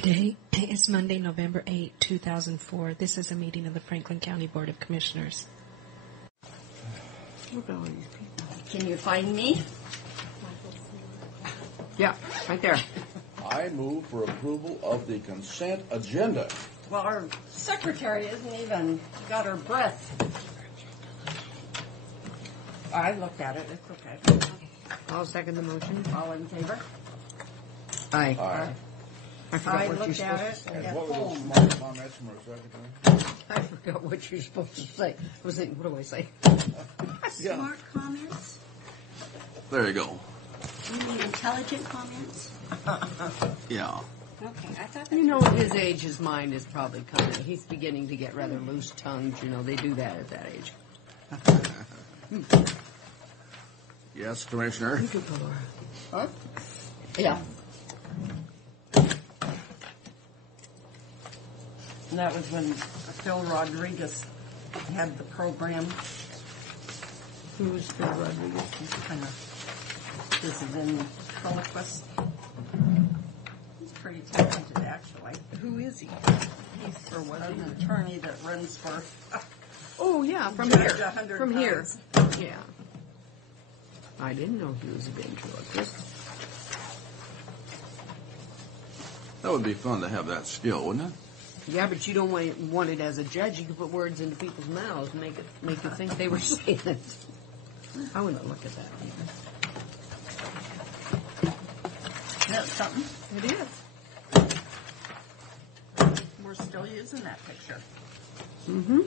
Today is Monday, November 8, 2004. This is a meeting of the Franklin County Board of Commissioners. Look at all these people. Can you find me? Yeah, right there. I move for approval of the consent agenda. Well, our secretary isn't even got her breath. I looked at it. It's okay. I'll second the motion. All in favor? Aye. Aye. I forgot I what you're looked at supposed it. to And Yeah, what were those boom. smart comments from our secretary? I forgot what you're supposed to say. I was thinking, what do I say? Yeah. Smart comments? There you go. You mean intelligent comments? Yeah. Okay, I thought You know, at his age, his mind is probably coming. He's beginning to get rather loose-tongued. You know, they do that at that age. Yes, Commissioner. You could go, Laura. Huh? Yeah. And that was when Phil Rodriguez had the program. Who's Phil Rodriguez? He's kind of, this is ventriloquist. He's pretty talented, actually. Who is he? He's an attorney that runs for Oh, yeah, from Judge here. 100 From here. times. Yeah. I didn't know he was a ventriloquist. That would be fun to have that skill, wouldn't it? Yeah, but you don't want it as a judge. You can put words into people's mouths and make you think they were saying it. I wouldn't look at that either. That's something. It is. We're still using that picture. Mm-hmm.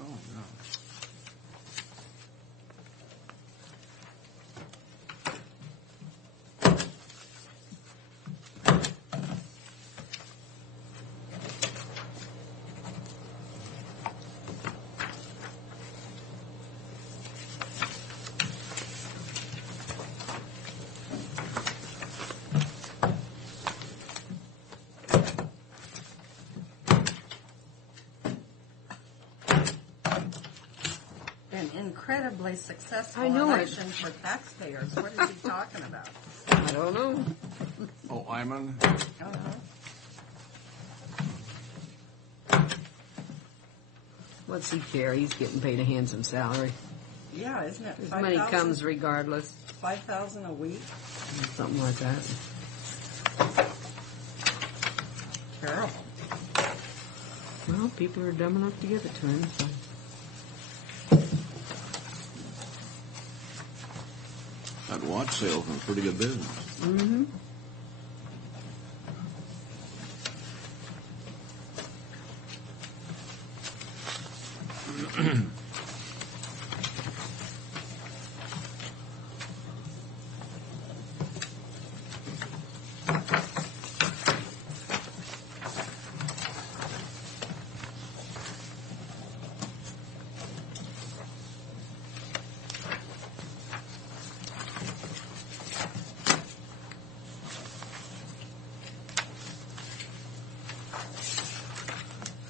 Oh, no. An incredibly successful I know it. election for taxpayers. What is he talking about? I don't know. Oh, Iman. What's he care? He's getting paid a handsome salary. Yeah, isn't it? His money comes regardless. 5,000 a week. Something like that. Terrible. Well, people are dumb enough to give it to him, so. That watch salesman, pretty good business. Mm-hmm.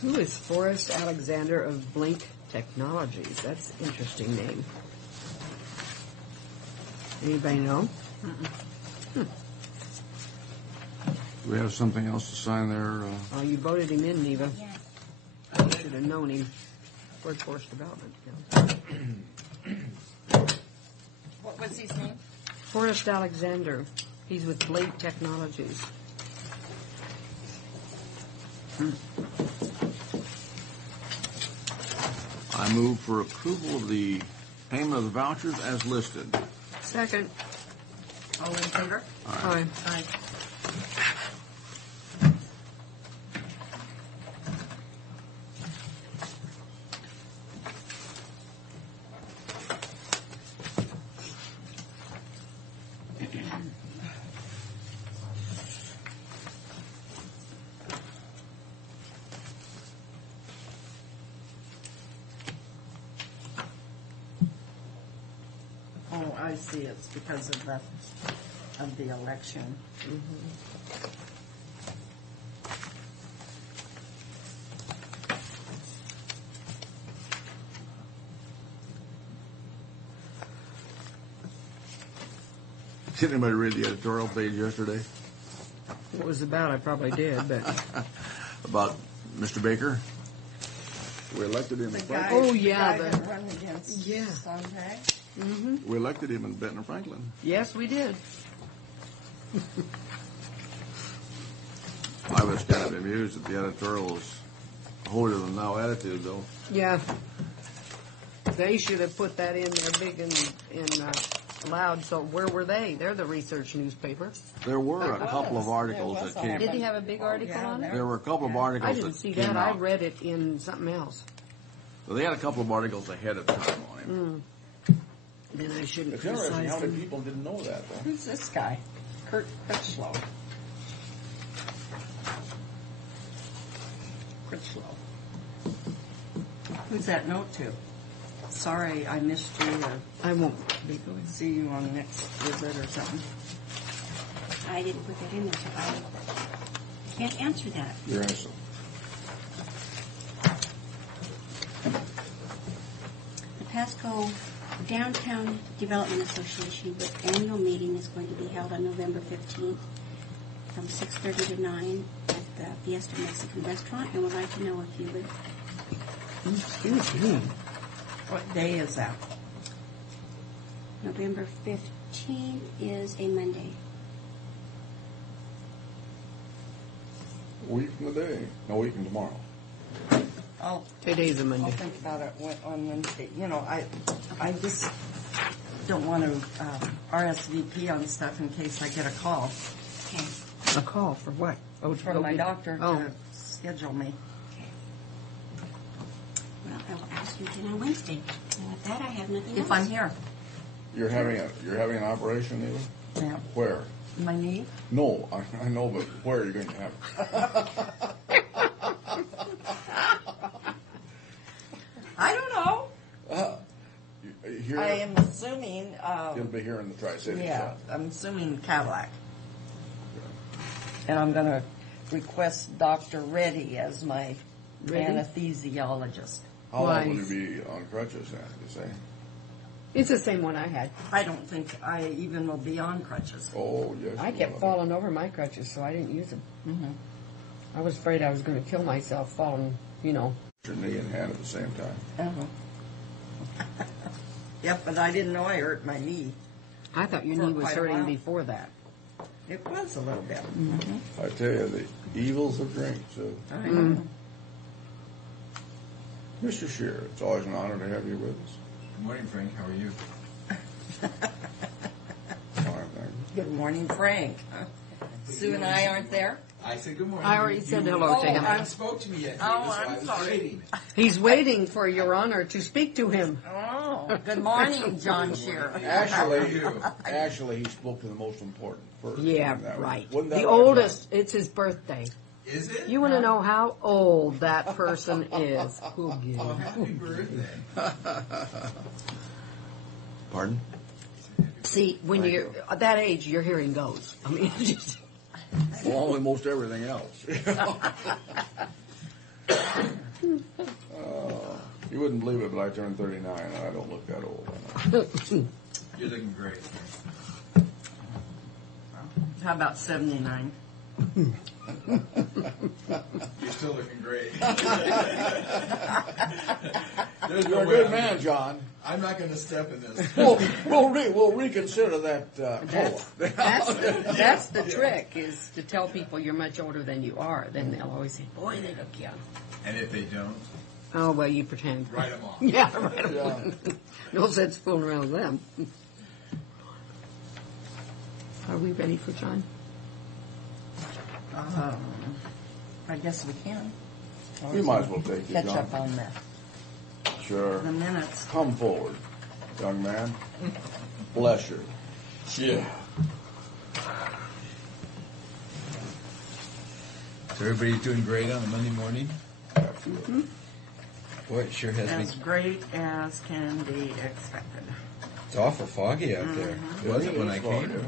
Who is Forrest Alexander of Blink Technologies? That's an interesting name. Anybody know? Do we have something else to sign there? Oh, you voted him in, Neva. Yes. I should have known him. Workforce Development. What was his name? Forrest Alexander. He's with Blink Technologies. I move for approval of the payment of the vouchers as listed. Second. All in favor? Aye. Aye. Oh, I see. It's because of the of the election. Did anybody read the editorial page yesterday What it was about, I probably did, but about Mr. Baker? We elected him. The in guy, Franklin. Oh, yeah, the guy the- that run against Yeah. Sontag. We elected him in Benton, Franklin. yes, we did. I was kind of amused at the editorial was holier than thou attitude, though. Yeah. They should have put that in there big and loud. So where were they? They're the research newspaper. There were a couple of There articles was that on came. Did they have a big article yeah, on it? There were a couple of articles I didn't that see came that. I out. read it in something else. Well, they had a couple of articles ahead of time on him. Then I shouldn't It's interesting criticize how many them. people didn't know that, though. Who's this guy? Kurt Critchlow. Critchlow. Who's that note to? Sorry I missed you, or I won't be going. see you on next visit or something. I didn't put that in there, so I can't answer that. You're innocent. The Pasco Downtown Development Association annual meeting is going to be held on November 15th from 6:30 to 9 at the Fiesta Mexican Restaurant, and would like to know if you would. Excuse me. What day is that? November 15th is a Monday. A week from today. No, a week from tomorrow. Oh, Today's a I'll Monday. think about it on Wednesday. You know, I just don't want to RSVP on stuff in case I get a call Okay. A call for what? Oh, to from go my get- doctor Oh, to schedule me. Well, I'll ask you again on Wednesday. And with that, I have nothing else. If I'm here. You're having an operation, Eva? Yeah. Where? My knee? No, I know, but where are you going to have it? I don't know. Here, I am assuming, you'll be here in the Tri-Cities. yeah, I'm assuming Cadillac. And I'm going to request Dr. Reddy as my Reddy? anesthesiologist. How Why? long will you be on crutches, then, you say? it's the same one I had. I don't think I even will be on crutches. Oh, yes. I you kept will. falling over my crutches, so I didn't use them. I was afraid I was going to kill myself falling, you know. Your knee and hand at the same time. Uh-huh. Yep, but I didn't know I hurt my knee. I thought your For knee was quite a hurting while. before that. It was a little bit. I tell you, the evils of drink. So, I know. Mr. Shear, it's always an honor to have you with us. Good morning, Frank. How are you? Fine, thank you. Good morning, Frank. Sue and I aren't there? I said good morning. I already said hello to You him. haven't spoke to me yet. Oh, That's why I'm I was sorry. waiting. He's waiting for Your Honor to speak to him. Oh, good morning, John Shearer. Actually, he spoke to the most important person. Yeah, Wouldn't that- right. wouldn't that The right, John? oldest, it's his birthday. Is it? You want to know how old that person is? Well, happy birthday. Pardon? See, when you're at that age, your hearing goes. I mean, it's just, Along with most everything else. You wouldn't believe it, but I turned 39 and I don't look that old. I know. You're looking great. How about 79? You're still looking great. You're a good man, John. I'm not going to step in this. We'll reconsider that that's the trick, is to tell people you're much older than you are. Then they'll always say, boy, they look young. And if they don't, Oh, well, you pretend. write them off. Yeah, right. No sense fooling around with them. Are we ready for John? I guess we can. You might as well take it, Catch John. up on Sure. the minutes. Come forward, young man. Bless you. Yeah. So everybody's doing great on a Monday morning? Absolutely. Boy, it sure has As been. great as can be expected. It's awful foggy out there. It wasn't when I came.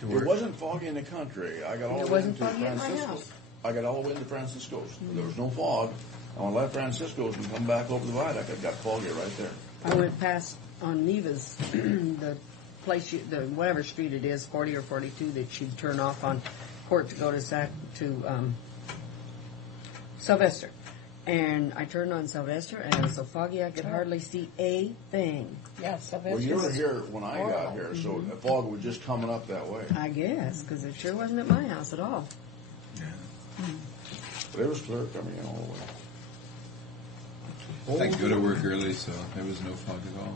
to It work. wasn't foggy in the country. I got all It the way wasn't into foggy at my Francisco. house. I got all the way into Francisco's. There was no fog. I went left Francisco's and come back over the viaduct. It got foggy right there. I went past on Neva's, the place, the whatever street it is, 40 or 42, that she'd turn off on Court to go to Sylvester. And I turned on Sylvester, and it was so foggy I could hardly see a thing. Yeah, Sylvester. Well, you were here when I got here, so the fog was just coming up that way. I guess, because it sure wasn't at my house at all. But it was clear coming in all the way. I go to work early, so there was no fog at all.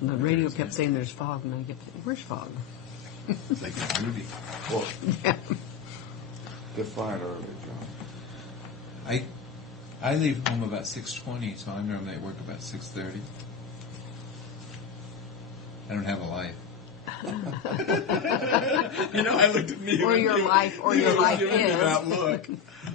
And the radio kept saying there's fog, and I kept saying, where's fog? It's like a movie. Well, define early, John. I leave home about 6:20, so I'm normally at work about 6:30. I don't have a life. You know, I looked at me. Or your life is. That look.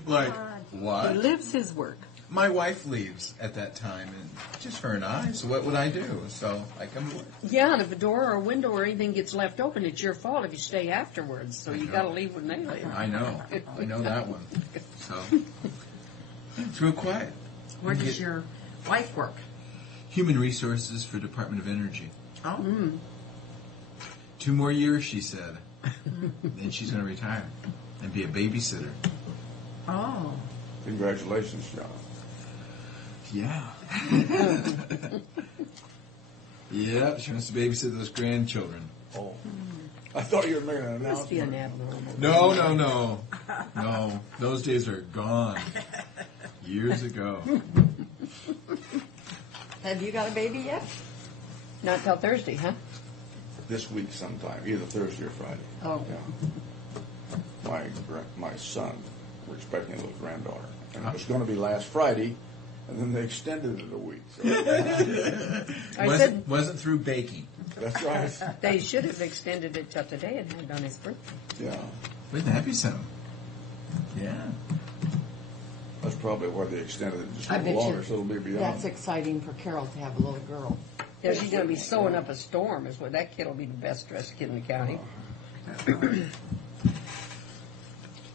Like, He what? lives his work. My wife leaves at that time, and just her and I, so what would I do? So I come to work. Yeah, and if a door or a window or anything gets left open, it's your fault if you stay afterwards. So you know. got to leave when they leave. I know that one. So it's real quiet. Where does your wife work? Human Resources for Department of Energy. Oh. 2 more years, she said. Then she's going to retire and be a babysitter. Oh. Congratulations, John. Yeah. Yeah, she wants to babysit those grandchildren. Oh. I thought you were making an Must be an announcement. abnormal. No. Those days are gone. Years ago. Have you got a baby yet? Not till Thursday, huh? This week sometime, either Thursday or Friday. Oh. Yeah. My son, we're expecting a little granddaughter. And it was going to be last Friday, and then they extended it a week. So Wasn't through baking. that's right. They should have extended it till today and had it on his birthday. Yeah. Wouldn't that be something? Yeah. That's probably why they extended it just I a bet little you longer, so it'll be beyond. That's exciting for Carol to have a little girl. Yeah, she's going to be sewing up a storm. Is what that kid will be the best dressed kid in the county.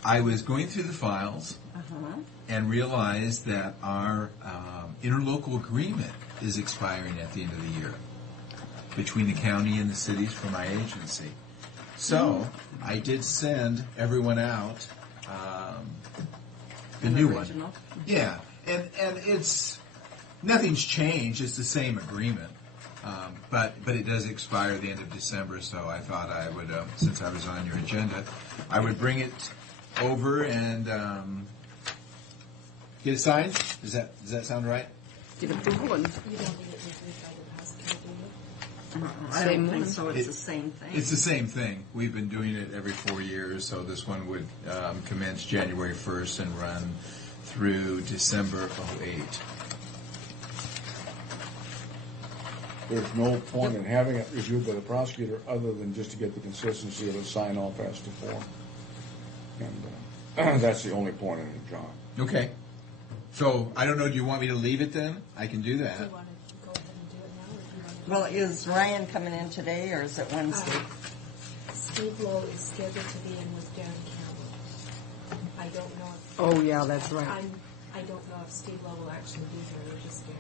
I was going through the files and realized that our interlocal agreement is expiring at the end of the year between the county and the cities for my agency. So I did send everyone out the new Original. one. Yeah, and it's nothing's changed. It's the same agreement, but it does expire at the end of December. So I thought I would, since I was on your agenda, I would bring it over and get it signed. Does that sound right? Get approval and You don't need it reviewed by the prosecutor, do you? I Same don't think one? so. It's the same thing. It's the same thing. We've been doing it every 4 years, so this one would commence January 1st and run through December of 2008. There's no point in having it reviewed by the prosecutor other than just to get the consistency of a sign off as to form. And that's the only point in it, John. Okay. So, I don't know, do you want me to leave it then? I can do Do that. you want to go ahead and do it now, or do you want to? Well, is Ryan coming in today, or is it Wednesday? Steve Lowe is scheduled to be in with Darren Campbell. I don't know if, oh yeah, that's right. I don't know if Steve Lowe will actually be here, or just Darren.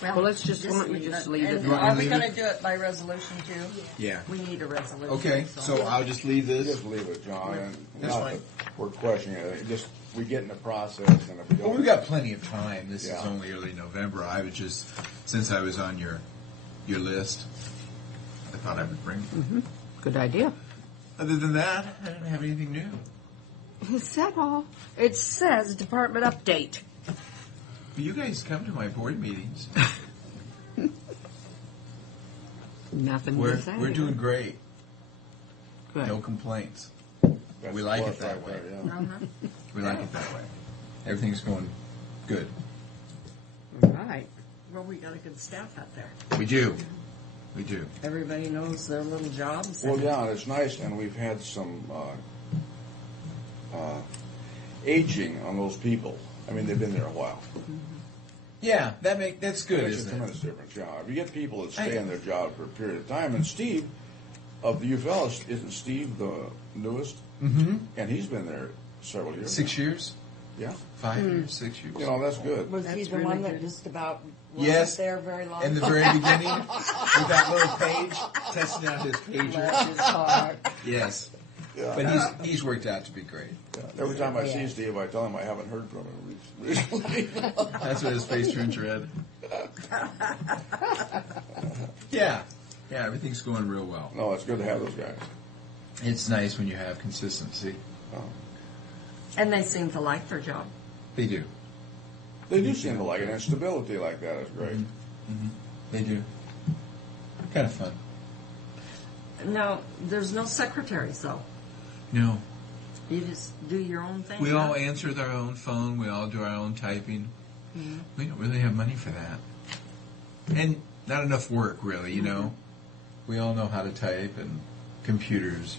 Well, let's just why don't we just leave it. And You want me are to we leave going it? to do it by resolution too? Yeah. We need a resolution. Okay, so I'll just leave this. Just leave it, John, and That's not fine. that we're questioning it. Just, we get in the process, and if we Well, don't. we've got plenty of time. This is Yeah. only early November. I was just, since I was on your list, I thought I would bring it. Good idea. Other than that, I don't have anything new. Is that all? It says department update. But you guys come to my board meetings. Nothing We're to say. doing great. Good. No complaints. That's we like the it plus that right way. there, yeah. We like it that way. Everything's going good. All right. Well, we got a good staff out there. We do. We do. Everybody knows their little jobs. Well, and- yeah, and it's nice, and we've had some aging on those people. I mean, they've been there a while. Yeah, that's good, It makes a isn't it? tremendous difference, yeah. If you get people that stay in their job for a period of time, and Steve, of the U fellas, isn't Steve the newest? Mm-hmm. And he's been there several years. 6 years? Yeah. 5 years? 6 years? You know, that's good. Was he That's the really one that good. just about Yes. wasn't there very long? In the very beginning, with that little page, testing out his pager. Bless his heart. Yes. Yeah. But he's worked out to be great. Yeah. Every time I see Steve, I tell him I haven't heard from him recently. That's what his face turns red. Yeah. Yeah, everything's going real well. No, it's good to have those guys. It's nice when you have consistency. And they seem to like their job. They do. They do seem to like it, and stability like that is great. They do. Kind of fun. Now, there's no secretaries, though. No. You just do your own thing. We huh? all answer with our own phone. We all do our own typing. We don't really have money for that. And not enough work, really, you know. We all know how to type and computers.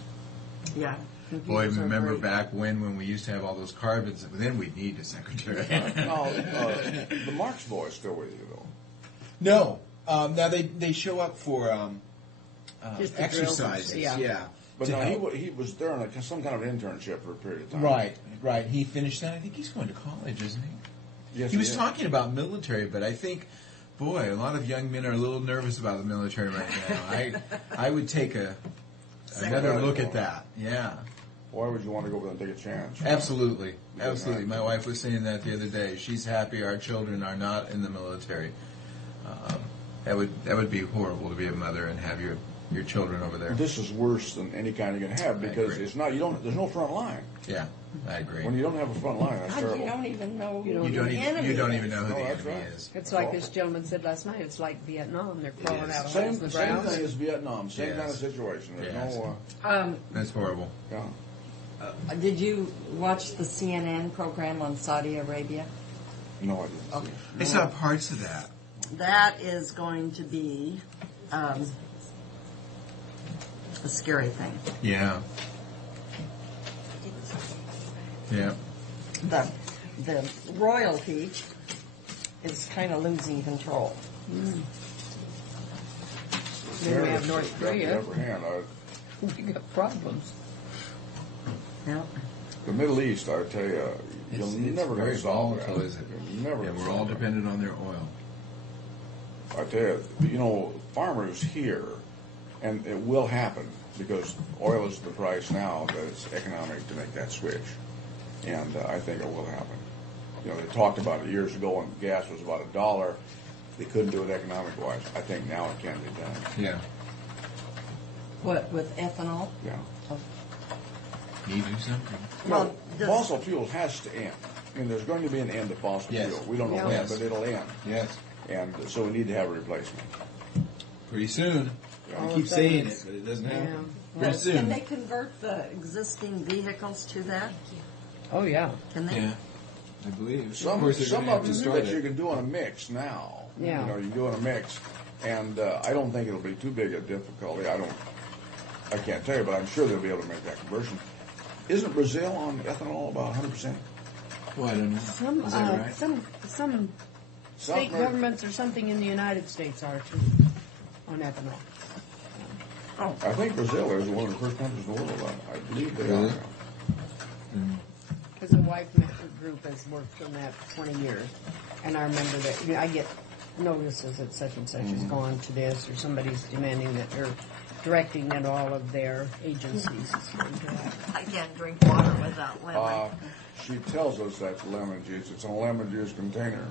Yeah. Boy, Computers are remember great. back when we used to have all those carbons, then we'd need a secretary. No, the Marks boy is still with you, though. No. Now they show up for Just the drills and exercises. stuff, yeah. But to no, help. he was there on some kind of internship for a period of time. Right. He finished that. I think he's going to college, isn't he? Yes, He was is. talking about military, but I think, boy, a lot of young men are a little nervous about the military right now. I would take another look at that. Yeah, Why would you want to go over there and take a chance? absolutely. My wife was saying that the other day. She's happy our children are not in the military. That would be horrible to be a mother and have your children over there. This is worse than any kind you're going to have because agree. it's not. There's no front line. Yeah, I agree. When you don't have a front line, that's God, terrible. you don't even know who You the don't enemy even is. know who No, the that's enemy right. is. It's like this gentleman said last night. It's like Vietnam. They're crawling is. out of holes Same, in the same ground. thing as Vietnam. Same Yes. kind of situation. There's Yes. no. That's horrible. Yeah. Did you watch the CNN program on Saudi Arabia? No, I didn't. Okay. I saw parts of that. That is going to be a scary thing. Yeah. Yeah. The royalty is kind of losing control. Then we have North On the Korea. other hand, We got problems. Yeah. the Middle East, I tell you, you'll It's never very going to solve volatile, that. is it? You're never Yeah, gonna we're all solve that. dependent on their oil. I tell you, farmers here, and it will happen because oil is the price now that it's economic to make that switch, and I think it will happen. They talked about it years ago when gas was about $1. They couldn't do it economic-wise. I think now it can be done. Yeah. What, with ethanol? Yeah. Need to do something. Well, does- Fossil fuel has to end. I mean, there's going to be an end to fossil Yes. fuel. We don't know Yeah. when, Yes. but it'll end. Yes. And so we need to have a replacement. Pretty soon. Yeah. I All keep of saying that it, is- but it doesn't Yeah. happen. Well, Pretty soon. can they convert the existing vehicles to that? Oh yeah. Can they? Yeah. I believe. Some of course, they're some gonna of have to them start that you it. can do on a mix now. Yeah. You can do on a mix, and I don't think it'll be too big a difficulty. I can't tell you, but I'm sure they'll be able to make that conversion. Isn't Brazil on ethanol about 100%? Well, I don't know. Some Is that right? some state Something- governments or something in the United States are too on ethanol. I think Brazil is one of the first countries in the world. I believe they Really? are. Because the wife group has worked on that for 20 years, and I remember that I get notices that such and such has gone to this, or somebody's demanding that they're directing that all of their agencies is going to that. I can't drink water without lemon. She tells us that's lemon juice. It's in a lemon juice container.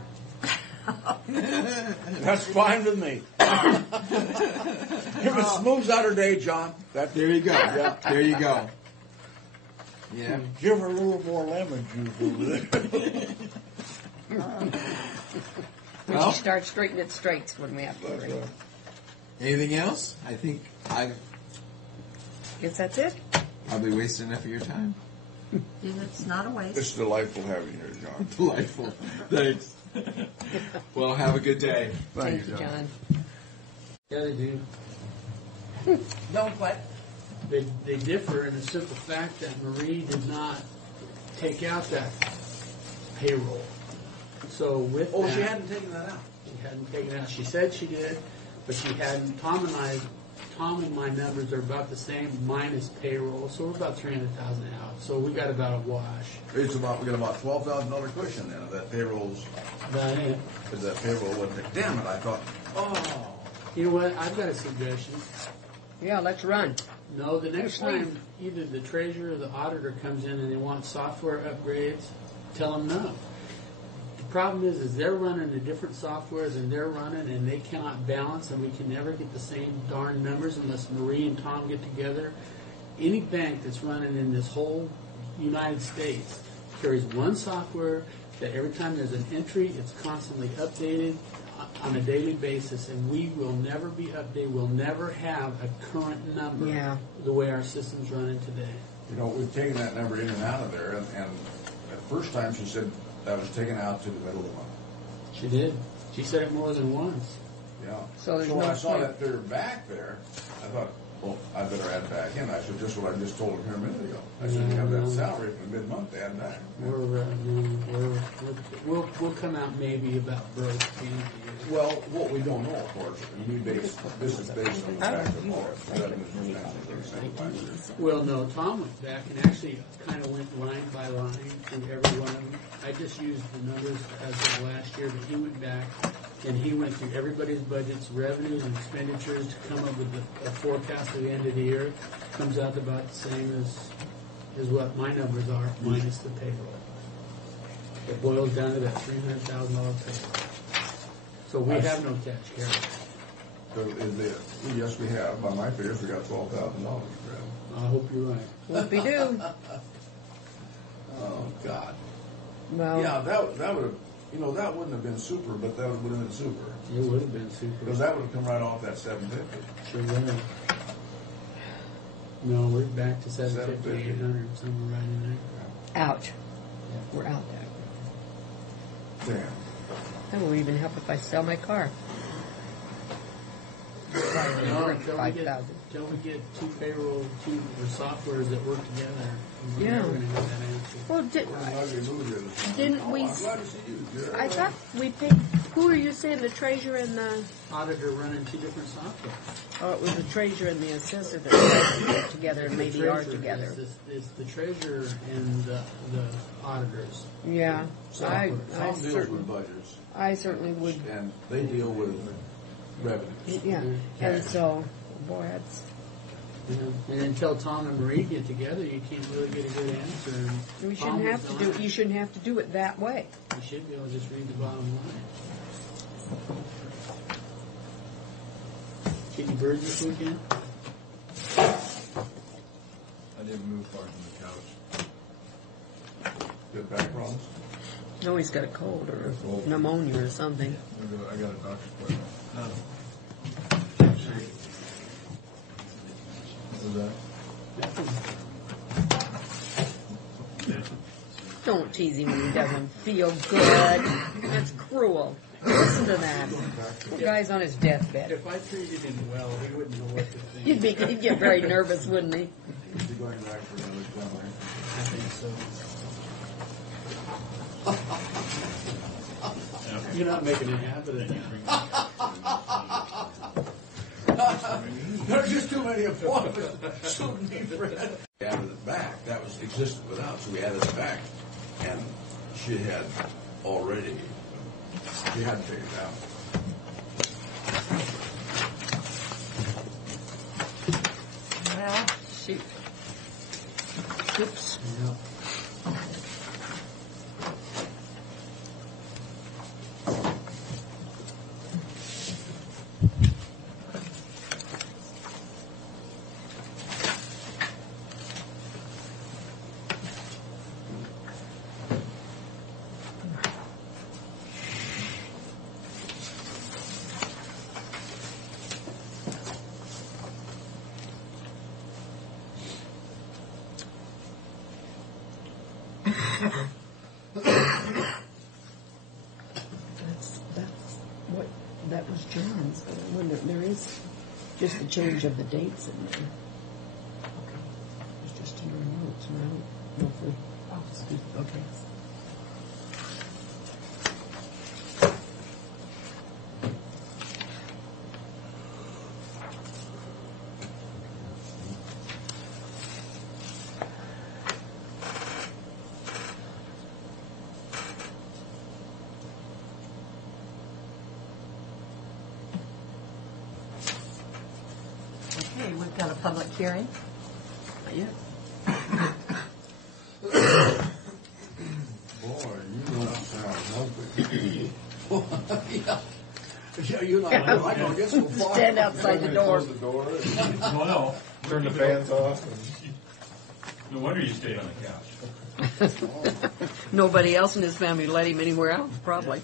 That's fine with me. If it smooths out her day, John, that There you go. There you go. Yeah. give her a little more lemon juice over there. When Well- she starts straightening it straights when we have to drink. Anything else? I think I've Guess that's it. probably wasted enough of your time. It's not a waste. It's delightful having you here, John. Delightful. Thanks. Well, have a good day. Thank you, John. Yeah, they do. Don't what? They differ in the simple fact that Marie did not take out that payroll. So with Oh, that, she hadn't taken that out. she hadn't taken it out. She said she did, but she hadn't. Tom and my numbers are about the same minus payroll, so we're about 300,000 out. So we got about a wash. We got about $12,000 cushion then. If that payroll's, That it. if that payroll wasn't. Damn it! I thought, oh, You know what? I've got a suggestion. Yeah, let's run. No, the next time either the treasurer or the auditor comes in and they want software upgrades, tell them no. The problem is they're running the different softwares and they're running and they cannot balance and we can never get the same darn numbers unless Marie and Tom get together. Any bank that's running in this whole United States carries one software that every time there's an entry, it's constantly updated on a daily basis, and we will never be updated. We'll never have a current number the way our system's running today. you know, we've taken that number in and out of there, and at first time she said that was taken out to the middle of the month. She did. She said it more than once. Yeah. So there's when no I saw point. that figure back there, I thought, well, I better add back in. I said, just what I just told him here a minute ago. I said, you have that salary from the mid-month to add back. We'll come out maybe about broke at the end of the year. Well, what we don't know, of course, this is based on the fact of all revenues and expenses last year. Well, no, Tom went back and actually kind of went line by line through every one of them. I just used the numbers as of last year, but he went back and he went through everybody's budgets, revenues and expenditures to come up with a forecast at the end of the year. Comes out about the same as what my numbers are, minus the payroll. It boils down to that $300,000 payroll. So we have no cash carry. So yes, we have. By my figures, we got $12,000, Brad. I hope you're right. Whoopie-doo. Oh, God. Well, Yeah, that would have, you know, that wouldn't have been super, but that would have been super. It would have been super. Because that would have come right off that 750. Sure would have. No, we're back to 750, 750. 800, somewhere right in there. out. We're out there. Damn. That will even help if I sell my car. No, $5,000. until we get two softwares that work together, we're Yeah. never going to have that answer. Well, What an ugly move here this morning. Didn't we Oh, I'm s- glad to see you, Jerry. I thought we paid. Who are you saying? The treasurer and the? Auditor running two different softwares. Oh, it was the treasurer and the assessor that tried to get together and maybe The are treasurer together. is the treasurer and the auditors. Yeah, I Tom deals certainly, with budgets, I certainly would. and they deal with revenues. Yeah, and so, boy, that's. You know, and until Tom and Marie get together, you can't really get a good answer. And We Tom shouldn't was have to on do. it. You shouldn't have to do it that way. You should be able to just read the bottom line. Did you bird this weekend? I didn't move far from the couch. Good back problems. No, he's got a cold or pneumonia or something. I got a doctor's appointment. What was that? Don't tease him when he doesn't feel good. That's cruel. Listen to that. The guy's on his deathbed. If I treated him well, he wouldn't know what to think. He'd get very nervous, wouldn't he? Is he going back for another summer? I think so. You're not making a habit of it. There's just too many appointments. Shooting me, Fred. We added it back. That was existed without, so we added it back. And she had already, she had to take it out. Well, shoot. Oops. That's what, that was John's. But I wonder, there is just a change of the dates in there. It's just in our notes, and I don't know if we, okay. hearing? Not yet. Boy, you don't sound no good. Yeah, you're not. I don't get so far. Stand outside the door. Close the door. Well, no. Turn the fans off. No wonder you stayed on the couch. Nobody else in his family let him anywhere else, probably.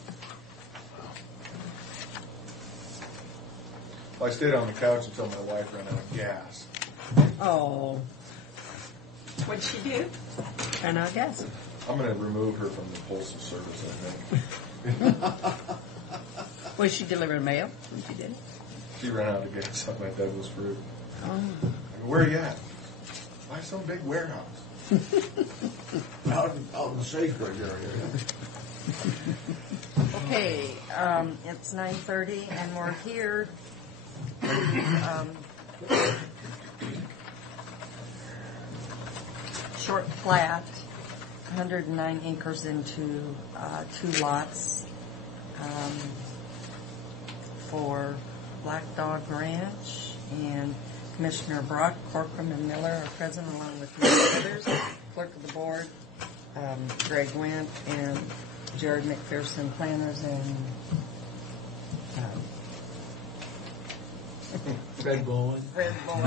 Well, I stayed on the couch until my wife ran out of gas. Oh, What'd she do? and I guess. I'm going to remove her from the postal service, I think. Was she delivering mail when she did it? She ran out of gas on my Douglas fruit. Oh. I go, where are you at? Why some big warehouse? Out in the Sagebrush area. Okay, it's 9:30 and we're here. Short plat, 109 acres into 2 lots for Black Dog Ranch, and Commissioner Brock, Corcoran, and Miller are present along with many others. Clerk of the board, Greg Wendt, and Jared McPherson, planners, and Fred Bowen. Red Bull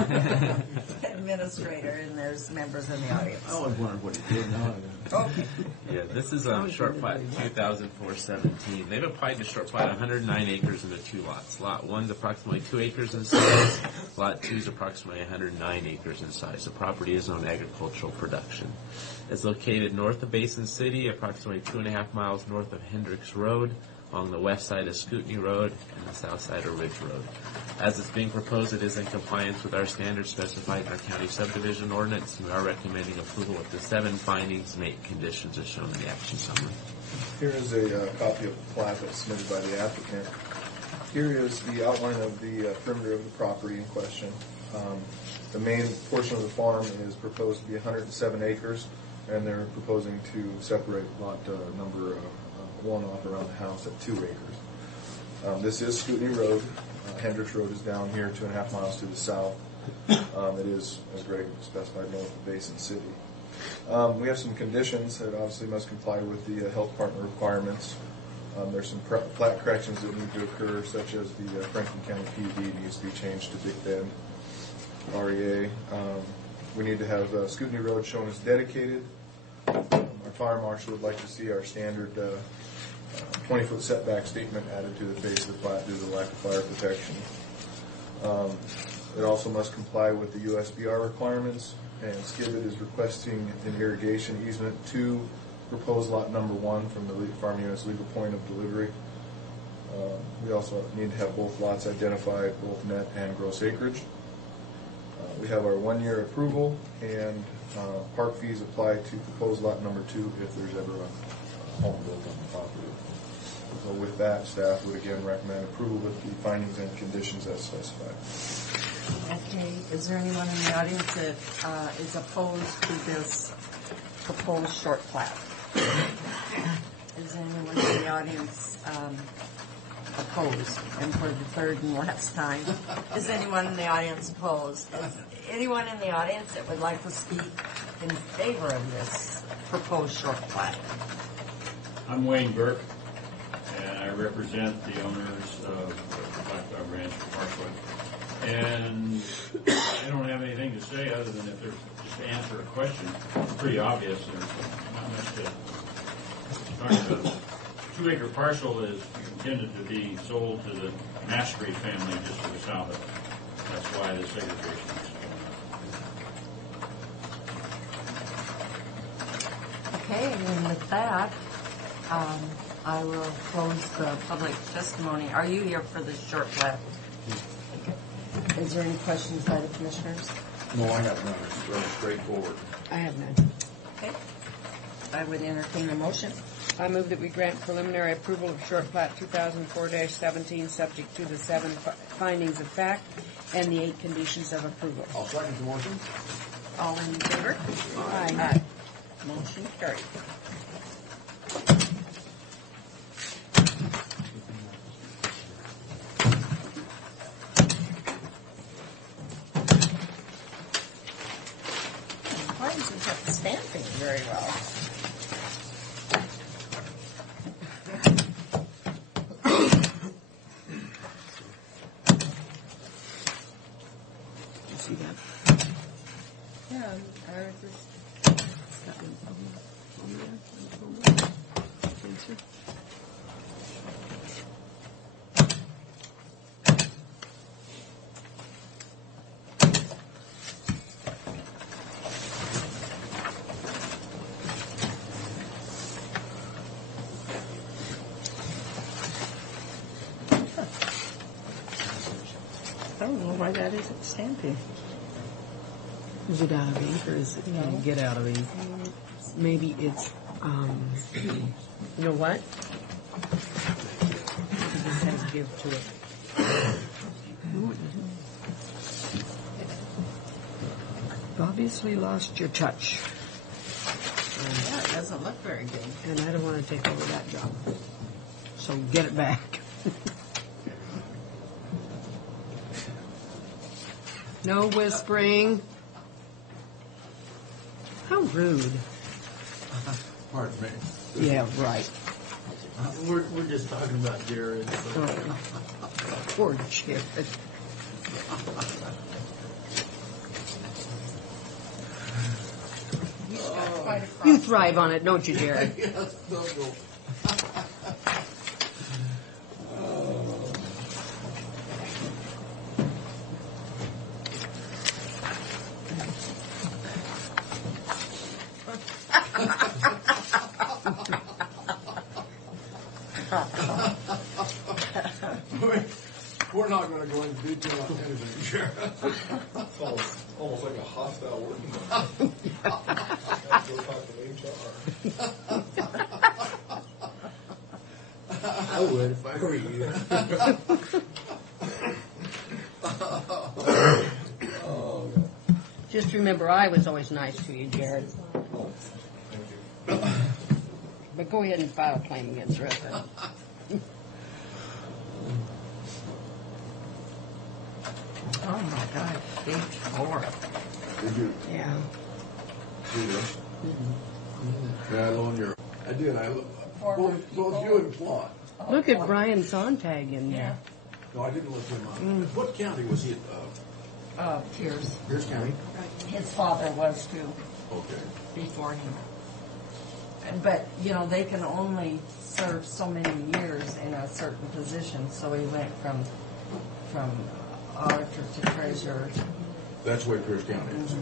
administrator, and there's members in the audience. I always wondered what he did now. Okay. Yeah, this is short plat 2004-17. They've applied to short plat 109 acres into 2 lots. Lot 1's approximately 2 acres in size. Lot 2 is approximately 109 acres in size. The property is on agricultural production. It's located north of Basin City, approximately 2.5 miles north of Hendricks Road, along the west side of Scootney Road and the south side of Ridge Road. As it's being proposed, it is in compliance with our standards specified in our county subdivision ordinance, and we are recommending approval with the 7 findings and 8 conditions as shown in the action summary. Here is a copy of the plat that's submitted by the applicant. Here is the outline of the perimeter of the property in question. The main portion of the farm is proposed to be 107 acres, and they're proposing to separate lot number 1 off around the house at 2 acres. This is Scootney Road. Hendricks Road is down here 2.5 miles to the south. It is, as Greg specified, north of Basin City. We have some conditions that obviously must comply with the health department requirements. There's some plat corrections that need to occur, such as the Franklin County PUD needs to be changed to Big Bend REA. We need to have Scootney Road shown as dedicated. Our fire marshal would like to see our standard 20-foot setback statement added to the face of the plat due to the lack of fire protection. It also must comply with the USBR requirements, and Skibbit is requesting an irrigation easement to proposed lot number 1 from the farm unit's legal point of delivery. We also need to have both lots identified, both net and gross acreage. We have our 1-year approval, and park fees apply to proposed lot number 2 if there's ever a home built on the property. So with that, staff would again recommend approval with the findings and conditions as specified. Okay, is there anyone in the audience that is opposed to this proposed short plat? Is anyone in the audience opposed? And for the third and last time, is anyone in the audience opposed? Is anyone in the audience that would like to speak in favor of this proposed short plat? I'm Wayne Burke, and I represent the owners of Black Dog Ranch Parkway. And I don't have anything to say other than if there's just to answer a question. It's pretty obvious. There's not much to talk about. 2-acre parcel is intended to be sold to the Mastry family just to the south of it. That's why the segregation is going on. Okay, and with that, I will close the public testimony. Are you here for the short plat? Is there any questions by the commissioners? No, I have none. It's very straightforward. I have none. Okay. I would entertain a motion. I move that we grant preliminary approval of short plat 2004-17, subject to the 7 findings of fact and the 8 conditions of approval. I'll second the motion. All in favor? Aye. Motion carried. Ours is I don't know why that isn't stamping. Is it out of ink or is it can you get out of ink? Maybe it's you know what? It just has give to it. Obviously lost your touch. Yeah, it doesn't look very good. And I don't want to take over that job. So get it back. No whispering. How rude. Pardon me. Yeah, right. We're just talking about Jared. Poor Jared. You thrive on it, don't you, Jared? Yes, no, no. We're not going to go into detail on anything, Sheriff. It's almost like a hostile work environment. Have to go talk to HR. I would if I were you. Just remember, I was always nice to you, Jared. But go ahead and file a claim against Ripper. Oh my God, page 4. Did you Yeah. see this? Yeah, I loaned your. I did. Both you and Claude. Look at Brian Sontag in there. No, I didn't look him up. What county was he? Pierce. Pierce County. His father was too, Okay. before him. But, you know, they can only serve so many years in a certain position, so he went from auditor to treasurer. That's where Pierce County is.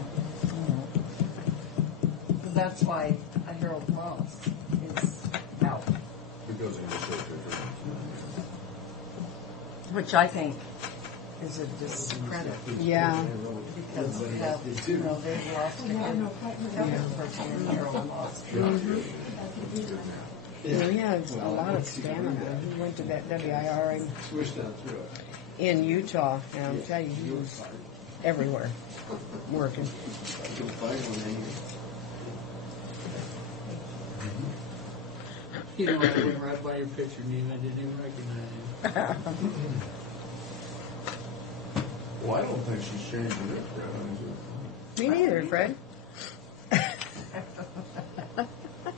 That's why Harold Moss is out, Because he was so different. which I think is a discredit. Yeah. Because we have, you know, they've lost a good person in Harold Moss. Well, he has a lot of stamina. He went to that WIR in Utah, and I'll tell you, he was everywhere working. You know, I went right by your picture, Neva. I didn't even recognize you. Well, I don't think she's changed it, Fred. Me neither, Fred.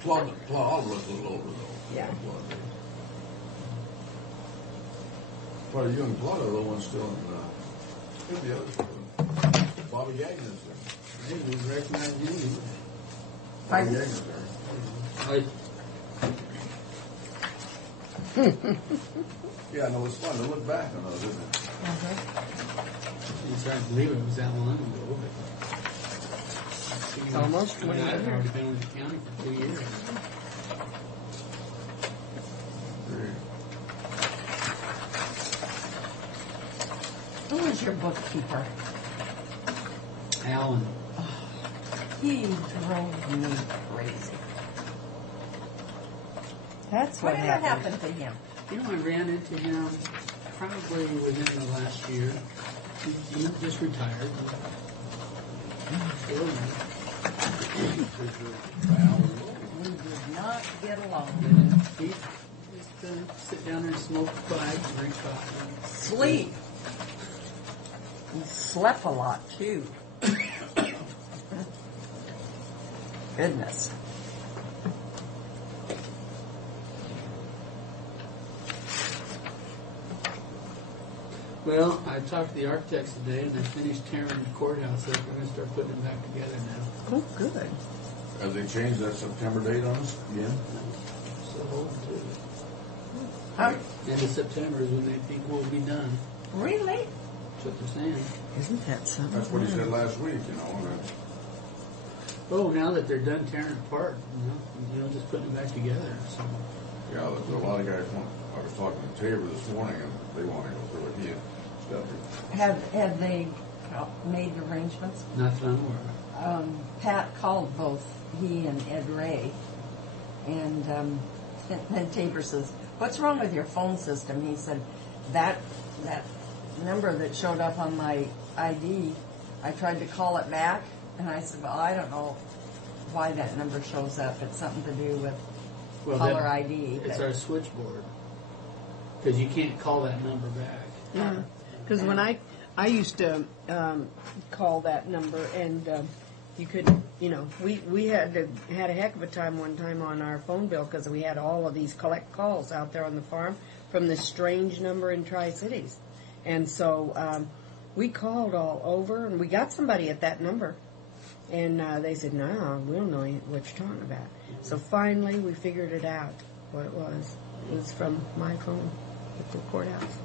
Claude, I'll look a little over though. Yeah. Well, you and Claude are the ones still in, who's the other two? Bobby Gagner's there. I didn't even recognize you either. Bobby Gagner's there. Yeah, no, it's fun to look back on those, isn't it? It's hard to believe it was that long ago. It's almost 20 I've years. already been with the county for 2 years. Who is your bookkeeper? Alan. He drove me crazy. That's what Whatever happened. happened to him? You know, I ran into him probably within the last year. He just retired. Still there. We did not get along. He just sit down there and smoke a pipe, drink coffee. Sleep. He slept a lot too. Goodness. Well, I talked to the architects today, and I finished tearing the courthouse up. We're going to start putting it back together now. Oh, good. Have they changed that September date on us again? So hold to it. Huh? End of September is when they think we'll be done. Really? That's what they're saying. Isn't that something? That's what he said last week, you know. And Oh, now that they're done tearing it apart, just putting it back together. So. yeah, there's a lot of guys I was talking to Tabor this morning, and they want to go through it. He and Stephanie. Have they made arrangements? Not that I'm aware of. Pat called both he and Ed Ray, and then Tabor says, "What's wrong with your phone system?" He said, "That number that showed up on my ID, I tried to call it back." And I said, "Well, I don't know why that number shows up. It's something to do with caller ID." It's our switchboard. Because you can't call that number back. Yeah, because when I used to call that number, and you could, we had a heck of a time one time on our phone bill because we had all of these collect calls out there on the farm from this strange number in Tri-Cities, and so we called all over, and we got somebody at that number, and they said, "No, we don't know what you're talking about." So finally, we figured it out what it was. It was from my phone at the courthouse.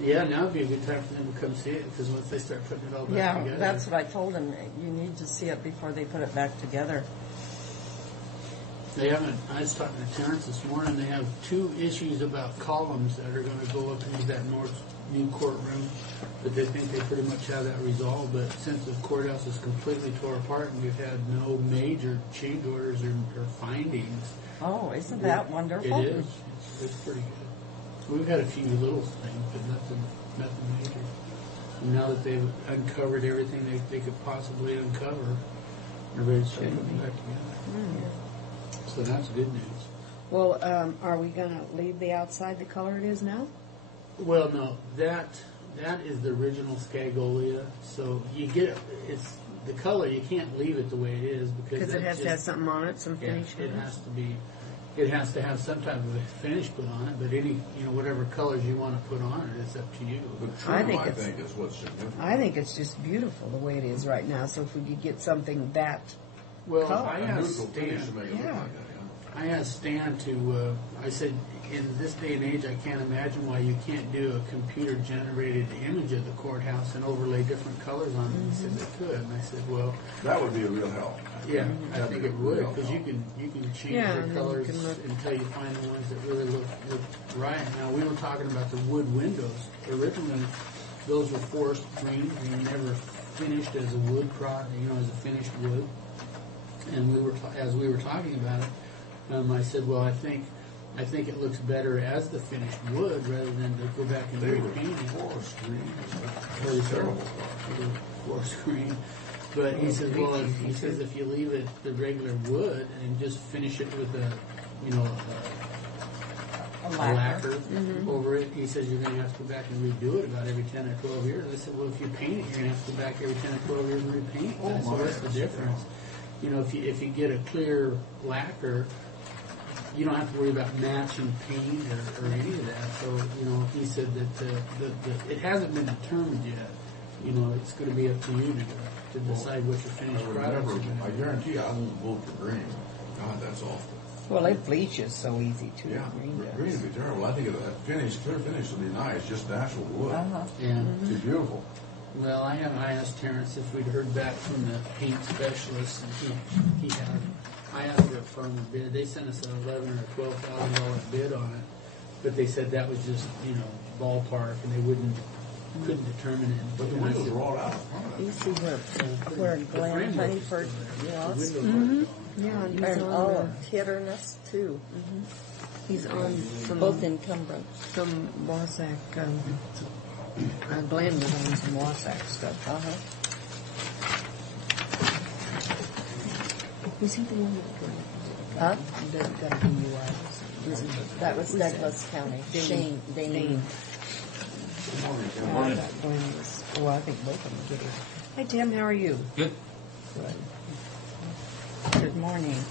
Yeah, now would be a good time for them to come see it, because once they start putting it all back together. Yeah, that's what I told him. You need to see it before they put it back together. They haven't. I was talking to Terrence this morning. They have 2 issues about columns that are going to go up into that new courtroom, but they think they pretty much have that resolved. But since the courthouse is completely tore apart and we've had no major change orders or findings. Oh, isn't that wonderful? It is. It's pretty good. We've had a few little things, but nothing major. And now that they've uncovered everything they could possibly uncover, they're ready to start putting it back together. So that's good news. Well, are we going to leave the outside the color it is now? Well, no, that is the original Scagolia. So you get it's the color. You can't leave it the way it is because it has to have something on it, some finish. It has to be. It has to have some type of a finish put on it. But any whatever colors you want to put on it, it's up to you. The trim, I think, is what's significant. I think it's just beautiful the way it is right now. So if we could get something that color. I asked Stan. I asked Stan to. I said, in this day and age, I can't imagine why you can't do a computer-generated image of the courthouse and overlay different colors on it. He said they could, and I said, well, that would be a real help. Yeah, I think it would, because you can change the colors until you find the ones that really look right. Now, we were talking about the wood windows. Originally, those were forest green and never finished as a wood product, as a finished wood. And as we were talking about it, I said, well, I think it looks better as the finished wood rather than to go back and repaint it. Forest green. Very terrible. Forest green. But he says, if you leave it the regular wood and just finish it with a lacquer over it, he says you're going to have to go back and redo it about every 10 or 12 years. I said, well, if you paint it, you're going to have to go back every 10 or 12 years and repaint it. So what's the difference? If you get a clear lacquer, you don't have to worry about matching paint or any of that. So, he said that it hasn't been determined yet. It's going to be up to you to decide what your finished product is. I guarantee I won't vote for green. God, that's awful. Well, it bleaches so easy, too. Yeah, green would be terrible. I think that clear finish would be nice, just natural wood. Yeah. It'd be beautiful. Well, I asked Terrence if we'd heard back from the paint specialist, and he had. I asked for a firmer bid. They sent us an $11,000 or $12,000 bid on it, but they said that was just ballpark, and they couldn't determine it. But the windows are all out. You see where Glenn Honeyford was? Yeah, and he's on Hitterness too. He's on both in Cumberland. Some Wassac. Glenn was on some Wassac stuff. Was he the one that That was Douglas County. Shane Dane. I think both of them did it. Hi, Tim. How are you? Good. Good morning.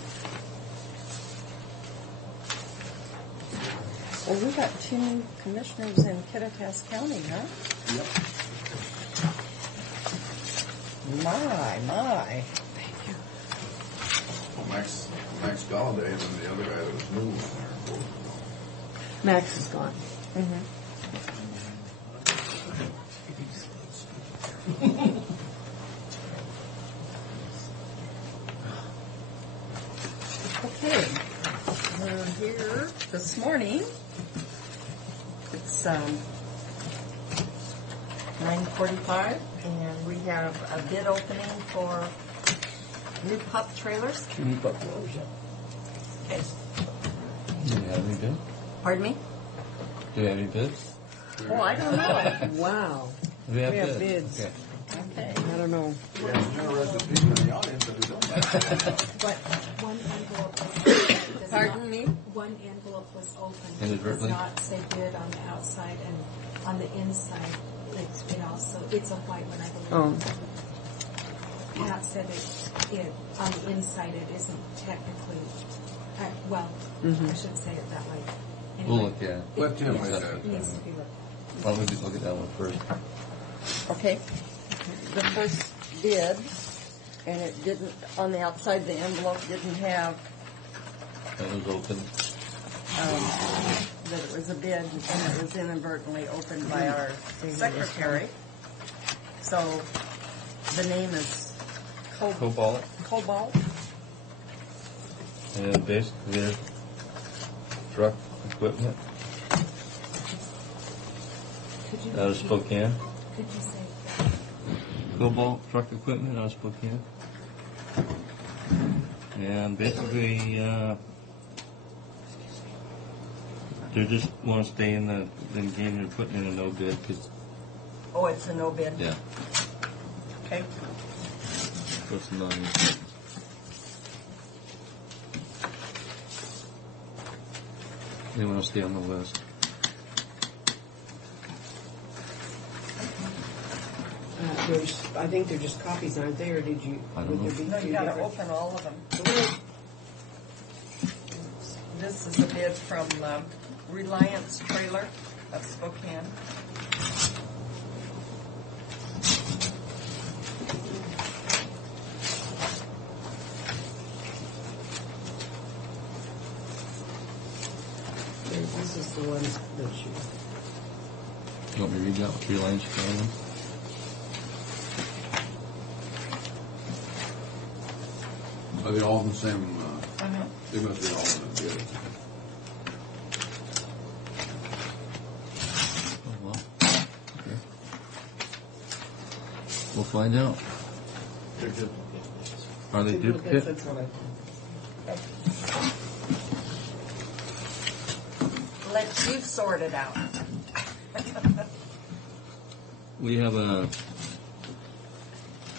Well, we got 2 new commissioners in Kittitas County, huh? Yep. My. Well, Max Galladay and then the other guy that was moved there. Max is gone. Okay, we're here this morning. It's 9:45, and we have a bid opening for new pup trailers. New pup trailers, yeah. Okay, Do we have any bids? pardon me? Do we have any bids? Oh, I don't know. Wow. We have, We have bids. Okay. Okay. I don't know. We have interested people in the audience that don't have. But one envelope was Pardon me? One envelope was open. It does Inadvertently? not say bid on the outside, and on the inside, it also, it's a white one, I believe. Oh. Pat said it on the inside, it isn't technically, well, I should say it that way. We'll Anyway, look at it. Let Tim yes, make that. it needs to be looked. Why don't we just look at that one first? Okay. The first bid, and it didn't, on the outside, the envelope didn't have That was open. that it was a bid, and it was inadvertently opened by our secretary. So the name is Cobalt. Cobalt. And basically their truck equipment Could you out of Spokane. Could you say Cobalt truck equipment out of Spokane. And basically, they just want to stay in the game. They're putting in a no bid because, Oh, it's a no bid. yeah, Okay. what's non. They want to stay on the list. I think they're just copies, aren't they, or did you? I don't would know. there be No, two you gotta different- open all of them. This is a bid from Reliance Trailer of Spokane. This is the one that you. You want me to read that? What your lines you got on them? Are they all the same? Uh-huh. They must be all in the bid. Oh, well. Okay. We'll find out. Are they duplicate? That's what I thought. Let you sort it out. We have a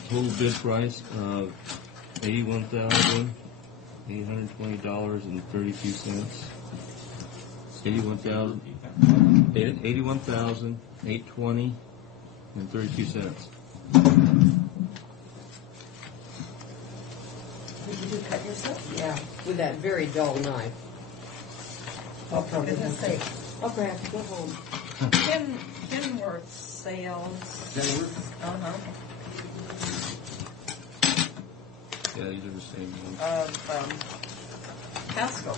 total bid price of $81,820.32. $81,820.32. Did you cut yourself? Yeah, with that very dull knife. I'll probably Does it have say to. I'll probably have to go home. Kenworth Sales? Uh-huh. Yeah, these are the same ones. Of Pasco.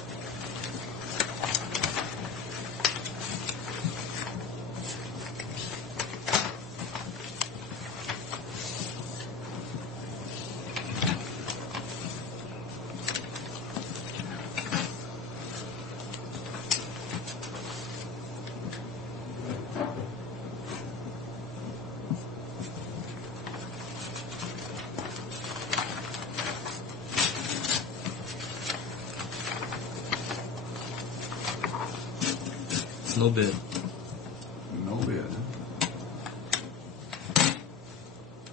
No bid. No bid.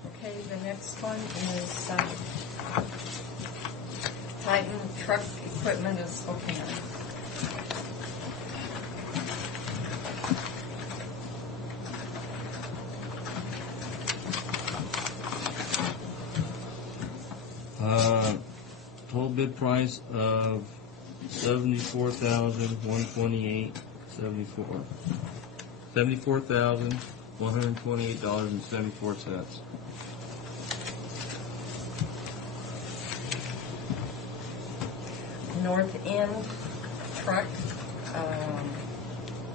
Okay, the next one is Titan Truck Equipment of Spokane. Total bid price of $74,128.62. $74,128.74. North End Truck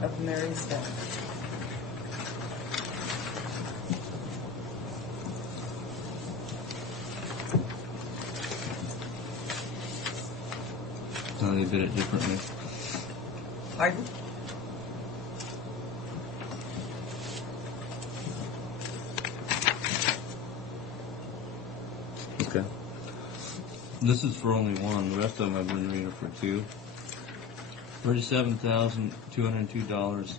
of Marysville. They did it differently. Pardon? Okay. This is for only one. The rest of them I've been reading for two. $37,202.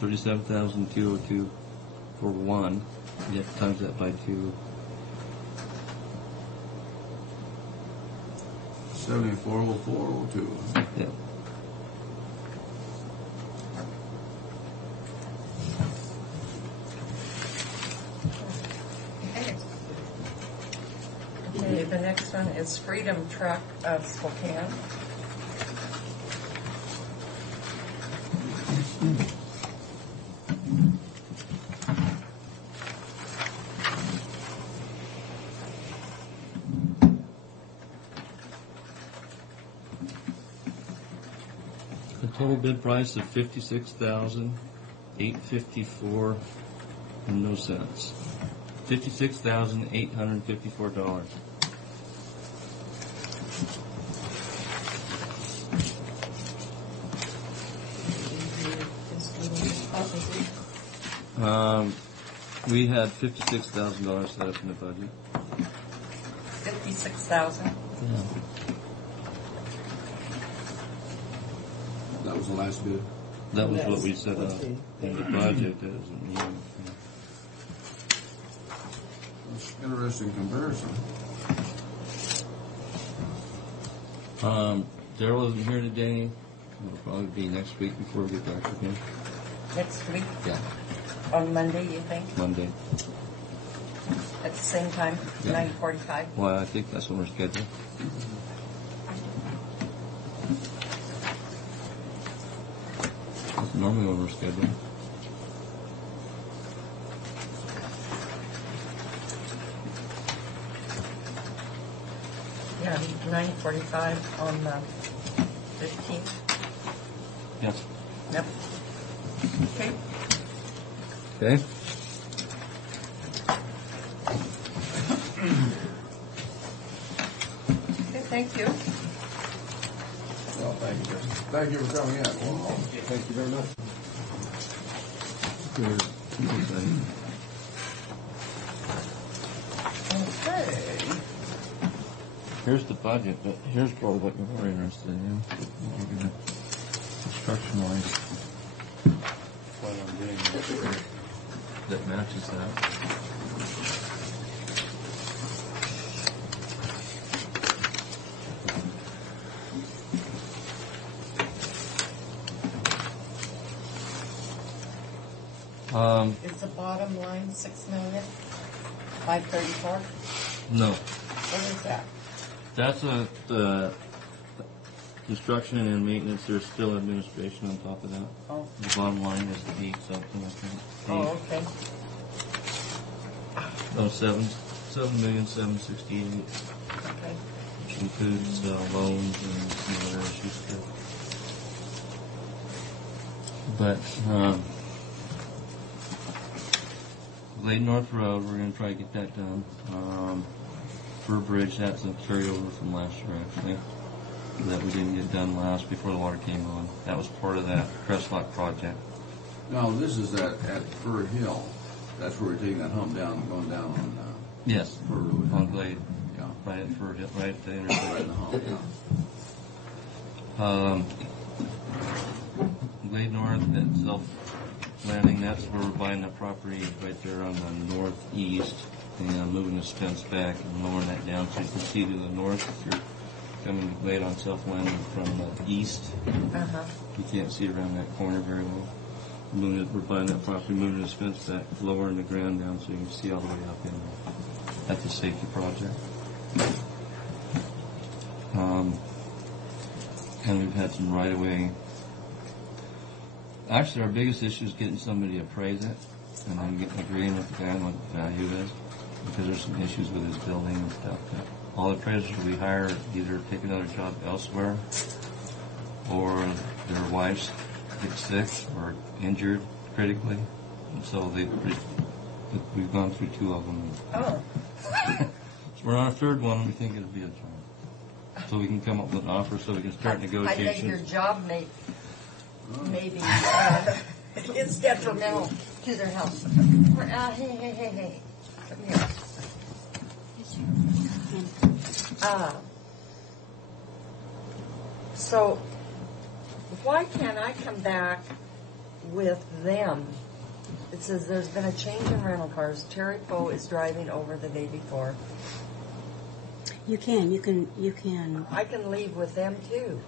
$37,202 for one. You have to times that by two. 740402. Yeah. Okay, the next one is Freedom Truck of Spokane. The total bid price of $56,854 and no cents. $56,854. We had $56,000 set up in the budget. 56,000. Yeah. That was the last bid. That was what we set up in the budget. That doesn't mean. Interesting comparison. Daryl isn't here today. It'll probably be next week before we get back to him. Next week? Yeah, On Monday, you think? Monday. At the same time? Yeah. 9:45? Well, I think that's when we're scheduled. That's normally when we're scheduled. Yeah, 9:45 on the 15th. Yes. Yep. Okay. Okay. Okay, thank you. Well, thank you, Justin. Thank you for coming in. Well, thank you very much. Okay. Here's the budget, but here's probably what you're more interested in. Construction wise. What I'm doing that matches that. Is the bottom line 6,534,000? No. What is that? That's the construction and maintenance. There's still administration on top of that. Oh. The bottom line is 8 something, I think. Oh, okay. No, 7,768,000, Okay. which includes loans and some other issues too. But Glade North Road, we're going to try to get that done. Fur Bridge, that's a carryover from last year actually, that we didn't get done before the water came on. That was part of that Crestlock project. Now, this is at Fur Hill. That's where we're taking that hump down and going down on Yes, Fur Road. on Glade, Yeah. right at Fur Hill, right at the Right in intersection. the hump, yeah. Glade North at Self Landing, that's where we're buying the property right there on the northeast and moving the fence back and lowering that down so you can see to the north if you're coming to Glade on Self Landing from the east. Uh-huh. You can't see around that corner very well. We're buying that property, moving this fence back, lowering the ground down so you can see all the way up in there. That's a safety project. And we've had some right-of-way Actually, our biggest issue is getting somebody to appraise it, and then agreeing with the guy on what the value is, because there's some issues with his building and stuff. All the appraisers we hire either take another job elsewhere, or their wives get sick or injured critically, and so we've gone through 2 of them. Oh. So we're on a 3rd one, and we think it'll be a job. So we can come up with an offer, so we can start I think negotiations. your job maybe it's detrimental to their health. Hey. Come here. So, why can't I come back with them? It says there's been a change in rental cars. Terry Poe is driving over the day before. You can. I can leave with them too.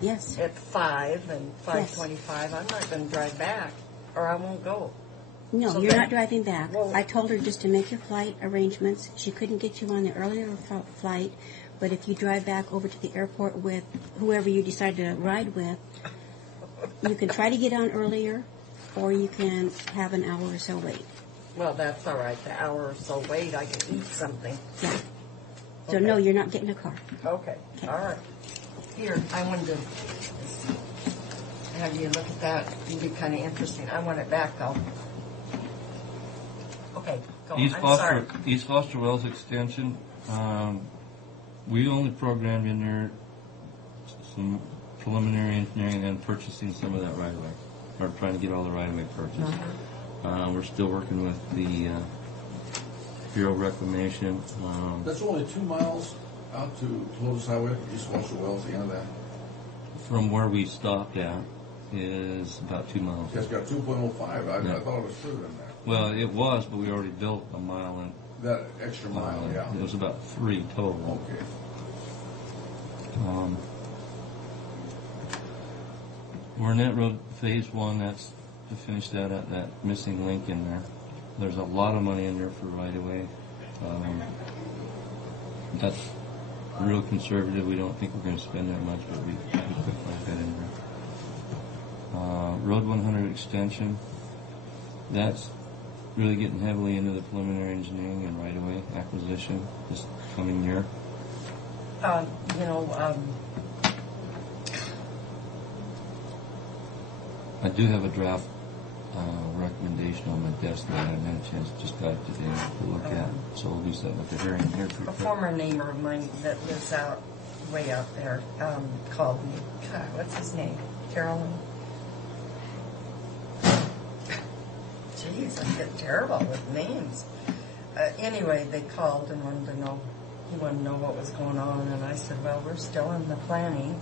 Yes. At 5 and 5:25. I'm not going to drive back, or I won't go. No, So you're then- not driving back. Well- I told her just to make your flight arrangements. She couldn't get you on the earlier flight, but if you drive back over to the airport with whoever you decide to ride with, you can try to get on earlier, or you can have an hour or so wait. Well, that's all right. The hour or so wait, I can eat something. Yeah. So Okay. no, you're not getting a car. Okay. All right. Here, I wanted to have you look at that. It'd be kind of interesting. I want it back though. Okay, go. I'm sorry. East Foster Wells Extension, we only programmed in there some preliminary engineering and purchasing some of that right away, or trying to get all the right away purchased. We're still working with the Bureau of Reclamation. That's only 2 miles out to Lotus Highway, East Foster Wells, the end of that. From where we stopped at is about 2 miles. It's got 2.05. I Yeah. thought it was further than that. Well, it was, but we already built a mile and That extra mile, yeah. it was about 3 total. Okay. Burnett Road Phase 1, that's to finish that missing link in there. There's a lot of money in there for right-of-way. That's real conservative. We don't think we're going to spend that much, but we could find that in there. Road 100 extension, that's really getting heavily into the preliminary engineering and right-of-way acquisition this coming year. I do have a draft recommendation on my desk that I haven't had a chance to just got it today to look at. So we'll do something with the hearing here. A former neighbor of mine that lives way out there, called me. God, what's his name? Carolyn? Jeez, I get terrible with names. Anyway, they called and he wanted to know what was going on, and I said, well, we're still in the planning.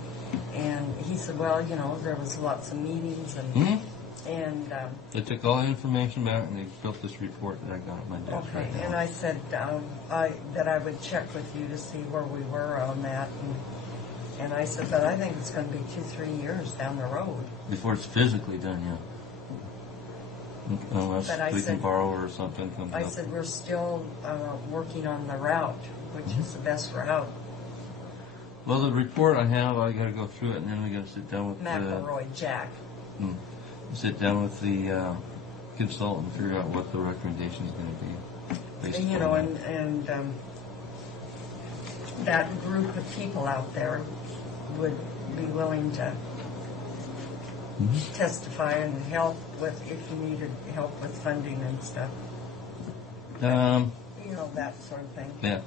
And he said, well, there was lots of meetings and They took all the information back and they built this report that I got at my desk okay. right now. And I said that I would check with you to see where we were on that. And I said, but I think it's going to be 2-3 years down the road. Before it's physically done, yeah. Unless But I we said- can borrow or something comes I up. said, we're still working on the route, which is the best route. Well, the report I have, I got to go through it, and then we got to sit down with McElroy, Jack. sit down with the consultant and figure out what the recommendation is going to be. based upon that. And that group of people out there would be willing to testify and help with if you needed help with funding and stuff. That sort of thing. Yeah.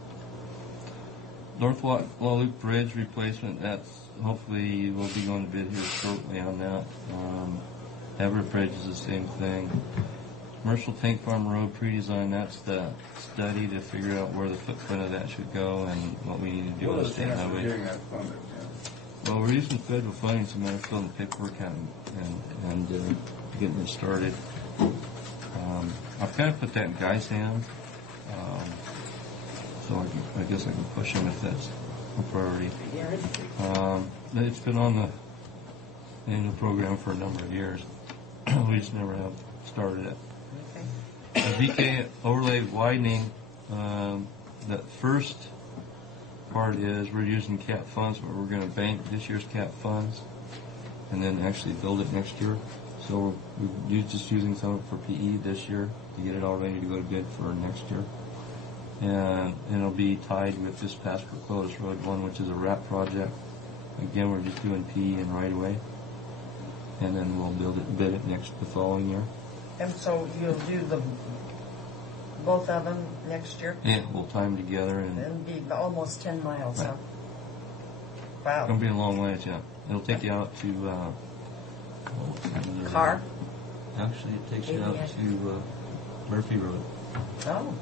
North Loop Bridge replacement, that's hopefully we'll be going to bid here shortly on that. Everett Bridge is the same thing. Commercial Tank Farm Road pre-design, that's the study to figure out where the footprint of that should go and what we need to do What on are the the state chances of highway. getting that funded? Well, we're using federal funding, so I'm filling the paperwork out and getting it started. I've kind of put that in Guy's hands, so I guess I can push him if that's a priority. It's been on the annual program for a number of years. We just never have started it. The VK overlay widening, that first part is we're using CAP funds, but we're going to bank this year's CAP funds and then actually build it next year. So we're just using some of it for PE this year to get it all ready to go to bid for next year. And it'll be tied with this Pasco Close Road one, which is a wrap project. Again, we're just doing PE and right away. And then we'll bid it the following year. And so you'll do both of them next year? Yeah, we'll tie them together and It'll be almost 10 miles, Right. huh? it's Wow. gonna be a long ways, yeah. It'll take you out to, what's the name of the Car? road? Actually, it takes you out to, Murphy Road. Oh,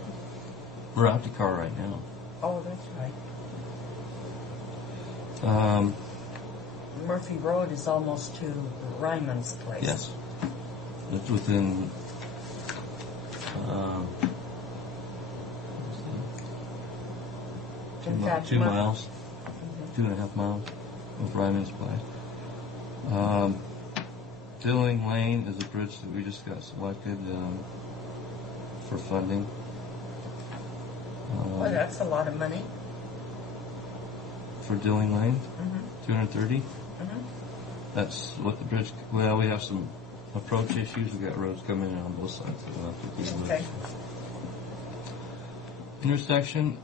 We're out to Carr right now. oh, that's right. Murphy Road is almost to Ryman's place. Yes. It's within, In fact, 2 miles, 2.5 miles of Ryman's place. Dilling Lane is a bridge that we just got selected for funding. Well, that's a lot of money. For Dilling Lane, Mm-hmm. 230. Mm-hmm. That's what the bridge. Well, we have some approach issues. We got roads coming in on both sides. So we'll have to deal with. Okay. Intersection,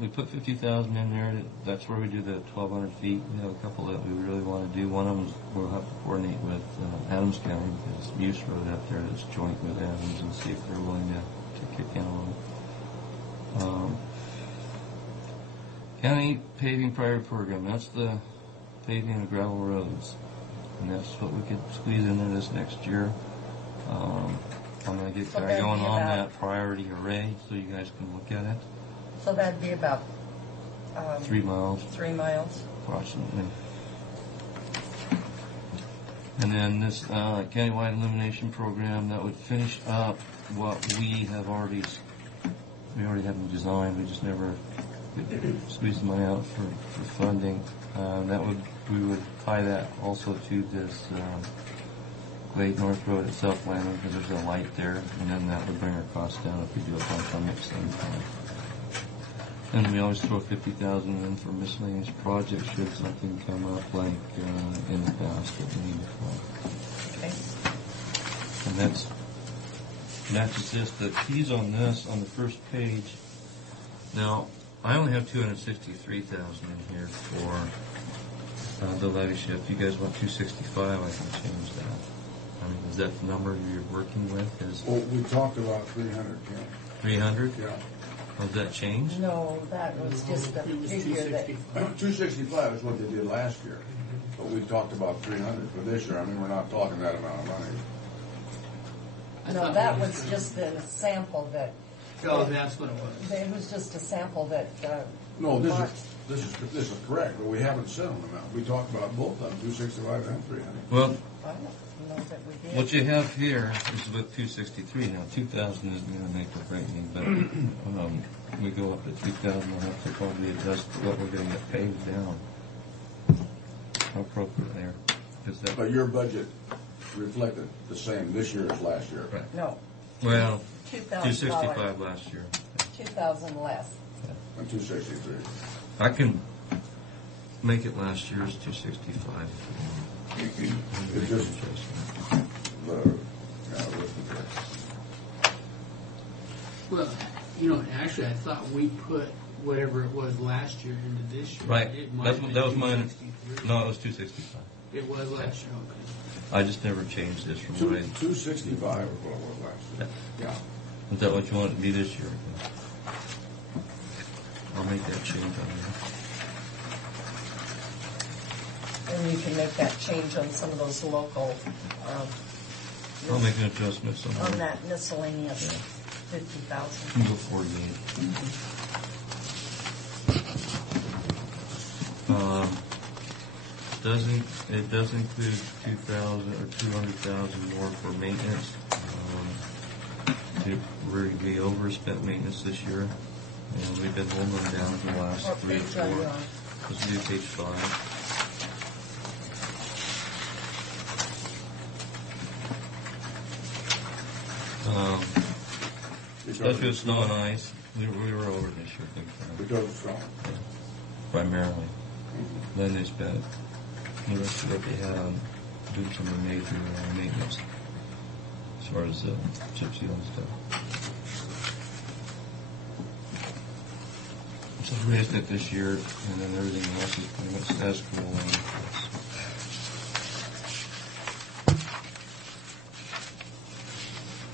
we put 50,000 in there. That's where we do the 1,200 feet. We have a couple that we really want to do. One of them we'll have to coordinate with Adams County because it's Muse Road up there that's joint with Adams and see if they're willing to kick in on it. County paving priority program. That's the paving of gravel roads, and that's what we could squeeze into this next year. I'm going to get So going that'd be on about- that priority array so you guys can look at it. So that'd be about 3 miles 3 miles. approximately. And then this countywide elimination program that would finish up what we already have them designed. We just never squeezed the money out for funding. We would tie that also to this Glade North Road at South Landing because there's a light there, and then that would bring our costs down if we do a bunch on it at the same time. And we always throw 50,000 in for miscellaneous projects should something come up like in the past that we need to fund. Okay. And that's just this. The keys on this on the first page. Now, I only have 263,000 in here for the levy shift. You guys want 265? I can change that. I mean, is that the number you're working with? Is Well, we talked about 300, yeah. 300? Yeah. Has that changed? No, that was just the It was figure that, 265. 265 is what they did last year, but we talked about 300 for this year. I mean, we're not talking that amount of money. I no, thought that we- was just a sample that, Oh, that's what it was. it was just a sample that, No, this Mark- is correct, but we haven't set them amount. We talked about both of them, 265 and 300. Well, I don't know that we did. what you have here is with 263. Now, 2,000 isn't going to make or break me, but we go up to 2,000, we'll have to probably adjust what we're going to get paid down. Appropriate there. Is that, But your budget reflected the same this year as last year. right. No, Well, $2,000. 265 last year. 2,000 less. And 263. I can make it last year's 265. It's just the arithmetic. Well, actually, I thought we put whatever it was last year into this year. Right. It might That have been was mine. 263. No, it was 265. It was last year, okay. I just never changed this from what I... 265 is what it was last year. Yeah. Is that what you want it to be this year? I'll make that change on And you can make that change on some of those local, I'll make an adjustment somewhere. on that miscellaneous 50,000. Go 48. It does include 2,000 or 200,000 more for maintenance. We overspent maintenance this year, and we've been holding them down for the last What 3 or page are you 4. on? Let's do page 5. Especially with snow and ice, we were over this year big time. Because of snow. Primarily. Then they spent the rest of what they had on doing some of the major maintenance as far as chip seal and stuff. So we raised it this year, and then everything else is pretty much status quo.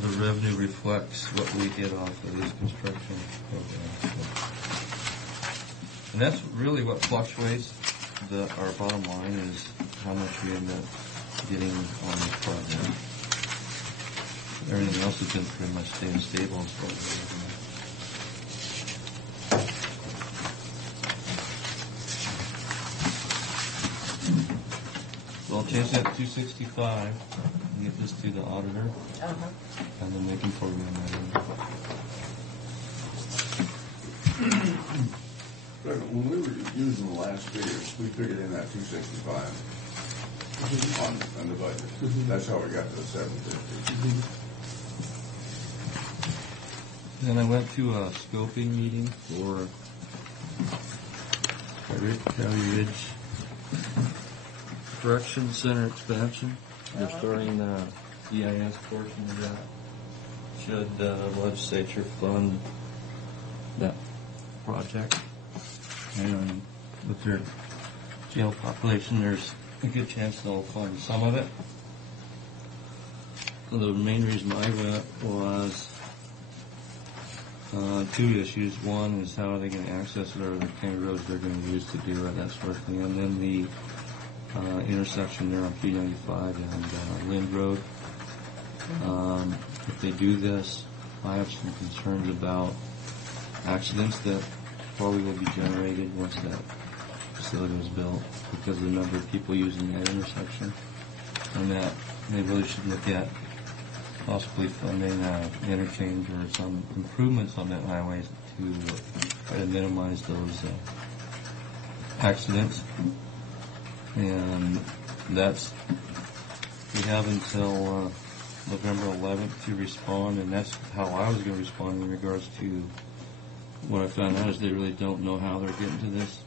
The revenue reflects what we get off of these construction programs. So. And that's really what fluctuates our bottom line is how much we end up getting on this program. Everything else has been pretty much staying stable as far as revenue. So I'll change that to 265 and get this to the auditor, and then they can program that in. When we were using the last figures, we figured in that 265 on the budget. That's how we got to the 750. Then I went to a scoping meeting for Coyote Ridge Correction Center expansion. They're starting the EIS portion of that. Should the legislature fund that project? And with their jail population, there's a good chance they'll fund some of it. So the main reason I went was two issues. One is how are they going to access whatever the kind of roads they're going to use to do it, that sort of thing. And then the intersection there on P95 and Lind Road. If they do this, I have some concerns about accidents that probably will be generated once that facility was built because of the number of people using that intersection. And that they really should look at possibly funding interchange or some improvements on that highway to try to minimize those accidents. And that's, we have until November 11th to respond, and that's how I was going to respond in regards to what I found out is they really don't know how they're getting to this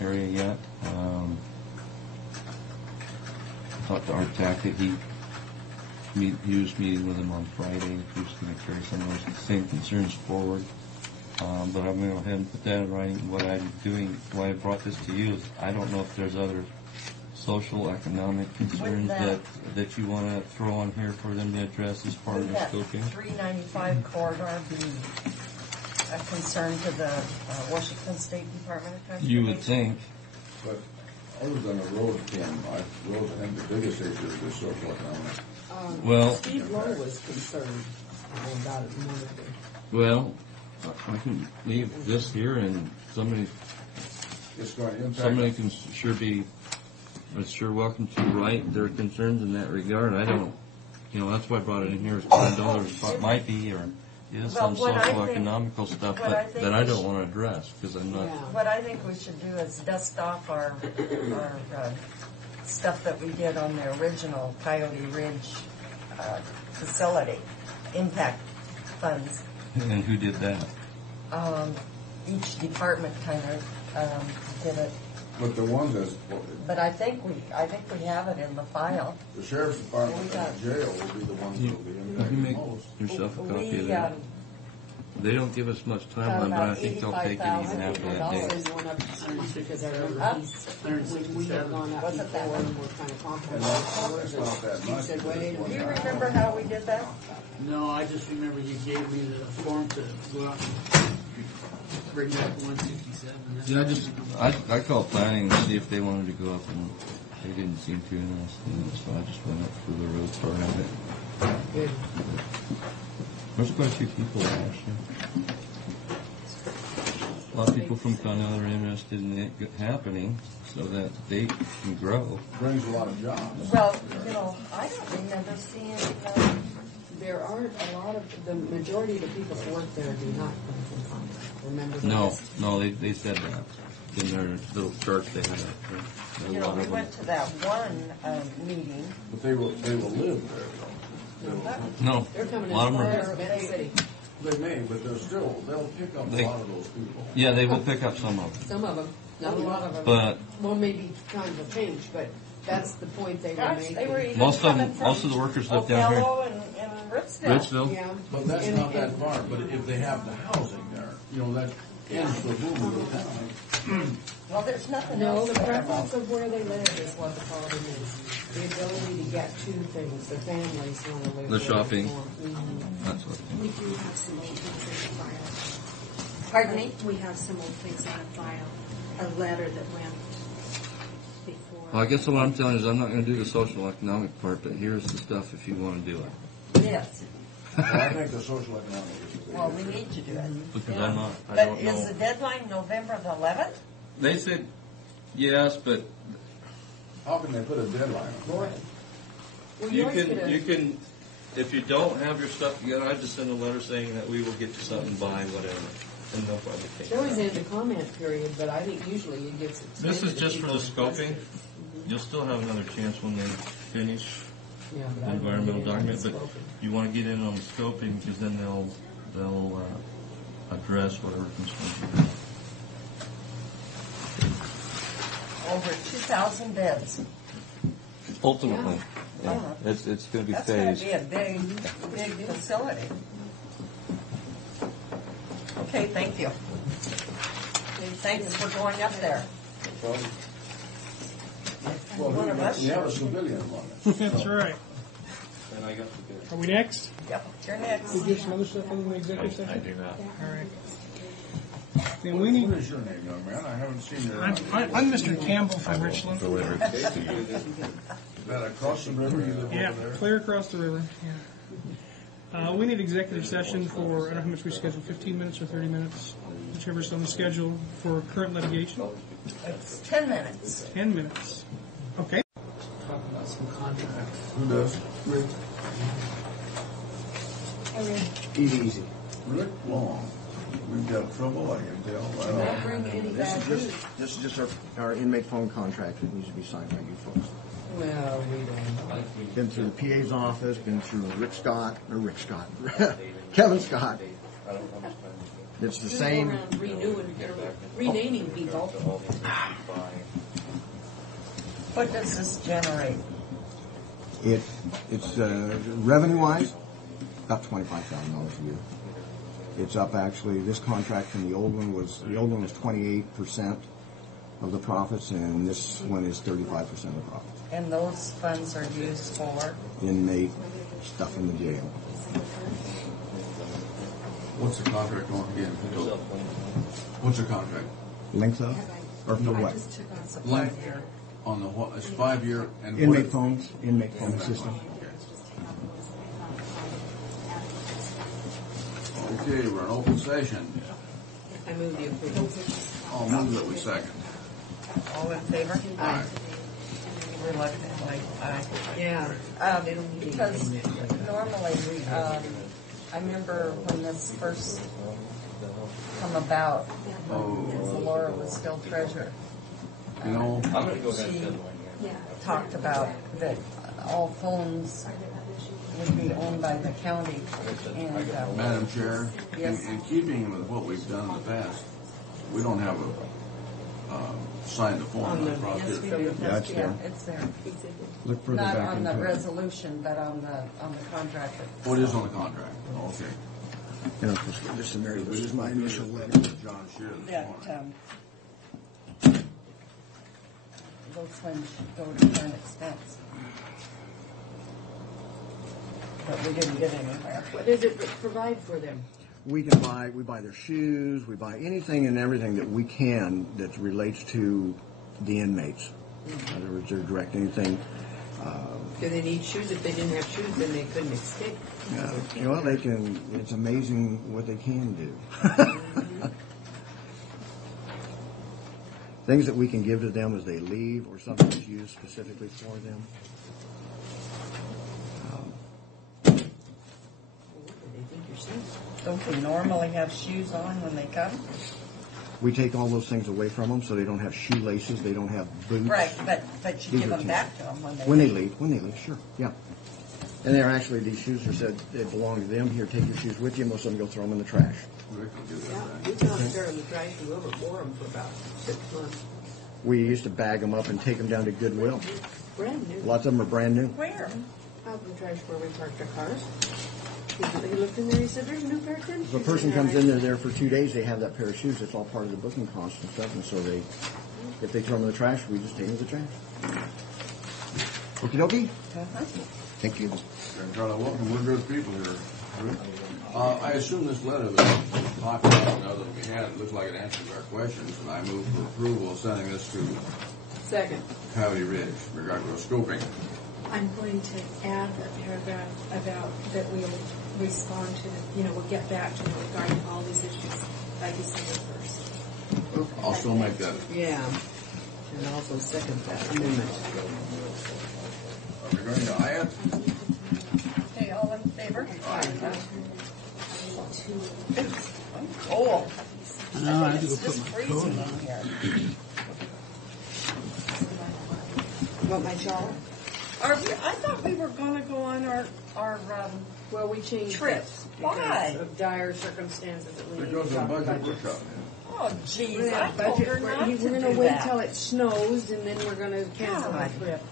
area yet. I talked to Art Tackett. He was meeting with him on Friday. He was going to carry some of those same concerns forward. But I'm going to go ahead and put that in writing. What I'm doing, why I brought this to you is I don't know if there's other social, economic concerns that you want to throw on here for them to address as part of the scoping. 395 corridor be a concern to the Washington State Department of Transportation? You would think. But other than the road, Kim, I think the biggest issue is the social economic. Well, Steve Lowe was concerned about it more than well, I can leave this here and somebody can sure welcome to write their concerns in that regard. I don't, that's why I brought it in here. I know there might be or is some social economical stuff that I don't want to address because I'm not. What I think we should do is dust off our stuff that we did on the original Coyote Ridge facility, impact funds. And who did that? Each department kind of did it. But the one that's... But I think we have it in the file. The sheriff's department and the jail will be the ones that will be impacted make most. yourself a copy of that. They don't give us much timeline, but I think they'll take it even after that date. because I remember we had gone up before and we're kind of compromised. He said, wait. Do you remember how we did that? No, I just remember you gave me the form to go out and bring back 167. Yeah, I called planning to see if they wanted to go up, and they didn't seem too interested in it, so I just went up for the road part of it. Good. There's quite a few people there, actually. A lot of people from Connell are interested in it happening so that they can grow. Brings a lot of jobs. Well, I don't remember seeing. There aren't a lot of, the majority of the people that work there do not come from Congress. Remember that? No, they said that in their little chart they had. We went to that one meeting. But they will live there, though. No, They're coming a lot of them as far as Bend City. They may, but they'll pick up a lot of those people. Yeah, they will pick up some of them. Some of them, not a lot of them. But well, maybe times will change, but That's the point they were Gosh, making. they were even Most of them, coming from most of the workers live down here. Othello and Ritzville. Ritzville. Yeah. But that's not that far, but if they have the housing there, you know, that ends the boom of the town. Well, there's nothing No, else the there. preference of where they live is what the problem is. The ability to get to things, the families want to live The where shopping. they want. Mhm. That's what. We do have some old things in the file. Pardon me? We have some old things in the file. A letter that went before. Well, I guess what I'm telling you is I'm not going to do the social economic part, but here's the stuff if you want to do it. Yes. Well, I think the social economic is. Well, we need to do it. Because I'm not. I But don't is know. the deadline November the 11th? They said yes, but How can they put a deadline on it? Well, you always can get a- you can if you don't have your stuff together, I just send a letter saying that we will get you something by whatever, and they'll probably take They always it. end the comment period, but I think usually it gets extended. This is if just for people the request scoping. it. You'll still have another chance when they finish Yeah, but the I don't environmental get it on document, the but scoping. you want to get in on the scoping because then they'll address whatever concerns you have. Over 2,000 beds. Ultimately, Yeah. it's going to be That's going phased. to be a big facility. Okay, thank you. Thanks for going up there. Well, One of us. we have a civilian one. That's right. And I got the bid. Are we next? Yep, you're next. We do some other stuff in the executive session? I do not. All right. Then we need, What is your name, young man? I haven't seen your. I'm Mr. Campbell from Richland. Delivered to you. Is that across the river you live Yeah, over there? clear across the river, yeah. We need executive session for, I don't know how much we scheduled, 15 minutes or 30 minutes, whichever's on the schedule, for current litigation. It's 10 minutes. 10 minutes. Okay. Talk about some contracts. Who does? Rick, Eat easy. Rick Long. We've got trouble, I can tell. Don't bring any bad news. This is just our inmate phone contract that needs to be signed by you folks. Well, we don't. Been through the PA's office, been through Kevin Scott. It's the Go same. around renaming people. What does this generate? It's revenue-wise, about $25,000 a year. It's up actually. This contract from the old one was 28% of the profits, and this one is 35% of the profits. And those funds are used for? Inmate stuff in the jail. What's the contract on again? What's the contract? Length of, or for what? It's a Length 5-year. on the what? It's 5 year and Inmate what? phones, inmate phone system. Okay, we're in open session. I move the approval. I'll move that we second. All in favor? Aye. Reluctantly, aye. Yeah. Because normally, I remember when this first come about, when Laura was still treasurer, You know, she talked about that all phones would be owned by the county. And Madam Chair, Yes. in keeping with what we've done in the past, we don't have a signed the form on the Yes, we property. do. Yeah, it's there. It's there. Look further Not back on the into it. resolution, but on the contract. Oh, it is on the contract. Okay. Here, this is Mary Lou. This is my initial letter. John Shear this That, morning. those funds go to current expense. But we didn't get anywhere. What does it provide for them? We buy their shoes, we buy anything and everything that we can that relates to the inmates. In other words, they're direct anything. Do they need shoes? If they didn't have shoes, then they couldn't escape. Well, they can. It's amazing what they can do. Things that we can give to them as they leave, or something that's used specifically for them. What do they think you're saying? Don't they normally have shoes on when they come? We take all those things away from them, so they don't have shoelaces, they don't have boots. Right, but you These give are them two. back to them when they When they leave. leave, sure, yeah. And they're actually, these shoes are said, they belong to them. Here, take your shoes with you. Most of them, go throw them in the trash. Rick will do Yeah, that. we found a pair in the trash and whoever wore them for about 6 months. We used to bag them up and take them down to Goodwill. Brand new. Lots of them are brand new. Where? Out in the trash where we parked our cars. He looked in there, he said, there's a new pair of tennis If a shoes person there." comes in there for 2 days, they have that pair of shoes. It's all part of the booking cost and stuff. And so if they throw them in the trash, we just take them to the trash. Okie dokie? Thank you. Charlie, welcome. We're good people here. I assume this letter that we talked about, now that we had, it looks like it answers our questions, and I move for approval of sending this to Second. Coyote Ridge regarding scoping. I'm going to add a paragraph about that we'll respond to, we'll get back to them regarding all these issues by December 1st. I'll still make that. Yeah. And also second that amendment. Are we going to add? Okay, all in favor? Oh. No, I have to go It's put just my freezing coat in on. here. Want my shawl? I thought we were gonna go on our Well, we changed trips. it Why? because of dire circumstances that we need Because to of talk budget budgets. workshop. Oh, geez, Yeah, I told her budget, not we're to gonna do wait that. till it snows and then we're gonna cancel the God. trip.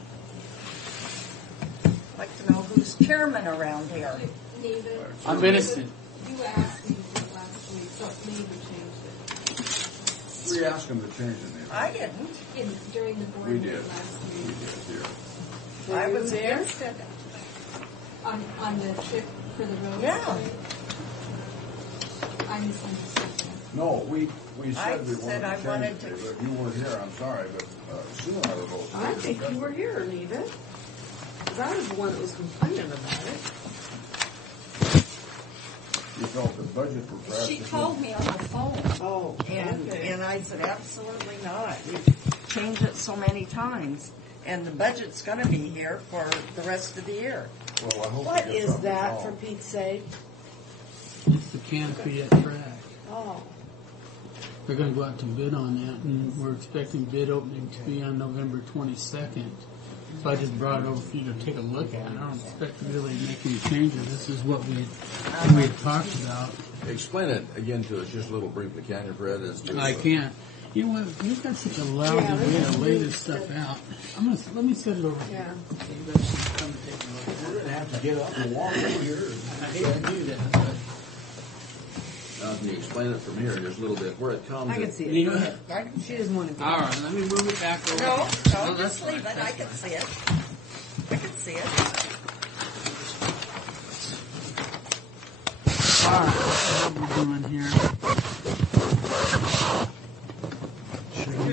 I'd like to know who's chairman around here. David? I'm innocent. You asked me last week, so maybe changed We asked them to change the name. I didn't. it during the board We meeting did. last We week. did, here. I was there? against it. On the trip for the road. Yeah. I misunderstood that. No, we I said we said I wanted to wanted change it, to- but you weren't here, I'm sorry, but Sue and I were both. I think you were here, Nita. Because I was the one that was complaining about it. You felt the budget were perhaps. She called me on the phone. Oh, And I said, absolutely not. We've changed it so many times. And the budget's going to be here for the rest of the year. Well, I hope What we get is something that, wrong. for Pete's sake? It's the canopy at track. Oh. They're going to go out to bid on that, and we're expecting bid opening to be on November 22nd. So I just brought it over for you to take a look at. I don't expect to really make any changes. This is what we had talked about. Explain it again to us, just a little briefly, can you, Fred? As to, I can't. You know what? You've got such a lousy way to lay this stuff out. Let me set it over here. Yeah. So you guys can come and take a look. We're going to have to get up and walk over here. I hate to do that, but Now, can you explain it from here just a little bit, where it comes? I can see it. You Go know- ahead. She doesn't want to. all right, let me move it back over. No, that's just fine, leave it. that's I can fine. see it. I can see it. All right, what we're doing here.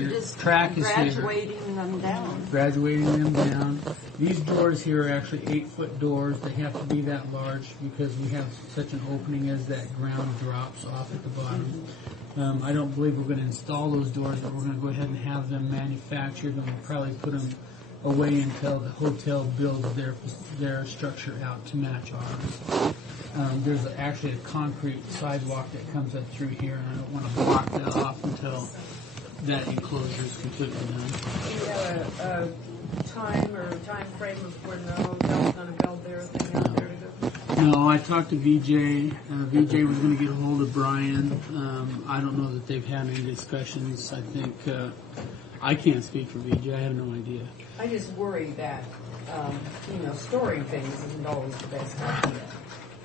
You're just Track is here. graduating them down. Graduating them down. These doors here are actually 8-foot doors. They have to be that large because we have such an opening as that ground drops off at the bottom. I don't believe we're going to install those doors, but we're going to go ahead and have them manufactured, and we'll probably put them away until the hotel builds their structure out to match ours. There's actually a concrete sidewalk that comes up through here, and I don't want to block that off until that enclosure is completely done. Do you have a time or time frame of when the hotel's going to build their thing out there to go? No, I talked to VJ. VJ was going to get a hold of Brian. I don't know that they've had any discussions. I think I can't speak for VJ. I have no idea. I just worry that, storing things isn't always the best idea.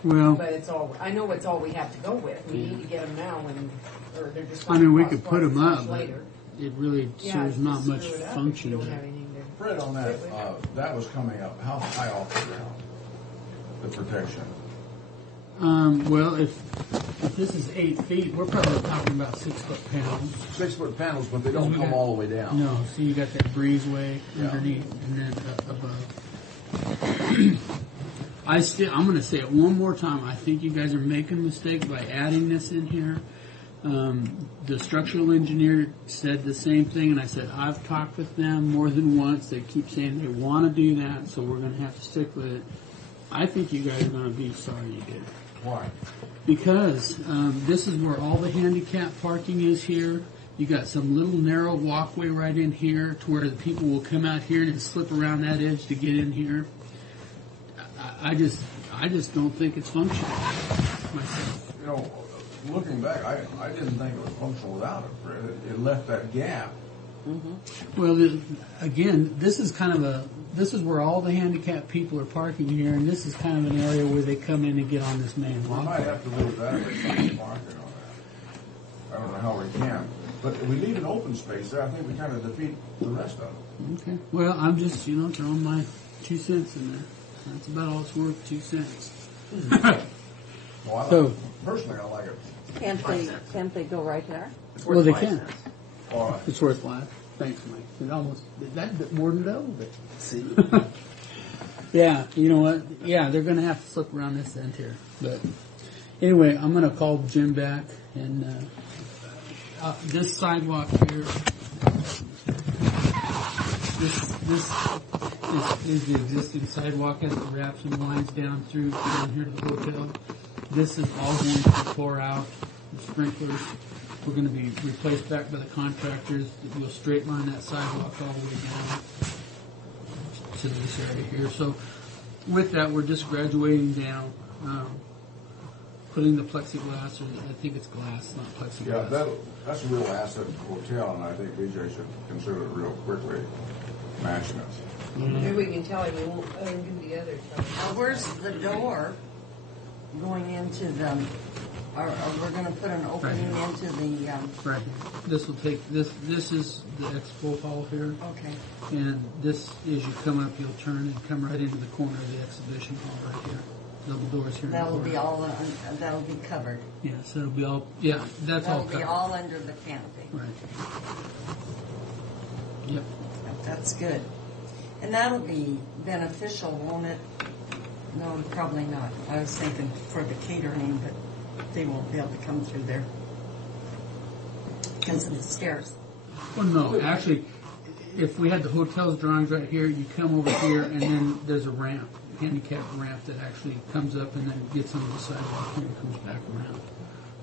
Well, But it's all, I know it's all we have to go with. We need to get them now or they're just I going to mean, we cost could put twice them as up, much but later. it really Yeah, serves just not much screw it up if you function don't there. have anything to- Fred, on that was coming up, how high off the ground? The protection? Well, if this is 8 feet, we're probably talking about 6 foot panels. 6 foot panels, but they don't We come got- all the way down. No, so you got that breezeway Yeah. underneath and then above. I'm going to say it one more time. I think you guys are making a mistake by adding this in here. The structural engineer said the same thing, and I said, I've talked with them more than once. They keep saying they want to do that, so we're going to have to stick with it. I think you guys are going to be sorry you did it. Why? Because this is where all the handicap parking is here. You got some little narrow walkway right in here to where the people will come out here and slip around that edge to get in here. I just don't think it's functional myself. You know, looking back, I didn't think it was functional without it, Fred. It left that gap Well, again, this is kind of this is where all the handicapped people are parking here, and this is kind of an area where they come in and get on this main We walk. might have to leave that or something market on that. I don't know how we can. But if we leave an open space there, I think we kind of defeat the rest of it. Okay. Well, I'm just, throwing my 2 cents in there. That's about all it's worth, 2 cents. Well, personally, I like it. Can't they go right there? Well, they can. All right. It's worthwhile. Thanks, Mike. It almost, that more than doubled it. See? Yeah, you know what? Yeah, they're going to have to flip around this end here. But anyway, I'm going to call Jim back, and this sidewalk here, this is the existing sidewalk as it wraps and winds down through down here to the hotel. This is all going to be tore out. The sprinklers we're going to be replaced back by the contractors. We'll straight line that sidewalk all the way down to this area here. So with that, we're just graduating down, putting the plexiglass, or I think it's glass, not plexiglass. Yeah, that's a real asset to the hotel, and I think BJ should consider it real quickly matching it. Maybe we can tell him we won't let him do the other stuff. Where's the door going into the, or we're going to put an opening into the, Right. This will take, this is the expo hall here. okay. And this, as you come up, you'll turn and come right into the corner of the exhibition hall right here. Double doors here. in the That'll corner. be all, that'll be covered. Yeah, so it'll be all, yeah, that's all That'll be covered. all under the canopy. Right. Yep. That's good. And that'll be beneficial, won't it? No, probably not. I was thinking for the catering, but they won't be able to come through there because of the stairs. Well, no, actually, if we had the hotel's drawings right here, you come over here, and then there's a ramp, handicap ramp that actually comes up and then gets on the sidewalk and comes back around.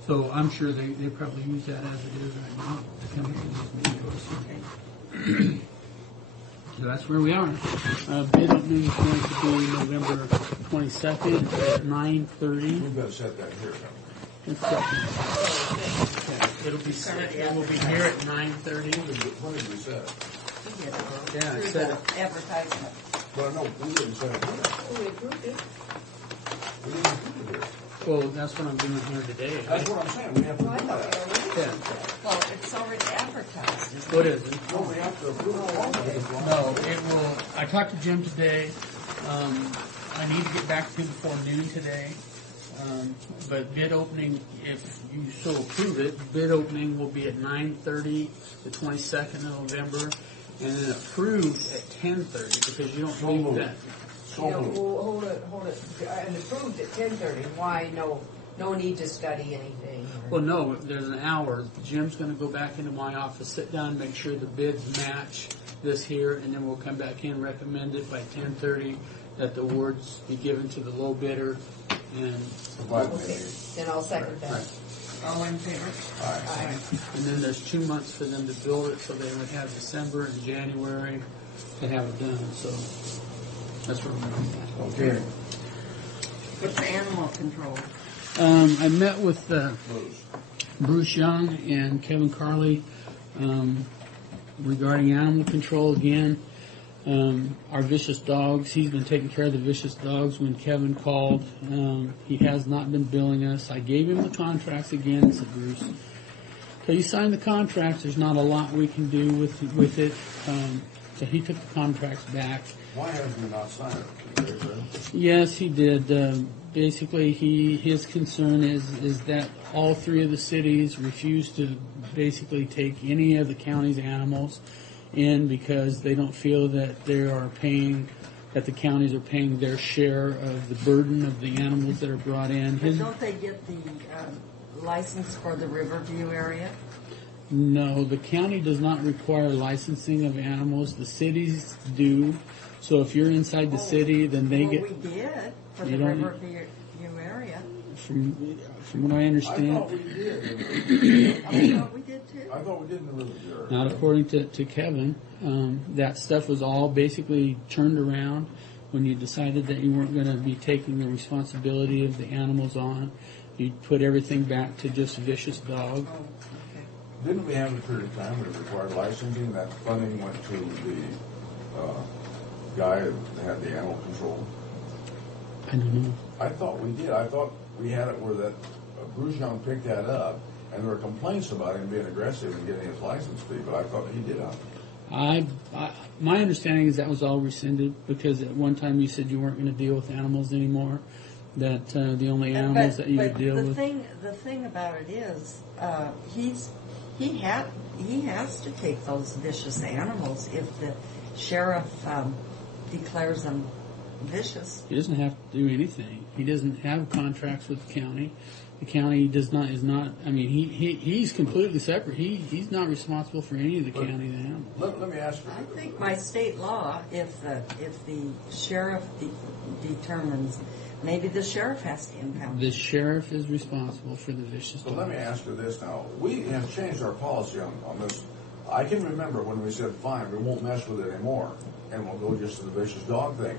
So I'm sure they probably use that as it is right now to come into these meetings. So that's where we are. Bid opening is going to be November 22nd at 9:30. We've got to set that here. It's okay. It'll be set. It will be here at 9:30. When did we set it? Yeah, Through set the it. advertisement. Well, no, we didn't set it here. We approved it. We didn't approve it here. Well, that's what I'm doing here today. That's what I'm saying. We have to do I thought that. we already Yeah. Well, it's already advertised, isn't it? What is it? No, we have to approve all of it. No, it will. I talked to Jim today. I need to get back to him before noon today. But bid opening, if you so approve it, bid opening will be at 9:30, the 22nd of November, and then approved at 10:30 because you don't need that. So moved. Hold it. And approved at 10:30. Why no need to study anything? Well, no, there's an hour. Jim's going to go back into my office, sit down, make sure the bids match this here, and then we'll come back in, recommend it by 10:30 that the awards be given to the low bidder, and Okay, then I'll second that. All in favor? Aye. and then there's 2 months for them to build it, so they would have December and January to have it done. So that's where we're at. Okay. What's the animal control? I met with Bruce Young and Kevin Carley regarding animal control again. Our vicious dogs, he's been taking care of the vicious dogs when Kevin called. He has not been billing us. I gave him the contracts again, said Bruce. So you signed the contracts, there's not a lot we can do with it. So he took the contracts back. Why have you not signed it? Yes, he did. Basically, his concern is that all three of the cities refuse to basically take any of the county's animals in because they don't feel that that the counties are paying their share of the burden of the animals that are brought in. But don't they get the license for the Riverview area? No, the county does not require licensing of animals. The cities do. So if you're inside the city, then they get. We did for the You don't- Riverview area. From what I I understand. thought we did. I thought we did too. I thought we did in the Riverview. Not according to Kevin. That stuff was all basically turned around when you decided that you weren't going to be taking the responsibility of the animals on. You put everything back to just vicious dog. Didn't we have a period of time when it required licensing? That funding went to the guy that had the animal control. I don't know. I thought we did. I thought we had it where that Bruce Young picked that up, and there were complaints about him being aggressive and getting his license fee, but I thought he did it. My understanding is that was all rescinded because at one time you said you weren't going to deal with animals anymore. That the only animals that you would deal with. The thing about it is, he has to take those vicious animals if the sheriff declares them vicious. He doesn't have to do anything. He doesn't have contracts with the county. The county is not. I mean, he's completely separate. He's not responsible for any of the county animals. Let me ask you. I think by state law, if the sheriff determines, maybe the sheriff has to impound. The sheriff is responsible for the vicious So dogs. let me ask you this now. We have changed our policy on this. I can remember when we said, fine, we won't mess with it anymore, and we'll go just to the vicious dog thing.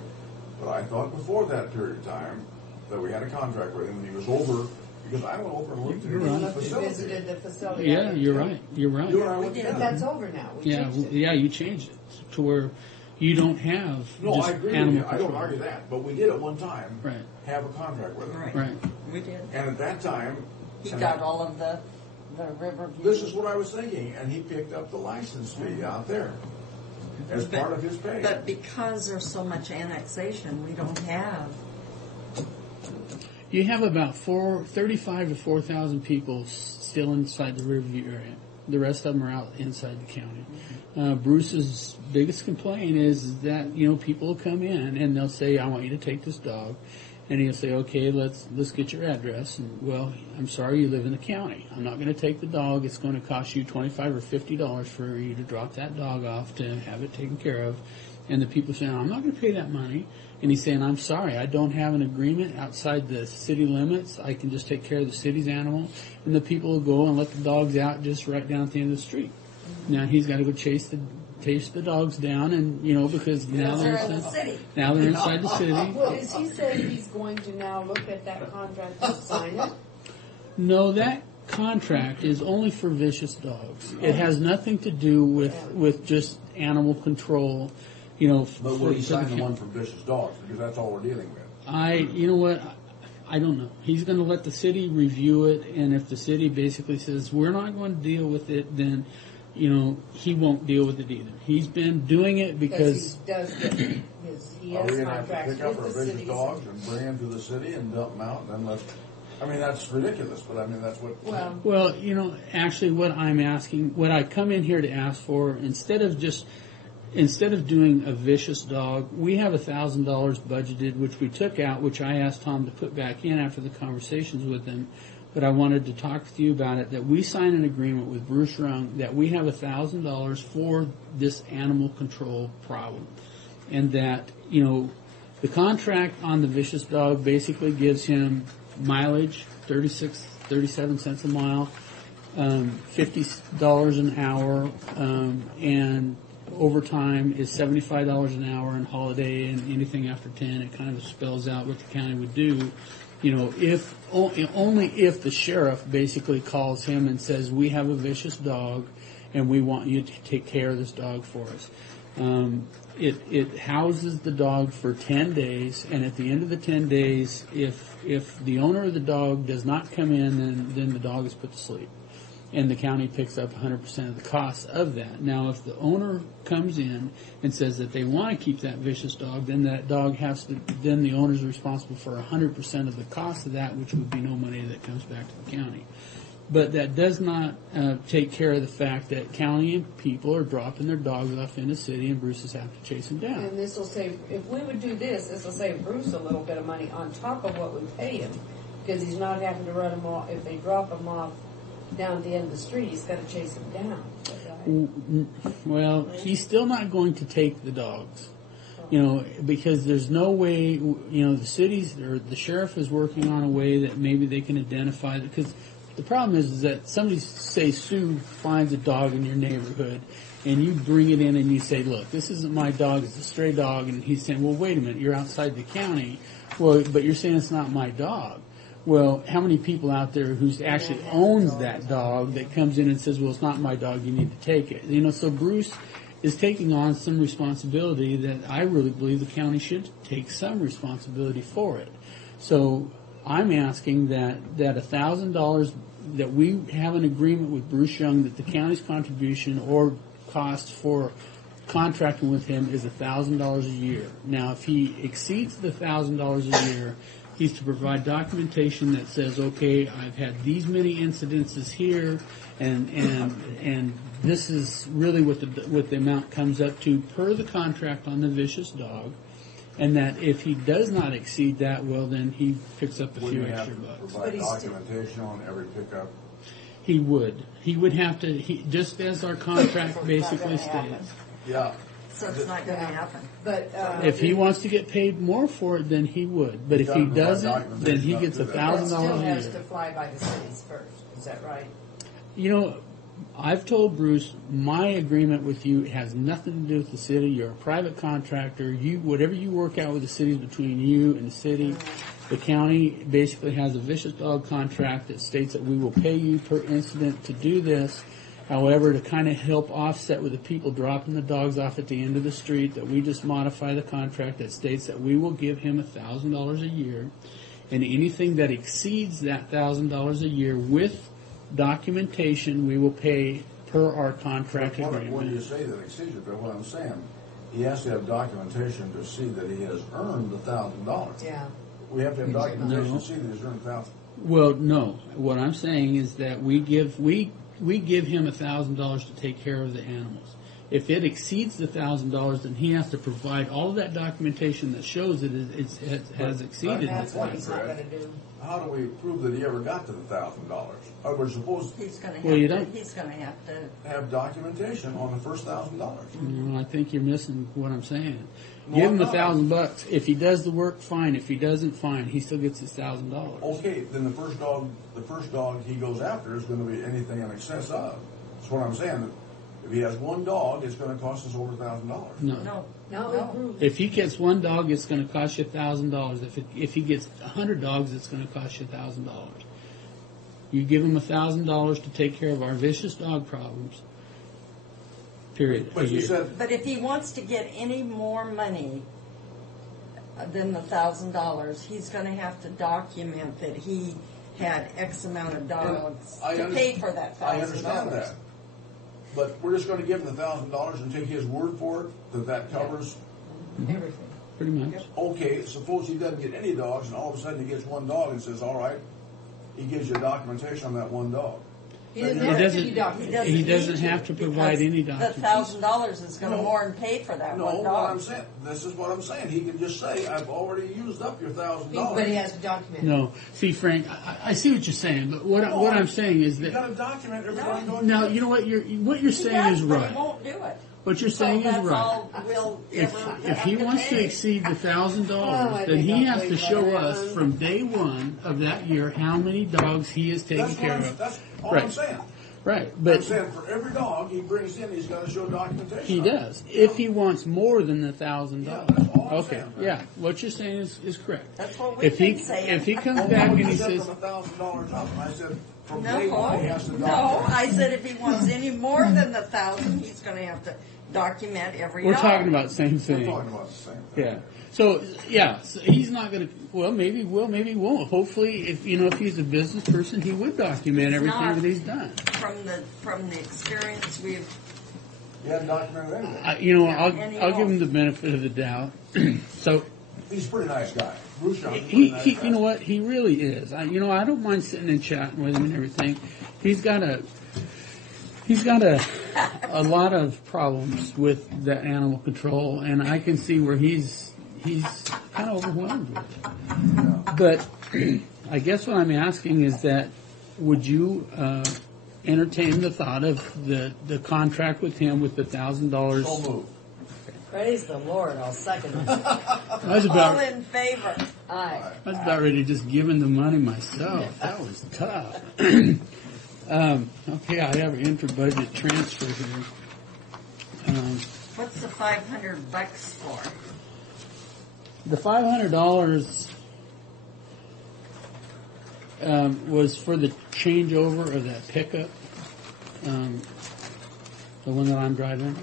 But I thought before that period of time that we had a contract with him, and he was over, because I went over and looked at the We facility. visited the facility. Yeah, you're right. You're right. You and I went But together. that's over now. We Yeah, changed it. yeah, you changed it to where you don't have No, just I agree with animal you. I don't control. argue that. But we did at one time Right. have a contract with him. Right. We did. And at that time, He got all of the Riverview. this is what I was thinking, and he picked up the license fee out there as part of his pay. But because there's so much annexation, we don't have. You have about 35 to 4,000 people still inside the Riverview area. The rest of them are out inside the county. Bruce's biggest complaint is that people will come in and they'll say, "I want you to take this dog," and he'll say, "Okay, let's get your address." And well, I'm sorry, you live in the county. I'm not going to take the dog. It's going to cost you $25 or $50 for you to drop that dog off to have it taken care of. And the people saying, "I'm not going to pay that money." And he's saying, "I'm sorry, I don't have an agreement outside the city limits. I can just take care of the city's animal." And the people will go and let the dogs out just right down at the end of the street. Now he's got to go chase the dogs down, and because now they're in the city. Now they're inside the city. Well, is he saying he's going to now look at that contract and sign it? No, that contract is only for vicious dogs. It has nothing to do with just animal control. But will he sign the one for vicious dogs? Because that's all we're dealing with. You know what? I don't know. He's going to let the city review it, and if the city basically says we're not going to deal with it, then he won't deal with it either. He's been doing it because he does get he Are has we going to have to contracts pick up our with the vicious cities. dogs and bring them to the city and dump them out and then that's ridiculous, but I mean, that's what... Well, actually what I'm asking, what I come in here to ask for, instead of doing a vicious dog, we have $1,000 budgeted, which we took out, which I asked Tom to put back in after the conversations with him. But I wanted to talk with you about it, that we sign an agreement with Bruce Rung that we have $1,000 for this animal control problem. And that, the contract on the vicious dog basically gives him mileage, 37 cents a mile, $50 an hour, and overtime is $75 an hour, and holiday and anything after 10. It kind of spells out what the county would do. Only if the sheriff basically calls him and says, "We have a vicious dog, and we want you to take care of this dog for us." It houses the dog for 10 days, and at the end of the 10 days, if the owner of the dog does not come in, then the dog is put to sleep. And the county picks up 100% of the costs of that. Now, if the owner comes in and says that they want to keep that vicious dog, then that dog then the owner is responsible for 100% of the cost of that, which would be no money that comes back to the county. But that does not take care of the fact that county and people are dropping their dogs off in the city, and Bruce's have to chase them down. And this will save, if we would do this will save Bruce a little bit of money on top of what we pay him, because he's not having to run them off. If they drop him off down at the end of the street, he's got to chase them down. Well, he's still not going to take the dogs, because there's no way, the cities or the sheriff is working on a way that maybe they can identify, because the problem is that somebody, say Sue finds a dog in your neighborhood, and you bring it in and you say, "Look, this isn't my dog, it's a stray dog," and he's saying, "Well, wait a minute, you're outside the county, well, but you're saying it's not my dog." Well, how many people out there who's actually owns that dog that comes in and says, well, it's not my dog, you need to take it. So Bruce is taking on some responsibility that I really believe the county should take some responsibility for it. So I'm asking that $1,000, that we have an agreement with Bruce Young that the county's contribution or cost for contracting with him is $1,000 a year. Now, if he exceeds the $1,000 a year, he's to provide documentation that says, okay, I've had these many incidences here, and this is really what the amount comes up to per the contract on the vicious dog, and that if he does not exceed that, well, then he picks up a few extra bucks. Provide documentation on every pickup. He would. He would have to, just as our contract basically states. Yeah. So it's not going to happen. But If he wants to get paid more for it, then he would. But if he doesn't, then he gets $1,000 still a has year. to fly by the cities first. Is that right? I've told Bruce my agreement with you has nothing to do with the city. You're a private contractor. Whatever you work out with the city is between you and the city. The county basically has a vicious dog contract that states that we will pay you per incident to do this. However, to kind of help offset with the people dropping the dogs off at the end of the street, that we just modify the contract that states that we will give him $1,000 a year, and anything that exceeds that $1,000 a year with documentation, we will pay per our contract agreement. When you say that exceeds it, but what I'm saying, he has to have documentation to see that he has earned $1,000. Yeah. We have to have documentation to see that he's earned $1,000. Well, no. What I'm saying is that we give him $1,000 to take care of the animals. If it exceeds the $1,000, then he has to provide all of that documentation that shows that it has exceeded. That's what he's not going to do. How do we prove that he ever got to the $1,000? We're supposed He's going to have to have documentation on the first $1,000. I think you're missing what I'm saying. No, Give him I'm not. $1,000. If he does the work, fine. If he doesn't, fine. He still gets his $1,000. Okay, then the first dog he goes after is going to be anything in excess of. That's what I'm saying. If he has one dog, it's going to cost us over $1,000. No. If he gets one dog, it's going to cost you $1,000. If he gets 100 dogs, it's going to cost you $1,000. You give him $1,000 to take care of our vicious dog problems. Period. But you said, But if he wants to get any more money than the $1,000, he's going to have to document that he had X amount of dogs to pay for that $1,000. I understand that. But we're just going to give him the $1,000 and take his word for it that covers Everything. Pretty much. Okay, suppose he doesn't get any dogs, and all of a sudden he gets one dog and says, all right, he gives you documentation on that one dog. He doesn't have to provide any The documentation. $1,000 is going to more than pay for that one What dog. I'm saying, this is what I'm saying. He can just say, I've already used up your $1,000. But he has to document. No. See, Frank, I see what you're saying, but what I'm saying is You that got to document everything going. now you know what you're saying is But right. he won't do it. What you're saying is that's right. all we'll If ever he have wants to pay. exceed the $1,000, then he has to show us from day one of that year how many dogs he is taking care of. That's all Right. I'm saying. Right, I'm but saying for every dog he brings in, he's got to show documentation. he on it. does. If he wants more than the $1,000. Yeah, that's all I'm Okay, saying, man. yeah, what you're saying is correct. That's what we've If he been saying. if he comes Well, back what and he you said says, from $1,000 up, and I said from No, day one he has to no. document. I said if he wants any more than the $1,000, he's going to have to document every we're dog. talking about the same We're thing. talking about the same thing. Yeah. So so he's not going to. Well, maybe he will, maybe he won't. Hopefully, if he's a business person, he would document everything not. that he's done. From the experience we've. He hadn't documented anything. I'll give him the benefit of the doubt. So He's a pretty nice guy. Bruce Young is a he pretty nice guy. you know what, he really is. I don't mind sitting and chatting with him and everything. He's got a lot of problems with the animal control, and I can see where he's kind of overwhelmed with it. But I guess what I'm asking is that would you entertain the thought of the contract with him with the $1,000? So moved. Praise the Lord. I'll second it. I was All about in favor. Aye. ready to just give him the money myself. That was tough. Okay, I have an inter-budget transfer here. What's the $500 for? The $500 was for the changeover of that pickup, the one that I'm driving.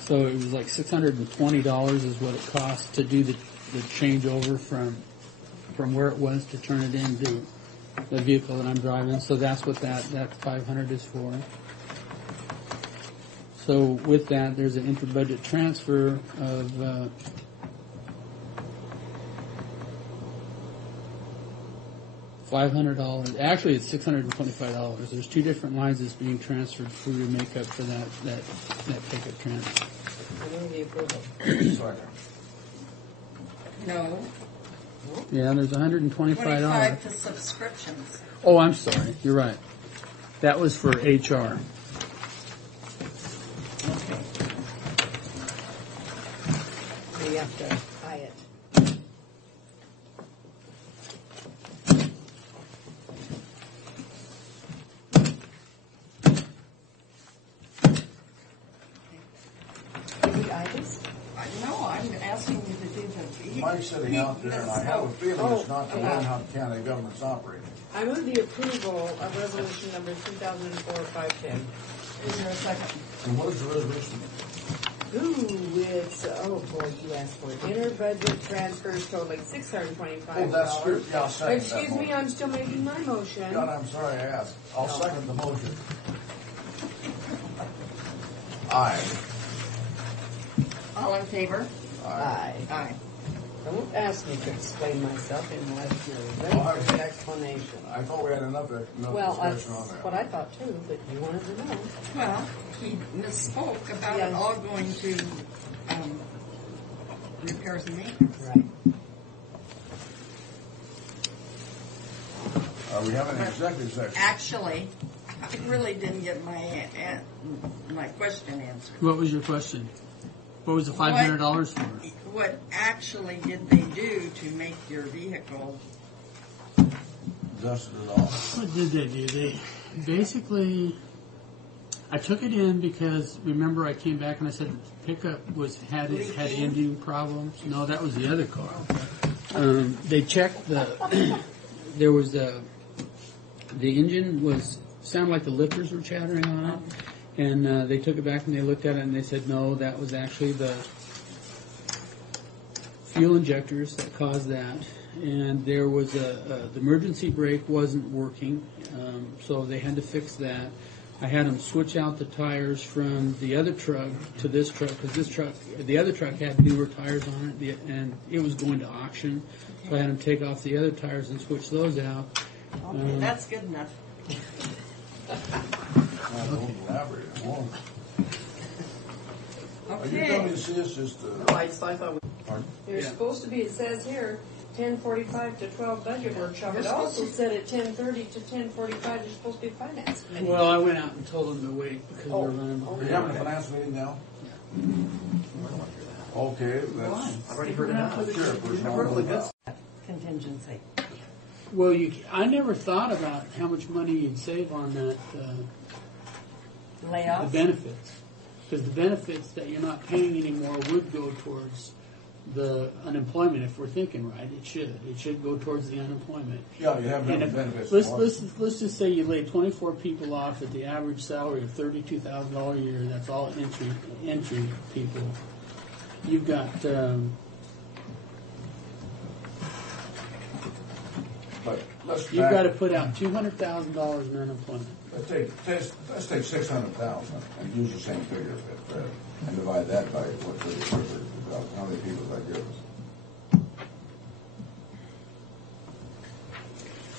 So it was like $620 is what it cost to do the changeover from where it was to turn it into the vehicle that I'm driving. So that's what that $500 is for. So with that, there's an inter-budget transfer of $500. Actually, it's $625. There's two different lines that's being transferred for to make up for that pickup transfer. No. Yeah, there's $125. 25 to subscriptions. Oh, I'm sorry. You're right. That was for HR. So you have to buy it. Did we buy this? No, I'm asking you to do the vehicle. Mike's sitting out there, and I have a feeling it's not the way how county government's operating. I move the approval of resolution number 2004-510. Is there a second? And what is the resolution? Ooh, it's, oh boy, you asked for it. Inter-budget transfers totaling $625. Oh, that's good. Yeah, I'll second that Excuse me, motion. I'm still making my motion. God, I'm sorry I asked. I'll second the motion. Aye. All in favor? Aye. Aye. Don't ask me to explain myself unless you're ready for the explanation. I thought we had enough Well, that's discussion on that. what I thought too, but you wanted to know. Well, he misspoke about Yeah. it all going to repairs and maintenance. Right. Are we having an executive session? Actually, I really didn't get my question answered. What was your question? What was the $500 for? What actually did they do to make your vehicle? Dusted it off. What did they do? They basically, I took it in because remember I came back and I said the pickup had engine problems. No, that was the other car. They checked there was the engine sounded like the lifters were chattering on it, and they took it back and they looked at it and they said no, that was actually the fuel injectors that caused that. And there was the emergency brake wasn't working, so they had to fix that. I had them switch out the tires from the other truck to this truck because the other truck had newer tires on it, and it was going to auction. So I had them take off the other tires and switch those out. Okay, that's good enough. I won't elaborate. I won't. Are you telling me to see us just? I thought Pardon? You're supposed to be, it says here, 10:45 to 12 budget workshop. It also said at 10:30 to 10:45 you're supposed to be finance committee. Well, I went out and told them to wait because we're running. Are you having a finance meeting now? Okay, that's. I've already heard enough. Sure, personnel. Contingency. Well, I never thought about how much money you'd save on that. The Layoffs? benefits. Because the benefits that you're not paying anymore would go towards the unemployment. If we're thinking right, it should. It should go towards the unemployment. Yeah, you have And no if- benefits. let's just say you laid 24 people off at the average salary of $32,000 a year. That's all entry people. You've got But let's you've got to put out $200,000 in unemployment. Let's take 600,000 and use the same figure and divide that by how many people that gives us.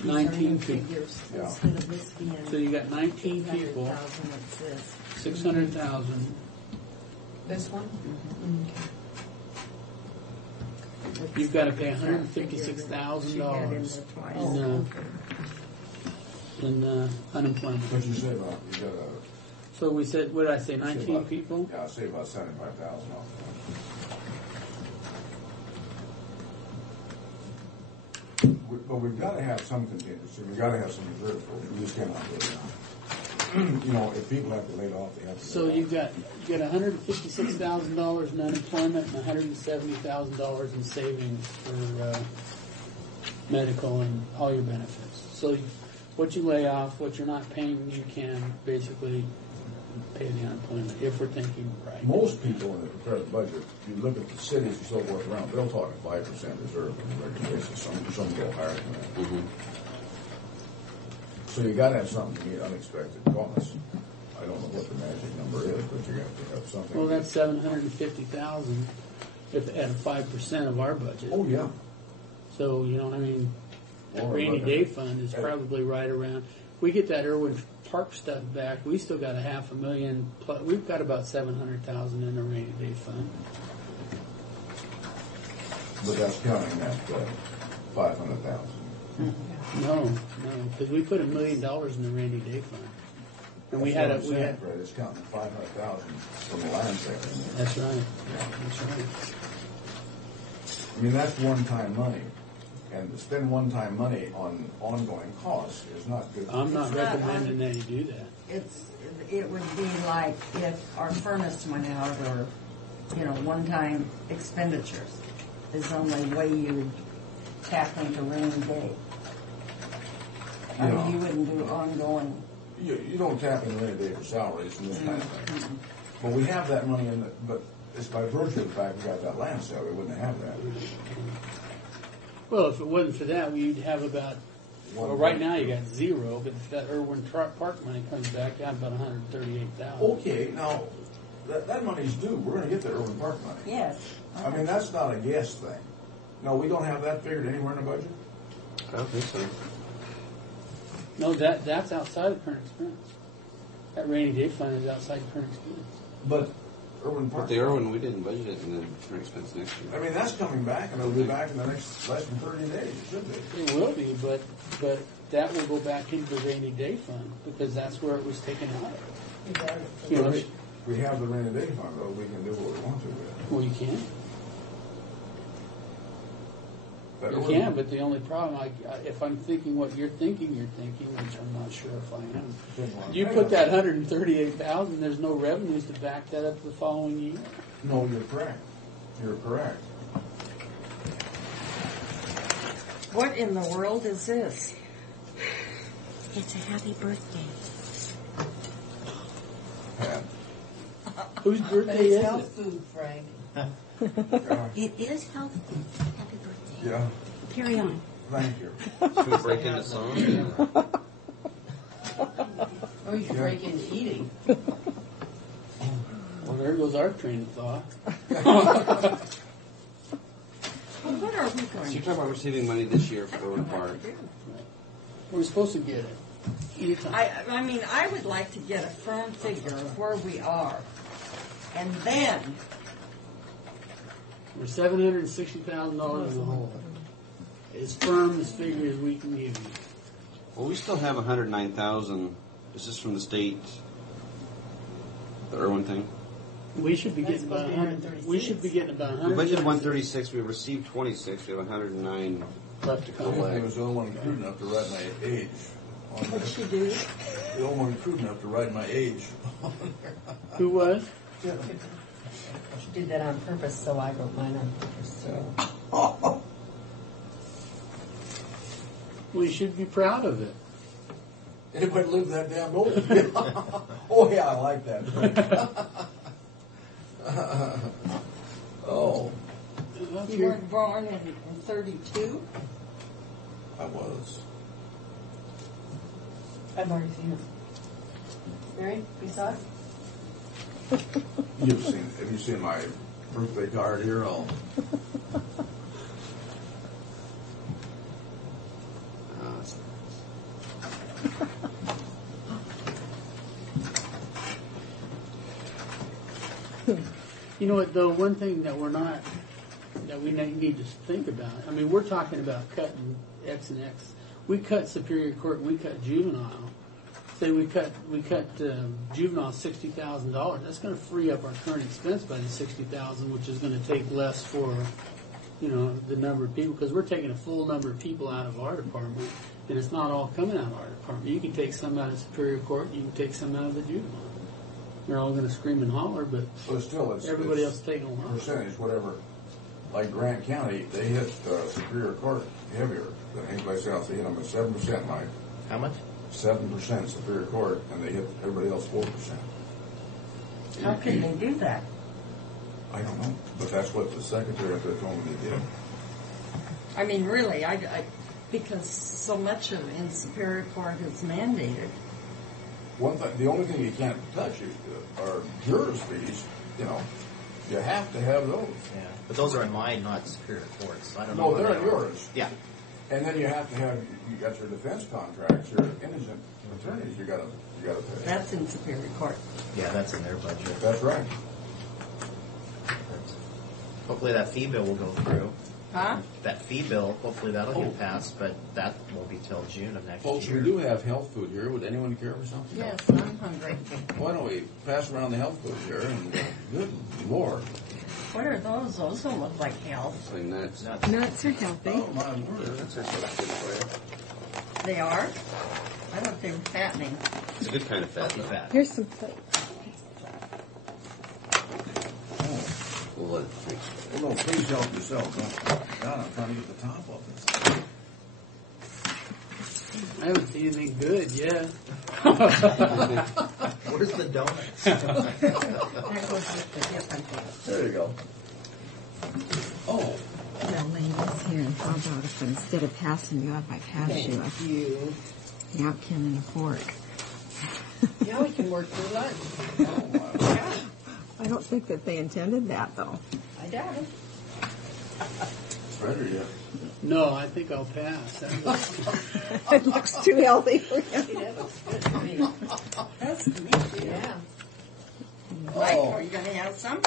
19 people. Yeah. Instead of this being So you got 19 people, 800,000, it's this. 600,000. This one? You've got to pay $156,000 in unemployment. What'd you say about you got So we said, what did I say, 19 about- people? Yeah, I'd say about 75,000 off. But we've got to have some contingency. We've got to have some reserve for it. We just cannot do it now. You know, if people have to lay it off, they have to. So lay it you've got $156,000 in unemployment and $170,000 in savings for medical and all your benefits. So what you lay off, what you're not paying, you can basically pay the unemployment, if we're thinking right. Most people in the present budget, you look at the cities and so forth around, they'll talk 5% reserve on a regular basis. Some go higher than that. Mm-hmm. So you got to have something to meet unexpected costs. I don't know what the magic number is, but you got to have something. Well, that's 750,000 if at 5% of our budget. Oh yeah. So I mean, that Well, rainy but- day fund is probably right around. If we get that Irwin Park stuff back, we still got $500,000 plus. We've got about 700,000 in the rainy day fund. But that's counting that 500,000. No, because we put $1 million in the rainy day fund, and we had Fred, it's counting 500,000 from the land sale. That's right. That's right. I mean, that's one-time money, and to spend one-time money on ongoing costs is not good. I'm not It's not recommending that you do that. It would be like if our furnace went out, or one-time expenditures is the only way you would tap into rainy day. I mean, you wouldn't do ongoing. You don't tap into rainy day for salaries and this kind of thing. But we have that money in it, but it's by virtue of the fact we got that land sale, we wouldn't have that. Well, if it wasn't for that, we'd have about. Well, right now you got zero, but if that Irwin Park money comes back, you have about 138,000. Okay, now that money's due. We're going to get the Irwin Park money. Yes. I mean, that's not a guess thing. No, we don't have that figured anywhere in the budget. I don't think so. No, that's outside of current expense. That rainy day fund is outside current expense. But Irwin Park. But the Irwin, we didn't budget it in the current expense next year. I mean, that's coming back, and it'll be back in the next less than 30 days. It should be. It will be, but that will go back into the rainy day fund because that's where it was taken out of. We have the rainy day fund, though. We can do what we want to with it. Well, you can. That You Irwin- can, but the only problem, if I'm thinking what you're thinking, which I'm not sure if I am. You put that 138,000. There's no revenues to back that up the following year. No, you're correct. You're correct. What in the world is this? It's a happy birthday. Pat. Whose birthday is health it? food, Frank. It is healthy. Happy birthday. Yeah. Carry on. Thank you. Should we break into song? Or you should break into eating. Well, there goes our train of thought. Well, what are we So going you're to talking about receiving money this year for Irwin Park. We're supposed to get it. Anytime. I mean, I would like to get a firm figure of where we are. And then, We're $760,000 in the hole. As firm as figure as we can give you. Well, we still have 109,000. Is this from the state? The Irwin thing? We should be getting about 100. We should be getting about We 100. budgeted 136. We received 26. We have 109 left to I come. was the only one crude enough to write my age. what'd she do? The only one crude enough to write my age. Who was? She did that on purpose, so I wrote mine on purpose. So. We should be proud of it. Anybody live that damn old? Oh yeah, I like that. Oh, You weren't born in 32? I was. I've already seen it. Mary, you saw it? Have you seen my birthday card here? You know what, though, one thing that we need to think about, I mean, we're talking about cutting X and X. We cut Superior Court and we cut juvenile. Say we cut juvenile $60,000. That's going to free up our current expense by the $60,000, which is going to take less for, the number of people, because we're taking a full number of people out of our department, and it's not all coming out of our department. You can take some out of Superior Court, you can take some out of the juvenile. They're all going to scream and holler, but But still, it's everybody else is taking a lot. percentage, whatever like Grant County, they hit Superior Court heavier than any place else. They hit them at 7%, Mike. How much? 7% Superior Court, and they hit everybody else 4%. How can they do that? I don't know, but that's what the secretary up there told me they did. I mean, really, because so much of in Superior Court is mandated. One thing, the only thing you can't touch are jurors' fees. You know, you have to have those. Yeah, but those are in mine, not Superior Courts. I don't No, know. they're yours. Yeah. And then you have to have, you got your defense contracts, your innocent attorneys, you gotta pay. That's in Superior Court. Yeah, that's in their budget. That's right. Hopefully that fee bill will go through. Huh? That fee bill, hopefully that'll get passed, but that won't be till June of next Folks, year. we do have health food here. Would anyone care for something? Yes, I'm hungry. Why don't we pass around the health food here and good Lord. What are those? Those don't look like health. Thing that's Nuts are healthy. Oh my word, that's good for They are? I thought they were fattening. It's a good kind of fat. Healthy fat. Here's some plates. you. Well, no, please help yourself. God, I'm trying to get the top of this. I haven't seen anything good yet. Where's the donuts? That goes with the dip, I think. There you go. Oh. Well, ladies, here, how about if instead of passing you up, I pass you a You. napkin and a fork? Now we can work through lunch. I don't think that they intended that, though. I doubt it. Ready yet? No, I think I'll pass. It looks too healthy for you. That looks good to me. That's neat. Yeah. Mike, are you going to have some?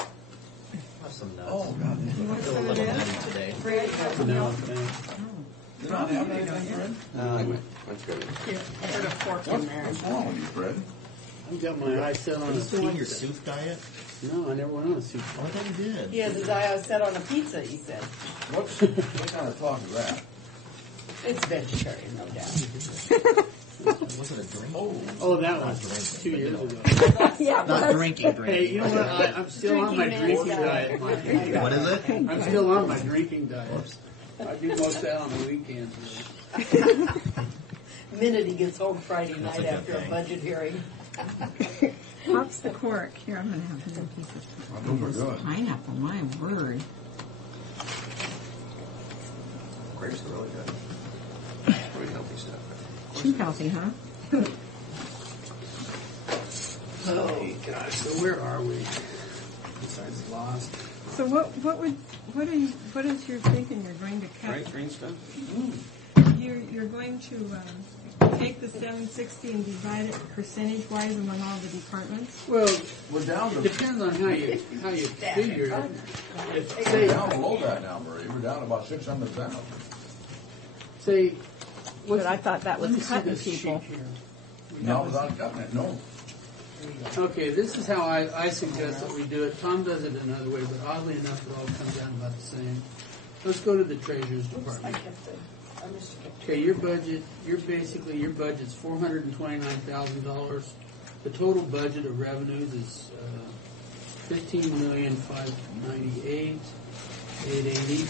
Have some nuts. Oh, God. I feel a little nutty today. No, thanks. You're not having anything, Fred? That's good. Here, put a fork in there. What's wrong with you, Fred? I've got my eyes set on Are you a still on your pizza. soup diet? No, I never went on a soup. Oh, I thought you did. He has his eye set on a pizza, he said. What kind of talk is that? It's vegetarian, no doubt. Was it a drink? Oh, that Not was drinking, 2 years but ago. Yeah, Not drinking. Hey, you know what? I'm still on my Drinking drinking man's diet. Mike. What is it? I'm still on my drinking diet. I do most of that on the weekends. The minute he gets home Friday That's night a good after a thing. budget hearing. Pops the cork. Here, I'm going to have another piece of Those are good. pineapple. My word. Grapes are really good. Really healthy stuff. Too healthy, huh? Oh, gosh. So where are we? Besides Lost. So what is your thinking? You're going to cut? Right, green stuff? You're going to take the 760 and divide it percentage-wise among all the departments? Well, We're down to depends on how you figure it. If, we're say, down below that now, Marie. We're down about 600,000. say, But I thought that was let me see cutting this sheet people. here. No, without cutting it, no. Okay, this is how I suggest that we do it. Tom does it another way, but oddly enough, it all comes down about the same. Let's go to the treasurer's department. Okay, your budget's $429,000. The total budget of revenues is $15,598,880.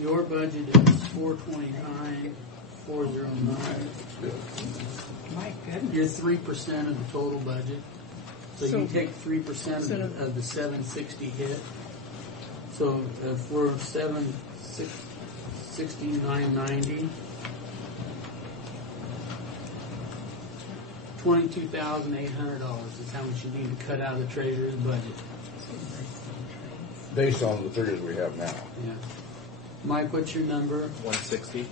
Your budget is $429,409. My goodness. You're 3% of the total budget. So So- you take 3% of the 760 hit. So if we're 769.90, $22,800 is how much you need to cut out of the treasurer's budget. Based on the figures we have now. Yeah. Mike, what's your number? 160.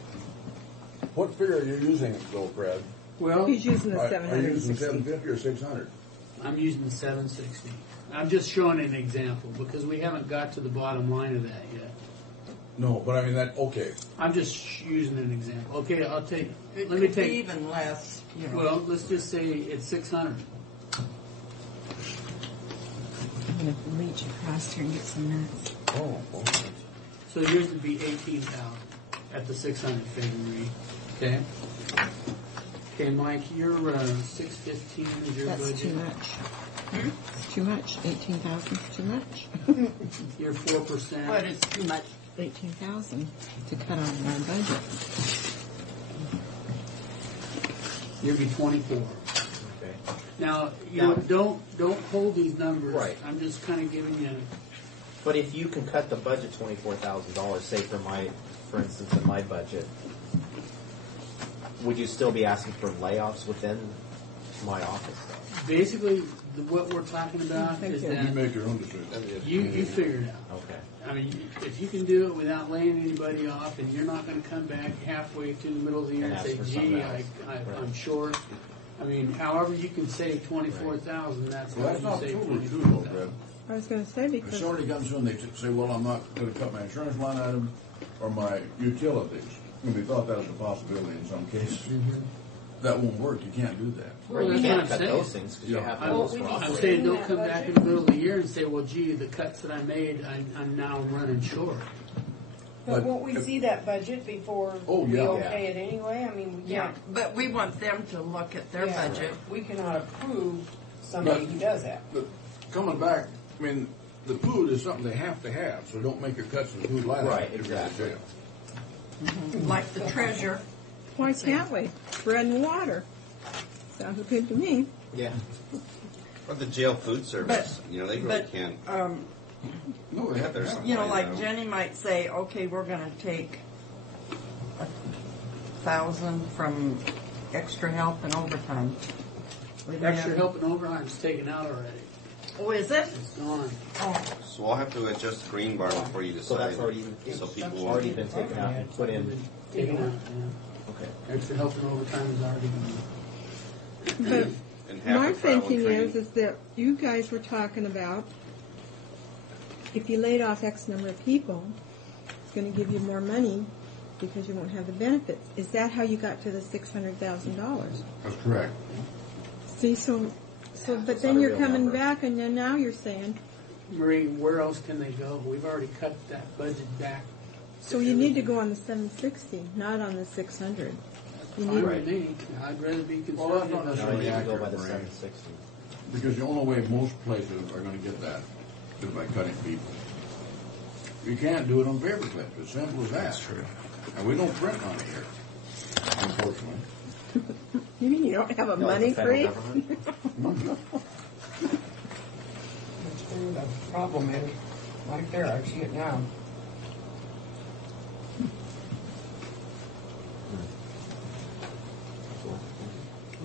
What figure are you using, though, Fred? Well, He's using the Are you using 760. 750 or 600? I'm using the 760. I'm just showing an example because we haven't got to the bottom line of that yet. No, but I mean that. Okay. I'm just using an example. Okay, I'll take. It Let me could take. be even less, you know. Well, let's just say it's 600. I'm going to reach across here and get some nuts. Oh, okay. So yours would be 18,000 at the 600 figure. Marie. Okay. Okay, Mike, your 615 is your That's budget. too much. It's too much. 18,000 is too much. You're 4%. But it's too much. 18,000 to cut out of our budget. You'd be 24. Okay. Now, Now- don't hold these numbers. Right. I'm just kind of giving you. But if you can cut the budget $24,000, say for instance, in my budget, would you still be asking for layoffs within my office? Basically, what we're talking about is You that make your own decision. you figure it out. Okay. I mean, if you can do it without laying anybody off, and you're not going to come back halfway through the middle of the year and And say, ask for "Gee, something else." I'm short." I mean, however you can save 24,000, that's Well, how that's you not save totally true, 24,000. though, Brad. I was going to say If because somebody comes in and they say, well, I'm not going to cut my insurance line item or my utilities, and we thought that was a possibility in some cases, that won't work. You can't do that. Or you that's can't what I'm cut saying. those things because you have I'm, those I'm profits. saying don't come back in the middle of the year and say, well, gee, the cuts that I made, I'm now running short. But won't we see that budget before Oh, we yeah. okay it anyway? I mean, we Yeah, can't. but we want them to look at their Yeah. budget. We cannot approve somebody But- who does that. But coming back, I mean, the food is something they have to have, so don't make your cuts in the food line item. Right, You're gonna exactly. jail. Like the treasure. why can't we? Bread and water. Sounds good to me. Yeah. Or the jail food service, you know, they really But, can't. No, they have to have it. you know, like Jenny might say, okay, we're going to take 1,000 from extra help and overtime. Extra help and overtime's taken out already. Oh, is it? It's gone. Oh, So I'll have to adjust the green bar before you decide. So that's already So people that's won't. already been taken out and put in. Taken out, yeah. Okay. Extra help and overtime is already gone. But And half my the travel thinking training. is that you guys were talking about if you laid off X number of people, it's going to give you more money because you won't have the benefits. Is that how you got to the $600,000? That's correct. See, so but That's then not a you're real coming number. back, and then now you're saying, Marie, where else can they go? We've already cut that budget back. so you need to go on the 760, not on the 600. You Fine need with me. I'd rather be Well, that's conservative. not No, necessarily you need to go accurate, by the Marie. 760. Because the only way most places are going to get that is by cutting people. You can't do it on paper clips. It's simple as that. That's true. And we don't print money here, unfortunately. You mean you don't have a No, money it's the federal free? government. That's where the problem is. Right there, I see it now.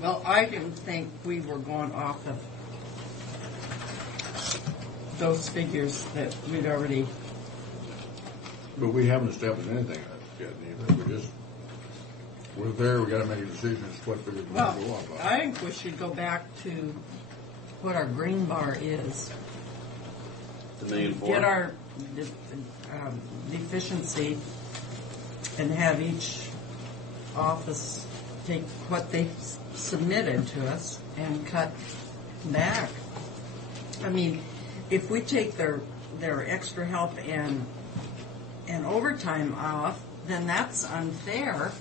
well, I didn't think we were going off of those figures that we'd already. But we haven't established anything yet either. We're there, we got to make a decision as to what figure we're Well, going to go off of. I think we should go back to what our green bar is. The $1,400,000. Get our deficiency and have each office take what they submitted to us and cut back. I mean, if we take their extra help and overtime off, then that's unfair.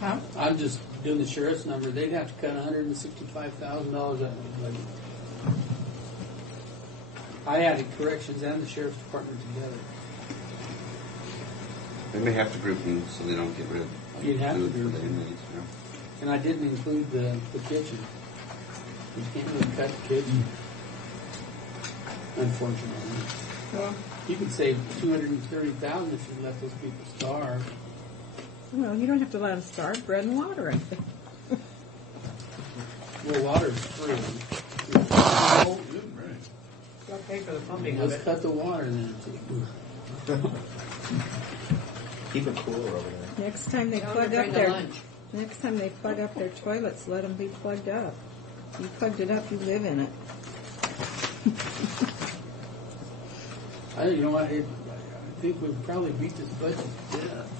Huh? I'm just doing the sheriff's number. They'd have to cut $165,000 out of their budget. I added corrections and the sheriff's department together. They may have to group them so they don't get rid of You'd have to food group for the them. inmates. You know. And I didn't include the kitchen. You can't really cut the kitchen, unfortunately. Well, You could save $230,000 if you let those people starve. well, you don't have to let them starve. Bread and water, I think. Well, water's free. They'll pay for the pumping of Let's it. cut the water then. Keep it cooler over there. Next time they Tell plug them to up bring their the lunch. next time they plug up their toilets, let them be plugged up. You plugged it up, you live in it. You know what? I think we've probably beat this budget to death.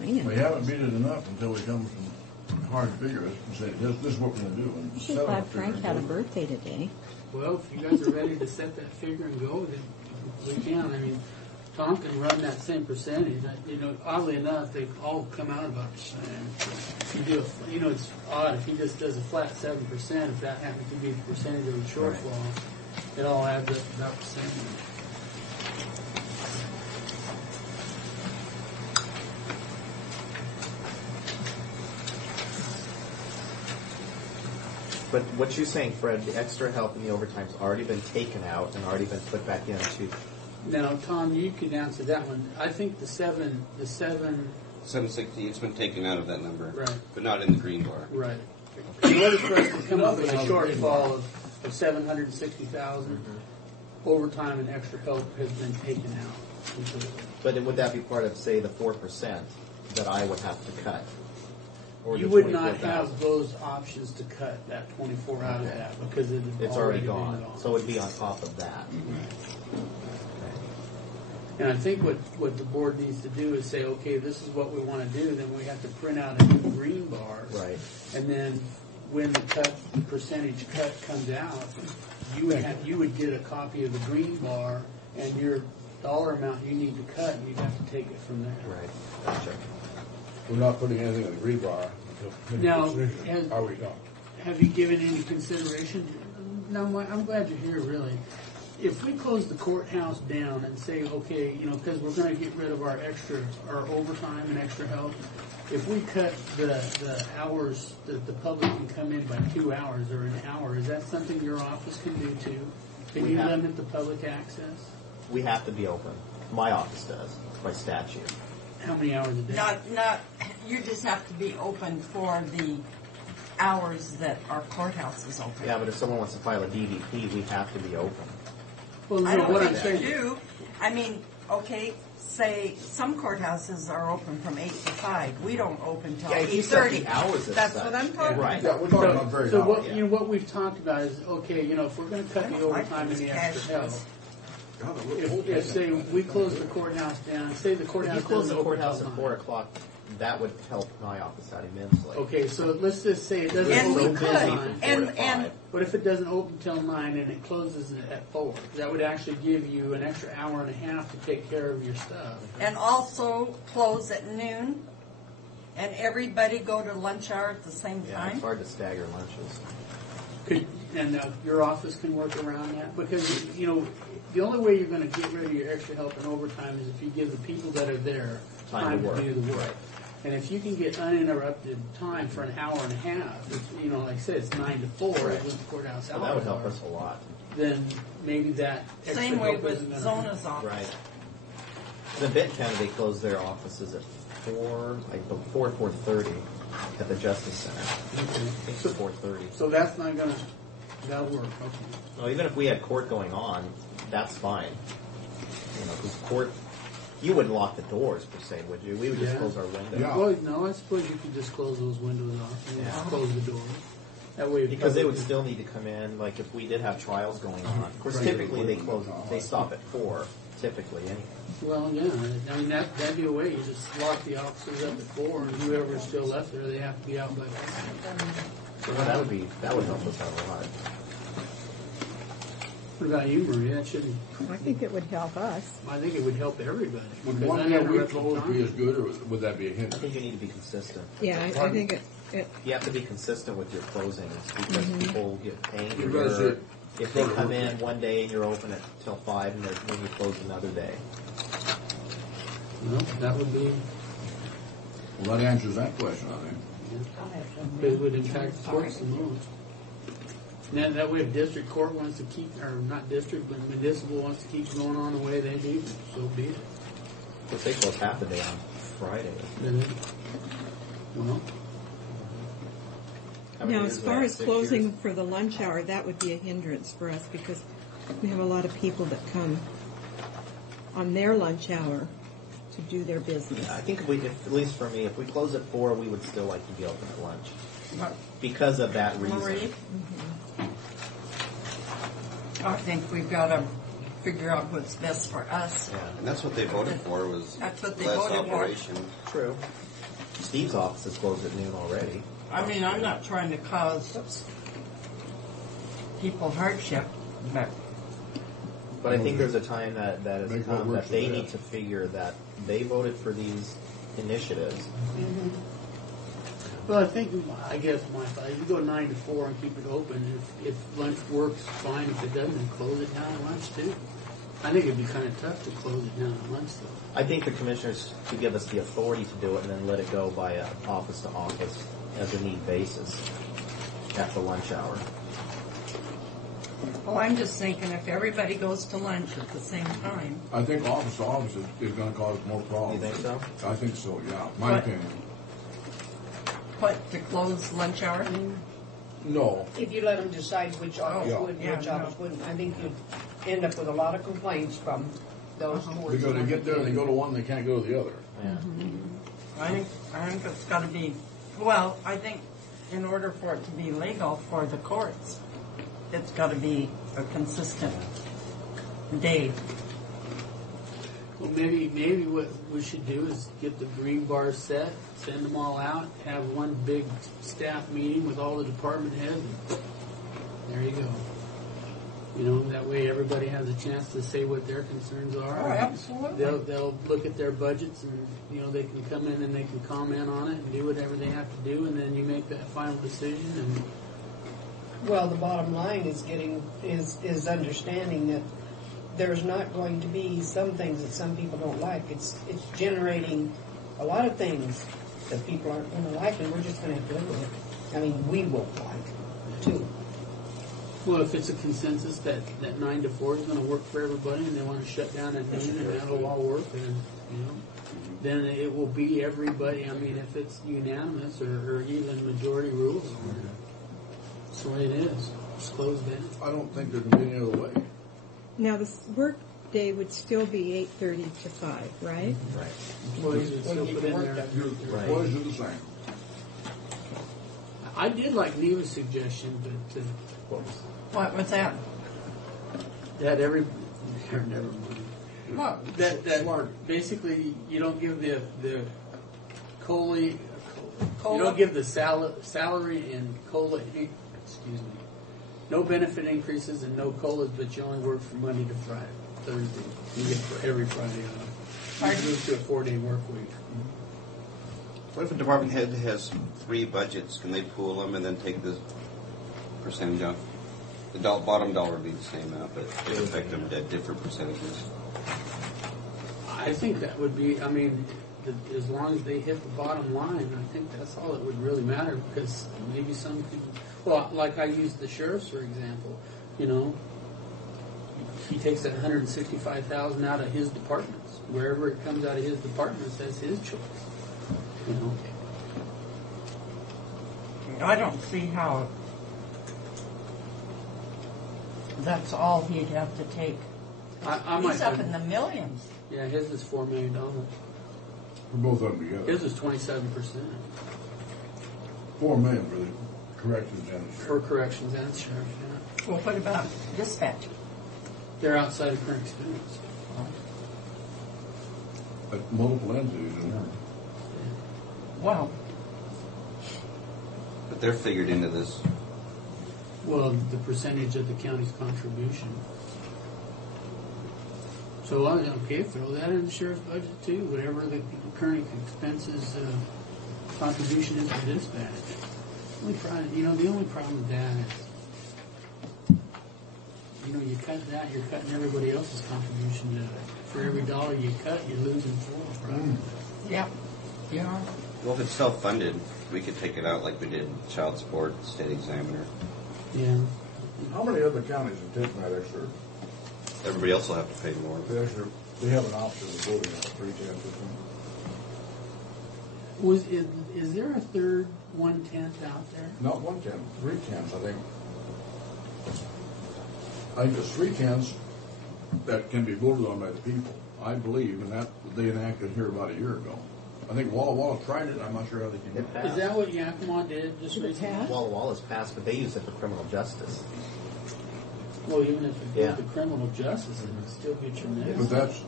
We haven't beat it enough until we come with some hard figures and say, this is what we're going to do. And You settle should the glad Frank figure had a and go. birthday today. Well, if you guys are ready to set that figure and go, then we can. I mean, Tom can run that same percentage. Oddly enough, they all come out about the same. If you do, it's odd if he just does a flat 7%. If that happens to be the percentage of the shortfall, it all adds up to about the same. But what you're saying, Fred, the extra help and the overtime's already been taken out and already been put back into. Now, Tom, you can answer that one. I think the seven. 760, it's been taken out of that number. Right. But not in the green bar. Right. In order for us to come up with a shortfall of 760,000, overtime and extra help has been taken out. But would that be part of, say, the 4% that I would have to cut? Or You the would not 24,000? have those options to cut that 24 out of that because It's already gone. So it would be on top of that. And I think what the board needs to do is say, okay, this is what we want to do. Then we have to print out a new green bar. Right. And then when the percentage cut comes out, you would get a copy of the green bar and your dollar amount you need to cut, and you'd have to take it from there. Right. Gotcha. We're not putting anything in the green bar. Now, Are we not? have you given any consideration? No, I'm glad you're here, really. If we close the courthouse down and say, okay, because we're going to get rid of our overtime and extra help, if we cut the hours that the public can come in by 2 hours or an hour, is that something your office can do too? Can you limit the public access? We have to be open. My office does, by statute. How many hours a day? Not. You just have to be open for the hours that our courthouse is open. Yeah, but if someone wants to file a DVP, we have to be open. Well, I don't what I'm think saying. you do. I mean, okay, say some courthouses are open from 8 to 5. We don't open till Yeah, if you set 8:30. the hours as That's such. what I'm talking Right. about. Yeah, we're talking about very So high. what we've talked about is, okay, if we're going to cut the overtime and the extra help, if say we close the courthouse down, say the If courthouse you close doesn't the open courthouse till at 9. 4 o'clock, that would help my office out immensely. Okay, so let's just say it doesn't And we open till could. 9. And What if it doesn't open till 9 and it closes at 4? That would actually give you an extra hour and a half to take care of your stuff. and also close at noon, and everybody go to lunch hour at the same Yeah, time. it's hard to stagger lunches. And your office can work around that? Because, the only way you're going to get rid of your extra help and overtime is if you give the people that are there time to do the work. Right. And if you can get uninterrupted time for an hour and a half, like I said, it's 9 to 4 Right. with the courthouse So hours that would help are, us a lot. then maybe that extra Same way help with isn't gonna- Zona's office. Right. In Benton County, they close their offices at 4:30 at the Justice Center. I think it's 4:30. So that's not going to, that'll work, okay. Well, even if we had court going on, that's fine. Because court, you wouldn't lock the doors per se, would you? We would just Yeah. close our windows. Well, no, I suppose you could just close those windows off and just close the doors. That way, Because they would still need to come in, like if we did have trials going on. Of course, typically they stop at 4, typically anyway. Well, yeah, I mean that'd be a way. You just lock the officers up at 4, and whoever's still left there, they have to be out by 5. So that would help us out a lot. What about you, Maria? It shouldn't. I think it would help us. I think it would help everybody. Would because one I day a never week read the closed time. be as good, or would that be a I hindrance? think you need to be consistent. Yeah, I think it You have to be consistent with your closings because people get angry. You better or say- if they come in one day and you're open until 5 and then you close another day. Well, that would be. Well, that answers that question, I think. It would impact the courts the most. And that way, if district court wants to keep, or not district, but municipal wants to keep going on the way they do, so be it. But they close half the day on Friday. Well, How many Now, years as was far that? as 6 closing years? for the lunch hour, that would be a hindrance for us because we have a lot of people that come on their lunch hour to do their business. I think at least for me, if we close at 4, we would still like to be open at lunch. Because of that reason. Marie? I think we've got to figure out what's best for us. Yeah. And that's what they voted for was That's what they less voted for. operation. True. Steve's office is closed at noon already. I mean, I'm not trying to cause people hardship, but But I think there's a time that has Make what come works that they for need them. to figure that they voted for these initiatives. Well, I guess my thought, you go 9 to 4 and keep it open. If lunch works, fine. If it doesn't, close it down at lunch too. I think it'd be kind of tough to close it down at lunch though. I think the commissioners should give us the authority to do it and then let it go by office to office as a need basis at the lunch hour. Well, I'm just thinking if everybody goes to lunch at the same time. I think office to office is going to cause more problems. You think so? I think so, yeah. My What? opinion. What, to close lunch hour? No. If you let them decide which office Yeah. would, Yeah, which no. office wouldn't, I think you'd end up with a lot of complaints from those towards. Because they get there and they go to one, they can't go to the other. Yeah. I think it's got to be, well, I think in order for it to be legal for the courts, it's got to be a consistent day. Well, maybe what we should do is get the green bars set, send them all out, have one big staff meeting with all the department heads. And there you go. You know, that way everybody has a chance to say what their concerns are. Oh, absolutely. They'll look at their budgets and, you know, they can come in and they can comment on it and do whatever they have to do, and then you make that final decision. And Well, the bottom line is is understanding that there's not going to be some things that some people don't like. It's generating a lot of things that people aren't going to like, and we're just going to have to live with it. I mean, we won't like, too. well, if it's a consensus that 9 to 4 is going to work for everybody, and they want to shut down at noon, and that'll all work, and you know, then it will be everybody. I mean, if it's unanimous or even majority rules, that's the way it is. It's closed down. I don't think there can be any other way. Now, this work day would still be 8:30 to 5, right? Right. Employees would still put in their. Your employees are the same. I did like Neva's suggestion, but What was that? that never mind. What? That basically you don't give the COLA. You COLA? don't give the salary and COLA. Excuse me. No benefit increases and no COLAs, but you only work from Monday to Friday, Thursday. You get for every Friday off. Pardon? You move to a 4-day work week. What if a department head has 3 budgets? Can they pool them and then take the percentage off? The bottom dollar would be the same amount, but they affect them at different percentages. I think that would be. I mean, as long as they hit the bottom line, I think that's all that would really matter. Because maybe some people. Well, like I used the sheriff's for example. You know, he takes that $165,000 out of his departments. Wherever it comes out of his departments, that's his choice. You know. I don't see how that's all he'd have to take. I He's might up have- in the millions. Yeah, his is $4 million. For both of them together. His is 27% $4 million for the corrections and the for sheriff. corrections and sheriff. Yeah. Well, what about dispatch? They're outside of current expense. But multiple entities in there. Well, But they're figured into this. Well, the percentage of the county's contribution. So, okay, throw that in the sheriff's budget too, whatever the current expenses contribution is to dispatch. The only problem with that is, you cut that, you're cutting everybody else's contribution to it. For every dollar you cut, you're losing 4, right? yep. Yeah. Well, if it's self-funded, we could take it out like we did child support, state examiner. Yeah. How many other counties have taken that extra? Everybody else will have to pay more. They have an option of voting on 3/10. Is there a third 1/10 out there? Not 1/10, 3/10, I think. I think it's 3/10 that can be voted on by the people, I believe, and that they enacted here about a year ago. I think Walla Walla tried it, I'm not sure how they can do it. Is that what Yakima did just recently? Walla Walla's passed, but they use it for criminal justice. Well, even if it Yeah. goes to criminal justice, it would still get your name. But that's,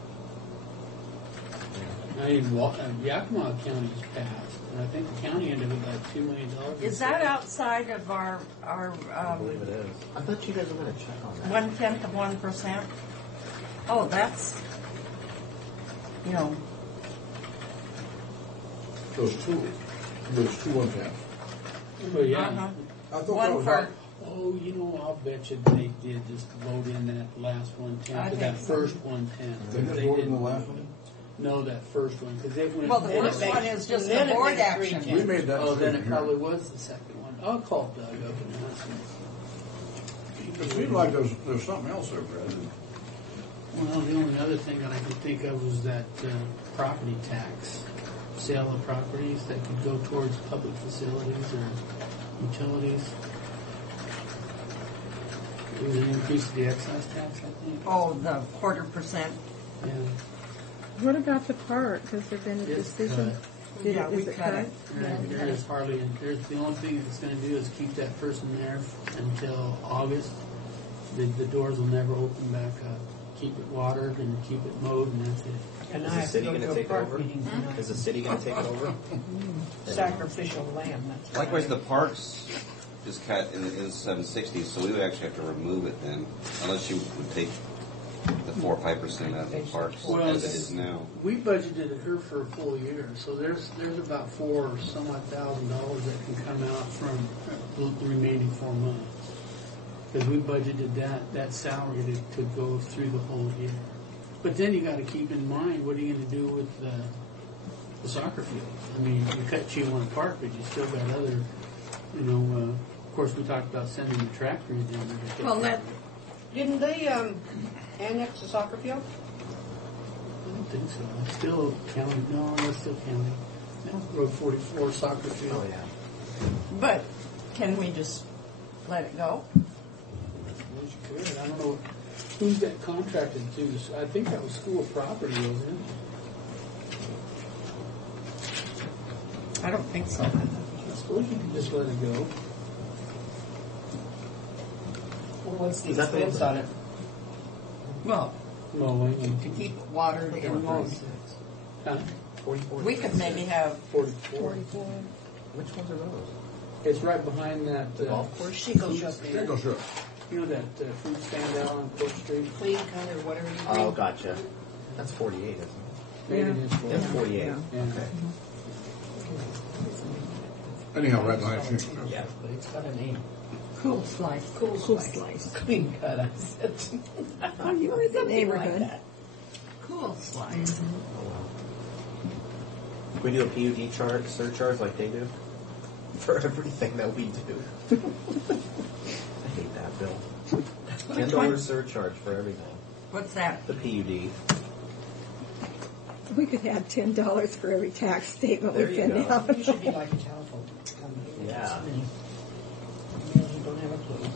I mean, Yakima County is passed, and I think the county ended with like $2 million. Is that outside of our I believe it is. I thought you guys were going to check on that. 1/10 of 1%? Oh, that's, you know, There's two 110s. Oh, yeah. uh-huh. I thought One that was for, out. Oh, you know, I'll bet you they did just load in that last 110, I but that think so. first 110. They just voted in the last one? No, that first one, because it went. well, the then it first makes- one is just the then it board makes action. 310. We made that Oh, then it decision here. probably was the second one. I'll call Doug up and ask him. It seemed like there's something else there, Brad. Well, the only other thing that I could think of was that property tax, sale of properties that could go towards public facilities or utilities. It was an increase of the excise tax, I think. Oh, the 1/4%. Yeah. What about the park? Has there been a It's decision? cut. Yeah, Is we it cut cut? it. There is hardly, there's, the only thing it's gonna do is keep that person there until August. The doors will never open back up. Keep it watered and keep it mowed, and that's it. And Is I the have to city go going to to a take it park over? meeting tonight. Is the city going to take it over? Sacrificial lamb, that's right. Likewise, the parks is cut in 760, so we would actually have to remove it then, unless you would take the 4 or 5% out of the parks Well, as it is now. We budgeted her for a full year, so there's about $4,000 or some odd that can come out from the remaining 4 months. Because we budgeted that salary to go through the whole year. But then you got to keep in mind, what are you going to do with the soccer field? I mean, you cut you one park, but you still got other, of course, we talked about sending the tractor in down there. to Well, get didn't they annex the soccer field? I don't think so. It's still county. No, it's still county. Road 44 soccer field. Oh, yeah. But can we just let it go? Well, you could. I don't know who's that contracted to. I think that was school property, wasn't it? I don't think so. I suppose you can just let it go. Well, what's the Is that the expense one? on it? Well, Mowing and to keep it watered and mowed. huh? 44. We could maybe have 44. Which ones are those? It's right behind that Golf course? Shingle shop there. Shingle Shop. You know that food stand out on Court Street? Clean cut or whatever you Oh, call gotcha. That's 48, isn't it? Maybe it is That's 48. Yeah. Okay. Anyhow, right behind Shingle Shop. Yeah. But it's got a name. cool slice. Cool slice. Clean cut, I said. Oh, you were in the neighborhood. Cool slice. Can we do a PUD surcharge like they do? For everything that we do. I hate that bill. $10 surcharge for everything. What's that? The PUD. We could have $10 for every tax statement we There you send go. out. You should be like a telephone company. Yeah. So many. You don't have a clue.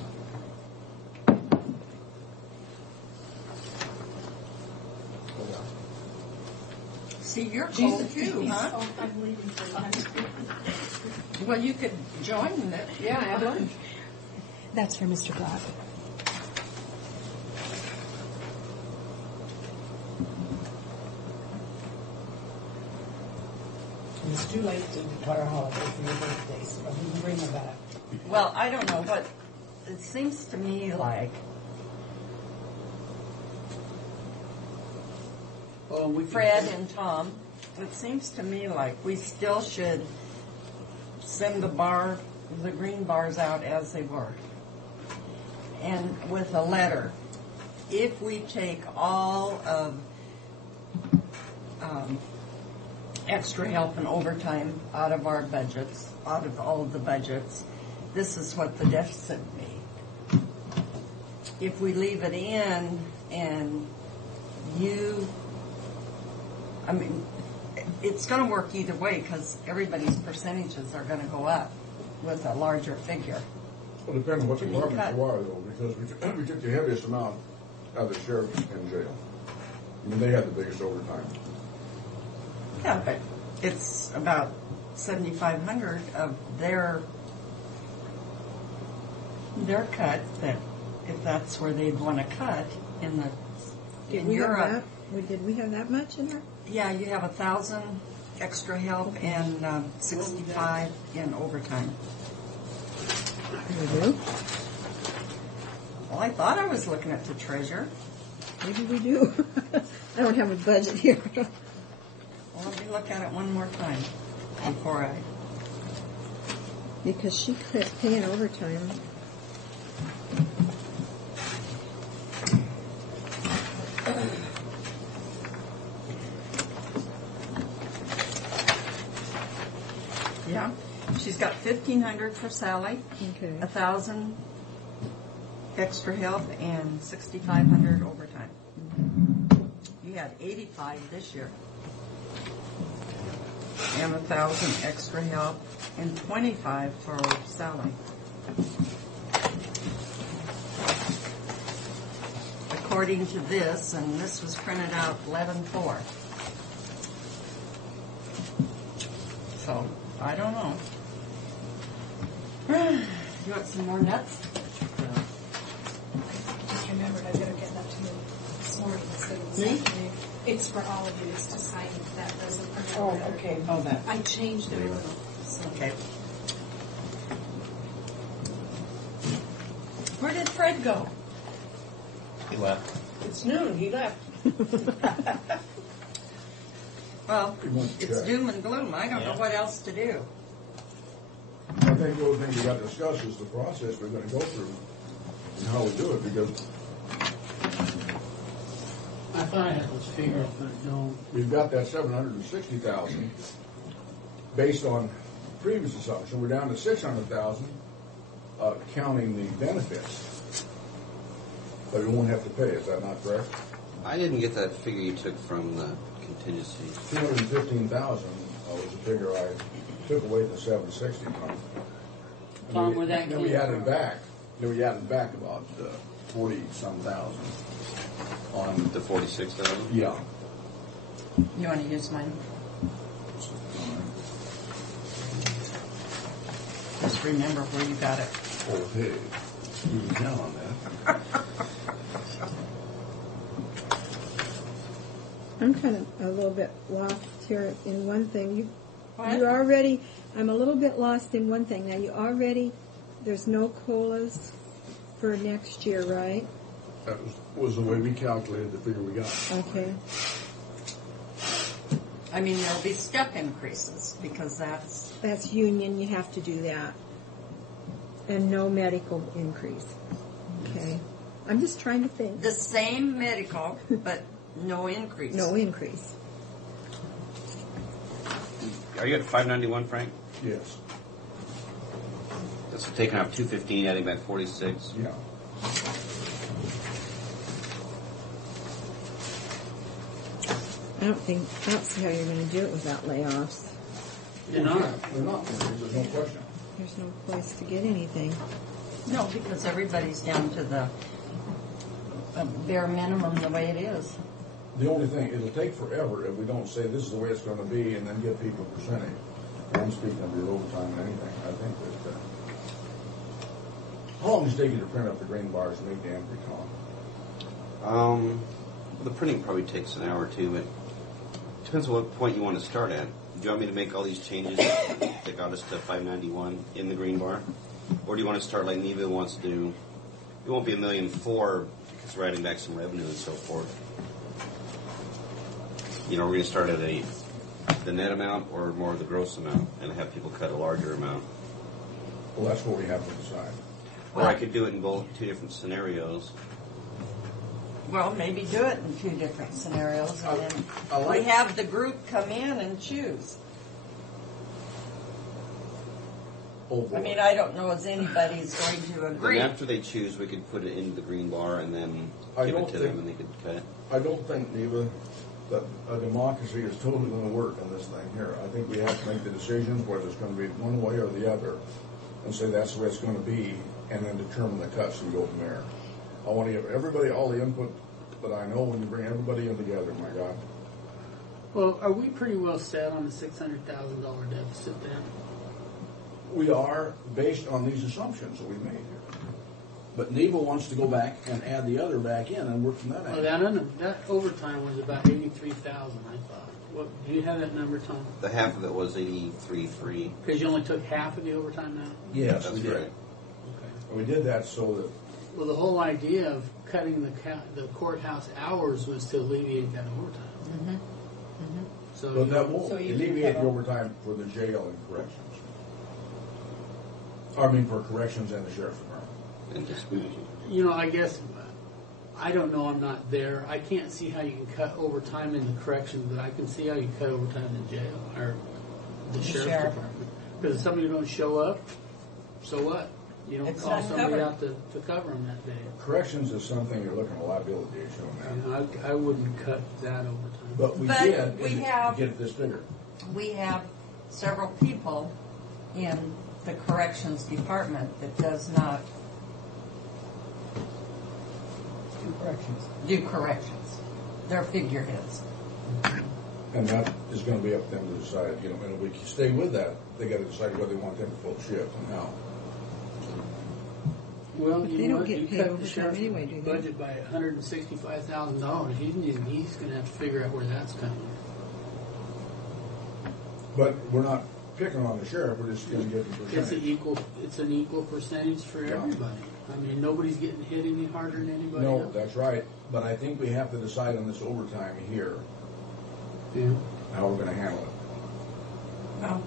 See, you're She's cold a too, huh? I'm leaving for lunch. Well, you could join it. Yeah, have lunch. That's for Mr. Brock. And it's too late to declare a holiday for your birthday, so we can bring them back. Well, I don't know, but it seems to me like Oh, we can- Fred and Tom, it seems to me like we still should send the green bars out as they were. And with a letter, if we take all of extra help and overtime out of our budgets, out of all of the budgets, this is what the deficit would be. If we leave it in and it's going to work either way because everybody's percentages are going to go up with a larger figure. Well, depending on what Can you department cut? you are, though, because we took the heaviest amount out of the sheriff in jail. I mean, they had the biggest overtime. Yeah, but it's about 7,500 of their cut that if that's where they'd want to cut in Did we have Europe. that? Did we have that much in there? Yeah, you have 1,000 extra help and 65 in overtime. We do. Well, I thought I was looking at the treasure. Maybe we do. I don't have a budget here. Well, let me look at it one more time before I. Because she quit paying overtime. Yeah, she's got 1,500 for Sally, Okay. 1,000 extra help, and 6,500 overtime. You had 85 this year, and 1,000 extra help, and 25 for Sally. According to this, and this was printed out 11/4. So, I don't know. You want some more nuts? Just remembered, I better get that to you this morning instead of this afternoon. It's for all of you, it's to sign that resolution. Oh, okay. Oh, that. I changed it a little, so. Okay. Where did Fred go? He left. It's noon, he left. Well, it's doom and gloom. I don't know what else to do. I think the other thing we got to discuss is the process we're going to go through and how we do it, because I thought I had those figures, but no. we've got that 760,000 based on previous assumption. We're down to 600,000, counting the benefits. But we won't have to pay. Is that not correct? I didn't get that figure you took from the contingency. 215,000 was the figure I took away the 760 from. Tom, where that Then we came added from? back. Then we added back about 40-some thousand on The 46,000? Yeah. You want to use mine? Just remember where you got it. Okay. You can count on that. I'm kind of a little bit lost here in one thing. What? You already, I'm a little bit lost in one thing. Now, you already, there's no COLAs for next year, right? That was the way we calculated the figure we got. Okay. I mean, there'll be step increases because That's union, you have to do that. And no medical increase. Okay. I'm just trying to think. the same medical, but no increase. No increase. Are you at 591, Frank? Yes. That's taking off 215, adding back 46. Yeah. I don't see how you're going to do it without layoffs. You're not. We're not. There's no question. There's no place to get anything. No, because everybody's down to the bare minimum the way it is. The only thing, it'll take forever if we don't say this is the way it's going to be and then give people a percentage. I'm speaking of your overtime and anything. I think that. How long does it take you to print up the green bars and make the entry column? The printing probably takes an hour or two, but depends on what point you want to start at. Do you want me to make all these changes that got us to 591 in the green bar? Or do you want to start like Neva wants to do? It won't be $1.4 million because we're adding back some revenue and so forth. You know, we're going to start at the net amount or more of the gross amount and have people cut a larger amount. Well, that's what we have to decide. Or I could do it in both two different scenarios. Well, maybe do it in two different scenarios, and then like- we have the group come in and choose. Oh, boy. I mean, I don't know if anybody's going to agree. Then after they choose, we could put it into the green bar and then I give it don't to think- them and they could cut it. I don't think, Neva, that a democracy is totally going to work on this thing here. I think we have to make the decisions whether it's going to be one way or the other and say that's the way it's going to be and then determine the cuts and go from there. I want to give everybody all the input that I know when you bring everybody in together, my God. Well, are we pretty well set on the $600,000 deficit then? We are based on these assumptions that we made here. But Neva wants to go back and add the other back in and work from that Well, angle. that overtime was about 83,000, I thought. What, do you have that number, Tom? The half of it was 83.3. Because you only took half of the overtime now? Yes, That's we did. right. And we did that so that Well, the whole idea of cutting the courthouse hours was to alleviate that overtime. So But that won't So you can alleviate cut the off- overtime for the jail and corrections. I mean, for corrections and the sheriff's department. And dispute. I guess, I don't know, I'm not there. I can't see how you can cut overtime in the corrections, but I can see how you cut overtime in the jail, or the sheriff's sheriff. department. Because if somebody don't show up, so what? You don't It's call not somebody covered. out to cover them that day. Corrections is something you're looking at liability issue on that. I wouldn't cut that overtime. But we But did we to have- get this bigger. We have several people in the corrections department that does not do corrections. They're figureheads. And that is going to be up to them to decide, and if we stay with that, they got to decide whether they want them to full shift and how. Well, But you they know don't what? get You paid cut the overtime sheriff's anyway, do they? budget by $165,000. He's going to have to figure out where that's coming. But we're not picking on the sheriff, we're just going to get the It's percentage. an equal percentage for Yeah. everybody. I mean, nobody's getting hit any harder than anybody No, else. that's right. But I think we have to decide on this overtime here, Yeah. how we're going to handle it. Well,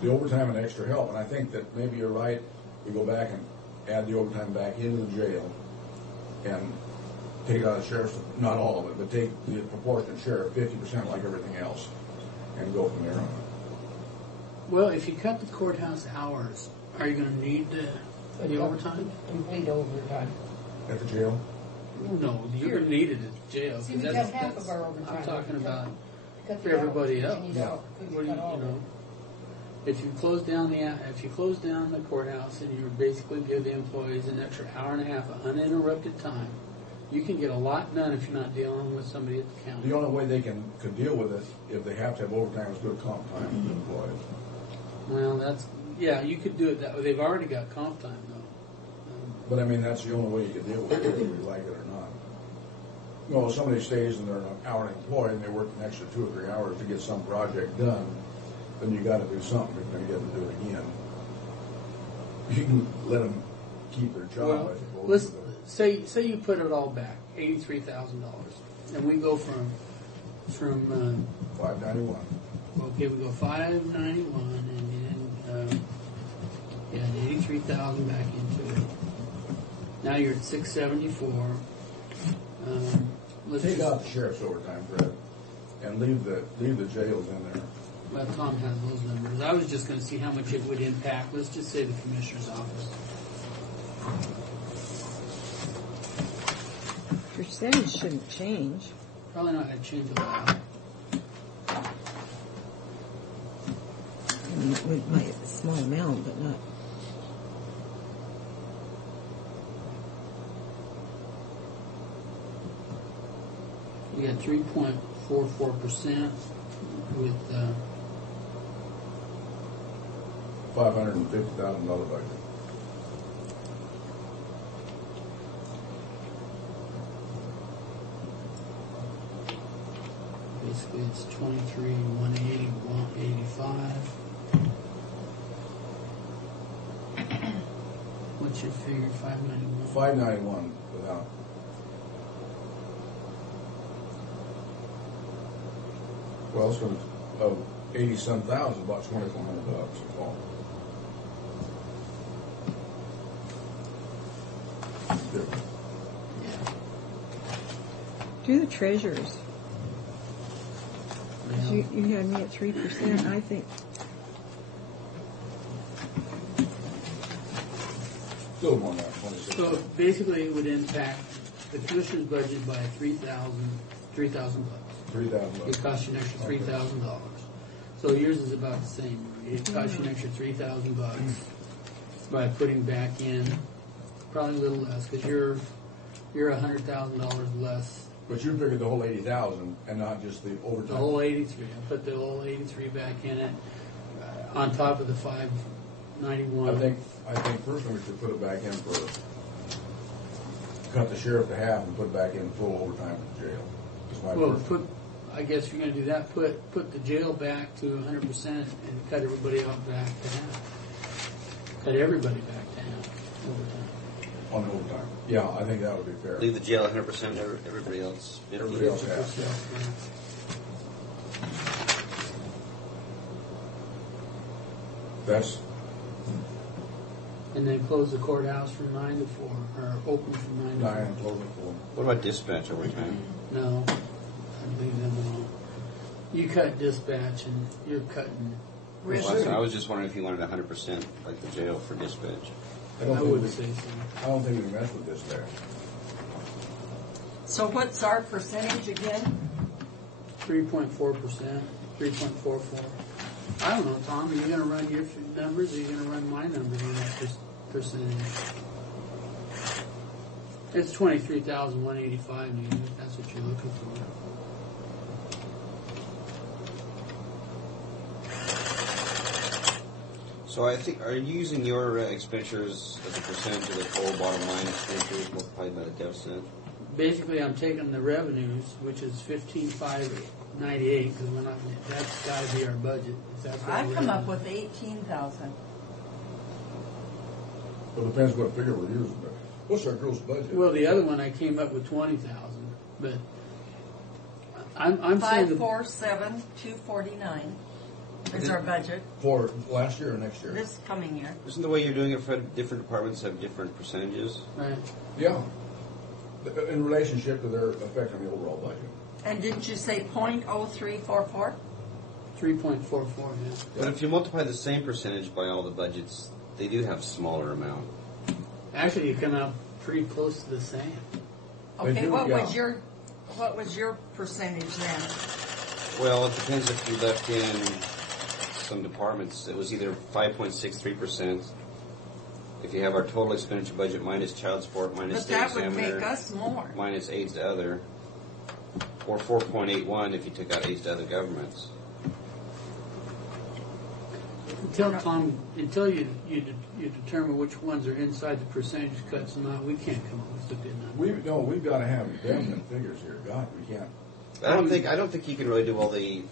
The overtime and extra help, and I think that maybe you're right, we go back and add the overtime back into the jail and take out the sheriff's, not all of it, but take the proportionate share of 50% like everything else and go from there on. Well, if you cut the courthouse hours, are you going to need the overtime? Complete overtime. At the jail? No, you're going to need it at jail. 'cause See, we that's- cut half that's- of our overtime. I'm talking about Cut for the everybody hours. else. You know, we What do cut all of it. If you close down the courthouse and you basically give the employees an extra hour and a half of uninterrupted time, you can get a lot done if you're not dealing with somebody at the county. The only way they could deal with it, if they have to have overtime, is good comp time for the employees. Well, you could do it that way. They've already got comp time though. But I mean, that's the only way you can deal with it, whether you like it or not. No, if somebody stays and they're an hourly employee and they work an extra 2 or 3 hours to get some project done, then you gotta do something if you're gonna get them to do it again. You can let them keep their job, Well, I let's suppose. say you put it all back, $83,000, and we go from 591. okay, we go 591 and then add 83,000 back into it. Now you're at 674. Let's Take just- out the sheriff's overtime, Fred, and leave the jails in there. Well, Tom has those numbers. I was just going to see how much it would impact. Let's just say the commissioner's office. Percentage shouldn't change. Probably not going to change a lot. I mean, it might a small amount, but not. We got 3.44% with $550,000 budget. basically it's 23,180, 185. What's your figure? 591. 591 without. Well, it's going to 80-some thousand, about $2,400 is all. Different. Do the treasurers. 'Cause you had me at 3%, I think. Still more than that, 26. So basically, it would impact the commissioner's budget by $3,000. $3,000. It costs you an extra $3,000. So yours is about the same. It costs you an extra $3,000 by putting back in, probably a little less, because you're $100,000 less. But you figured the whole 80,000 and not just the overtime. The whole 83. I put the whole 83 back in it, on top of the 591. I think personally we should put it back in for, cut the sheriff to half and put it back in full overtime for the jail. That's my Well, personal- I guess if you're going to do that, put the jail back to 100% and cut everybody out back to half. Cut everybody back to half. On overtime. Yeah, I think that would be fair. Leave the jail 100%, everybody else 50%. Everybody else has. That's, And then close the courthouse from 9 to 4, or open from 9 to 4. 9 and close at 4. What about dispatch overtime? No, I'd leave them alone. You cut dispatch and you're cutting. I was just wondering if you wanted 100% like the jail for dispatch. I don't I think wouldn't we- say so. I don't think we mess with this there. So what's our percentage again? 3.4%, 3.44. I don't know, Tom, are you going to run your numbers or are you going to run my numbers on that percentage? It's 23,185, maybe, if that's what you're looking for. So I think, are you using your expenditures as a percentage of the total bottom line expenditures multiplied by the deficit? Basically, I'm taking the revenues, which is 15,598, because we're not, that's got to be our budget. If that's what I've we're come up doing. with 18,000. Well, it depends what figure we're using, but what's our gross budget? Well, the other one I came up with 20,000, but I'm saying. 547,249 is our budget For last year or next year? this coming year. Isn't the way you're doing it for different departments have different percentages? Right. Yeah. In relationship to their effect on the overall budget. And didn't you say .0344? 3.44, yeah. But if you multiply the same percentage by all the budgets, they do have smaller amount. Actually, you come out pretty close to the same. Okay, do, what yeah. was your percentage then? Well, it depends if you left in some departments. It was either 5.63%. If you have our total expenditure budget minus child support, minus But state that would examiner, make us more. minus aids to other, or 4.81 if you took out aids to other governments. Until you determine which ones are inside the percentage cuts and not, we can't come up with a good number. We've got to have definite figures here. God, we can't. I don't think you can really do all the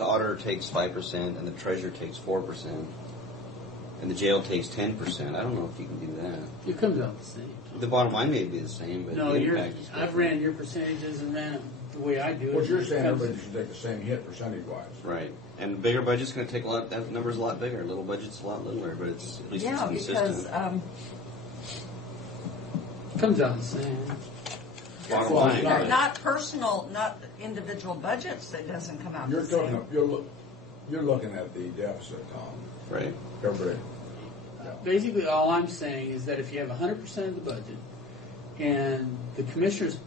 auditor takes 5% and the treasurer takes 4%. And the jail takes 10%. I don't know if you can do that. It comes out the same. The bottom line may be the same, but No, the impact is I've ran your percentages and ran it the way I do it. What you're saying, It comes- everybody should take the same hit percentage-wise. right. And bigger budget's going to take a lot. That number's a lot bigger. Little budget's a lot littler, but it's at least it's Yeah, consistent. because Comes out the same. Bottom Well, line, not- not personal, not individual budgets, it doesn't come out You're the same. talking. You're looking at the deficit, Tom. right? Everybody. Basically, all I'm saying is that if you have 100% of the budget and the commissioner's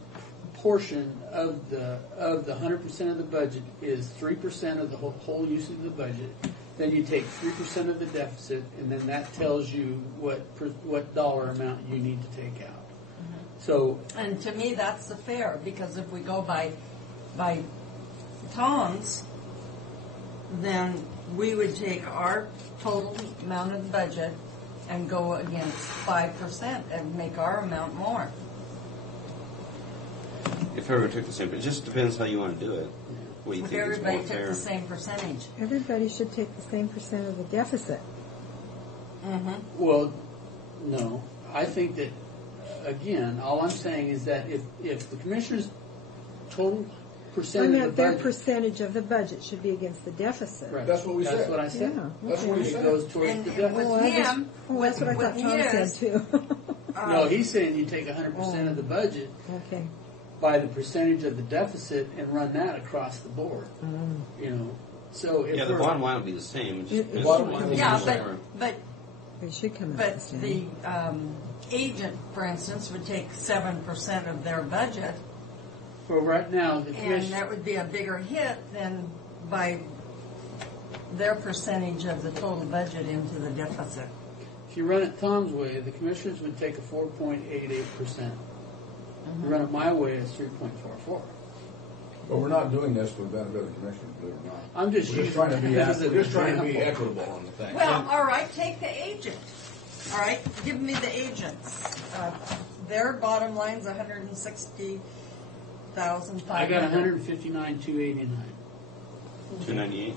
portion of the 100% of the budget is 3% of the whole usage of the budget, then you take 3% of the deficit, and then that tells you what dollar amount you need to take out. So And to me, that's the fair, because if we go by Tom's, then we would take our total amount of the budget and go against 5% and make our amount more. If everyone took the same, it just depends how you want to do it. What you If think is everybody more took fair. the same percentage. Everybody should take the same percent of the deficit. Well, no. I think that, again, all I'm saying is that if the commissioner's total I percent of the meant their budget. percentage of the budget should be agained the deficit. Right. That's what we That's said. what I said. Yeah, That's what he It said. goes towards And the with deficit. him, That's what I thought with Tom said his, too. No, he's saying you take 100% of the budget Okay. by the percentage of the deficit and run that across the board. You know, so if Yeah, the we're- bottom line will be the same. It just It- depends bottom on line what will you yeah, use but, for. but, It should come out but the same. the agent, for instance, would take 7% of their budget, well, right now, the and commission, that would be a bigger hit than by their percentage of the total budget into the deficit. if you run it Tom's way, the commissioners would take a 4.88%. Run it my way, it's 3.44. But we're not doing this for the benefit of the commission, believe it or not. I'm just We're just trying to be, using this as an we're just trying to be example. equitable on the thing. Well, all right, take the agent. All right, give me the agents. Their bottom line's 160,500. I got 159,289. 298.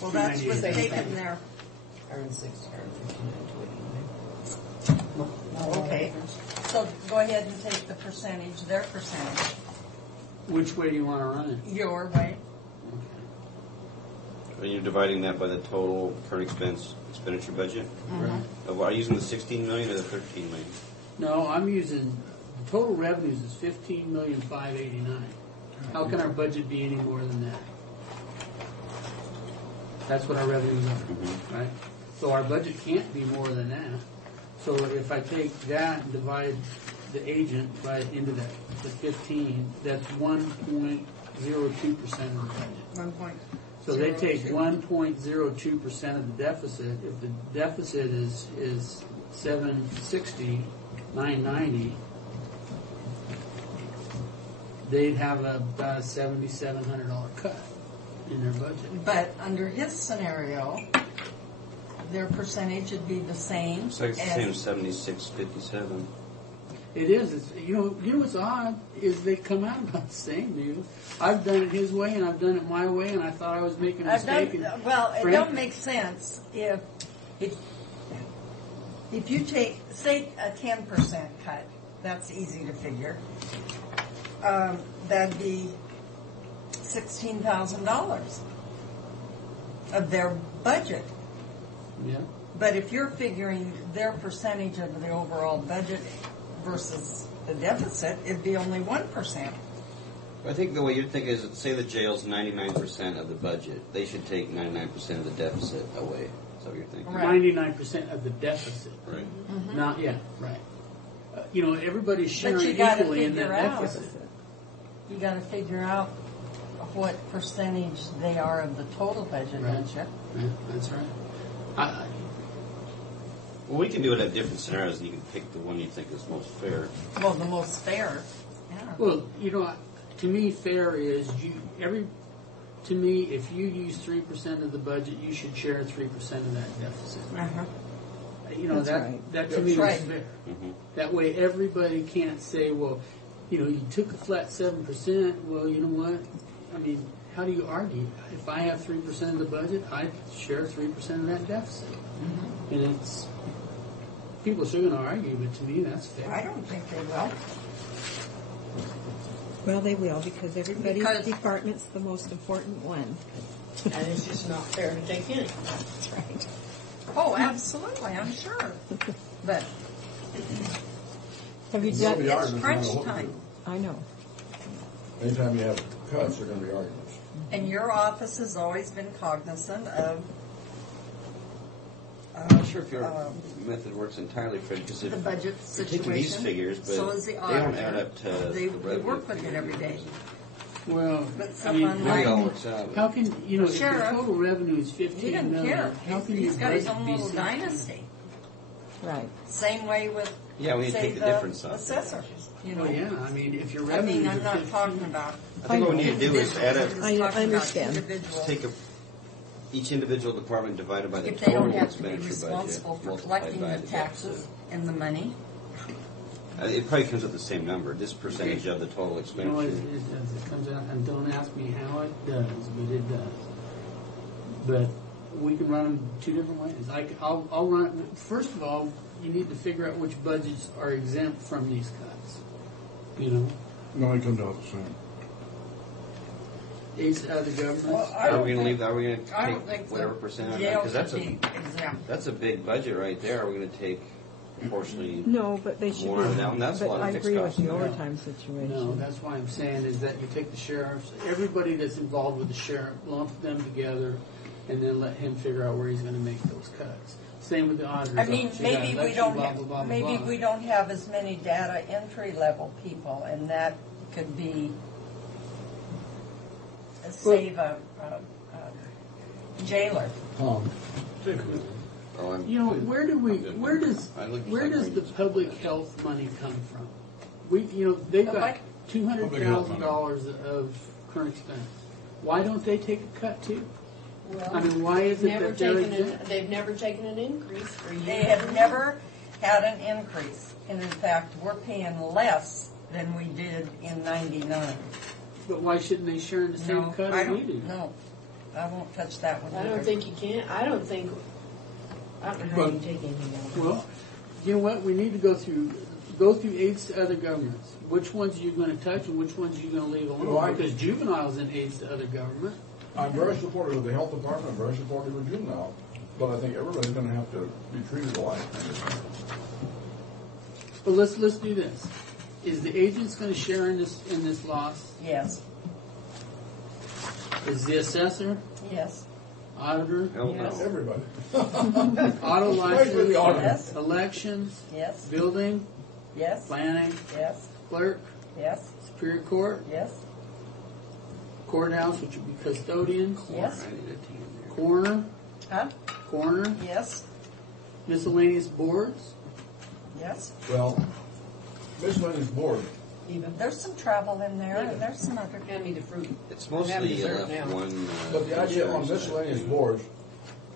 Well, that's what's 298. taken there. Okay, so go ahead and take the percentage, their percentage, Which way do you want to run it? your way. Are you dividing that by the total current expenditure budget? Are you using the 16 million or the 13 million? No, I'm using, the total revenues is 15,589,000. How can our budget be any more than that? That's what our revenues are, right? So our budget can't be more than that. So if I take that and divide the agent into the 15, that's 1.02% of the budget. So they take 1.02% of the deficit. If the deficit is 760, 990, they'd have about a $7,700 cut in their budget. But under his scenario, their percentage would be the same. It's like it's the same as 76.57. It is. It's, you know what's odd is they come out about the same, dude. I've done it his way and I've done it my way, and I thought I was making a mistake. Well, it don't make sense if you take, say, a 10% cut. That's easy to figure. That'd be $16,000 of their budget. Yeah. But if you're figuring their percentage of the overall budget versus the deficit, it'd be only 1%. I think the way you're thinking is, say the jail's 99% of the budget, they should take 99% of the deficit away. Is that what you're thinking? 99% of the deficit. Right. Not, yeah, right. Everybody's But sharing you gotta equally in that figure out. deficit. You got to figure out what percentage they are of the total budget, Right. don't you? Yeah, that's right. Well, we can do it at different scenarios, and you can pick the one you think is most fair. Well, the most fair. Yeah. Well, to me, fair is to me, if you use 3% of the budget, you should share 3% of that deficit. Uh-huh. That's right. That to me That's is right. fair. That way, everybody can't say, well, you took a flat 7%. Well, you know what? I mean, how do you argue? If I have 3% of the budget, I share 3% of that deficit. And people are still going to argue, but to me, that's fair. I don't think they will. Well, they will, because everybody's department's the most important one. And it's just not fair to take any. That's right. Oh, absolutely, I'm sure. But Have you There'll done, be it's arguments no crunch matter what we time. do. I know. Anytime you have cuts, there are going to be arguments. And your office has always been cognizant of I'm not sure if your method works entirely for because the budget you're taking these situation. figures, but So is the they don't auditor. add up to They the revenue work with it figure. every day. Well, But I mean, someone Maybe it all like works out. how can, if the Sheriff, total revenue is he 15 doesn't million, care. how can He's your got his budget own be little 16? dynasty. Right. Same way with, Yeah, we need to say, take the difference off. assessor. Well, yeah, I mean, if your I revenues mean, I'm are not 15, talking about. I think what we need to do is add up, I'm just talking about understand. individual. take each individual department divided by the If they don't total have to be expenditure budget, responsible for multiplied collecting by the the taxes deficit. and the money, It probably comes with the same number, this percentage of the total expenditure. it comes out, and don't ask me how it does, but it does. But we can run them two different ways. I'll run. First of all, you need to figure out which budgets are exempt from these cuts. No, it comes out the same. Is the government? Well, I Are don't we going to think- leave? Are we going to I don't take think whatever the percent? jail Because should be exempt. that's a big budget right there. Are we going to take proportionally? No, but they should More be. down, that's a But lot of I fixed agree with costs. the No. overtime situation. No, that's why I'm saying is that you take the sheriffs, everybody that's involved with the sheriff, lump them together, and then let him figure out where he's going to make those cuts. Same with the auditors. I mean, office. You got maybe we election, don't blah, have, blah, blah, maybe blah. we don't have as many data entry level people, and that could be save a jailer. Oh, Where does the public health money come from? They've got $200,000 of current expense. Why don't they take a cut too? Well, I mean, why is it that they're exempt? they've never taken an increase for years. They have never had an increase, and in fact, we're paying less than we did in '99. But why shouldn't they share in the same cut I as we don't do? know. I won't touch that one. I don't think you can. I don't know how you take anything out of it. Well, you know what? We need to go through aids to other governments. Which ones are you going to touch and which ones are you going to leave alone? Well, because juveniles in aids to other government. I'm very supportive of the health department. I'm very supportive of juvenile, but I think everybody's going to have to be treated alike. But let's do this. Is the agents going to share in this loss? Yes. Is the assessor? Yes. Auditor? Yes. Everybody. Auto Especially the auditor. license? Elections? Yes. Building? Yes. Planning? Yes. Clerk? Yes. Superior Court? Yes. Courthouse, which would be custodian? Yes. Coroner? Huh? Coroner? Yes. Miscellaneous boards? Yes. Well, miscellaneous board. There's some travel in there, and there's some other. Hand me the fruit. It's I'm having mostly dessert now. one. But the idea on insurance. miscellaneous boards,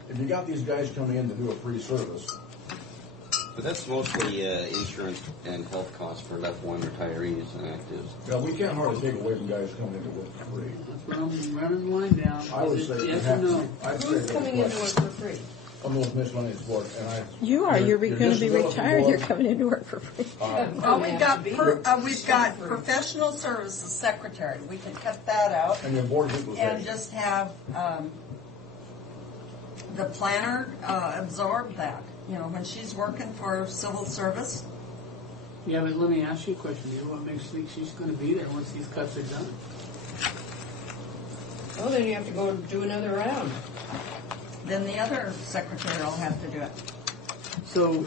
if you got these guys coming in to do a free service, But that's mostly insurance and health costs for left one retirees and actives. we can't hardly take away from guys coming in to work for free. That's what I'm running the line down. I would Is it say yes you or have no? to. I'd say Who's that coming in to work for free? on those miscellaneous boards, and You are. You're your going to be disability retired. board, You're coming in to work for free. Oh, we've got professional services secretary. We can cut that out and your board and equalization. just have the planner absorb that. You know, when she's working for civil service. Yeah, but let me ask you a question. You know what makes you think she's going to be there once these cuts are done? Well, then you have to go do another round. Then the other secretary will have to do it. So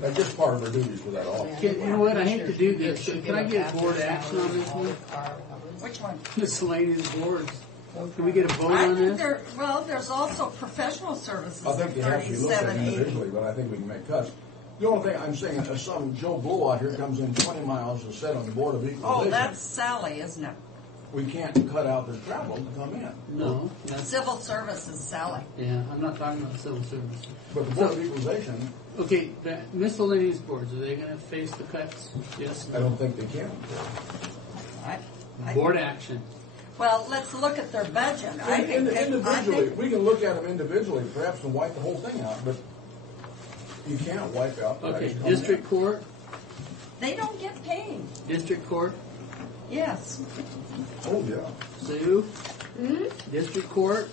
That's just part of her duties for that office. you know what? I hate to do this. So can I get board action on this one? Which one? Miscellaneous boards. Can we get a vote I on think this? there's also professional services. I think they have to be looked at 3780. individually, but I think we can make cuts. The only thing I'm saying is some Joe Blow out here comes in 20 miles to sit on the board of equalization. Oh, that's Sally, isn't it? We can't cut out their travel to come in. No. That's, Civil services, Sally. yeah, I'm not talking about civil service. But the board of equalization, Okay, the miscellaneous boards, are they going to face the cuts? Yes. I don't think they can. Board action. Well, let's look at their budget. I think Individually, we can look at them individually, perhaps, and wipe the whole thing out, but you can't wipe out. the Okay, guys coming in. district court. they don't get paid. District court. Yes. Oh, yeah. Sue. District court.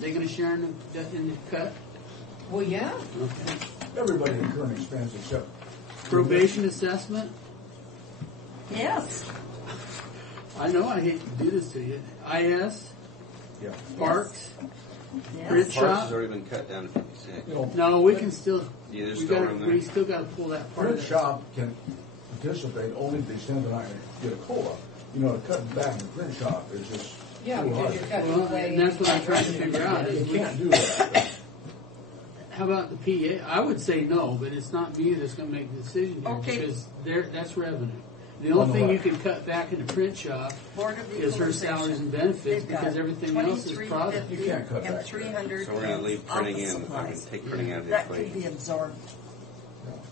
They going to share in the cut? Well, yeah. Okay. Everybody incurring expense except Probation assessment. Yes. I know I hate to do this to you. IS. Yeah. Parks. Yes. Print Parks shop. has already been cut down to 56. You know, No, we can still. Yeah, there's We still got. room there. We still got to pull that part. print of it. shop can participate only to the extent that I get a COLA. You know, to cut back in the print shop is just Yeah, too because hard. you're cutting Well, away. and that's what I'm trying to figure out. You Is we, can't do that. how about the PA? I would say no, but it's not me that's going to make the decision here Okay. because that's revenue. The On only the thing you what? can cut back in the print shop Board of is her Equalization. salaries and benefits They've got because everything else is product. You can't cut and back. 300 So we're going to leave printing office in. I'm going supplies. to take printing out of the That could equation. be absorbed.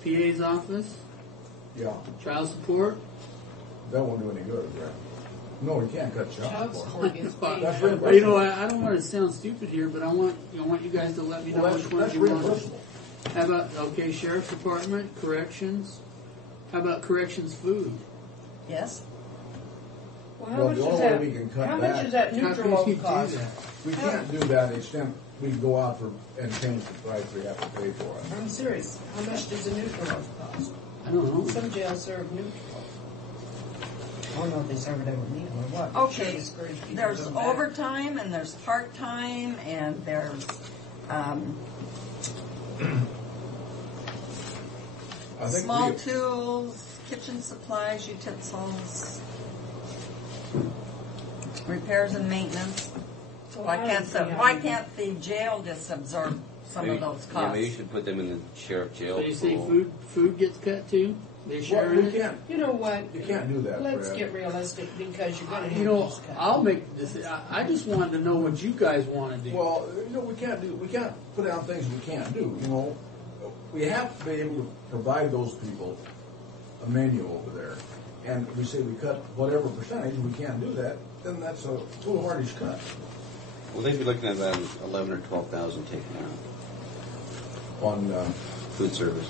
PA's office, Yeah, child support. that won't do any good, right? No, we can't cut child Child support. support gets paid. That's Well, reimbursable. you know, I don't want to sound stupid here, but I want you guys to let me know Well, which ones that's you want. reimbursable. How about sheriff's department, corrections? How about corrections food? Yes. Well, how Well, much the is only way that? we can cut How back- much is that How neutral can you do cost? that? We can't do that to the extent we go out for and change the price we have to pay for it. I'm serious. How much does a neutral cost? I don't know. Some jails serve neutral. I don't know if they serve it every meal or what. Sure, Okay, discourage people there's to go back. overtime and there's part-time and there's, I think small we- tools, kitchen supplies, utensils, repairs and maintenance. Well, Why I can't don't see how why you- can't the jail just absorb some of those Yeah, costs? maybe you should put them in the sheriff jail So you say pool. food gets cut too? They share Well, in we it? can't. You know what? You can't do that, Let's Brad. get realistic because you're going to have You know, these cuts. I'll make this. I just wanted to know what you guys want to do. Well, you know, we can't put down things we can't do, you know. We have to be able to provide those people a menu over there. And we say we cut whatever percentage, we can't do that, then that's a foolhardy cut. Well, they'd be looking at about 11 or 12,000 taken out On, food service.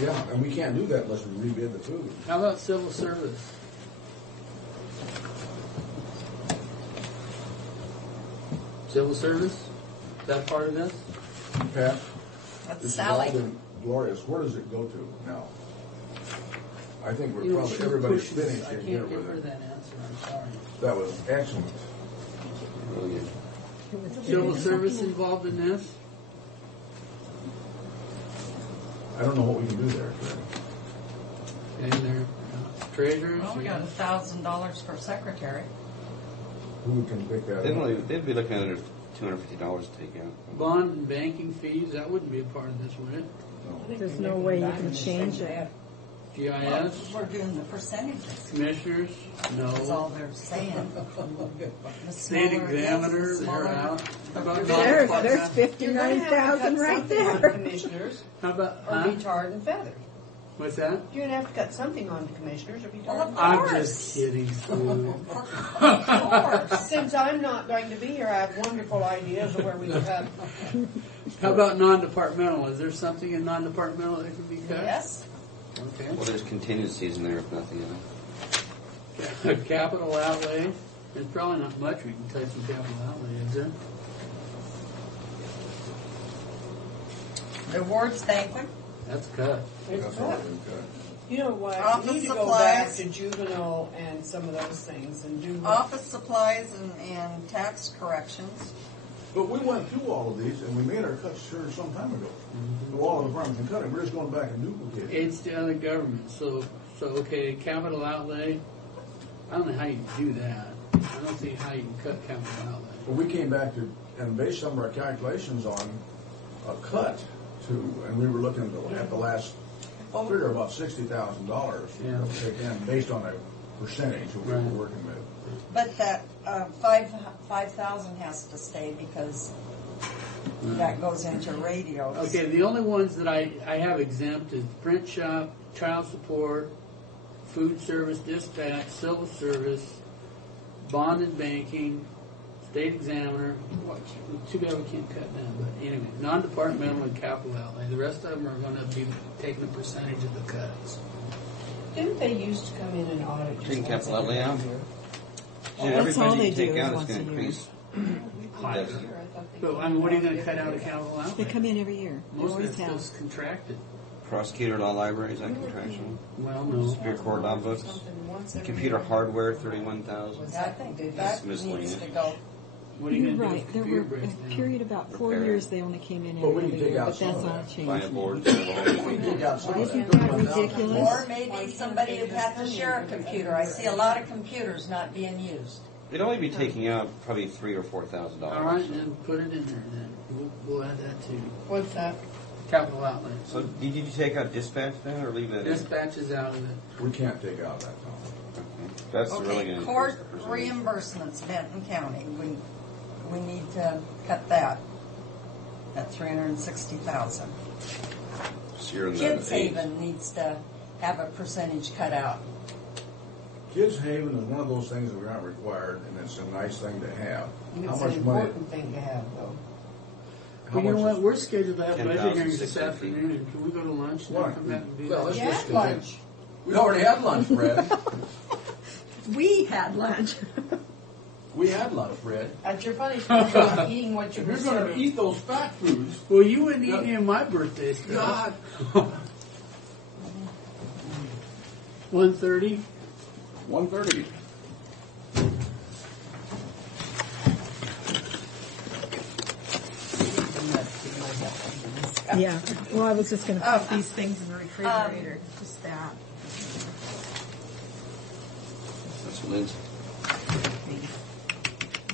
Yeah, and we can't do that unless we rebid the food. How about civil service? Civil service? Is that part of this? Pat? That's This Sally. has all been glorious. Where does it go to now? I think we're You know, probably, she everybody's pushes- finished I in can't here give with her it. that answer, I'm sorry. That was excellent. Really good. Civil service involved in this? I don't know what we can do there, Fred. And their treasurers? Well, we got $1,000 for secretary. Who can pick that up? They'd be looking at under $250 to take out. Bond and banking fees, that wouldn't be a part of this, would it? There's no way you can change it. GIS? We're doing the percentages. Commissioners? That's all No. they're saying. The State smaller it is, examiner, the they're smaller- out. How about There's non-departmental? 59,000 right there. Commissioners, How about, or huh? be tarred and feathered. What's that? You're gonna have to cut something on the commissioners or be tarred and I'm feathered. just kidding, Sue. Since I'm not going to be here, I have wonderful ideas of where we can cut. How about non-departmental? Is there something in non-departmental that could be cut? Yes. Okay. Well, there's contingencies in there if nothing else. Capital outlay, there's probably not much we can touch in capital outlay, is there? The awards banquet. That's cut. That's all been cut. You know what, Office we need to go back supplies. to juvenile and some of those things and do. Office supplies and tax corrections. But we went through all of these and we made our cuts sure some time ago. So all of the departments can cut it. We're just going back and duplicating. It's the other government, so okay, capital outlay, I don't know how you do that. I don't see how you can cut capital outlay. But we came back to, and based some of our calculations on a cut too, and we were looking at the last figure about $60,000 Yeah. to take in based on a percentage of what we Right. were working with. But that 5,000 has to stay because that goes into radios. Okay, the only ones that I have exempt is print shop, child support, food service, dispatch, civil service, bond and banking, state examiner. Too bad we can't cut down, but anyway, non-departmental and capital outlay. The rest of them are going to be taking a percentage of the cuts. Didn't they used to come in and audit just Taking once capital outlay out? every year? Yeah, That's all everybody they you take do is out is once going a to year. increase. But I mean, what are you going to cut out of capital outlay? They come in every year. They Most of always it's have. just contracted. Prosecutor law library, is that contractual? Well, no. Superior Court law books. Something once every Computer year. hardware, 31,000. I think that Miscellaneous. needs to go. What are you You're going to do right. with There computer were breakdown? a period about 4 Repair. years they only came in But we every can year, take out but some that's of all that. changed. Buy a board. We can take out some of Isn't that. that ridiculous? Or maybe somebody would have to share a computer. I see a lot of computers not being used. They'd only be taking out probably $3,000 or $4,000. All right, then put it in there then. We'll add that to What's that? capital outlay. So did you take out dispatch then, or leave that in? Dispatch is out of it. We can't take out that, Tom. That's really Okay, going to court reimbursements, Benton County. We need to cut that at 360,000. So you're in the Kids eight. Haven needs to have a percentage cut out. Kids Haven is one of those things that we're not required, and it's a nice thing to have. And How it's much an money? important thing to have, though. How Well, you know much what? is- We're scheduled to have budget hearings this 10,650. afternoon. Can we go to lunch and Why? come back and do Well, that? let's Yeah, just lunch. We already had lunch, Fred. We had lunch. We had lunch, Fred. At your punishment for eating what you If were you're going to served. eat those fat foods, Well, you wouldn't eat any of my birthday stuff. God. 1:30. 1:30. Yeah. Well, I was just going to put these things in the refrigerator. Just that. That's Lindsay.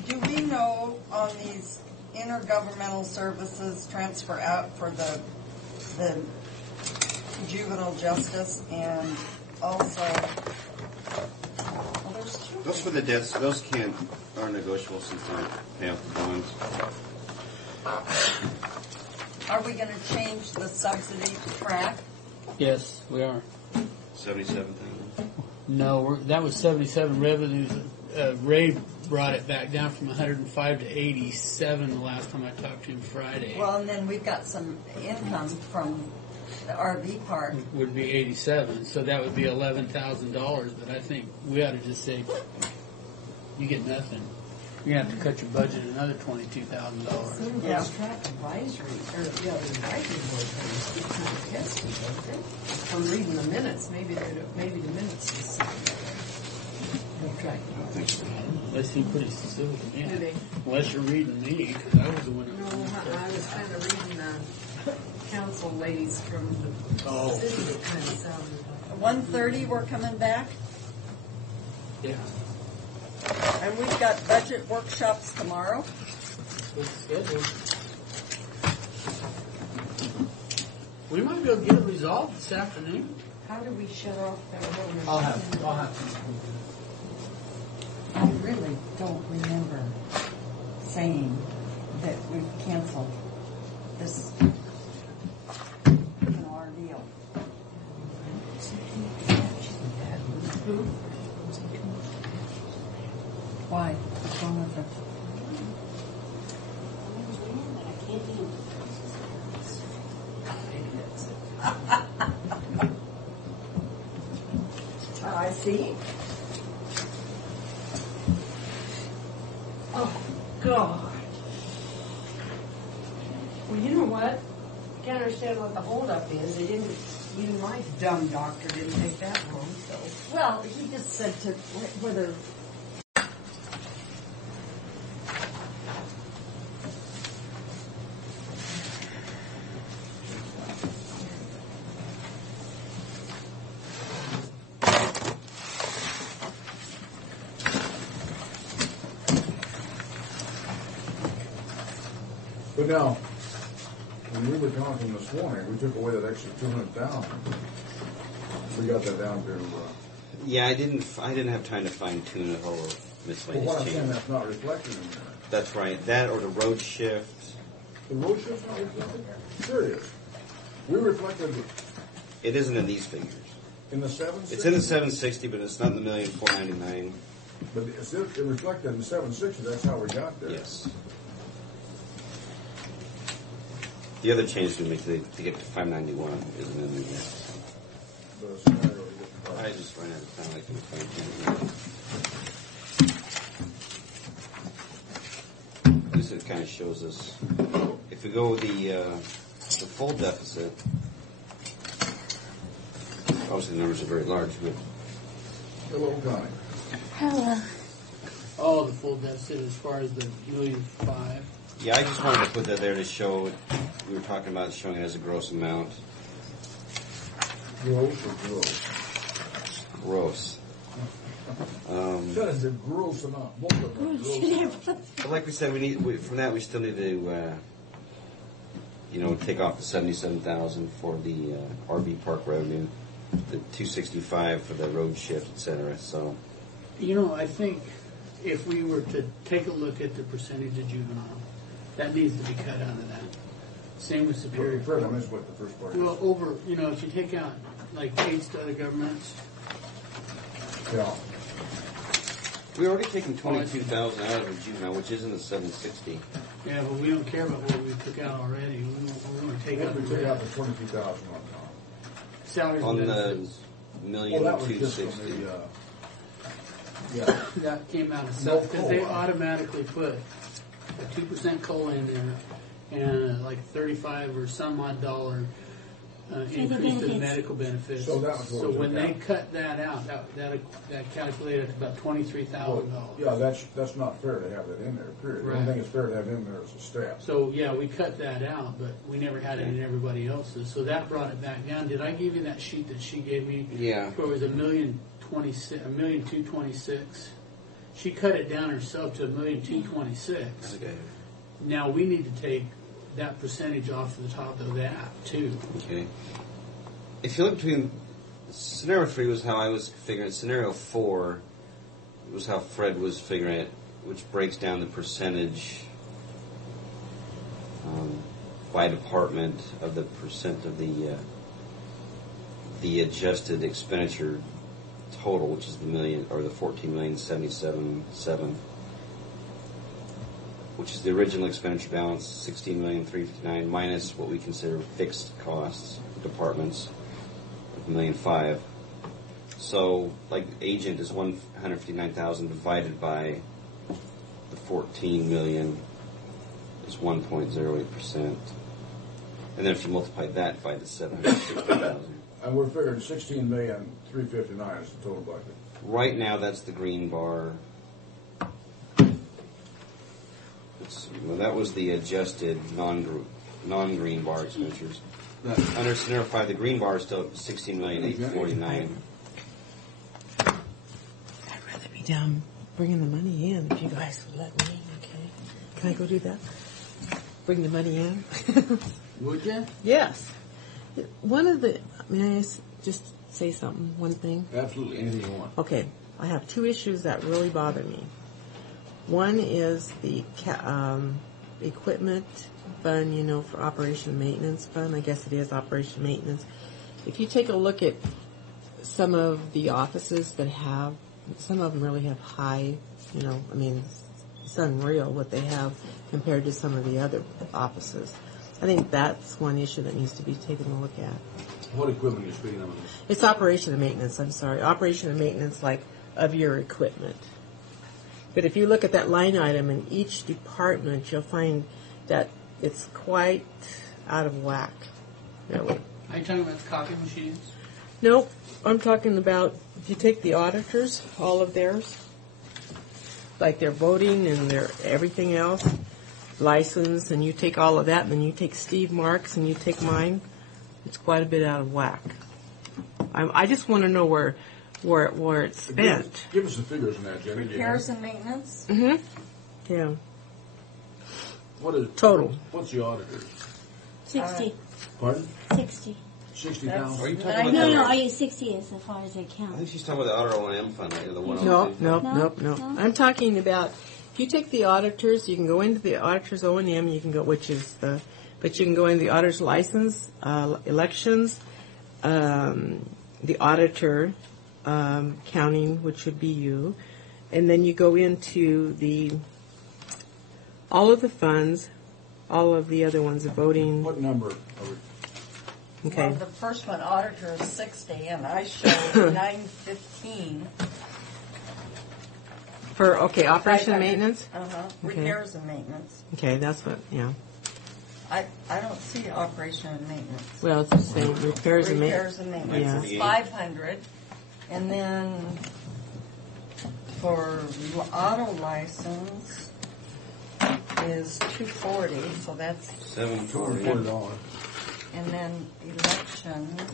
Do we know on these intergovernmental services transfer out for the juvenile justice and also, well, there's two. Those for the debts, those are negotiable since they pay off the bonds. Are we going to change the subsidy to track? Yes, we are. 77,000. No, that was 77 revenues. Ray brought it back down from 105 to 87 the last time I talked to him Friday. Well, and then we've got some income from The RV park. would be 87, so that would be $11,000. But I think we ought to just say, you get nothing. You're gonna have to cut your budget another $22,000. Yeah. Track advisory, or the advisory board things get kind of pesky, don't they? From reading the minutes, maybe the minutes is They seem pretty silly to me. Do they? Unless you're reading me, because I was the one No, who. I was kind of reading the council ladies from the city that kind of sounded. 1:30, we're coming back, Yeah. and we've got budget workshops tomorrow. It's scheduled. We might be able to get it resolved this afternoon. How do we shut off that little machine? I'll have to. I really don't remember saying that we've canceled this ordeal. Why? What's wrong with it? I see. Oh, God. Well, you know what? I can't understand what the holdup is. Even my dumb doctor didn't take that long, so. Well, he just said to whether. But now, when we were talking this morning, we took away that extra 200,000. We got that down to. Yeah, I didn't have time to fine tune the whole Well, miscellaneous what I'm saying, change. that's not reflected in there. That's right. That or the road shift. The road shift's not reflected? Sure it is. We reflected It isn't in these figures. in the 760. It's in the 760, but it's not in the $1,499,000. But it reflected in the 760. That's how we got there. Yes. The other change to make to get to 591 isn't in there yet. The scenario we get. I just ran out of time. I can fine tune it. This kind of shows us if we go the full deficit. Obviously, the numbers are very large, but Hello, Connie. Hello. Oh, the full deficit as far as the $1,000,005. yeah, I just wanted to put that there to show it. We were talking about showing it as a gross amount. Gross or gross? Gross. That is a gross amount. Both of them are gross. But like we said, from that we still need to, take off the 77,000 for the RV park revenue, the 265 for the road shift, etc. So, I think if we were to take a look at the percentage of juvenile, that needs to be cut out of that. Same with Superior. Fred, I missed what the first part Well, is. if you take out like aids to other governments, Yeah. we already taken 22,000 out of the juvenile, which isn't the 760. yeah, but we don't care about what we took out already. We're going to take out We the took out the 22,000 on top. salaries On and the benefits. million Well, that was just from 260. the, yeah. That came out of No stuff because they COLA. automatically put a 2% COLA in there and like 35 or some odd dollar increase to the benefits. medical benefits. So that was what So we when took they out. cut that out, that calculated to about $23,000. Yeah, that's not fair to have that in there, period. The Right. only thing that's fair to have in there is a step. So yeah, we cut that out, but we never had it in everybody else's. So that brought it back down. Did I give you that sheet that she gave me? Yeah. Where it was $1,226,000. She cut it down herself to $1,226,000. Okay. Now we need to take that percentage off the top of that too. Okay. If you look between scenario 3 was how I was figuring it. Scenario 4 was how Fred was figuring it, which breaks down the percentage by department of the percent of the adjusted expenditure total, which is the $14,077,700, which is the original expenditure balance, $16,359,000 minus what we consider fixed costs. departments, $1.5 million. So, like, agent is 159,000 divided by the 14 million is 1.08%. And then if you multiply that by the 760,000. And we're figuring 16,359,000 is the total budget. Right now, that's the green bar. Well, that was the adjusted non-green bar expenditures. Under Scenario 5, the green bar is still 16,849,000. I'd rather be down bringing the money in if you guys would let me. Okay, can I go do that? Bring the money in. Would you? Yes. One of the. May I just say something? One thing. Absolutely, anything you want. Okay, I have two issues that really bother me. One is the equipment fund, you know, for operation maintenance fund. I guess it is operation maintenance. If you take a look at some of the offices that have, some of them really have high, you know, I mean, it's unreal what they have compared to some of the other offices. I think that's one issue that needs to be taken a look at. What equipment are you speaking of? It's operation and maintenance, I'm sorry. Operation and maintenance, like, of your equipment. But if you look at that line item in each department, you'll find that it's quite out of whack. Really. Are you talking about the copy machines? Nope. I'm talking about, if you take the auditors, all of theirs, like their voting and their everything else, license, and you take all of that, and then you take Steve Marks and you take mine, it's quite a bit out of whack. I just want to know where it's spent. Give us the figures on that, Jenny. Repairs and maintenance? Mm-hmm. Yeah. What is total? What's the auditors? 60. Pardon? 60. 60,000. Are you talking No, about no, I use 60 as far as I count. I think she's talking about the auto O&M fund, right? The one No. I'm talking about, if you take the auditors, you can go into the auditor's O&M, you can go, but you can go into the auditor's license, elections, the auditor, counting, which would be you, and then you go into all of the funds, all of the other ones, the voting. What number? Okay. Well, the first one, auditor, is 60, and I showed 915. For, operation and maintenance? Uh-huh. Okay. Repairs and maintenance. Okay, that's what, yeah. I don't see operation and maintenance. Well, it's the same, repairs and maintenance. Repairs and maintenance is 500, and then for auto license is 240, so that's $740. And then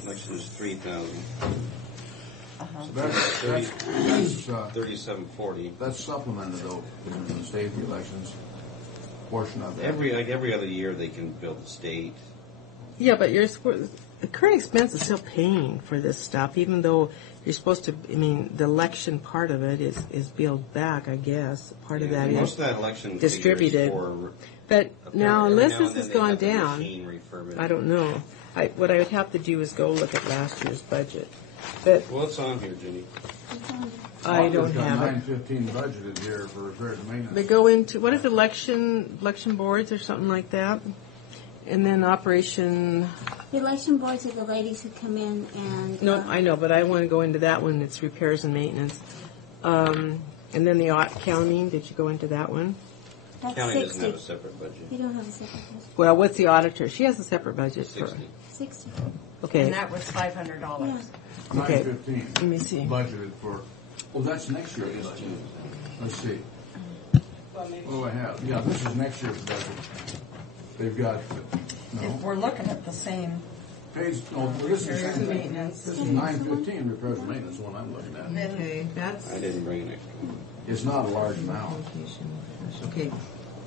election is 3,000. Uh-huh. So that's 3740. That's supplemented though in the state elections portion of that. Every other year they can build the state. Yeah, but the current expense is still paying for this stuff, even though you're supposed to, I mean, the election part of it is billed back, I guess. Part of that most is of that election distributed. But now, unless this has gone down, I don't know. What I would have to do is go look at last year's budget. But well, it's on here, Jenny. I don't have it. 915 budgeted here for repairs and maintenance. They go into, what is it, election boards or something like that? And then operation... The election boards are the ladies who come in and... No, I know, but I want to go into that one. It's repairs and maintenance. And then the accounting, did you go into that one? That's County 60. doesn't have a separate budget. You don't have a separate budget. Well, what's the auditor? She has a separate budget. 60. 60. Okay. And that was $500. Yeah. Okay. 915. Let me see. Budgeted for. Oh, that's next year's budget. Let's see. What do I have? Yeah, this is next year's budget. They've got. No. If we're looking at the same Page. No, this repairs is and maintenance. This is 915 repairs and maintenance. The one I'm looking at. Okay, that's... I didn't bring it. It's not a large amount. Okay,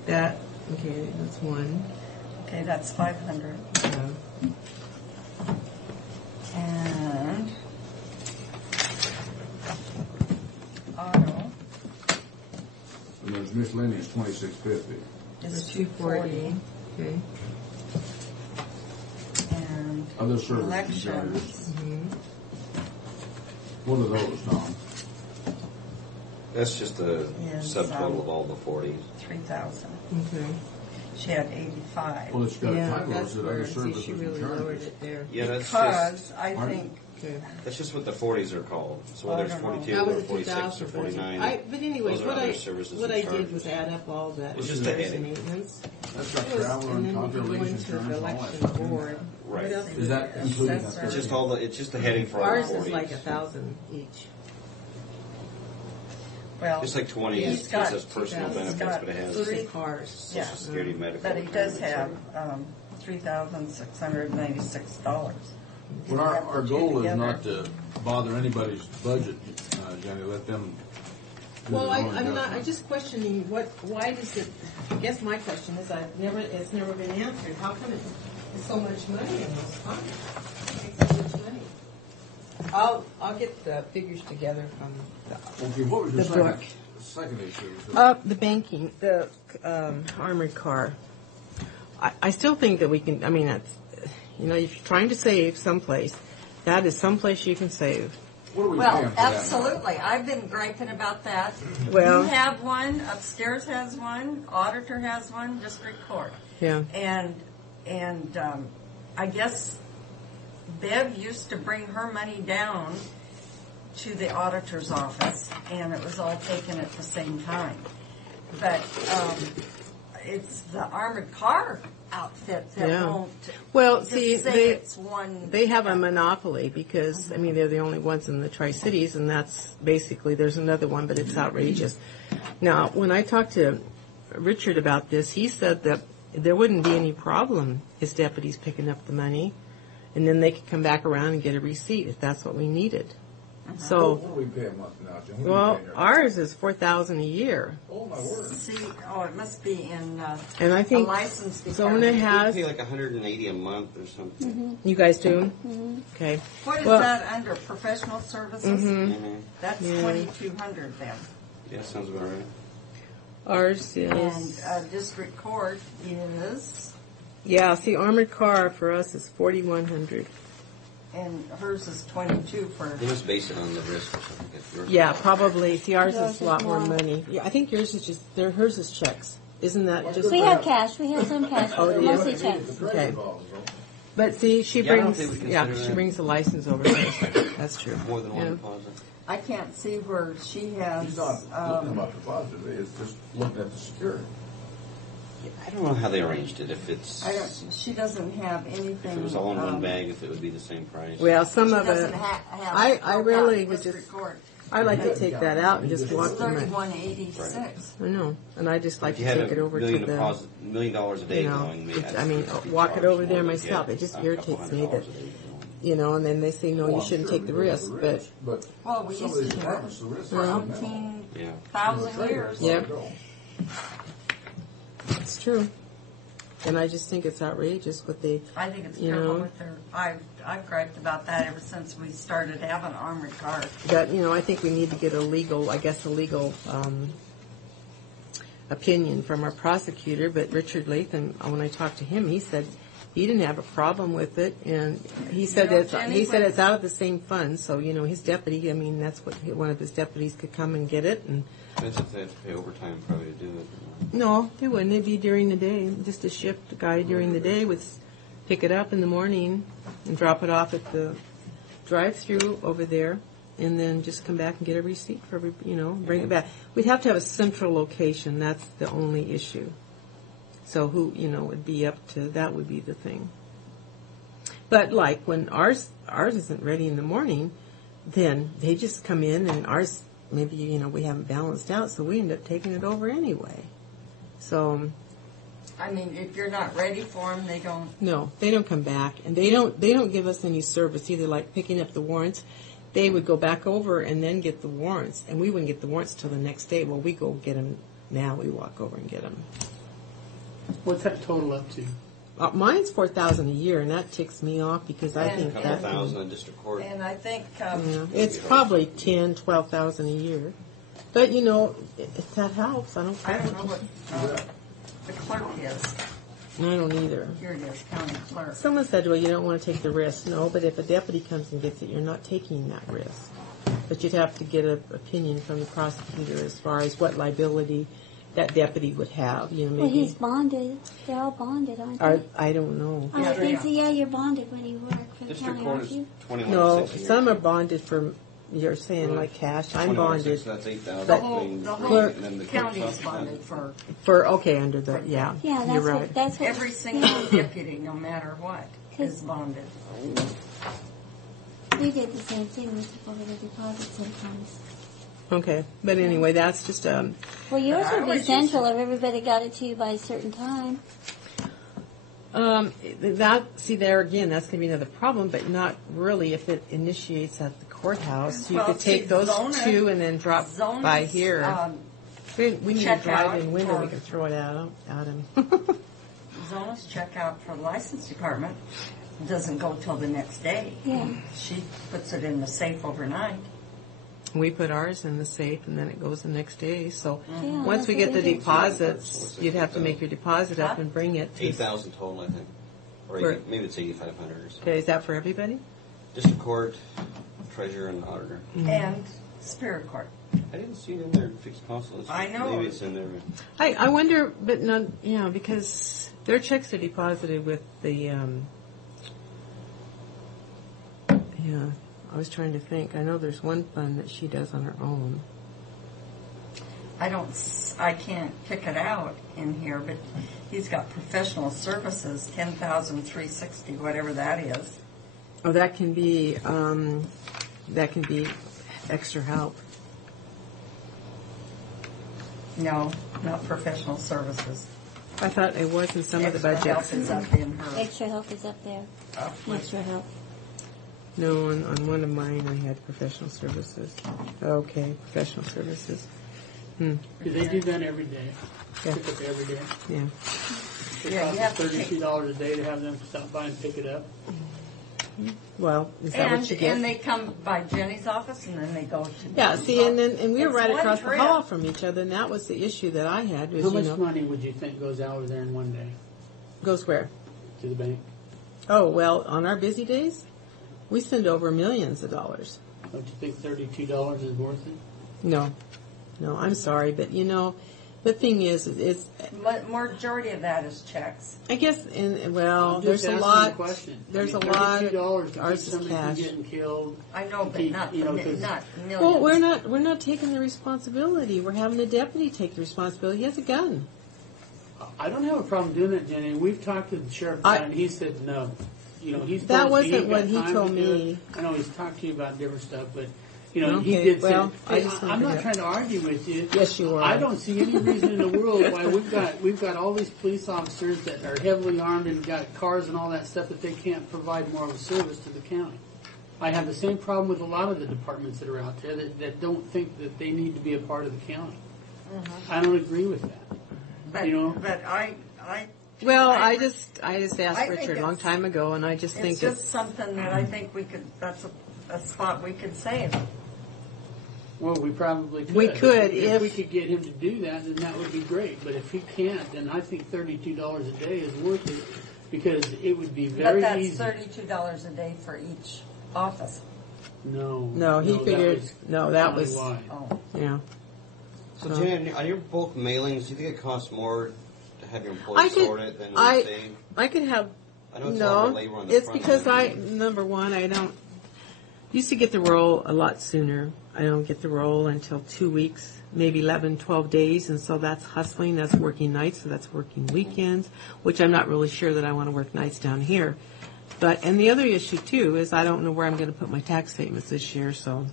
okay, that's one. Okay, that's 500. And auto And there's miscellaneous 2650. is 240. Okay. And Other services and elections. charges. Mm-hmm. What are those, Tom? That's just a Yes, subtotal of all the 40s. 3,000. Okay. she had 85. Well, it's got a Yeah, title, that's is it where, under see, services she and really charges? lowered it there. Yeah, that's Because just, I think, that's just what the 40s are called. So Well, I whether it's don't know. 42 That was or a 46 or 2000 budget. 49. But anyways, those are what other I services what and I did charges. was add up all that It's just a repairs heading. and maintenance. That's got It was- travel and and then we contract go lease into insurance the and all that election stuff. board. Right. What else Is that including That's that? It's just all the, it's just a heading for all the Ours 40s. is like 1,000 each. well, Just like 20 he's is got says personal 2,000. benefits, He's got but it has three cars. Yeah. Social Security, medical. But he does have $3,696. Well, our goal is not to bother anybody's budget, Jenny, let them do Well, their own I'm not. adjustment. I'm just questioning why does it? I guess my question is, it's never been answered. How come it's so much money in those contracts? It's so much money. I'll get the figures together from Okay, what was your the book. second issue? The banking, the armored car. I still think that we can. I mean, that's if you're trying to save someplace, that is someplace you can save. What are we Well, paying for that? absolutely. I've been griping about that. Well- You have one, upstairs has one, auditor has one, district court. Yeah. And I guess Bev used to bring her money down to the auditor's office, and it was all taken at the same time. But it's the armored car outfit that Yeah. won't Well, just see, say they it's one. they have a monopoly because I mean they're the only ones in the Tri-Cities, and that's basically there's another one, but it's outrageous. Now, when I talked to Richard about this, he said that there wouldn't be any problem his deputies picking up the money, and then they could come back around and get a receipt if that's what we needed. So, What do we pay a month now, Jim? What do we well, pay here? ours is $4,000 a year. Oh, my word. See, it must be in And I think a licensed someone that department. has. You pay like 180 a month or something. You guys do? Okay. What is Well, that under? Professional services? Mhm. That's Yeah. 2,200 then. Yeah, sounds about right. Ours is. And district court is, Yeah, see, armored car for us is 4,100. and hers is 22 for. They must base it on the risk or something. If yours- Yeah, probably. See, ours Yours is is a lot more more. money. Yeah, I think yours is just. Hers is checks. Isn't that just? We have cash. We have some cash, Oh, but do you? mostly checks. Okay. But see, she Yeah, I don't brings. think we consider Yeah, she that. brings the license over there. That's true. More than one Yeah. deposit. I can't see where she has. He's not looking about the positive, it's just looking at the security. I don't know how they arranged it. If it's I don't. She doesn't have anything. if it was all in one bag, if it would be the same price. Well, some She of it. doesn't have. I really would district just. court. I like to take that out and just It's walk them. 3186. I know, and I just like If to you had take it over to $1 the. million a day You know, going, maybe it's- that's I mean, $50 walk it over there more, myself. yeah, It just a couple irritates me $100 that, a day. and then they say, no, you shouldn't take the risk, but. Well, we some of used these to do departments, it the risk for is now. 18,000 years. Yep. It's true. And I just think it's outrageous what they. I think it's you terrible know, with their. I've griped about that ever since we started having armored cars. that, I think we need to get a legal opinion from our prosecutor, but Richard Latham, when I talked to him, he said he didn't have a problem with it, and he said Jenny, it's out of the same fund, so, his deputy, that's what, one of his deputies could come and get it, and That's if they have to pay overtime probably to do it. no, they wouldn't. It'd be during the day. Just a shift guy during the day would pick it up in the morning and drop it off at the drive-through over there, and then just come back and get a receipt for bring it back. We'd have to have a central location. That's the only issue. So who would be up to that would be the thing. But like when ours isn't ready in the morning, then they just come in and ours maybe we haven't balanced out, so we end up taking it over anyway. So I mean, if you're not ready for them, they don't. no, they don't come back, and they don't give us any service either. Like picking up the warrants, they would go back over and then get the warrants, and we wouldn't get the warrants till the next day. Well, we go get them now. We walk over and get them. What's that total up to? Mine's $4,000 a year, and that ticks me off because I think A couple that thousand in district court. And I think. it's probably $10,000-$12,000 a year. But if that helps, I don't I care. don't know what the clerk is. I don't either. Here it is, county clerk. Someone said, well, you don't want to take the risk. No, but if a deputy comes and gets it, you're not taking that risk. But you'd have to get an opinion from the prosecutor as far as what liability that deputy would have, you know, Well, maybe. he's bonded. They're all bonded, aren't they? I don't know. I think so. Yeah, you're bonded when you work for the District county, court aren't is you? 21 No, to 60 some years. are bonded for, you're saying like cash. I'm 21 to bonded 60, that's 8,000 But- between The three, whole and then the county's clerk's office. bonded for for, okay, under the, yeah, Yeah, you're that's right. what, that's what. every single deputy, no matter what, is bonded. We did the same thing. We took over the deposit sometimes. Okay, but anyway, that's just, Well, yours I would be always central if everybody got it to you by a certain time. that, see there again, that's gonna be another problem, but not really if it initiates at the courthouse. You Well, could take see, those Zona- two and then drop Zona's, by here. We need a check drive-in out window, we for- can throw it at him. Zona's checkout for the license department doesn't go till the next day. Yeah. She puts it in the safe overnight. We put ours in the safe and then it goes the next day, so Yeah, once we that's get what the we do. deposits, you'd have to make your deposit up and bring it to. 8,000 total, I think. Or For- 80, maybe it's 8,500 or something. Okay, is that for everybody? District court, treasurer, and auditor. And Superior Court. I didn't see it in there, fixed consul. I know. Maybe it's in there. I wonder, but not, yeah, because their checks are deposited with the, yeah, I was trying to think. I know there's one fund that she does on her own. I can't pick it out in here, but he's got professional services, 10,360, whatever that is. Oh, that can be extra help. No, not professional services. I thought it was in some of the Extra help budgets. is up in her. Extra help is up there. Extra help. No, on one of mine I had professional services. Okay, professional services. Do they do that every day? Yeah. Pick up every day? Yeah. It Yeah, you have costs to take- $32 a day to have them stop by and pick it up. Well, is that what you get? And they come by Jenny's office and then they go to. Yeah, see, and we were It's right one across the trip. hall from each other, and that was the issue that I had. Was, How you much know, money would you think goes out of there in one day goes where? to the bank? Oh, well, on our busy days, we send over millions of dollars. Don't you think $32 is worth it? No, I'm sorry, but you know, the thing is, it's Majority of that is checks. I guess, well, I'm there's just a asking lot. the question. There's I mean, a lot. $32 to keep Ours is somebody from cash. getting killed. I know, but Keep- not, you know, 'cause- not millions. Well, we're not taking the responsibility. We're having the deputy take the responsibility. He has a gun. I don't have a problem doing that, Jenny. We've talked to the sheriff about it, and he said no. You know, he's That told us he wasn't ain't what got he time told to do me. it. I know he's talked to you about different stuff, but you know, he Okay, did well, say. I just I'm wanted not to- trying to argue with you. Yes, you are. I don't see any reason in the world why we've got all these police officers that are heavily armed and got cars and all that stuff that they can't provide more of a service to the county. I have the same problem with a lot of the departments that are out there that don't think that they need to be a part of the county. I don't agree with that. But, you know? but I Well, I just I asked think Richard a long it's- time ago, and I just it's think just something that I think that's a spot we could save. Well, we probably could. We could if we if- could get him to do that, then that would be great. But if he can't, then I think $32 a day is worth it because it would be But very that's easy. $32 a day for each office. No, he figured. That was. countywide. Oh. Yeah. So, Jenny, on your bulk mailings, do you think it costs more to have your I employees could. sort it than I they? I could have. I know it's a lot No, of labor on the it's front because end. number one, I don't used to get the roll a lot sooner. I don't get the roll until 2 weeks, maybe 11, 12 days, and so that's hustling. That's working nights, so that's working weekends, which I'm not really sure that I want to work nights down here. But and the other issue too is I don't know where I'm going to put my tax statements this year, so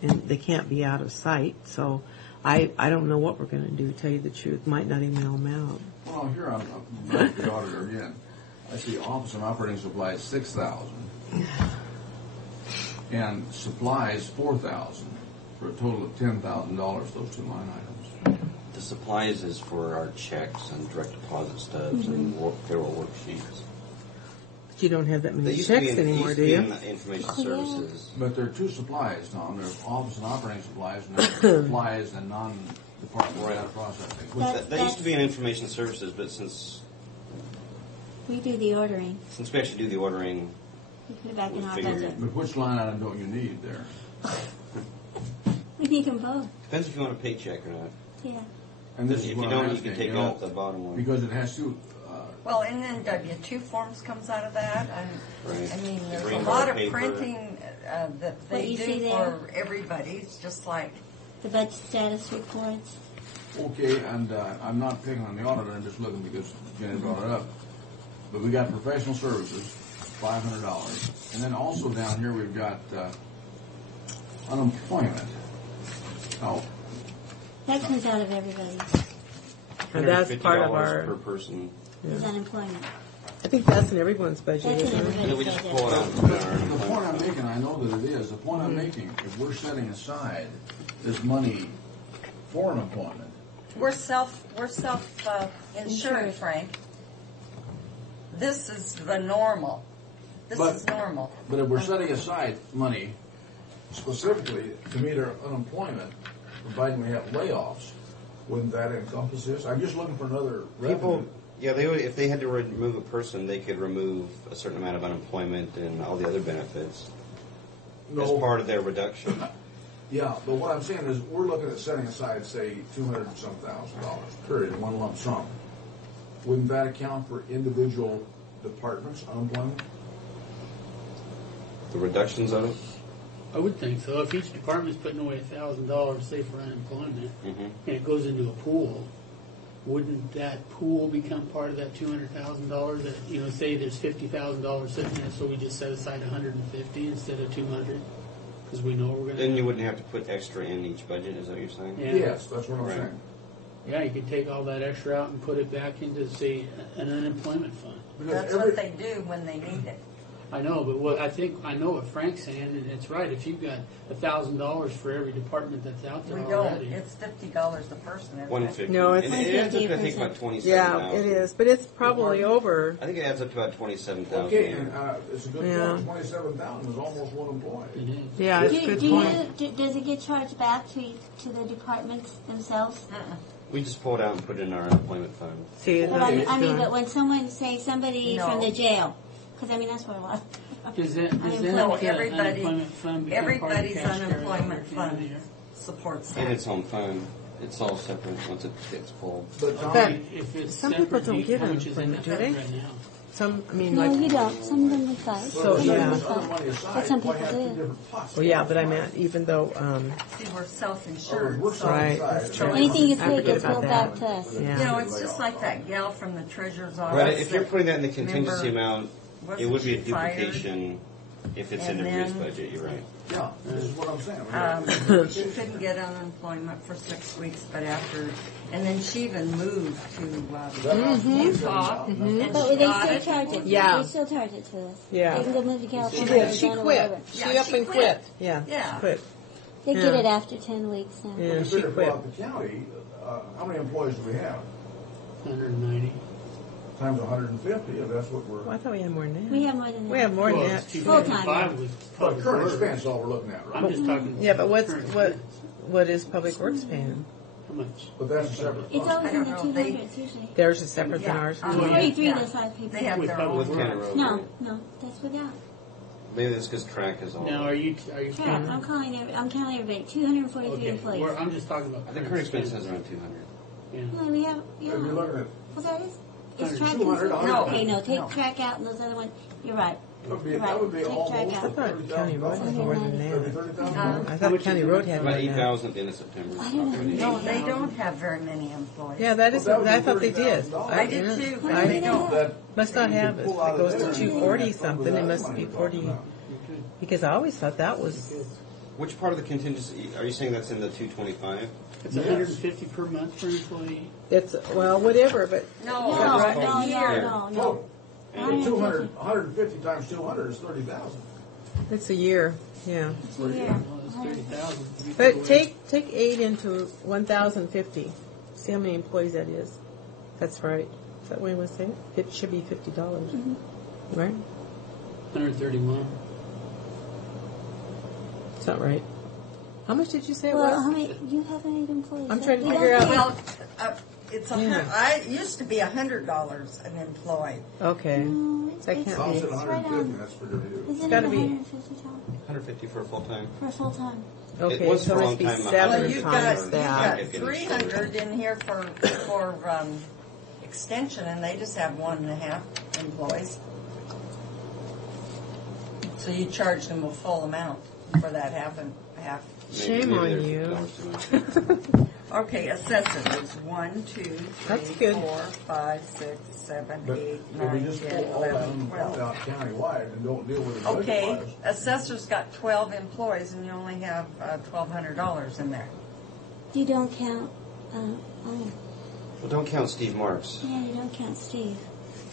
and they can't be out of sight. So I don't know what we're going to do. To tell you the truth, might not even mail them out. Well, here I'm back to the auditor again. I see office and operating supplies 6,000, and supplies 4,000 for a total of $10,000. Those two line items. The supplies is for our checks and direct deposit stubs and payroll worksheets. But you don't have that They many used to be checks in, anymore, used do to be you? in the information services. But there are two supplies, Tom. There's office and operating supplies, and there's supplies and non-department data processing. That used to be in information services, but since We do the ordering. we actually do the ordering, We put it back in we our figured budget. But which line item don't you need there? We need them both. depends if you want a paycheck or not. Yeah. And this If is you what don't, I'm you asking, can take you know, out the bottom line. because it has to. Well, and then W-2 forms comes out of that. Right. I mean, there's a Green lot of paper. printing that What they you do see for there? everybody. It's just like, The budget status reports. Okay, and I'm not picking on the auditor, I'm just looking because Jenny brought it up. But we got professional services, $500. And then also down here, we've got unemployment. Oh, That comes out of everybody. And that's part of $150 our. per person. Is unemployment. I think that's in everyone's budget, That's in isn't it? And then we just everybody's pull it budget. out. and put our the point I'm making, I know that it is, the point I'm making, if we're setting aside this money for unemployment, we're self-insured, Insured. Frank. This is the normal. This But- is normal. but if we're setting aside money specifically to meet our unemployment, providing we have layoffs, wouldn't that encompass this? I'm just looking for another revenue. People, yeah, they would, if they had to remove a person, they could remove a certain amount of unemployment and all the other benefits as part of their reduction. Yeah, but what I'm saying is, we're looking at setting aside, say, $200 and some $1,000, period, one lump sum. Wouldn't that account for individual departments' unemployment? The reductions of it? I would think so. If each department's putting away $1,000, say for unemployment, and it goes into a pool, wouldn't that pool become part of that $200,000? That, you know, say there's $50,000 sitting there, so we just set aside $150 instead of $200 because we know we're going to. Then you wouldn't have to put extra in each budget. Is that what you're saying? Yeah. Yes, that's what I'm Right. saying. Yeah, you could take all that extra out and put it back into, say, an unemployment fund. That's what they do when they need it. I know, but what I know what Frank's saying, and it's right. If you've got $1,000 for every department that's out there We don't. already, It's $50 a person. isn't it? 150. No, it's and it adds up to, I think, about 27,000. Yeah, it is, but it's probably over. I think it adds up to about 27,000. Okay, and it's a good Yeah. point. 27,000 is almost one employee. it is. Yeah, it's a good point. Does it get charged back to the departments themselves? We just pull it out and put it in our unemployment fund. See, But I mean, but when someone, say somebody No. from the jail, because I mean that's what a lot. Does that No, everybody, unemployment fund become part of the everybody's cash carry unemployment at the end of the fund year? supports In that. its own fund. It's all separate once it gets pulled. But Tom, But If it's some people separate, don't get how much is in unemployment, that do they? fund right now? Some, I mean, No, like, you don't. Some of them are five. So, Some yeah. of them are other five. money aside, But some why people have two do. different pots? well, yeah, but I meant even though, See, we're self-insured. We're so right, self-aside. that's true. Anything you I pay forget gets about billed that. back to us. Yeah. You know, it's just like that gal from the treasurer's office. Right, if you're that- putting that in the contingency remember, amount, it wasn't would be a she fired? duplication if it's in And everybody's then- budget. You're right. Yeah, this is what I'm saying. She couldn't get unemployment for 6 weeks, but after, and then she even moved to Utah, and But she they got still it. charge it. Yeah. They still charge it to us. Yeah. They can go move to she California. did. She Arizona, quit. wherever. She Yeah, up she and quit. quit. Yeah, Yeah. she quit. They Yeah. get it after 10 weeks now. Yeah, But she if quit. throughout the county, how many employees do we have? 190. Times 150, if that's what we're. Well, I thought we had more than that. We have more than that. We have more than Well, that. it's Full-time. 255 with But public current works. expense is all we're looking at, right? I'm just talking. Yeah, but current what expense. what is Public Works paying? How much? But that's a separate It's fund. always I in don't the know, they- 200s usually. Theirs is separate than ours. 243 Yeah. those five people. They have With their public own. With County works. Road. No, no, that's without. Maybe that's because track is all. Now, are you Track. I'm counting everybody. 243 okay? employees. I'm just talking about. I think current expense has around 200. Yeah. No, we have. Yeah. If you're looking at, Well, that is. Is 100, track 200, considered? 100. Okay, no, take No. track out and those other ones. You're right. that would be Take almost track out. I thought County Road had more than that. $30,000. I thought County Road had more About than that. 8,000 at the end of September. I don't know. No, they don't have very many employees. Yeah, that is. Well, that would I be thought they did. $30,000. I did too, but I they don't. That must not have it. pull out It of goes to there. 240 something. It That must money be we're 40. talking about. Because I always thought that was. Which part of the contingency, are you saying that's in the 225? It's 150 per month per employee. It's well, whatever. But No, No, right no, here. no, no. Oh, and 150 times 200 is 30,000. it's a year. Yeah. It's a year. Well, it's 30,000. But take 8 into 1,050. See how many employees that is. That's right. Is that what you want to say? It should be $50, right? 131. It's not right. How much did you say it Well, was? how many? You have 8 employees. I'm trying to We don't figure out- pay- Well, it's Yeah. it used to be $100 an employee. Okay. No, That it's can't Thomas be. at right 150, on. that's pretty good. Isn't gotta it be. 150 150 for a full time. for full time? Okay, was so for a it long must be time, 7 Well, you've times got that. 300 in here for extension, and they just have 1.5 employees. So you charge them a full amount for that half. Shame on you. Okay, assessors is 1, 2, 3, That's good. 4, 5, 6, 7, 8, If we 9, just 10, pull all that 11, 12. out countywide and don't deal with it Okay, budget-wise. assessor's got 12 employees, and you only have $1,200 in there. You don't count, Well, don't count Steve Marks. yeah, you don't count Steve.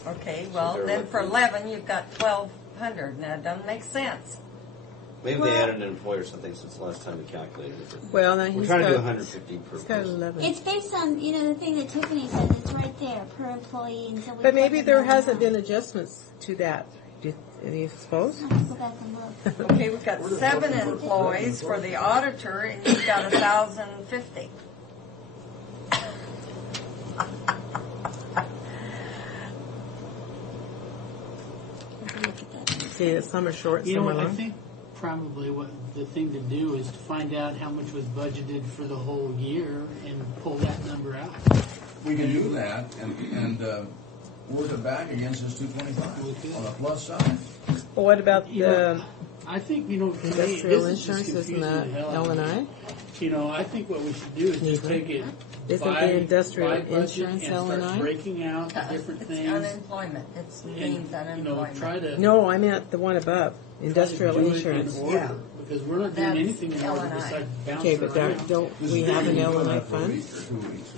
Okay, So well, they're then like- for 11, you've got 1,200. Now, it doesn't make sense. Maybe they added an employee or something since the last time we calculated it. Well, now We're he's trying to do got- 150 per He's got person. 11. It's based on, the thing that Tiffany says, it's right there, per employee, until we. But maybe put there them hasn't on. been adjustments to that. Do you suppose? I'll have to go back and look. Okay, we've got 7 employees for the auditor, and you've got 1,050. See, some are short, You know some are what, I long. think probably what the thing to do is to find out how much was budgeted for the whole year and pull that number out. We can do that and work it back against this 225 on the plus side. Well, what about the I think, to me, industrial this is just insurance? Isn't confusing that the hell out of me. L&I? I think what we should do is just take it Isn't by, the industrial by budget insurance and start L&I? breaking out the different It's things. unemployment. It means unemployment. Try to No, I meant the one above, industrial try to do it insurance. in order, because we're not doing That's anything in order L&I. besides bounce Okay, but around. don't we have an L&I fund?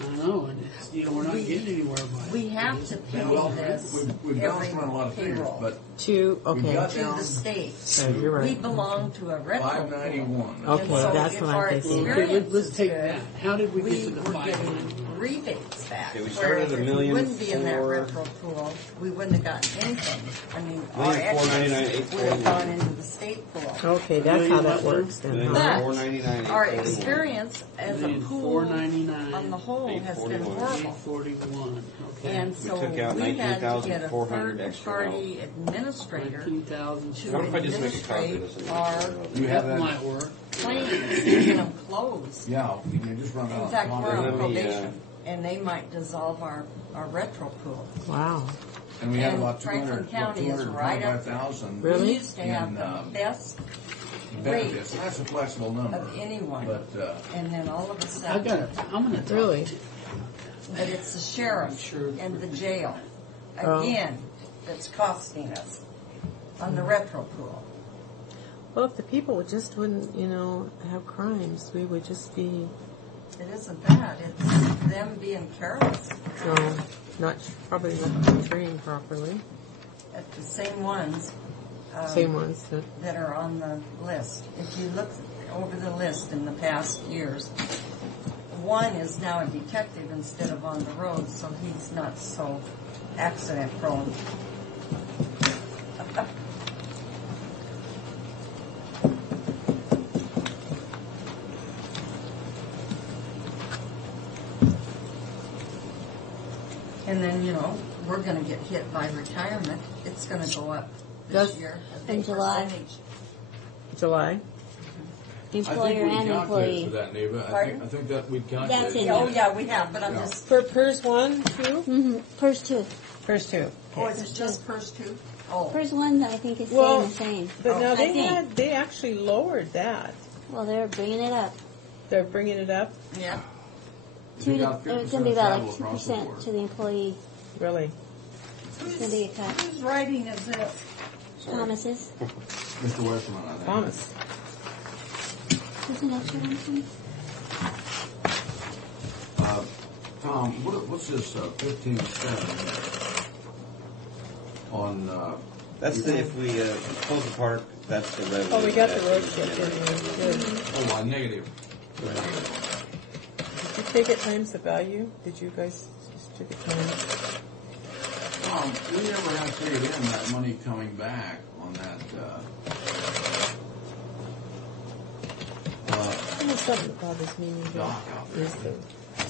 I know, and it's, we're not getting anywhere by it. We have to pay Well, this we've bounced every around a lot of figures, payroll but To we okay. got to down the state. You're We right. belong to a retro pool. 591. And Okay, so that's if what I'm our thinking. experience Let's is take good, that. How did we get to the were 5? getting rebates back. Okay, we started at Whereas if we $1,000,000 wouldn't be in that for- retro pool, we wouldn't have gotten anything. I mean, our $1,499,841. excess would have gone into the state pool. Okay, that's how that works then. Huh? But $1,499,841. our experience as a pool $499 on the whole has been 841. horrible. 41. Okay. And so took out we had to get a 19,400 third extra party administrator 19,000. to What if I just make a copy of administrate this? our You have That that? might work. claims, keeping them closed. Yeah, you can just run out In of fact, we're contract. on Let me, probation, and they might dissolve our retro pool. Wow. And we had and about Franklin County is right up there. 225,000 We Really? used to have in the best benefits. rate That's a flexible number. of anyone, But and then all of a I sudden, got it. I'm going to talk Really? to but it's the sheriff Sure. and the jail, Oh. again, that's costing us on the retro pool. Well, if the people just wouldn't, have crimes, we would just be, It isn't that, it's them being careless. probably not trained properly. At the same ones. Same ones. That are on the list. If you look over the list in the past years, one is now a detective instead of on the road, so he's not so accident prone. And then, we're going to get hit by retirement. It's going to go up this Does- year. In July. July. Employer and employee. For that, Neva. Pardon? I think that we've That's calculated. in Oh, there. yeah, we have, but I'm Yeah. just, For PERS 1, 2? Mm-hmm. First two. PERS 2. oh, is it just first two? Oh, First one, I think, is Well, staying the same. But now I think. they actually lowered that. Well, they're bringing it up. They're bringing it up? yeah. They got It's going to be 50% about travel like across the 2% board. to the employee. Really? It's going to be a cut. Whose writing is this? Thomas's. Mr. Westerman, I think. Thomas. Who's the next one? Tom, what's this 15.7 on? That's if we close the park, that's the revenue. Oh, we got the road That's shift in there. Good. Oh, on negative. Did you take it times the value? Did you guys just took it times? We never had figured in that money coming back on that. There's something that bothers me Dock out there. is the On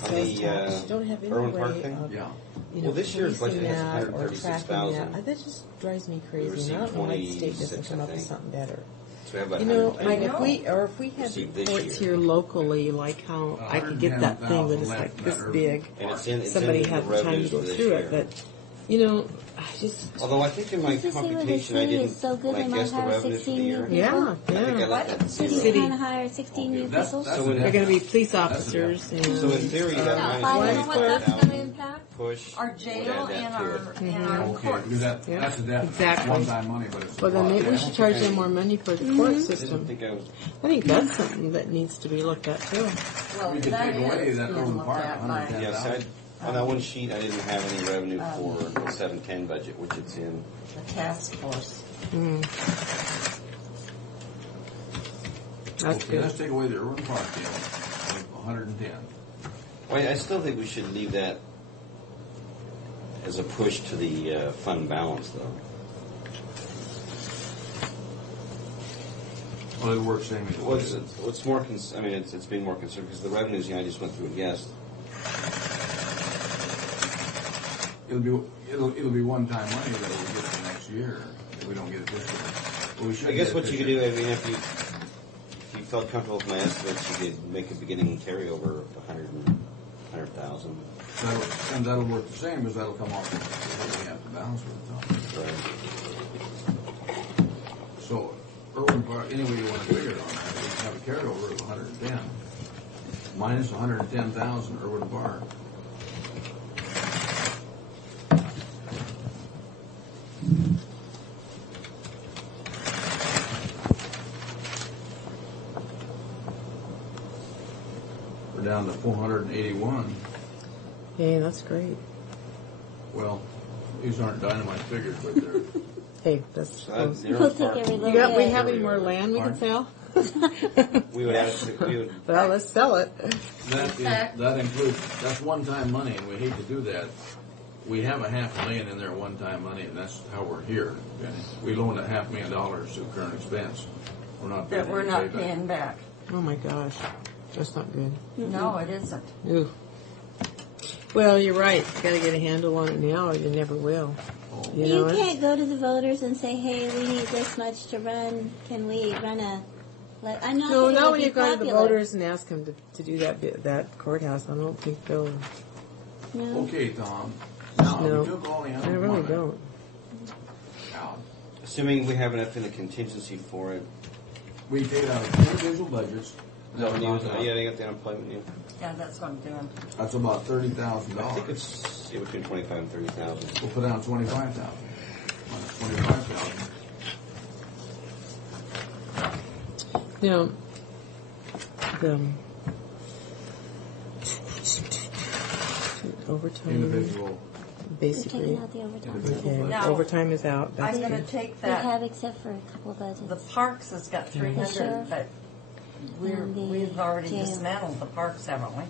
sales the, tax. You don't have any Irwin way Park thing? of, Yeah. Well, this year's policing budget has that or tracking 136,000. that. That just drives me We crazy. received And I don't know why the state 26, doesn't come I up with think. something better. So we have about You know, 110 like if we had received this reports year. here locally, like how I could get that thing that is like this big. And it's Somebody in had the the time to revenues go for this through year. it, but you know, I just. Although I think in my Does this say where the computation I city didn't is so good they like might guess the hire revenue for the 16 new year. people? Yeah, I think I yeah. left that at City's zero. trying to hire 16 new people? So They're going to be police officers. And So in theory, that Yeah, minus You know what that's going to impact? push Our would jail add that and to our, it. and our Okay, courts. because that's a definite Exactly. one-time money, but it's. Well, then maybe we should charge them more money for the court I didn't system. think I was. I think that's something that needs to be looked at too. Well, We could that take away is that being Irwin looked Park, at by- Yes, on that one sheet, I didn't have any revenue for the 710 budget, which it's in. the task force. That's Okay, good. let's take away the Irwin Park deal, of 110. Well, I still think we should leave that as a push to the fund balance, though. Well, it works same as. What's more? I mean, it's being more conservative because the revenues. I just went through and guessed. It'll be one-time money that we'll get for next year if we don't get it this year. Well, we should I guess get it what this you could year. do, I mean, if you felt comfortable with my estimates, you could make a beginning carryover of 100,000. And that'll work the same as that'll come off what we have to balance with it. Right. So, Irwin Park, any way you want to figure it on that, we can have a carryover of 110. Minus 110,000 Irwin Park. We're down to 481. Hey, that's great. Well, these aren't dynamite figures, but they're. Hey, that's close. We'll take every little We bit. have any more land we can sell? We would add it to, we would. Well, let's sell it. That includes, that's one-time money, and we hate to do that. We have $500,000 in there, one-time money, and that's how we're here, Jenny. We loaned $500,000 to current expense. We're not paying That we're any not payback. paying back. Oh my gosh, that's not good. No, it isn't. Ooh. Well, you're right. You got to get a handle on it now, or you never will. You You know it? can't go to the voters and say, hey, we need this much to run. Can we run a... I'm not No, saying not it'll when be you go to the popular. voters and ask them to do that courthouse. I don't think they'll. No. Okay, Tom. Now, No. we took all the I really unemployment don't. out. Assuming we have enough in the contingency for it. We paid out of individual budgets. No, you got the unemployment yet? Yeah, that's what I'm doing. That's about I think $30,000. it's between 25 and 30,000. We'll put down 25,000. Minus 25,000. Now, the overtime, Individual. basically. We're taking out the overtime. Individual Okay, Now, overtime is out. I'm That's going to good. take We that. have except for a couple of budgets. The parks has got 300, Sure. but And the we've already jail. dismantled the parks, haven't we?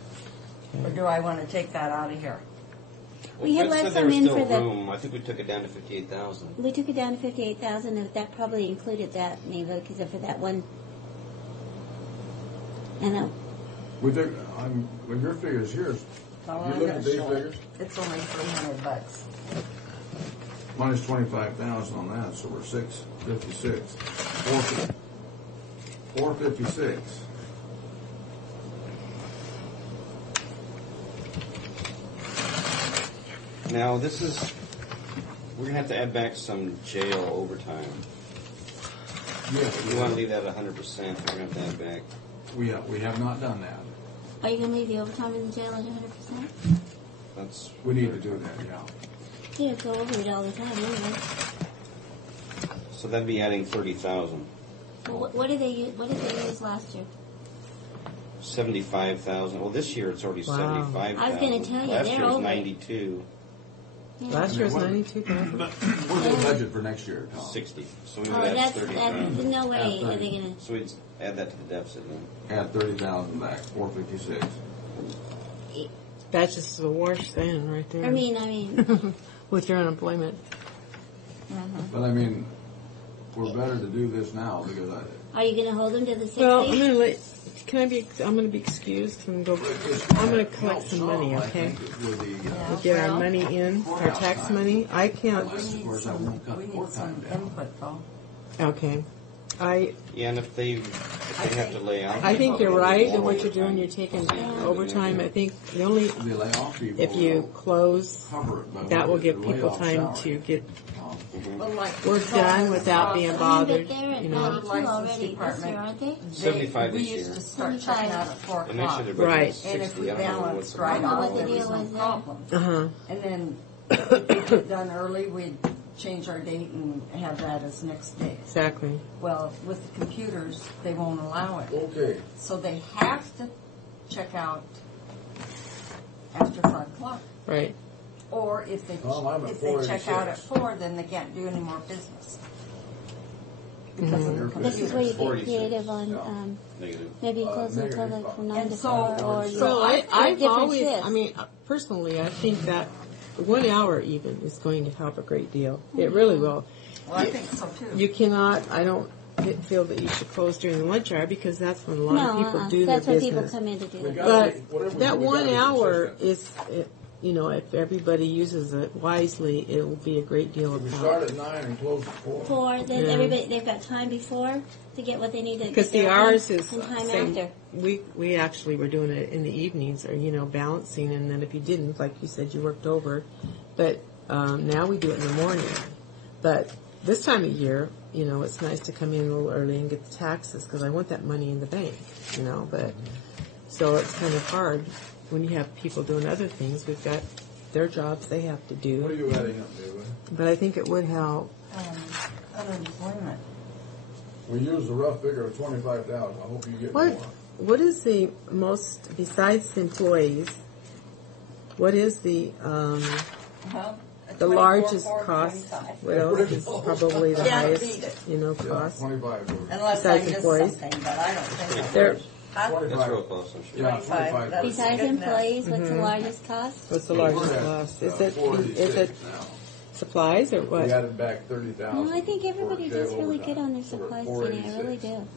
Or do I want to take that out of here? We had Fred left said there some was in still for the- room. I think we took it down to 58,000. We took it down to 58,000, and that probably included that, maybe, because of for that one. And With your figures here, No, you I'm look gonna at these show it. figures, It's only $300. minus 25,000 on that, so we're 656. 456. Now, this is, we're going to have to add back some jail overtime. Yes, We want to leave that 100%, we're going to have to add back. we have not done that. are you going to leave the overtime in the jail at 100%? That's. We need to do that, yeah. You go over it all the time, anyway. So that'd be adding 30,000. Well, what did they use last year? 75,000. Well, this year it's already Wow. 75,000. I was gonna tell you, Last they're year was over it. 92. Last year was 92,000. What's the budget for next year, Tom? 60. So we would Oh, add that's 30,000. no way Add are they 30. going to. So we'd add that to the deficit then. Add 30,000 back, 456. That's just the wash then, right there. I mean, with your unemployment. But I mean, we're better to do this now because are you going to hold them to the 60? Well, I'm going to be excused and go. I'm going to collect some money, okay? We'll get our money in, our tax money. I can't. We need some input, though. Okay. Yeah, and if they have to lay out. I think you're right in what you're doing. You're taking overtime. I think the only, if you close, that will give people time to get work done without being bothered. You know. Already this year, aren't they? 75 We this year. used to start checking out at 4 And they o'clock. said their budget Right. was And if 60. we I don't know balanced what's right the off, what the there was deal no was there. problem. Uh-huh. And then if we get done early, we'd change our date and have that as next day. Exactly. Well, with the computers, they won't allow it. Okay. So they have to check out after 5 o'clock. Right. Or if they I'm at if they check out at 4:86. 4, then they can't do any more business. Because of the This is where you get 46. creative on, Negative. maybe close until like from 9 And to so- 4, or you Well, I've different always, shifts. I mean, personally, I think that 1 hour even is going to help a great deal. It really will. Well, I think so too. You cannot, I don't feel that you should close during the lunch hour because that's when a lot of people do their that's what business. people come in to do. But that 1 hour is, you know, if everybody uses it wisely, it will be a great deal of We help. start at 9 and close at 4. 4, then Yeah. everybody, they've got time before to get what they need to Because get the done, hours is and time same. after. We actually were doing it in the evenings, or you know, balancing, and then if you didn't, like you said, you worked over. But now we do it in the morning. But this time of year, you know, it's nice to come in a little early and get the taxes because I want that money in the bank, you know. But so it's kind of hard when you have people doing other things. We've got their jobs they have to do. What are you adding up, David? But I think it would help. Unemployment. We used a rough figure of 25,000. I hope you get What more. What is the most, besides employees, what is the largest cost? What else is probably the Can't highest, beat it. you know, cost? 25. Unless I Besides miss employees? something, but I don't think There, That's real close, I'm sure. Yeah, 25. That's Besides good enough. employees, what's the largest cost? what's the largest We're at, cost? Is 486 it now. supplies or We what? added back 30,000. No, I think everybody for does jail really good overtime. on their So we're at supplies, Jenny, I really 486. do.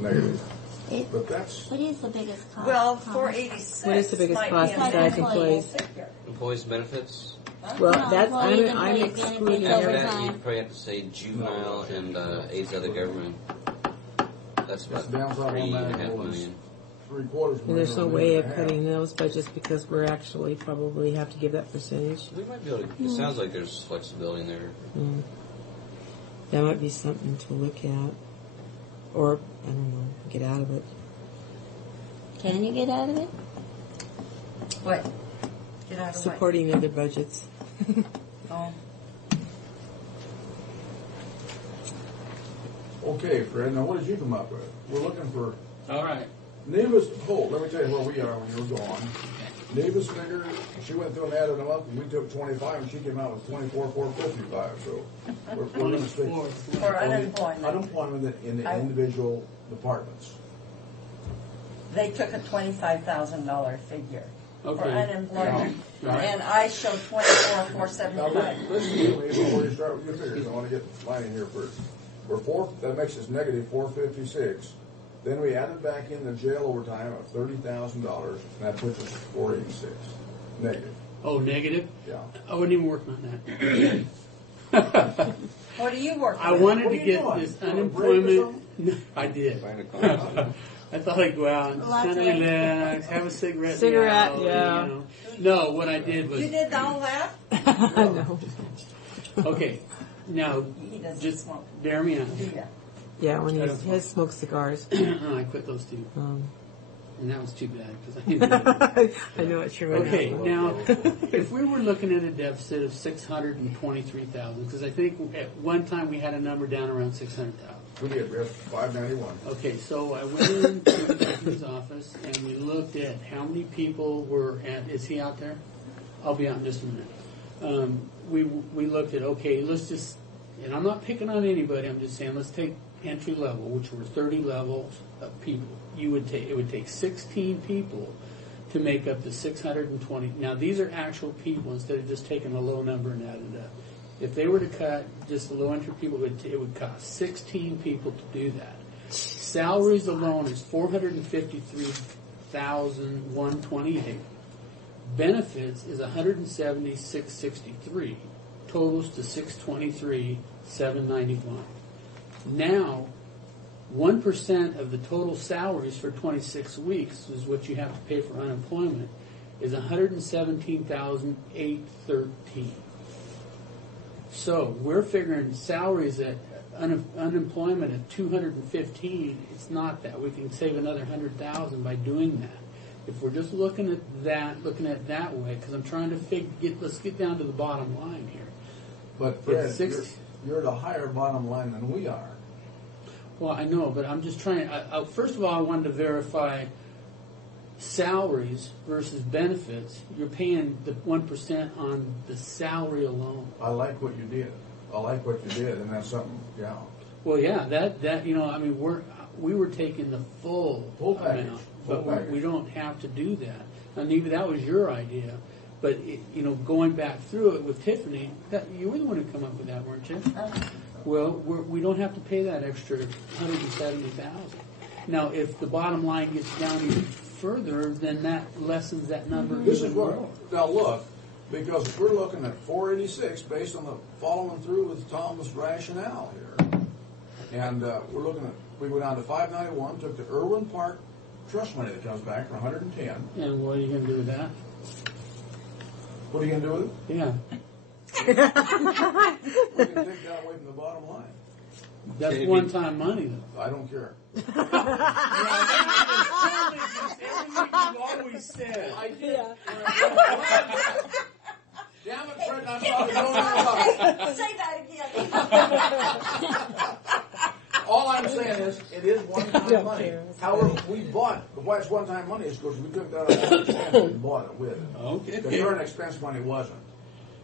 Negative. It, But that's, what is the biggest cost? Well, Thomas? 486. What is the biggest might cost be a besides reasonable employees? figure. Employees' benefits. Well, No, that's, employees, I'm employees, excluding benefits, After everything. that, overtime. you'd probably have to say juvenile and aids other government. That's about It's down south on that 3.5 was million. 3/4 And there's no million, way $1.5 of million. cutting those budgets because we're actually probably have to give that percentage. We might be able to, it sounds like there's flexibility in there. Mm. That might be something to look at. Or, I don't know, get out of it. Can you get out of it? What? Get out of what? Supporting other budgets. Oh. Okay, Fred, now what did you come up with? We're looking for All right. Neva's, let me tell you where we are when you were gone. Neva's figure, she went through and added them up, and we took 25, and she came out with 24,455, so we're going to stick. For unemployment. Unemployment in the individual departments. They took a $25,000 figure for Okay. unemployment. Yeah. Right. And I showed Now, 24,475. listen to me before you start with your figures. I want to get mine in here first. That makes us negative 456. Then we added back in the jail overtime of $30,000, and that puts us at 486. Negative. Oh, negative? Yeah. I wasn't even working on that. What are you working I on? wanted What to are you get doing? this On a break or unemployment. I did. Find a contract. I thought I'd go out and just kind of Latte. relax, have a cigarette. Cigarette, now, yeah. You know. No, what I did was You did all that? No. okay. Now, He doesn't just smoke. dare me on. Do ya? Yeah, when I he don't smoke. has smoked cigars. I quit those two, Um, and that was too bad because I didn't. I know what you're Okay, about. now, if we were looking at a deficit of 623,000, because I think at one time we had a number down around 600,000. We did, we have 591. Okay, so I went into the captain's office and we looked at how many people were at. Is he out there? I'll be out in just a minute. We looked at, okay, let's just, and I'm not picking on anybody. I'm just saying let's take entry level, which were 30 levels of people. It would take 16 people to make up the 620. Now these are actual people instead of just taking a low number and adding it up. If they were to cut just the low entry people, it would cost 16 people to do that. Salaries alone is $453,128. Benefits is $176,663. Totals to $623,791. Now, 1% of the total salaries for 26 weeks is what you have to pay for unemployment, is $117,813. So we're figuring salaries at unemployment at 215. It's not that. We can save another 100,000 by doing that. If we're just looking at that way, because I'm trying to let's get down to the bottom line here. But Fred, you're at a higher bottom line than we are. Well, I know, but I'm just trying. First of all, I wanted to verify salaries versus benefits. You're paying the 1% on the salary alone. I like what you did. And that's something, yeah. Well, yeah, that I mean, we were taking the full package, amount, but we don't have to do that. And maybe that was your idea, but going back through it with Tiffany, you were the one who come up with that, weren't you? Well, we don't have to pay that extra $170,000. Now, if the bottom line gets down even further, then that lessens that number. This is what. Now look, because if we're looking at 486 based on the following through with Tom's rationale here, and we're looking at, we go down to 591, took the Irwin Park trust money that comes back for 110. And what are you going to do with that? What are you going to do with it? Yeah. We can take that away from the bottom line. That's one-time money, though. I don't care. You've always said. I did. Damn it, Fred, I'm talking about. Say that again. All I'm saying is, it is one-time money. However, we bought, why it's one-time money is because we took that out of the expense and bought it with it. Okay. The current expense money wasn't.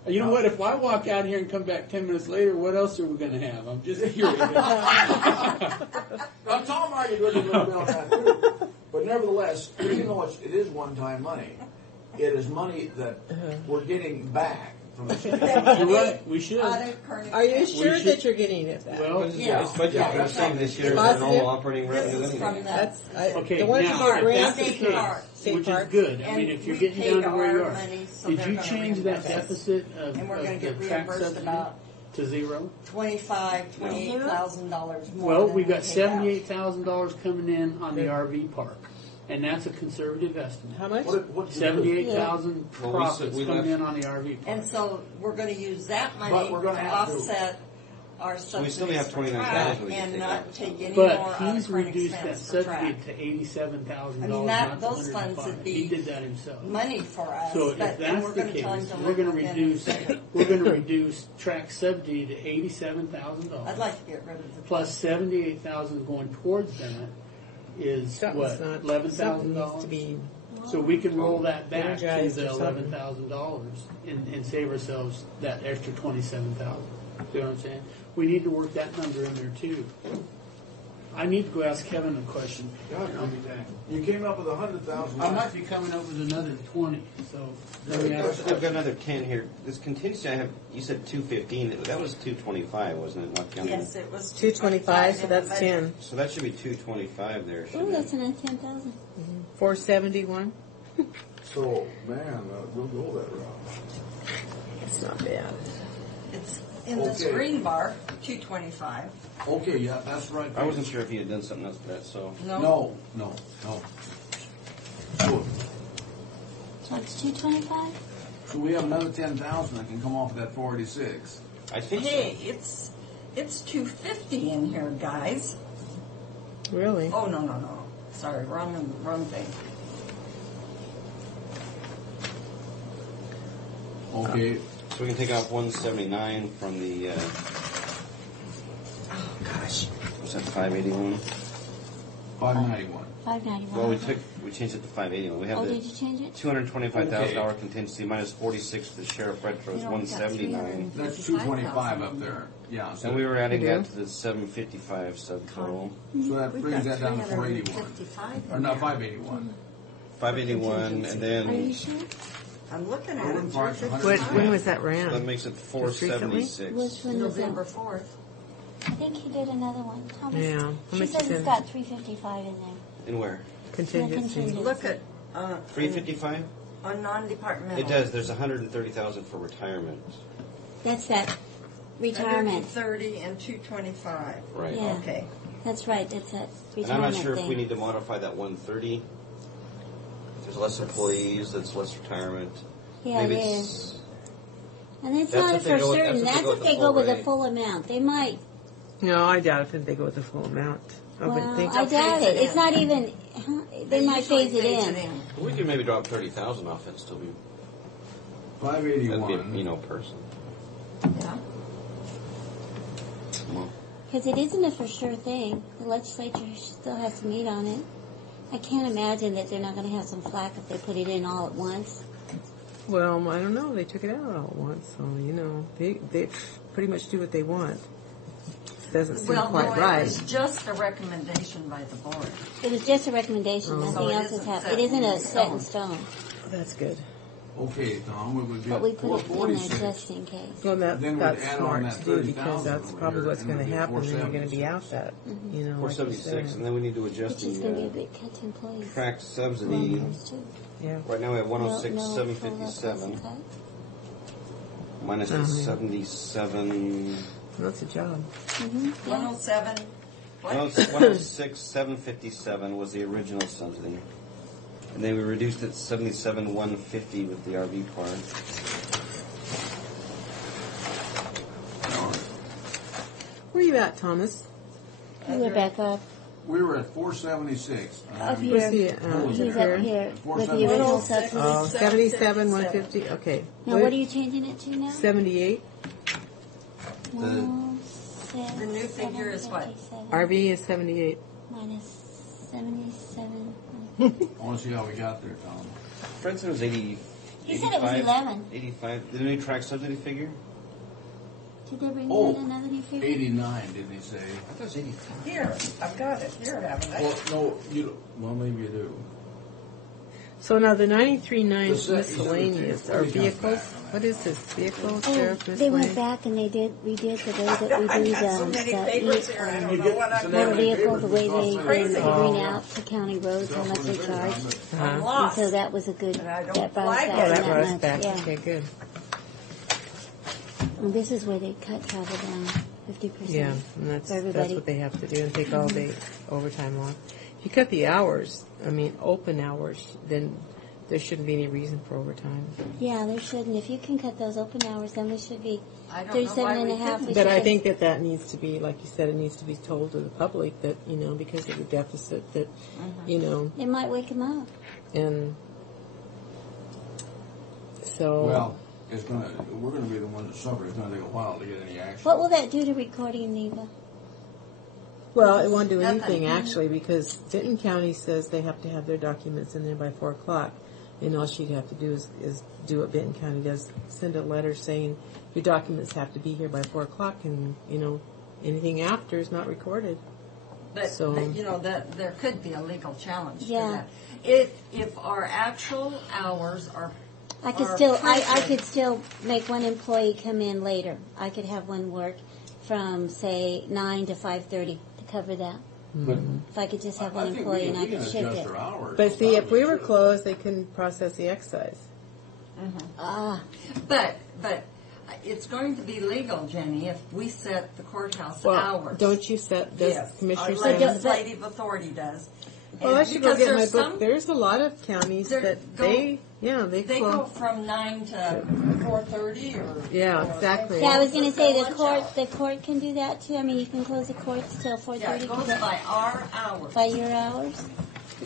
You know what? If I walk out here and come back 10 minutes later, what else are we going to have? I'm just curious. Now, Tom argued with me a little bit on that too. But nevertheless, even though it is one-time money, it is money that we're getting back from the city. You're right. We should. Are you sure that you're getting it back? Well, yeah. It's budget for the same this year as our normal operating revenue anyway. Okay, the one now, for if grants that's the is case, State which Park. is good. I mean, if you're getting down to where you are, did you gonna change that reimburse us. deficit of And we're the gonna get tax reimbursed subsidy about to zero? $28,000 more. Well, than we've got we paid out. $78,000 coming in on the RV park, and that's a conservative estimate. How much? $78,000 Well, profits we coming left- in on the RV park. And so we're going to use that money But we're to gonna have to. offset our So we subsidies still have for 29,000 track we can and take not out. take any But more out he's of current reduced that expense for subsidy track. to $87,000. I mean, not those the funds 105. would be He did that himself. money for us, So but if then that's we're the going to tell him case, to we're live going to within. reduce track subsidy to $87,000. I'd like to get rid of the Plus $78,000 going towards that is Something's what, not- $11,000? something needs to be So we can roll that back to energized the or something. $11,000 and save ourselves that extra $27,000. See what I'm saying? We need to work that number in there too. I need to go ask Kevin a question. You came up with 100,000. I might be coming up with another 20. So let me ask. I've got another 10 here. This contingency I have, you said 215. That was 225, wasn't it? Not counting. Yes, it was 225, so that's 10. So that should be 225 there. Oh, shouldn't that's it? another 10,000. 471. So, man, we'll go that route. It's not bad. It's in this Okay. green bar, 225. Okay, yeah, that's right. I wasn't sure if he had done something else with that, so. No. So, So it's 225? so we have another 10,000 that can come off of that 486. I think Hey, it's 250 in here, guys. Really? Oh, no. Sorry, wrong thing. Okay. So we can take off 179 from the, Oh, gosh. was that 581? 591. 591. Well, we changed it to 581. We have Oh, the did you change it? $225,000 contingency minus 46 for the sheriff retro is You know, we got 179. That's 225 up there. Yeah. So And we were adding that to the 755 subtotal. So that brings that down to 481. 355 Or no, 581. 581, and Are you then sure? I'm looking at Irwin it. Park's 355. When was that so ran? that makes it 476. Which one is November it? 4th. I think he did another one. Thomas, Yeah. How she much says is it's in got 355 in there. In where? contingency? Look at 355? on non-departmental. It does. There's 130,000 for retirement. That's that Retirement. 130 and 225. Right. Yeah. Okay. That's right. That's that And I'm retirement not sure thing. if we need to modify that 130. If there's less employees, that's less retirement. Yeah, Maybe it it's- is. And it's That's not if they for go with- certain. that's if That's they go if with they the go full with the rate. full amount. They might. No, I doubt if they go with the full amount. I Well, would think. I doubt it. It's not even. They might usually phase it in. We could maybe drop 30,000 off it and still be. That'd 581. be, person. Yeah. Well, Because it isn't a for sure thing. The legislature still has to meet on it. I can't imagine that they're not going to have some flack if they put it in all at once. Well, I don't know. They took it out all at once, so they pretty much do what they want. Doesn't seem Well, quite no, right. it was just a recommendation by the board. It was just a recommendation. Oh. Nothing So it else has isn't happened. set It isn't in a set in stone. stone. That's good. Okay, Tom, we would get But we put it in there 446. just in case. Well, Then we'd that's add on smart that to do because 30,000 that's over probably here, what's and going to we'd get happen. Then you're going to be 476. out that. You know, like you 476, said. and then we need to It's adjust just going to be a the big cut to employees. track subsidy. Numbers, too. Yeah. Right now we have No, 106,757 full cut. minus the Uh-huh. 77. That's a job. Mhm, yeah. 107. What? 106,757 was the original subsidy. And then we reduced it to 77,150 with the RV part. Where are you at, Thomas? You were back up. We were at 476. Up here. Where's the, He's up here? here with the 476. original subsidy. Oh, 77, 150. Okay. Now, what are you changing it to now? 78. The new figure is what? RV is 78. Minus 77. I want to see how we got there, Tom. Fred said it was 80. He said it was 11. 85. The new track subsidy figure? Did they bring Oh, in another new figure? 89, didn't he say? I thought it was 85. Here, I've got it. Here, haven't I? Well, no, you don't. Well, maybe you do. So now the 93.9 The is set- miscellaneous. Are vehicles? What is this? Vehicles, Oh, sheriff, they went miscellaneous? back and they redid the way that we do got so many papers here, I don't know what I'm motor doing. vehicle, the way they Crazy. bring out to county roads, how much they charge. I'm And lost. so that was a good, And I don't that brought us like back it. Oh, that that brought us much, back. yeah. Okay, good. And this is where they cut travel down 50%. Yeah, and that's for everybody. what they have to do and take all day overtime off. If you cut the hours, open hours, then there shouldn't be any reason for overtime. Yeah, there shouldn't. If you can cut those open hours, then we should be I don't know 37 why and a we half. couldn't. We But should I be- think that needs to be, like you said, it needs to be told to the public that, because of the deficit that, It might wake them up. and so. Well, we're gonna be the ones that suffer. It's gonna take a while to get any action. What will that do to recording, Neva? Well, it won't do Nothing. anything actually because Denton County says they have to have their documents in there by 4 o'clock. And all she'd have to do is do what Benton County does, send a letter saying your documents have to be here by 4 o'clock and, anything after is not recorded. But, So- that there could be a legal challenge Yeah. to that. If our actual hours are I could are still, I printed- could still make one employee come in later. I could have one work from, say, 9 to 5:30 to cover that. But If I could just have I one think employee and I we can could shift adjust it. our hours. But see, if we were Should. closed, they couldn't process the excise. Ah, But it's going to be legal, Jenny, if we set the courthouse Well, hours. don't you set, does Yes, Commissioner our Sanders? legislative authority does. Well, I And should go because get my there's book. some- There's a lot of counties There- that go- they They close. go from 9 to 4:30 or. Yeah, or- exactly. yeah, I was going to say Lunch hour. the court can do that too. I mean, you can close the courts till Yeah, 4:30 it goes by our hours. by your hours.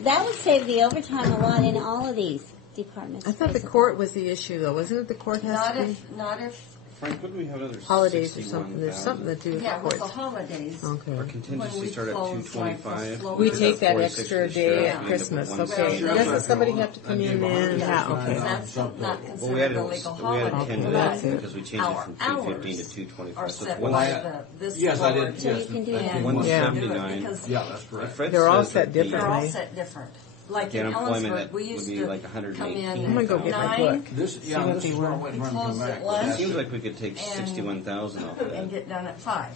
That would save the overtime a lot in all of these departments. I thought the basically. court was the issue, though. Wasn't it the court has Not to be not if, Frank, what do we have other holidays or something? There's something to do with yeah, the with the courts. holidays. Okay. Our When contingency we start at close, like, 225. the We slower- take that 46 extra for the day sheriff, at and Christmas. then Okay. Well, Doesn't somebody have to come I'd in give then? 100 Yeah, $9 okay. That's something. not Well, we considered added, a legal we added holiday. 10 to That's that it. because we changed it Our from 215 to hours 225. are So set it's Well, by I- this yes, I board. did. So Yes, you can do I that. did. 179. Because Yeah, that's correct. Fred They're all says set that the- they're all differently. set different. Like The in unemployment Ellensburg, that we would used be to like come 118. in I'm gonna go get my book. This, See yeah, what this they is where I want. went and We run and come closed back. at with lunch. that. Seems like we could take And- 61,000 off of and that. get done at 5.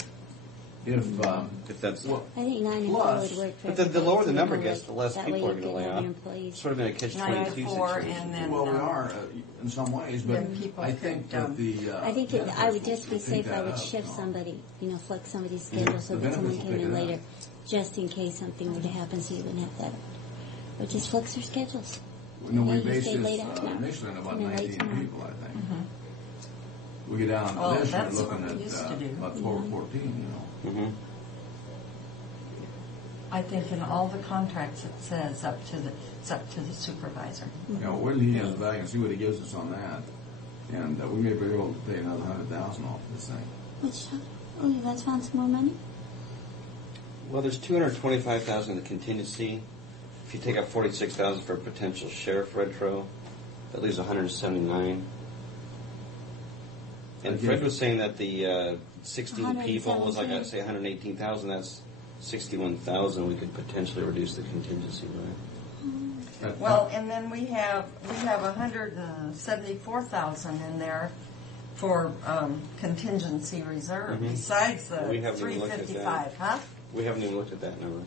If that's I think 9 and 4 would work for But the lower the everybody, number so gets, the less that people way are you going to can lay have off. your employees. Sort of in a catch-22 9 and 4, situation. and then, Well, we are in some ways, but then people I think could, that the I think that I would just be benefits will safe. pick I that would up. shift somebody, flex somebody's schedule so the that someone benefits will came in pick it later, just in case something were to happen, so you wouldn't have that. Or just flex their schedules. No, we You based stay this late out now. initially on about And then late 19 tomorrow. people, I think. We get down Well, to this, that's we're what looking we used to at do. about 12 or 14, I think in all the contracts it says it's up to the supervisor. Wait till he has the value and see what he gives us on that. And we may be able to pay another 100,000 off this thing. Which, you guys found some more money? Well, there's 225,000 in the contingency. If you take out 46,000 for potential sheriff retro, that leaves 179. And Fred was saying that the 16 people was like, I say 118,000. That's 61,000. We could potentially reduce the contingency by. Well, and then we have 174,000 in there for contingency reserve besides the We haven't even looked at 355, huh? We haven't even looked at that number.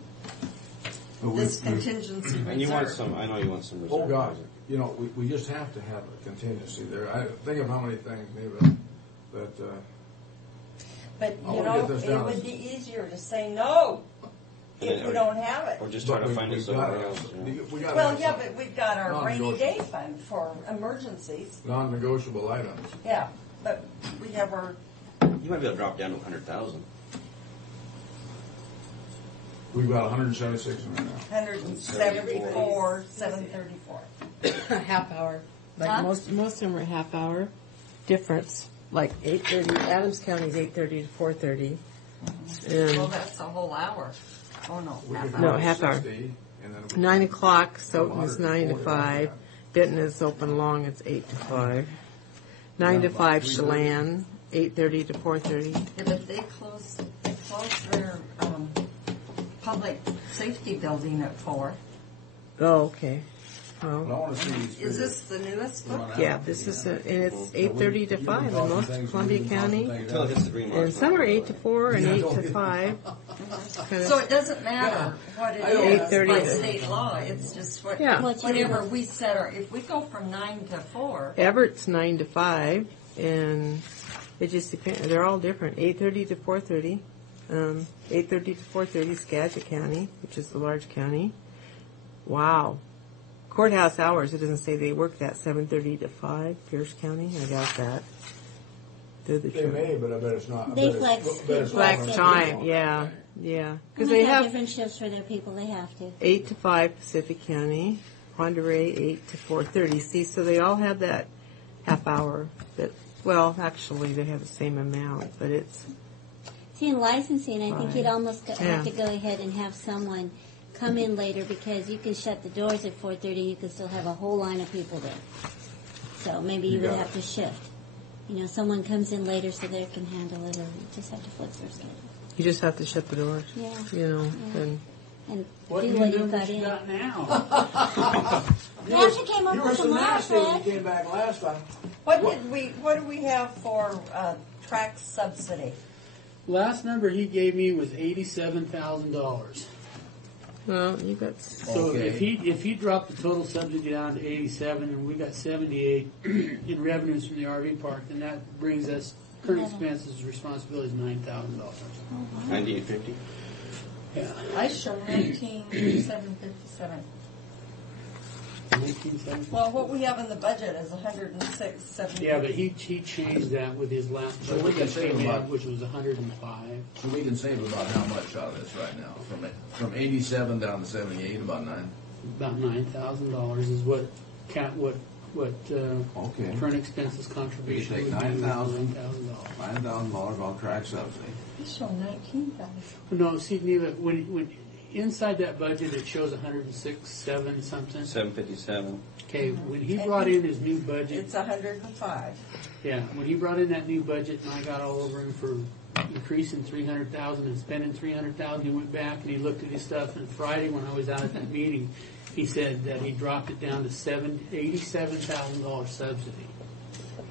This contingency reserve. And you want some? I know you want some reserve. Oh, God. We just have to have a contingency there. I think of how many things, maybe, that But I wanna get this it down. would be easier to say no if Yeah, we don't have it. Or just try to find it somewhere else. Well, yeah, but we've got our rainy day fund for emergencies. non-negotiable items. Yeah, but we have our. You might be able to drop down to 100,000. We've got 176 in there now. 174, 734. Half hour. Like Huh? most of them are half hour difference. Like 8:30, Adams County is 8:30 to 4:30. Well, that's a whole hour. Oh, no, half hour. No, half hour. 60, and then it 9 o'clock, Stoughton is 9 to 140, 5. Benton is open long, it's 8 to 5. 9 to 5, Chelan, 8:30 to 4:30. Yeah, but they close their public safety building at 4. Oh, okay. But I Well, want to see these Is this the newest one? yeah, this is, and it's 8:30 to 5 in most of Columbia County. Until it hits the green mark. And some are 8 to 4 and 8 to 5. So it doesn't matter what it is 8:30 by to- state law, it's just Yeah. whatever we set our, if we go from 9 to 4, Everett's 9 to 5, and it just depends. They're all different. 8:30 to 4:30. 8:30 to 4:30, Skagit County, which is the large county. Wow. Courthouse hours, it doesn't say they work that 7:30 to 5, Pierce County. I doubt that. They're the They may, but I bet it's not. I They bet flex. it's- I bet it's Black not. time, yeah. Because Because they have different shifts for their people. They have to. 8 to 5 Pacific County, Pend Oreille 8 to 4:30. See, so they all have that half hour. That well, actually, they have the same amount, but it's See, in licensing, I think Right. you'd almost Yeah. have to go ahead and have someone come in later because you can shut the doors at 4:30. You can still have a whole line of people there. So maybe you would got have to shift. Someone comes in later so they can handle it, or you just have to flex their schedule. you just have to shut the doors. Yeah. And And What do do what you you've do got you in. got now? You actually came up You were with so some more, nasty when Fred. you came back last time. what do we have for track subsidy? Last number he gave me was $87,000. well, you got So Okay. if he dropped the total subsidy down to 87 and we got 78 in revenues from the RV park, then that brings us current expenses responsibilities $9,000. 9850. Yeah. I show 19,757. 1970. Well, what we have in the budget is 106,750. Yeah, but he changed that with his last So we budget can that save came in, about- which was 105. So we can save about how much out of this right now? From 87 down to 78, about 9. About $9,000 is what Okay. current expenses contribution We would take be, $9,000. $9,000. $9,000 off track subsidy. I show 19,000. No, see, Neva, when inside that budget it shows 106,7 something. 757. Okay, when he brought in his new budget, It's 105. yeah, when he brought in that new budget, and I got all over him for increasing 300,000 and spending 300,000, he went back and he looked at his stuff. And Friday, when I was out at that meeting, he said that he dropped it down to $87,000 subsidy.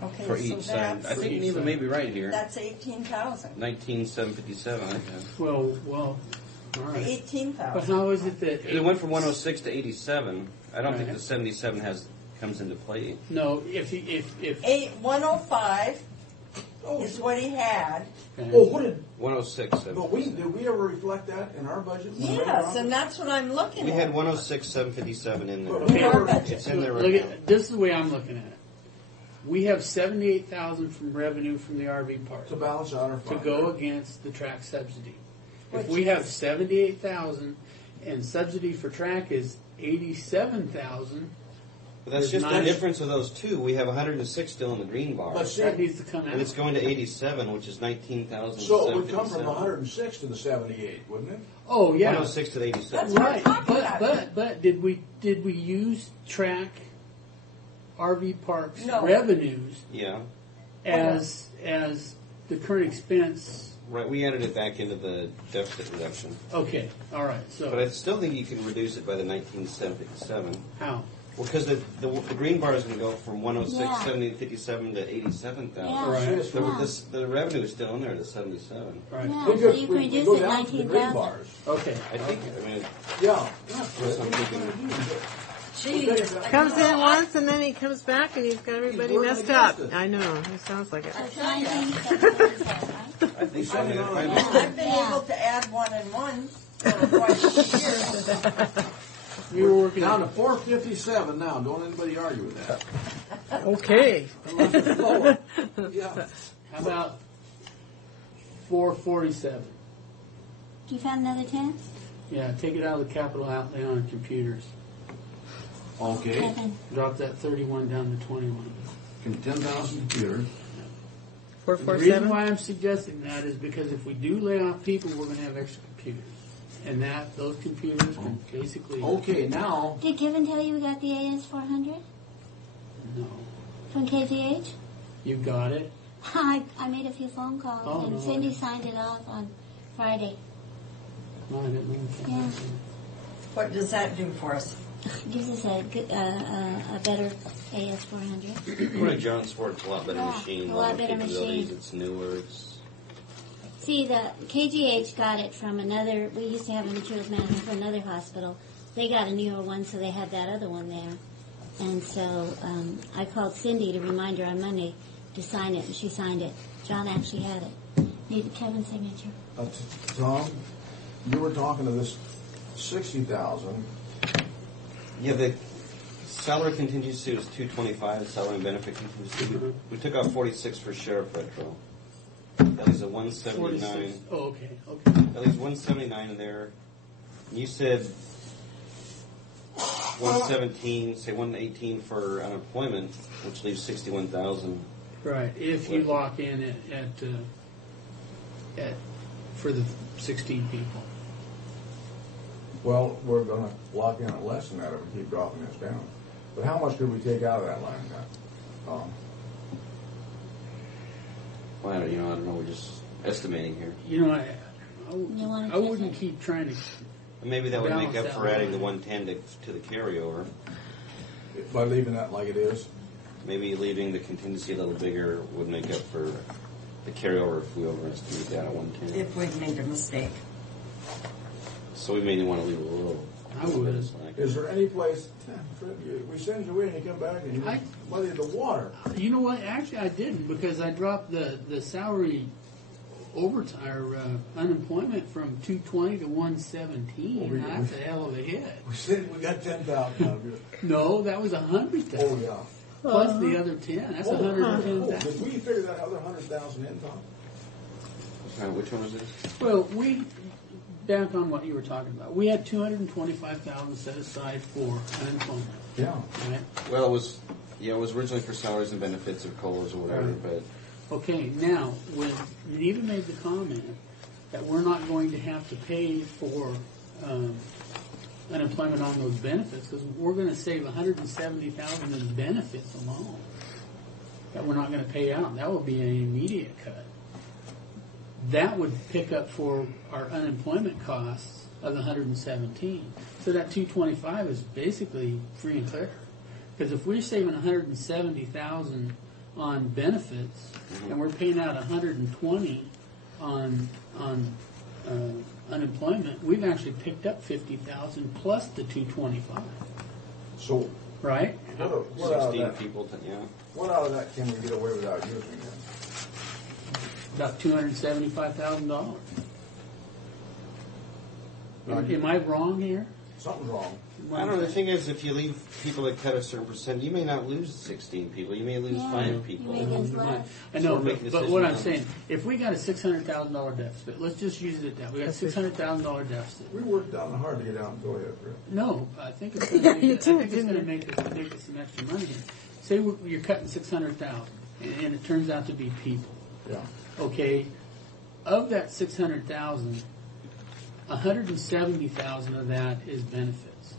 Okay, for so each side. that's- I think Neva may be right here. That's 18,000. 19,757. I have. Well, all right. 18,000. But how is it that It went from 106 to 87. I don't think Right. the 77 comes into play. No, if 105 is what he had. Oh, what did? 106. But did we ever reflect that in our budget? Yes, and that's what I'm looking We at. had 106,757 in there. Okay. It's in there Look right now. at, this is the way I'm looking at it. We have 78,000 from revenue from the RV park To balance out our to fund. go against the track subsidy. If Which we have is- 78,000 and subsidy for track is 87,000, But that's there's just the nine- difference of those two. We have 106 still in the green bar. But see, that needs to come out. And it's going to 87, which is 19,000. so it would come from 106 to the 78, wouldn't it? Oh yeah, 106 to the 87. That's what I'm right. talking about. But did we use track RV parks No. revenues Yeah. as the current expense? Right, we added it back into the deficit reduction. Okay, all right. So But I still think you can reduce it by the 1977. how? Well, because the green bar is going to go from 106, Yeah. 757 to 87,000. Yeah. Right. The revenue is still in there, the 77. Right. Yeah, We so could- you we can reduce go it down to the green 19,000. bars. Okay. I think, I mean, Yeah. that's what I'm thinking. Gee, Comes in once and then he comes back and he's got everybody working messed up. against it. I know. It sounds like it. So it's 19,757, right? I think so. I mean, I've been able to add 1 and 1 for quite a few years. You were working Down to 457 now. Don't anybody argue with that. Okay. Yeah. How about 447? You found another 10? Yeah, take it out of the capital outlay on computers. Okay. Kevin. Drop that 31 down to 21. From 10,000 computers. The reason 447? why I'm suggesting that is because if we do lay off people, we're going to have extra computers. And those computers can basically... Okay, now, Did Kevin tell you we got the AS400 No. from KGH? You got it? I made a few phone calls, Oh, and no. Cindy signed it off on Friday. No, I didn't know. Yeah. What does that do for us? Gives us a better AS400. According to John Swartz, a lot better Yeah, machine, a a lot lot more better capabilities. machine. It's newer. It's See, the KGH got it from another, we used to have a materials management for another hospital. They got a newer one, so they had that other one there. And so I called Cindy to remind her on Monday to sign it, and she signed it. John actually had it. Needed Kevin's signature. Tom, you were talking to this 60,000. Yeah, the salary contingency was 225. Salary and benefit contingency. We took out 46 for sheriff retro. That leaves a 179. 46. Oh, okay. That leaves 179 in there. You said 117, say 118 for unemployment, which leaves 61,000. Right. If you lock in for the 16 people. Well, we're going to lock in at less than that if we keep dropping this down. But how much could we take out of that line? Well, I don't know. We're just estimating here. You know, You want I wouldn't keep trying to... Maybe that would make balance up that for adding the line. 110 to the carryover. By leaving that like it is? Maybe leaving the contingency a little bigger would make up for the carryover if we overestimate that at 110. If we've made a mistake. So we may want to leave it a little. I would. Is there any place, we send you away and you come back and you muddy the water? You know what? Actually, I didn't because I dropped the salary overtime or unemployment from 220 to 117. That's a hell of a hit. We said we got 10,000 out of it. No, that was 100,000. Oh, yeah. Plus the other 10. That's 110,000. Did we figure that other 100,000 in, Tom? Which one was this? Well, back on what you were talking about, we had 225,000 set aside for unemployment. Yeah. Right? Well, it was originally for salaries and benefits or COLAs or whatever, Right. but Okay, now, when Neva made the comment that we're not going to have to pay for unemployment on those benefits, because we're going to save $170,000 in benefits alone that we're not going to pay out. That will be an immediate cut. That would pick up for our unemployment costs of the 117. So that 225 is basically free and clear. Because if we're saving $170,000 on benefits, and we're paying out 120 on unemployment, we've actually picked up 50,000 plus the 225. So, right? What out of 16 that? people, yeah. What out of that can we get away without using it? About $275,000. Am I wrong here? Something's wrong. I don't know. The thing is, if you leave people that cut a certain percent, you may not lose 16 people. You may lose 5 people. I know, So we're making a but decision what I'm on- saying, if we got a $600,000 deficit, let's just use it at that. We got a $600,000 deficit. We worked down hard to get out. Go ahead, Rick. No, I think it's going Yeah, to you make, did, I think it's didn't going to you? make us some extra money here. Say you're cutting 600,000, and it turns out to be people. Yeah. Okay, of that 600,000, 170,000 of that is benefits,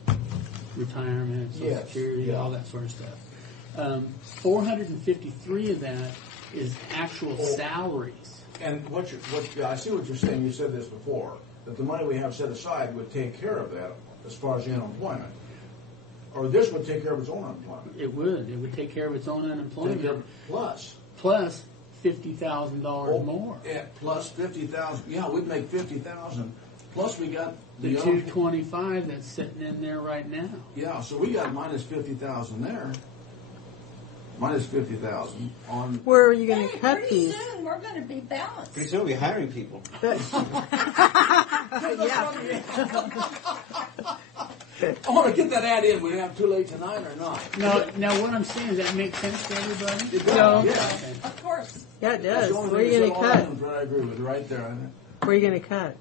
retirement, Social Yes, Security, yeah. all that sort of stuff. 453 of that is actual salaries. And I see what you're saying. You said this before, that the money we have set aside would take care of that as far as the unemployment. Or this would take care of its own unemployment. It would. It would take care of its own unemployment. Take care of- plus $50,000 more. Yeah, plus 50,000. Yeah, we'd make 50,000. Plus we got The 225 that's sitting in there right now. Yeah, so we got minus 50,000 there. Minus 50,000 on. Where are you going to cut Pretty these? soon, we're going to be balanced. Pretty soon we'll be hiring people. I want to get that ad in. We have too late tonight or not? Now what I'm saying, does that make sense to everybody? It does, No. yeah. Of course. Yeah, it That's does. the only Where are thing you that going to said all cut? items that I agree with, right there. Isn't it? Where are you going to cut?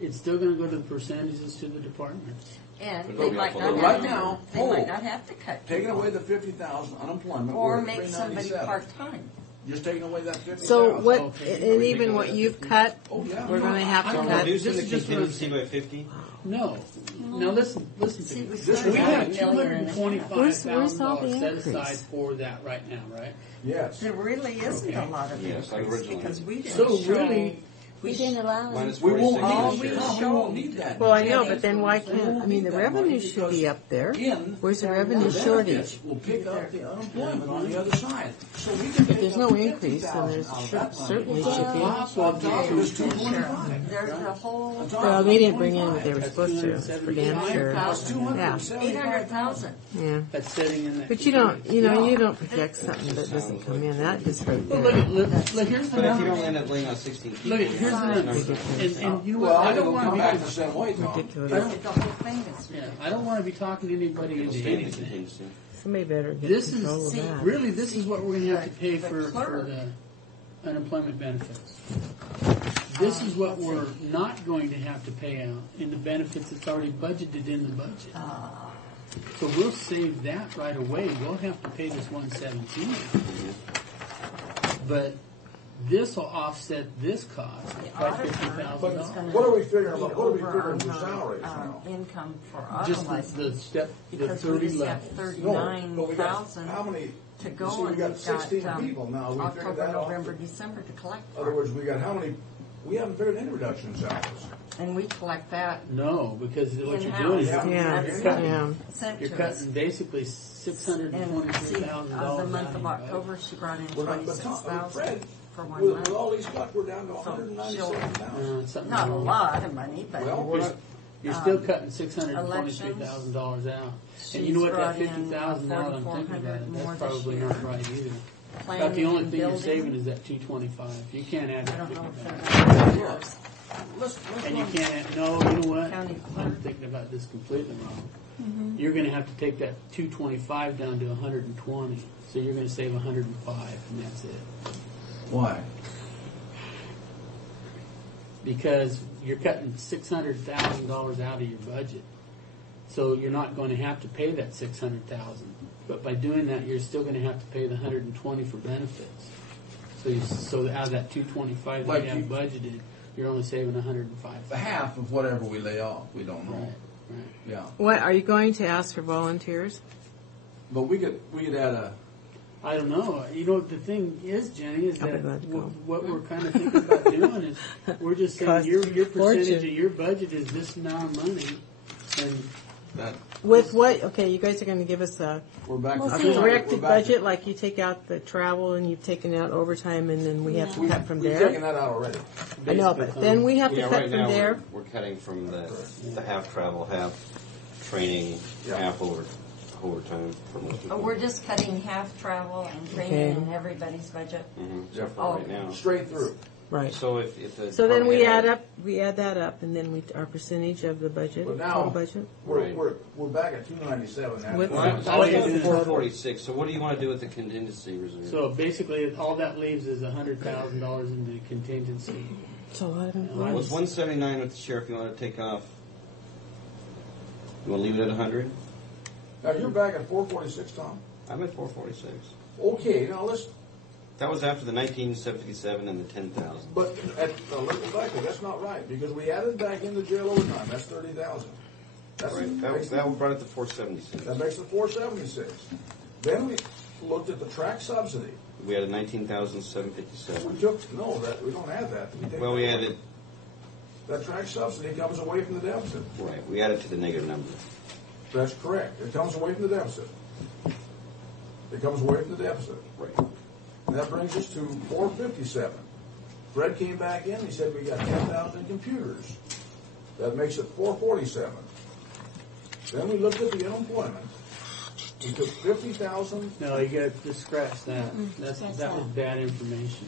It's still going to go to the percentages to the department. And But they might but not right have now, to. They might not have to cut. Taking people. away the 50,000 unemployment, Or we're at make somebody 397. part-time. Just taking away that 50,000. So what, Okay. and even what you've cut, Oh, yeah. we're going to have to cut. Reducing the This is just what I'm contingency by 50? No. Now listen to See, me. we This, started we out have $1.5 million. Where's all the $225,000 set increase? aside for that right now, right? Yes. There really isn't a lot of Yes, like increase originally. because we didn't So show. really, We didn't allow it. Minus We won't 46 need this it. year. No, we won't need that. Well, I know, but then why can't, I mean, the revenue should be up there. Where's the revenue shortage? We'll pick up the unemployment on the other side. So we can If there's no increase, then there's certainly should be. On top of this 225. There's a whole Well, they didn't bring in what they were supposed to, for damn sure. Yeah, 800,000. yeah. that's sitting in that. But you don't, you don't project something that doesn't come in. That is right Well, look, there. look, here's the But if you number. don't end up laying on 16 people, Look, here's the number. And you know what? Well, I I don't don't want come to back be. the same way, Tom. Ridiculous. The whole thing is. Yeah, I don't want to be talking anybody it'll into stay in the anything. contingency. Somebody better get This control is of that. really this is what we're going to have to pay The for clerk. the unemployment benefits. This is what we're not going to have to pay out in the benefits that's already budgeted in the budget. So we'll save that right away. We'll have to pay this 117, but this will offset this cost by $50,000. What are we figuring about? What are we figuring for salaries now? Income for auto Just license. the step, the Because 30 we just have level. No, but we got 39,000 how many? to You go, see, we and got we've 16 got people now. We figured October, that off. November, December to collect. In other words, we got how many? We haven't figured any reduction in salaries. And we collect that No, because what you're in-house. doing is Yeah, you're cutting, yeah. sent you're to cutting us. basically And see, $623,000 of the month out of of October, she brought in We're not, but Tom, 26,000 Fred, for 1 with month. all these cuts, we're down to So 197,000. something Not a wrong. lot of money, but Well, we're not, You're still cutting $623,000 out. And you know what, that she's brought in, $50,000, now that I'm thinking about 4,400 it, more that's this probably year. not right either. Planning About the only and thing you're building. saving is that $225. You can't add I that don't know if $50,000. they're yours. And you can't add, no, you know what? County I'm thinking about this completely wrong. You're gonna have to take that 225 down to 120. So you're gonna save 105 and that's it. why? Because you're cutting $600,000 out of your budget. So you're not going to have to pay that $600,000. But by doing that, you're still going to have to pay the 120 for benefits. So out of that 225 that Like you have you- budgeted, you're only saving 105. Half of whatever we lay off, we don't know. Right. Yeah, What, are you going to ask for volunteers? but we could add a. I don't know. You know, the thing is, Jenny, is I'll be that glad to go. what we're kind of thinking about doing is we're just saying Costs your a percentage fortune. of your budget is this amount of money, and That With what? Okay, you guys are going to give us a we're back. a to corrected we're back budget, like you take out the travel and you've taken out overtime, and then we have to cut from We've there. taken that out already. I know, but then we have to Yeah, cut right from now there. we're cutting from the half travel, half training, half overtime for most people. Oh, we're just cutting half travel and training in everybody's budget? So Oh. far right now. Straight through. Right. So if the So then we department add that up, and then our percentage of the budget, But now total budget. we're back at 297 now. With- Well, I was 446. So what do you want to do with the contingency reserve? So basically, all that leaves is $100,000 in the contingency. It's a lot of Well, it's 179 with the sheriff. You want to take off? You want to leave it at 100? Now, you're back at 446, Tom? I'm at 446. Okay, now let's, That was after the 1977 and the 10,000. but let's go back, that's not right, because we added back in the jail overtime, that's 30,000. That's Right. That brought it to 476. That makes it 476. Then we looked at the track subsidy. We had a 19,757. We took, no, we don't add that. Take Well, we that away. added. That track subsidy comes away from the deficit. Right. We added to the negative number. That's correct. It comes away from the deficit. It comes away from the deficit. Right. And that brings us to 457. Fred came back in, he said we got 10,000 computers. That makes it 447. Then we looked at the unemployment. We took 50,000. No, you got to scratch that. That was bad information.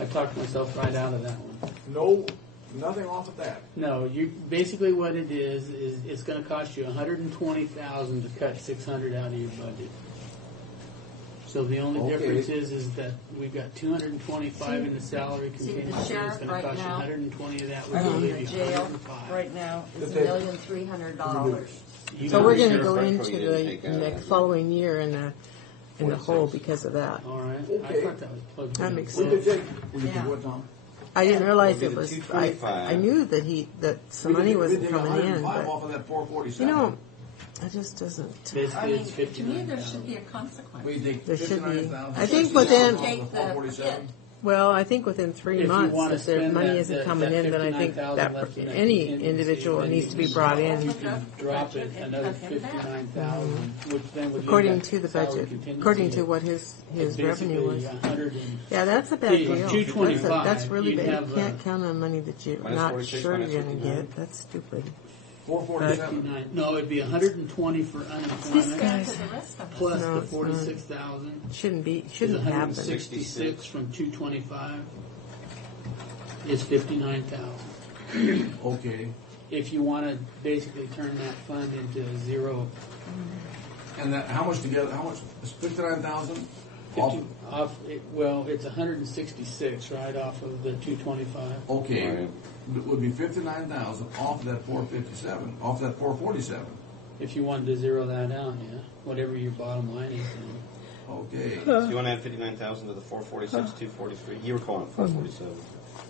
I talked myself right out of that one. No, nothing off of that. No, you basically what it is it's going to cost you $120,000 to cut $600 out of your budget. So the only Okay. difference is that we've got $225 in the salary See, the contingency. It's sheriff going to right cost you now, $120 of that. in We'll the give you jail $105. right now is Okay. $1,300,000. So we're going to Sheriff go Franco, into you didn't take out the that. following year in the hole because of that. All right. I Okay. thought that was plugged That in. makes We could sense. take, we could do what, Tom? I didn't realize It'll it be was. the I 225. knew that some money wasn't coming in, 105 but off of that 447. you know, it just doesn't. Basically, it's To me, there 59,000. should be a consequence. We take There should be. 59,000. I think You within. should take the 447. Well, I think within 3 If you months, wanna if their spend money that- isn't that- coming that in, then I think 59,000 that left in that any contingency, individual then needs you to be can brought in. Drop it another 59,000, which then would leave According that to the salary budget, contingency according to at what his revenue was. basically 100 and Yeah, that's a bad See, deal. 225, That's really you'd bad. You have, can't count on money that you're Minus not 46, sure you're minus going to 59. get. That's stupid. 447. 59. No, it'd be 120 for This unemployment guy to the rest of us. plus No, the it's not. 46,000. Shouldn't be. Is Shouldn't happen. 166 from 225 is 59,000. Okay. If you want to basically turn that fund into a zero, And that, how much together, how much, it's 59,000? 50 off, well, it's 166 right off of the 225. Okay, Right. it would be 59,000 off of that 457, off that 447. If you wanted to zero that out, yeah, whatever your bottom line is. Then. Okay. So you want to add 59,000 to the 446, 243? You were calling it 447.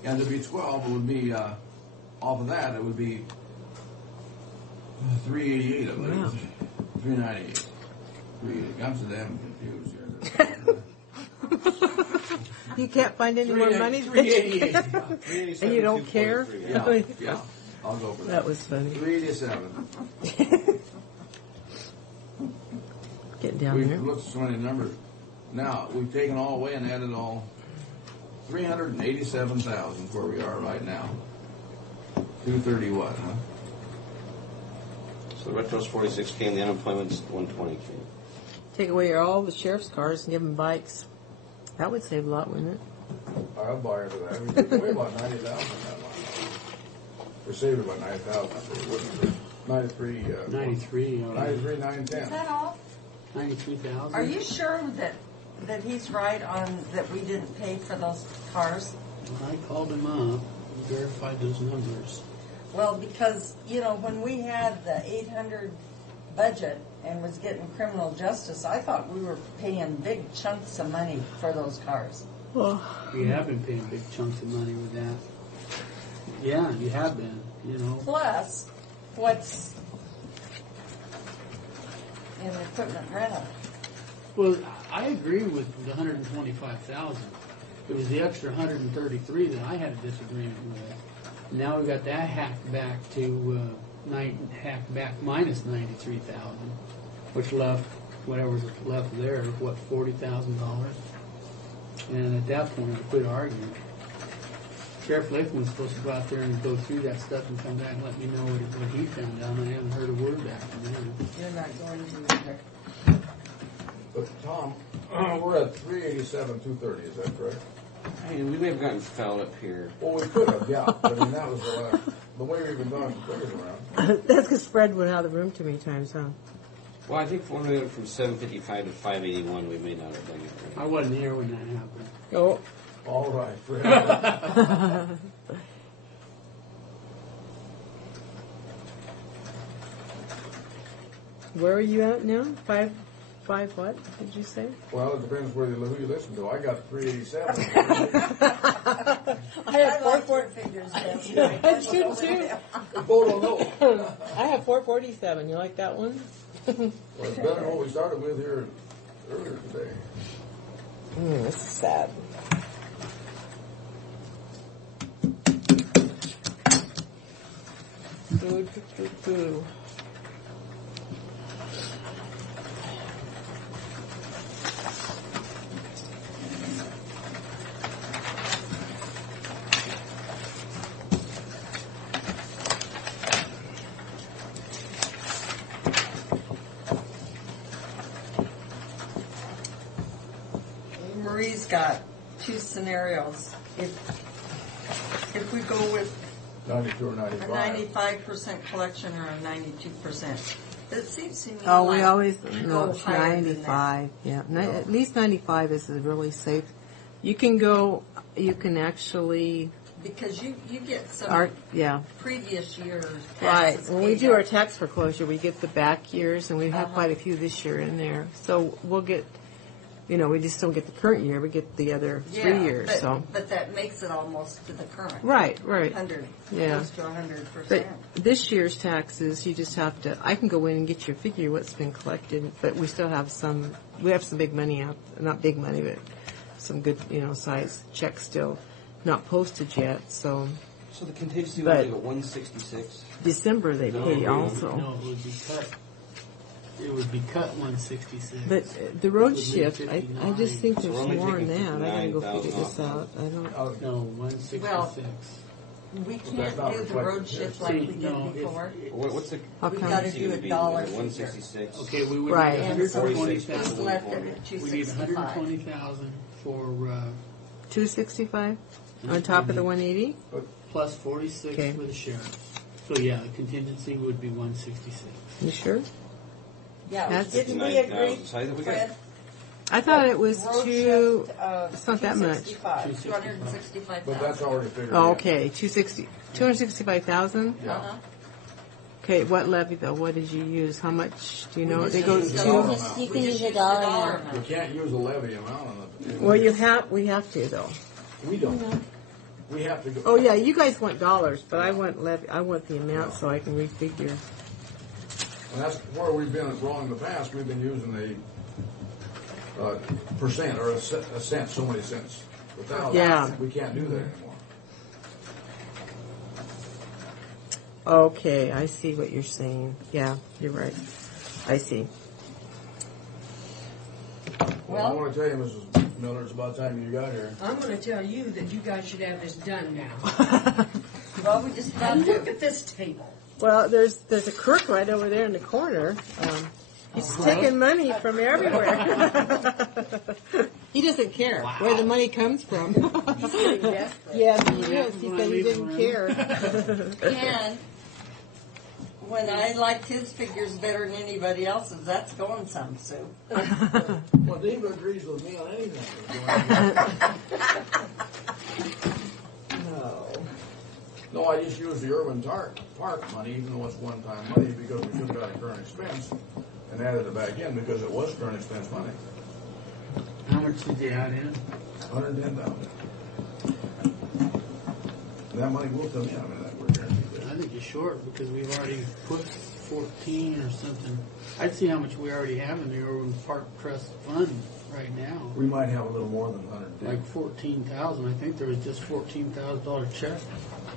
And to be 12, it would be, off of that, it would be 388, I believe. Wow. 398. 388. I'm so damn confused here. You can't find any more money. 388. And you don't care. Yeah, yeah. I'll go for that. That was funny. 387. Getting down We've there. looked at so many numbers. Now, we've taken all away and added all 387,000 is where we are right now. 230 what, huh? So the retro's 46K and the unemployment's 120K. Take away all the sheriff's cars and give them bikes. That would save a lot, wouldn't it? I'll buy into that. We took away about 90,000 that line. We saved about 9,000, so it wouldn't. 93, 93. 93, 910. Is that all? 93,000. Are you sure that he's right on that we didn't pay for those cars? I called him up, verified those numbers. Well, because, you know, when we had the 800 budget and was getting criminal justice, I thought we were paying big chunks of money for those cars. Well, We have been paying big chunks of money with that. Yeah, you have been, you know. Plus, what's in the equipment rental? Well, I agree with the 125,000. It was the extra 133 that I had a disagreement with. Now we got that hacked back to minus 93,000, which left whatever's left there, what, $40,000? And at that point, I quit arguing. Sheriff Lakeman was supposed to go out there and go through that stuff and come back and let me know what he found out. And I haven't heard a word back from him. You're not going to either. But Tom, we're at 387, 230, is that correct? I mean, we may have gotten fouled up here. Well, we could have, yeah. I mean, that was the way we've been dodging figures around. That's because Fred went out of the room too many times, huh? Well, I think when we went from 755 to 581, we may not have done it right. I wasn't here when that happened. Oh. All right, Fred. Where are you at now? Five what did you say? Well, it depends who you listen to. I got 387. I have figures. I should too. Vote on those. I have 447. You like that one? Well, it's better than what we started with here earlier today. This is sad. Boo. Marie's got two scenarios. If we go with 92 or a 95. 95% collection or a 92%, it seems to me Oh, like we always we no, go it's higher than 95. Yeah, at least 95 is really safe. You can go. You can actually. Because you get some previous years. Right. taxes When we paid do our up. tax foreclosure, we get the back years, and we have quite a few this year in there. So we'll get. We just don't get the current year. We get the other 3 years. But that makes it almost to the current. Right. 100. Yeah. Close to 100%. But this year's taxes, you just have to. I can go in and get you a figure what's been collected, but we still have some. We have some big money out. Not big money, but some good, size checks still not posted yet. So the contingency But- would be at 166. December they pay also. No, it would be cut. It would be cut 166. But the road It would be shift, I 59. just think So there's we're only more in taking that. I gotta go figure $59,000 this out. I don't. No, 166. Well, we can't do the road shift like we did before. What's the We Okay. gotta do a dollar figure. 166. Okay, we would Right. need And so 120,000. it's left at We need 265. 120,000 for 265 on top of the 180. plus 46 Okay. for the sheriff. So yeah, the contingency would be 166. You sure? Yeah, That's- didn't we agree, 59,000. So I think we got- Fred? I thought it was Road two. shift, It's not that much. 265,000. But that's already figured Oh, in. okay, 265,000. Uh-huh. Okay, what levy though? What did you use? How much? Do you know? It goes You to. can use a dollar amount. You can't use a levy amount on it. Well, we have to though. We don't. We have to go. Oh yeah, you guys want dollars, but I want levy. I want the amount so I can refigure. And that's where we've been wrong in the past. We've been using the percent or a cent, so many cents. Without Yeah. we can't do that anymore. Okay, I see what you're saying. Yeah, you're right. I see. Well, I want to tell you, Mrs. Miller, it's about time you got here. I'm going to tell you that you guys should have this done now. Well, we just got Look at this table. Well, there's a crook right over there in the corner. He's taking money from everywhere. He doesn't care where the money comes from. Yes, he is. He said he didn't care. And when I liked his figures better than anybody else's, that's going some, Sue. Well, Dave agrees with me on anything. No, I just used the Urban Park money, even though it's one-time money, because we took it out of current expense and added it back in because it was current expense money. How much did you add in? 110,000. That money will come in. I mean, we're guaranteed that. I think you're short because we've already put 14 or something. I'd see how much we already have in the Irwin Park Trust Fund right now. We might have a little more than 110. Like 14,000. I think there was just $14,000 check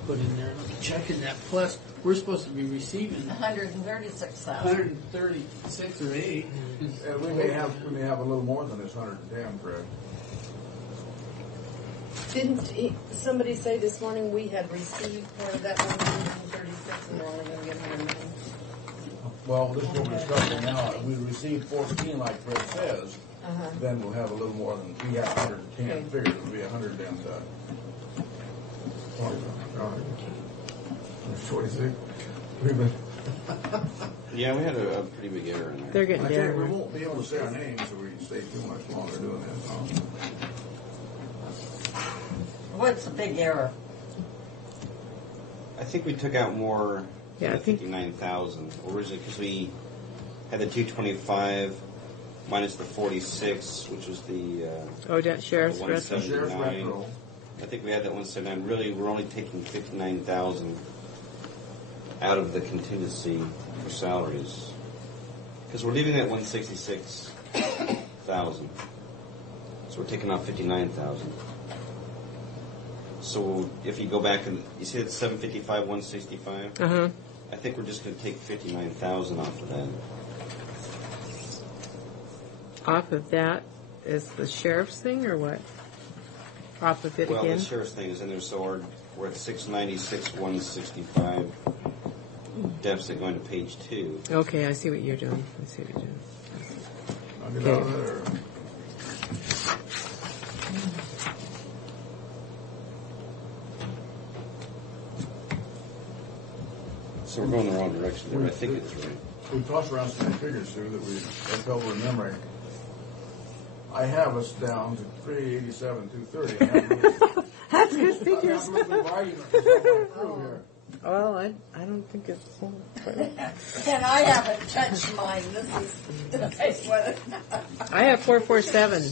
put in there. Let me check in that. Plus, we're supposed to be receiving 136,000. 136 or 8. And we may have a little more than this 110, Fred. Didn't somebody say this morning we had received part of that 136 and we're only going to get 109? Well, this is what we're discussing now. If we receive 14, like Fred says, then we'll have a little more than, we have 110. Okay. Figured it would be 100 and 46. Yeah, we had a pretty big error in there. They're getting I tell you, down. we won't be able to say our names if we stay too much longer doing this. What's the big error? I think we took out more Yeah, than I the think- 59,000 originally because we had the 225 minus the 46, which was the Oh, that sheriff's the retro. 179. I think we had that 179. Really, we're only taking 59,000 out of the contingency for salaries because we're leaving at 166,000. So we're taking out 59,000. So if you go back and you see it's 755, 165. I think we're just going to take 59,000 off of that. Off of that is the sheriff's thing or what? Off of it Well, again? the sheriff's thing is in there, so we're at 696, 165. Deficit going to page 2. Okay, I see what you're doing. I see what you're doing. I'll get out of there. So we're going the wrong direction there. I think it's right. We tossed around some figures, Sue, that we felt were in memory. I have us down to 387, 230. That's good figures. I'm looking for argument for someone through here. Well, I don't think it's so. And I haven't touched mine. This is what I have 447.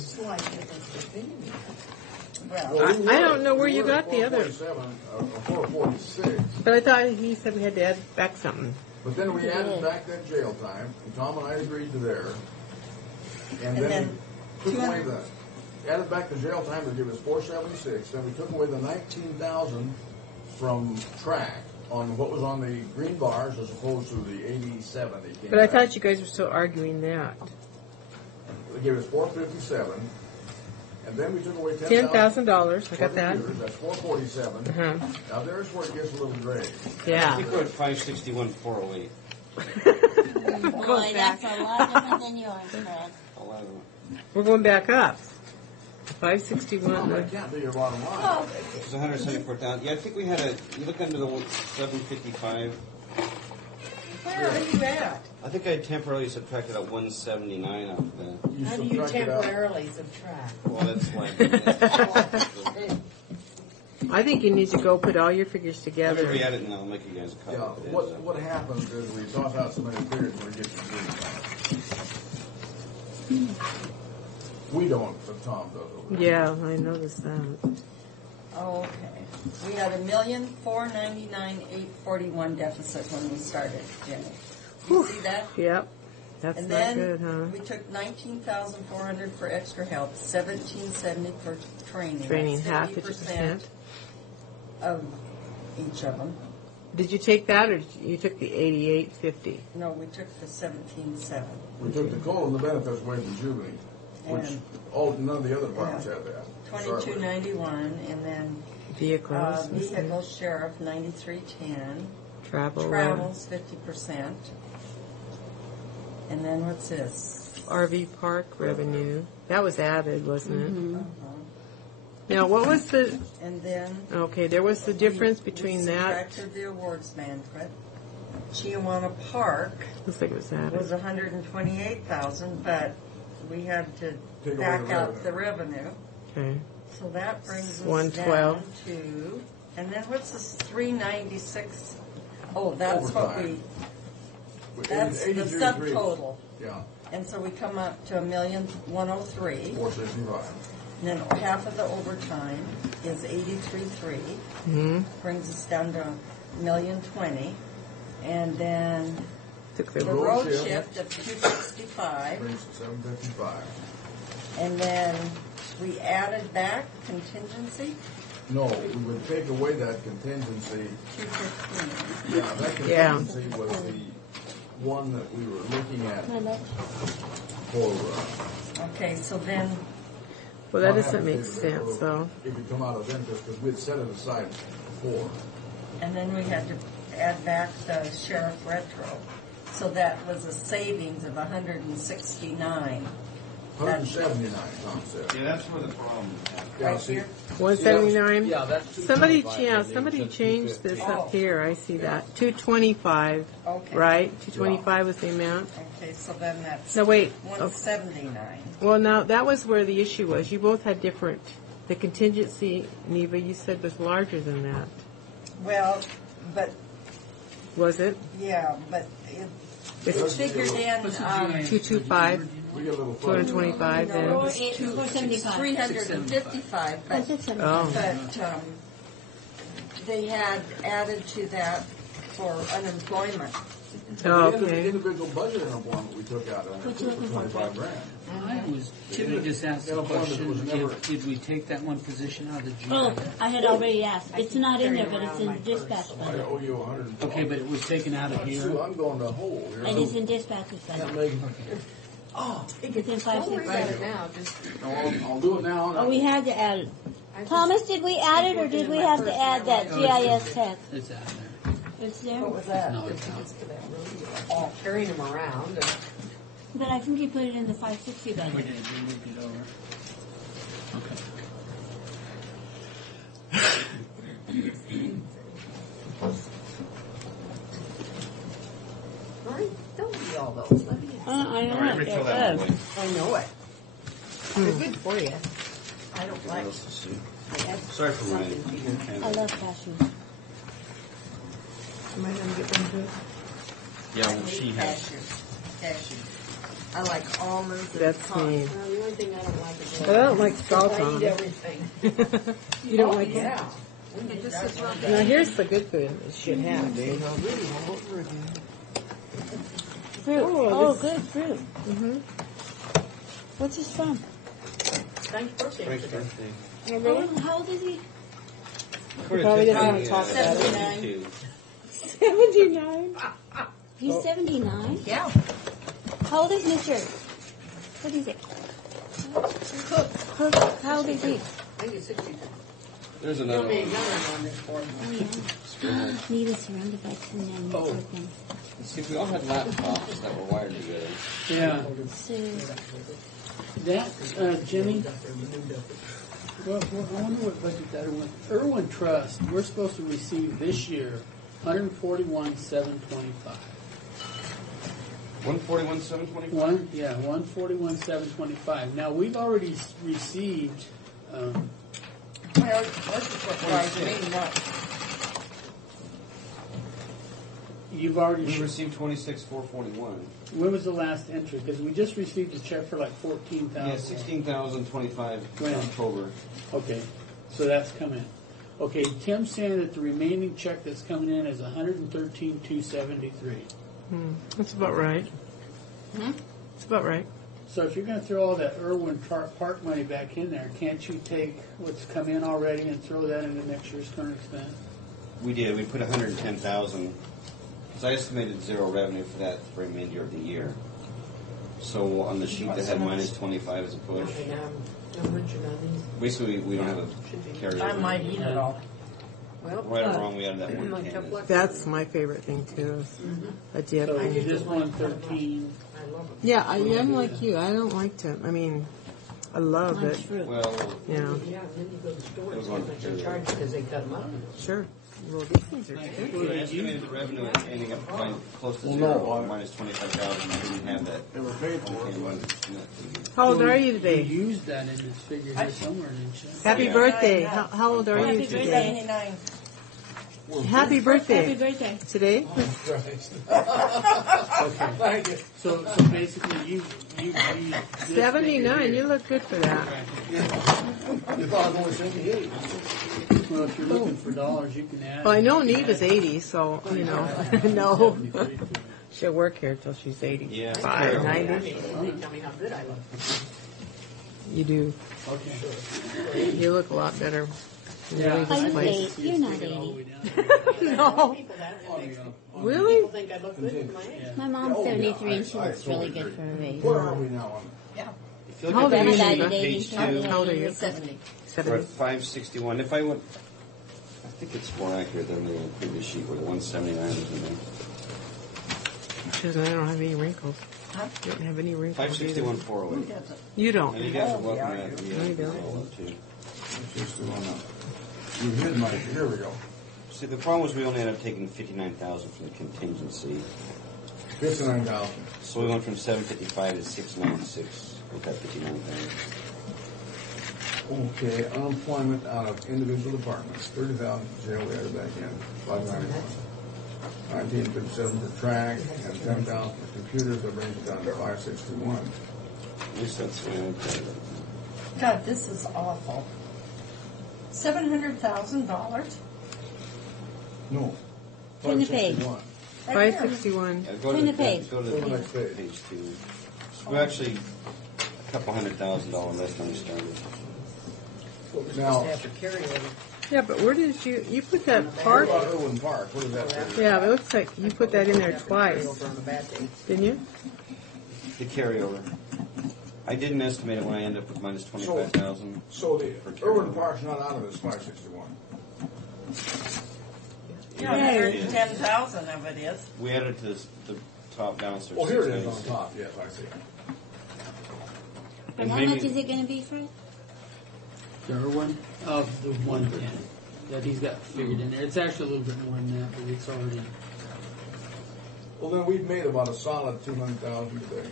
Well, I don't know where you got the other. 446. But I thought he said we had to add back something. But then we added back that jail time, and Tom and I agreed to there. And then we took away added back the jail time to give us 476. Then we took away the 19,000 from track on what was on the green bars as opposed to the 87 they came But I back. thought you guys were still arguing that. They gave us 457. And then we took away $10,000. I got that. That's 447. Now there's where it gets a little gray. Yeah. I think we're at 561, 408. Boy, that's a lot different than yours, Fred. 11. We're going back up. Well, 561. that can't be your bottom line. It's 174,000. Yeah, I think we had you look under the 755. where are you at? I think I temporarily subtracted out 179 off of that. How do you temporarily subtract? Well, that's like. I think you need to go put all your figures Let together. me re-add it and I'll make you guys a copy. Yeah, of it. what happens is we toss out so many figures when we get to green time. We don't, but Tom does over there. Yeah, I noticed that. Okay. We had $1,499,841 deficit when we started, Jenny. You see that? Yep. That's And not then good, huh? we took $19,400 for extra help, $1,770 for training. Training, That's half 50% of each of them. Did you take that, or you took the 88.50? No, we took the 17.7. We took the COLA and the benefits away from Jubilee, which none of the other departments had that. 2291, and then Vehicles. vehicle sheriff 9310. Travel. Travels 50%. And then what's this? RV park revenue. That was added, wasn't it? Uh-huh. Now, what was the... And then Okay, there was the difference between we that... subtracted the awards management. Chiawana Park Looks like it was added. was $128,000, but we had to Take away back the out the revenue. Okay. So that brings us 112. down to, and then what's this 396? Oh, that's what we, that's the 83. subtotal. Yeah. And so we come up to $1,103,000. 465. And then half of the overtime is 83.3. Mhm. Brings us down to $1,020,000. And then Took The the road shift of 265, Brings to 755. and then we added back contingency, No, we would take away that contingency. 215. Yeah, that Yeah. contingency was the one that we were looking at for. Okay, so then, Well, that not doesn't having make to- sense, though. It could come out of interest because we'd set it aside before. and then we had to add back the sheriff retro. So that was a savings of 169. 179, Tom said. Yeah, that's where the problem is. Yeah, Right see, here? 179? Yeah, that's Somebody, 225, yeah, and they somebody said changed this 250. up here. I see that. 225, Okay. right? 225 was the amount. Okay, so then that's No, wait. 179. Well, now, that was where the issue was. You both had different, the contingency, Neva, you said was larger than that. Well, but, Was it? yeah, but it's It's figured in, 225, we get a little 225 no, then. it was 355, but, Oh. they had added to that for unemployment. Oh, The okay. individual budget unemployment we took out on it for 25 grand. I was, should I just ask the Unemployment question, was never- did we take that one position out of the GI? Oh, I had already asked. It's not in there, but it's in dispatch I budget. owe you 100. Okay, but it was taken out of Sue, here? I'm going to hole. It is in dispatch's Can't budget. make Oh, It's in 565. I'll do it now. Oh, we had to add it. Thomas, did we add it, or did we have to add that GIS tech? It's out there. It's there? what was that? No, it's not. All carrying them around. And But I think you put it in the 560 We budget. did, we moved it over. Okay. Mine don't be all those. Let me. I know All right, it. Rachel, It that one does. away. I know it. They're good for you. I don't What like. else to see? I add Sorry for running. something to your- I love cashews. Am I going to get one too? Yeah, well, she has. Cashews. I like almonds and That's pecans. me. Well, the only thing I don't like is. But I don't like salt I on eat it. everything. You don't Oh, like it? yeah. It just sits around. Now, here's the good food it should have. Fruit. Oh, Oh, this- good fruit. Mm-hmm. What's this from? Thanks birthday. Frank's today. birthday. Oh, really? How old is he? Probably doesn't want to talk about it. 79. 79? He's 79? Yeah. How old is Mr.? What is it? Cook. How old is he? I think it's 62. There's There'll another be one. another one this morning. Oh, yeah. He was surrounded by two men. Oh. See, if we all had laptops that were wired together. Yeah, So, that, Jimmy, well, I wonder what budget that Irwin, Irwin Trust, we're supposed to receive this year, 141,725. 141,725? 141,725. Now, we've already received, Well, this is what drives me nuts. you've already, We received 26,441. when was the last entry? Because we just received a check for like 14,000. Yeah, 16,025 When? October. Okay, so that's coming. Okay, Tim's saying that the remaining check that's coming in is 113,273. That's about right. That's about right. So if you're going to throw all that Irwin Park money back in there, can't you take what's come in already and throw that into next year's current expense? We did. We put 110,000. Because I estimated zero revenue for that for the remainder of the year. So on the sheet that had minus 25 as a push, No mention on these. basically we don't have a carryover. I might eat it all. Well, Right or wrong, we added that 110. That's my favorite thing, too. is a dip. So just 113. I love it. Yeah, I'm like you. I don't like to. I mean, I love it. Well, Yeah. Yeah, and then you go to the store It was and on they charge because they cut them out. Sure. Well, these things are we expensive. estimated the revenue ending up by close to Well, zero, no, minus 25,000. We didn't have that. They were paid for Okay, it. one- How old are you You today? used that in this figure here somewhere, didn't you? Happy Yeah. birthday. How old are you Happy today? birthday. 79. Happy Happy birthday. birthday. Today? Okay. So basically, you 79. You look good for that. You thought I was only 78. Well, if you're looking for dollars, you can add. Well, I know Neve is 80, so, you know. No. She'll work here till she's 85, Yeah. 90. Tell me how good I look. You do. Okay. You look a lot better. Yeah. Really Are you displaced. 8? You're not 80. No. Really? People think I look good for my age. My mom's 73 and she looks really good for her age. Where are we now on If you How look old at are you, page, Eva? page two, How old are you? 70. we're at 561. If I would, I think it's more accurate than the previous sheet where the 179 is in there. She doesn't, I don't have any wrinkles. You don't have any wrinkles. 561, either. 408. You don't. And you guys are welcome to that. No, you don't. all up too. You hid my, here we go. See, the problem was we only ended up taking 59,000 from the contingency. 59,000. So we went from 755 to 696 with that 59,000. Okay, unemployment out of individual departments, 30,000 for jail, we added back in, 591. 1957 for track, and 10,000 for computers, that brings it down to 561. At least that's God, this is awful. $700,000? No. Turn the page. 561. Turn the page. Go to the next page. Page 2. So we're actually a couple $100,000 less than we started. Now, Yeah, but where did you put that park? what about Irwin Park? What is that? Yeah, it looks like you put that in there twice. Didn't you? The carryover. I didn't estimate it when I ended up with minus 25,000. So the Irwin Park's not out of this 561. Yeah, 110,000 of it is. We added to the top downstairs. Oh, here it is on top, yes, I see. And how much is it going to be, Fred? The one of the 110 that he's got figured in there. It's actually a little bit more than that, but it's already. Well, then we've made about a solid 200,000 today.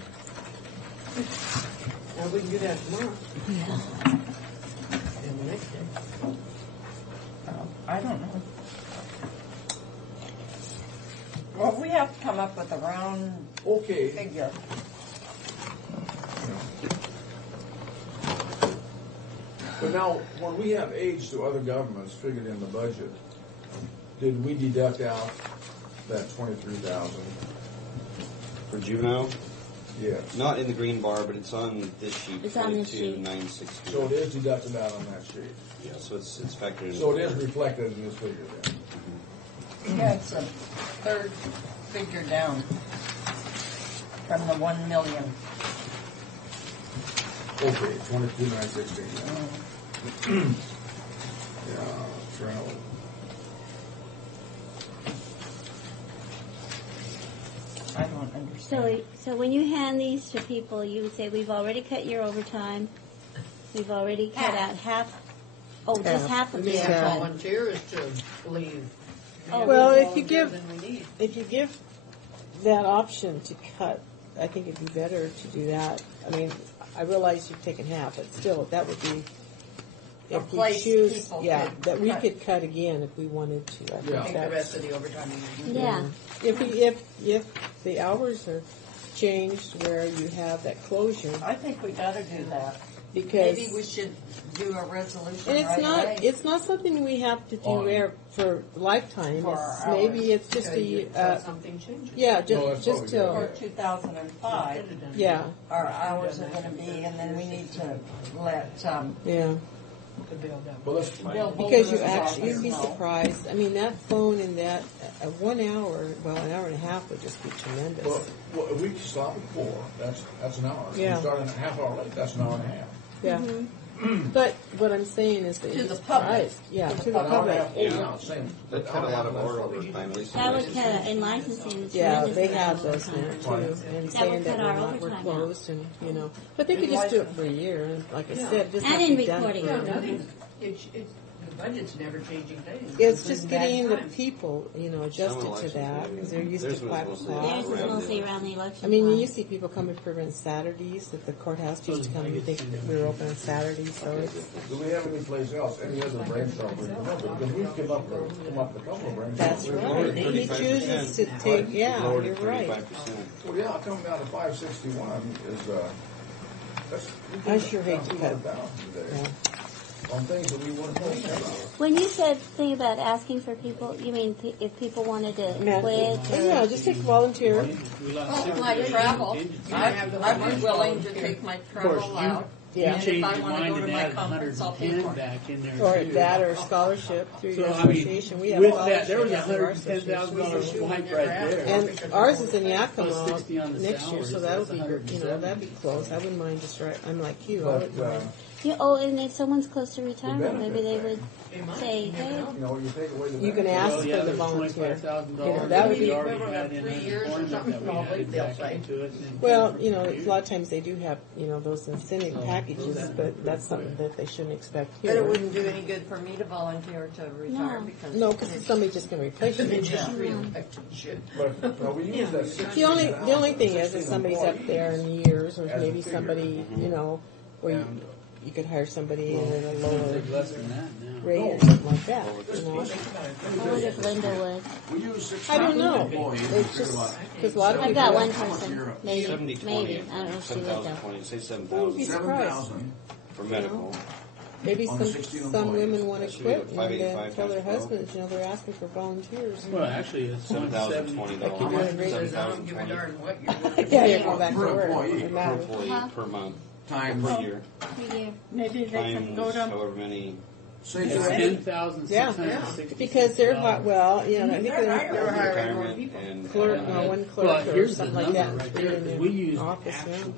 Now we can do that tomorrow. Yeah. And the next day. I don't know. Well, we have to come up with a round figure. But now, when we have aids to other governments figured in the budget, did we deduct out that 23,000? For juvenile? Yes. Not in the green bar, but it's on this sheet. It's on this sheet. 22,960. So it is deducted out on that sheet. Yeah, so it's factored in. So it is reflected in this figure then. Yeah, it's a third figure down from the 1 million. Okay, 22,960. Yeah, travel. I don't understand. So when you hand these to people, you would say, we've already cut your overtime. We've already cut out half. Oh, just half of the Yeah, overtime. volunteer is to leave. Oh, Well, if you Volunteer give than we need. that option to cut, I think it'd be better to do that. I mean, I realize you've taken half, but still, that would be A if we place choose. people Yeah, could that we cut. could cut again if we wanted to. I think I think the that's- rest of the overtime we need. Yeah. If the hours are changed where you have that closure, I think we gotta do that. because Maybe we should do a resolution and it's right not away. it's not something we have to do for lifetime. For It's, our maybe hours. it's just Something changes. yeah, No, that's just what we till For 2005, yeah, our hours are gonna be, and then we need to let, yeah. To build up. Well, let's, Bill Because Bolton's you'd be office know. surprised. I mean, that phone in that 1 hour, well, an hour and a half would just be tremendous. well, if we stop at 4, that's an hour. If Yeah. we start a half hour late, that's an hour and a half. Yeah. But what I'm saying is that To you'd be the public. surprised. Yeah, to the An hour and a public. half, yeah, same. That cut a lot of our overtime, at least. That would cut, in licensing, it's Yeah, tremendous they amount have of those now overtime. too, and That would saying cut that our we're overtime closed, and but they could just do it for a year. And like I said, it just And have to in be done recording. for a No, year. nothing. The budget's never changing things. It's just getting the time. people, adjusted to that because they're used to Theirs was 5 mostly o'clock. Theirs is mostly around the election I mean, time. you see people coming for on Saturdays that the courthouse used to come and think that we were open on Saturdays, so it's. Do we have any place else, any other brainstorm we can come up with? Because we've come up with a couple of brainstorms. That's right. He chooses to take, yeah, Lowered you're it right. 35%. Well, yeah, coming down to 561 is, that's. I sure hate to cut. 200,000 today. Yeah. on things that we want to talk about. When you said thing about asking for people, you mean if people wanted to quit? Yeah, just take volunteer. Like travel, I'd be willing to take my travel out. You And changed if I your want to mind go and to my added conference, I'll pay 110 for it. back in there Or too. that, or scholarship through your So, I mean, association. We have with that, there was scholarships $110,000 through our hike right there. And ours is in Plus Yakima 60 on the next year, salaries, so that'll that's be, that'd be close. I wouldn't mind just right. I'm like you. I wouldn't mind. Yeah, oh, and if someone's close to retirement, maybe they would say, hey. You know, you take away the You can ask Well, yeah, for the there's volunteer. $25,000 You know, that would we be. already had in unemployment that we added back into it. and- Well, you know, a lot of times they do have, you know, those incentive packages, but that's something that they shouldn't expect But it here. wouldn't do any good for me to volunteer to retire because. No, because somebody's just going to replace you. But we use that 60 The only thing is if somebody's up there in years, or maybe somebody, you know, where you could hire somebody at a lower Less than that now. rate or something like that, you know. I wonder if Linda would. I don't know. It's just, because a lot of I've people. got one person, maybe, 70-20. maybe. I don't know if she would though. 7,020, say Wouldn't be 7,000 surprised. for medical. Maybe On 16 some women want That to should be quit and like then 585 tell their times 12. husbands, you know, they're asking for volunteers. Well, actually, it's $7,020. Yeah, you're going back to Per work. employee. It Per matters. employee, per month. Times. Per year. Per year. Maybe they can Times go to. however many. It's $10,660. Because they're hot, well, you know, I think Retirement they're and. clerk, one clerk or here's the something like that. number right in there, 'cause we the use office, yeah. actual.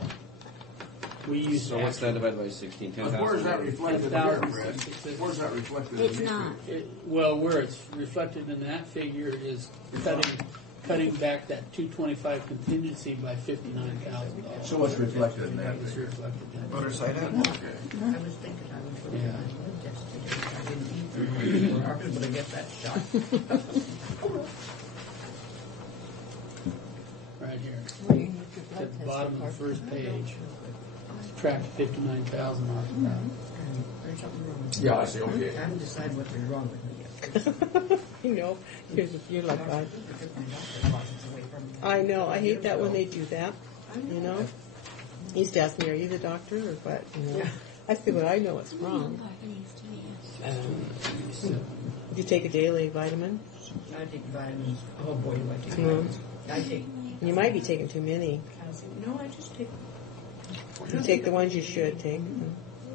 We use So what's that divided by 16? 10,000. Where's that reflected here, Fred? Where's that reflected? It's not. Well, where it's reflected in that figure is cutting back that 225 contingency by $59,000. So what's reflected in that? It's reflected in that. What are side Yeah. Okay. but I get that shot. Right here. At the bottom of the first page. Track 59,000 off of that. Yeah, I see, okay. I haven't decided what's wrong with me yet. You know, you're like that. I know, I hate that when they do that, you know. He used to ask me, are you the doctor or what, you know. I said, well, I know what's wrong. Do you take a daily vitamin? I take vitamins. Oh boy, do I take Mm. vitamins. I take. You might be taking too many. No, I just take. You take the ones you should take.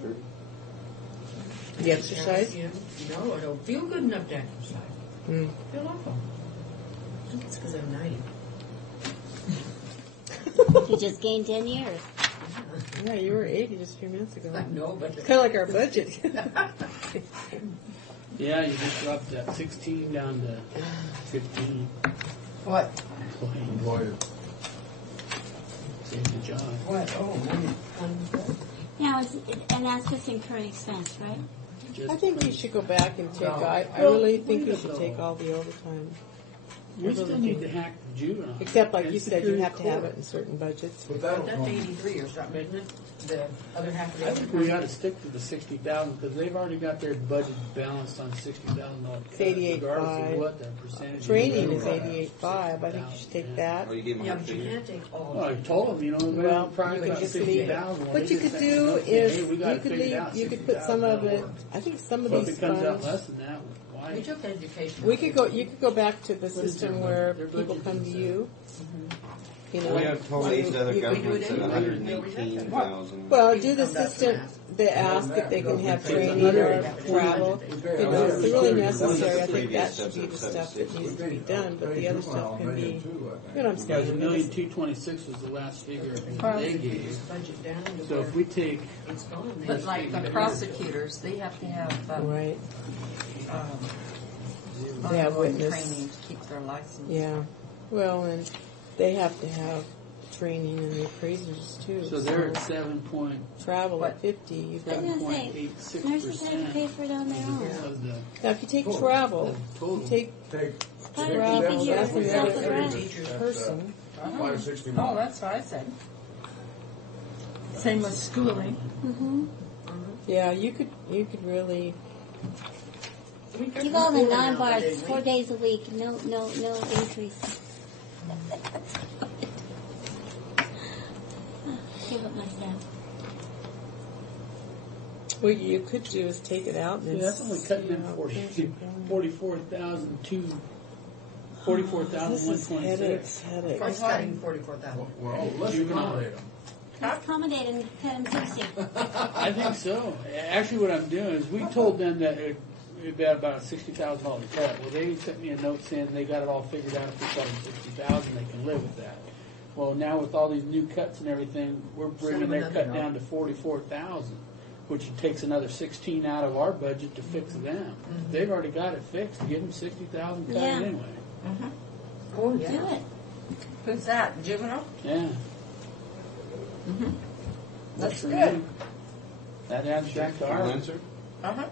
Do you exercise? No, I don't feel good enough to exercise. Mm. I feel awful. I think it's because I'm 90. You just gained 10 years. Yeah, you were 80 just a few minutes ago. I know, but It's kind of like our budget. Yeah, you just dropped that 16 down to 15. What? Employed. Saved the job. What? Oh, Now, and that's just incurring expense, right? I think you should go back and take, I really think you should take all the overtime. We still need to hack the juvenile. Except, like and you said, you Superior have to have Court. it in certain budgets. But that's 83 or something, isn't it? The other half of the I think we ought to stick to the 60,000 because they've already got their budget balanced on $60,000. It's 88.5. Regardless of what their percentage. Training is 88.5. I think you should take that. Oh, you gave them Yeah, a but you figure? can't take all Well, I of it. told them, you know, Well, probably you could about just leave 60,000. it. Well, What they you just could said, do "Hey, is, we gotta you could figure it leave, out, you could put some of it, $60,000. I think some of Well, if these it comes out funds, less than that, why? We took education. you could go back to the system where people come to you. You know, We have told these other you could- governments at 118,000. Well, do the system, they ask if they can have training or travel. You know, if it's really necessary, I think that should be the stuff that needs to be done, but the other stuff can be, you know what I'm Yeah, it was saying? $1,226,000 was the last figure they gave. Budget down to So where if we take, it's gone. But like the prosecutors, they have to have Right, um, They have ongoing witness. training to keep their license. yeah. Well, and they have to have training and the appraisers too. so they're at 7 point, Travel at 50, you've got, I was gonna say, 7.86%. nurses have to pay for it on their own. Of the now if you take travel, you take How do travel, you that's figure yourself another around? person. Oh, that's what I said. Same with schooling. Mm-hmm. Yeah, you could really, Give all the non-bars 4 days a week, no increase. Give up my staff. What you could do is take it out. And Yeah, that's only cutting in 44,126. Headache. First cutting 44,000. Well, let's accommodate them. Let's accommodate and cut them 60. I think so. Actually, what I'm doing is we told them that it'd be about a $60,000 cut. Well, they sent me a note saying they got it all figured out. If we cut them $60,000, they can live with that. Well, now with all these new cuts and everything, we're bringing their cut down to 44,000, which takes another 16 out of our budget to fix them. They've already got it fixed. Give them 60,000 cut Yeah. anyway. Oh, Do it. Who's that? Juvenile? Yeah. That's for good. me. That adds back to our answer.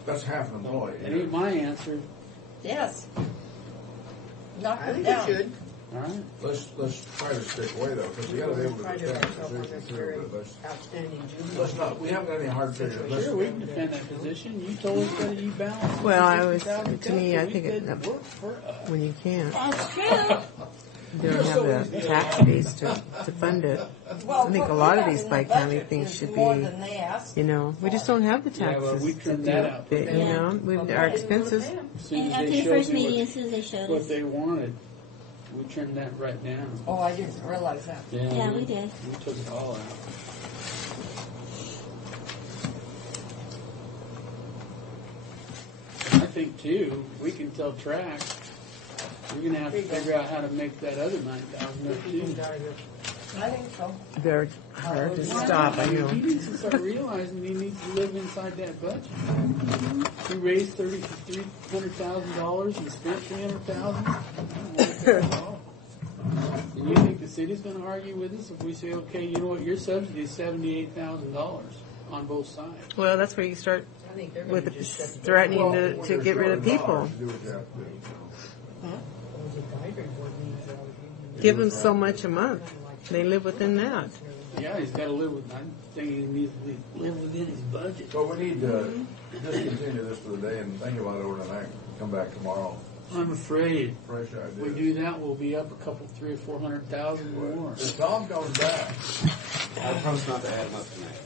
That's half an employee. It ain't my answer. Yes. Knock I it think down. it should. All right. Let's try to stick away though, because we got to be able to Try to defend myself the on this position very too. But outstanding juvenile. let's not. We haven't got any hard figures. Let's, Sure, we can defend that position. You told us that you balance. Well, I was, 60,000 to me, cuts, I so think we it, did work for us. when you can't, That's true. you don't have the tax base to fund it. I think a lot of these bi-county things should More be, than they asked. you know, we just don't have the Yeah, well, taxes we to trimmed do that it. out. But, you know, our expenses, As soon And as after they your showed first me meeting, as soon as they showed what us. they wanted, we trimmed that right down. Oh, I didn't realize that. Yeah, we did. We took it all out. I think too, we can tell track, we're gonna have to figure out how to make that other 9,000 up too. I think so. very hard to stop, I know. He needs to start realizing he needs to live inside that budget. He raised $300,000 and spent $300,000. And you think the city's going to argue with us if we say, okay, you know what, your subsidy is $78,000 on both sides? Well, that's where you start I think they're with going to just shut threatening to get rid of people. do what you have to do. the advisory board meetings. Give them so much a month. They live within that. Yeah, he's got to live with. I think he needs to live within his budget. So we need to just continue this for the day and think about it overnight. Come back tomorrow. I'm afraid Fresh if we idea. do that, we'll be up a couple, 300,000 or 400,000 more. If Tom comes back, I promise not to add them up tonight.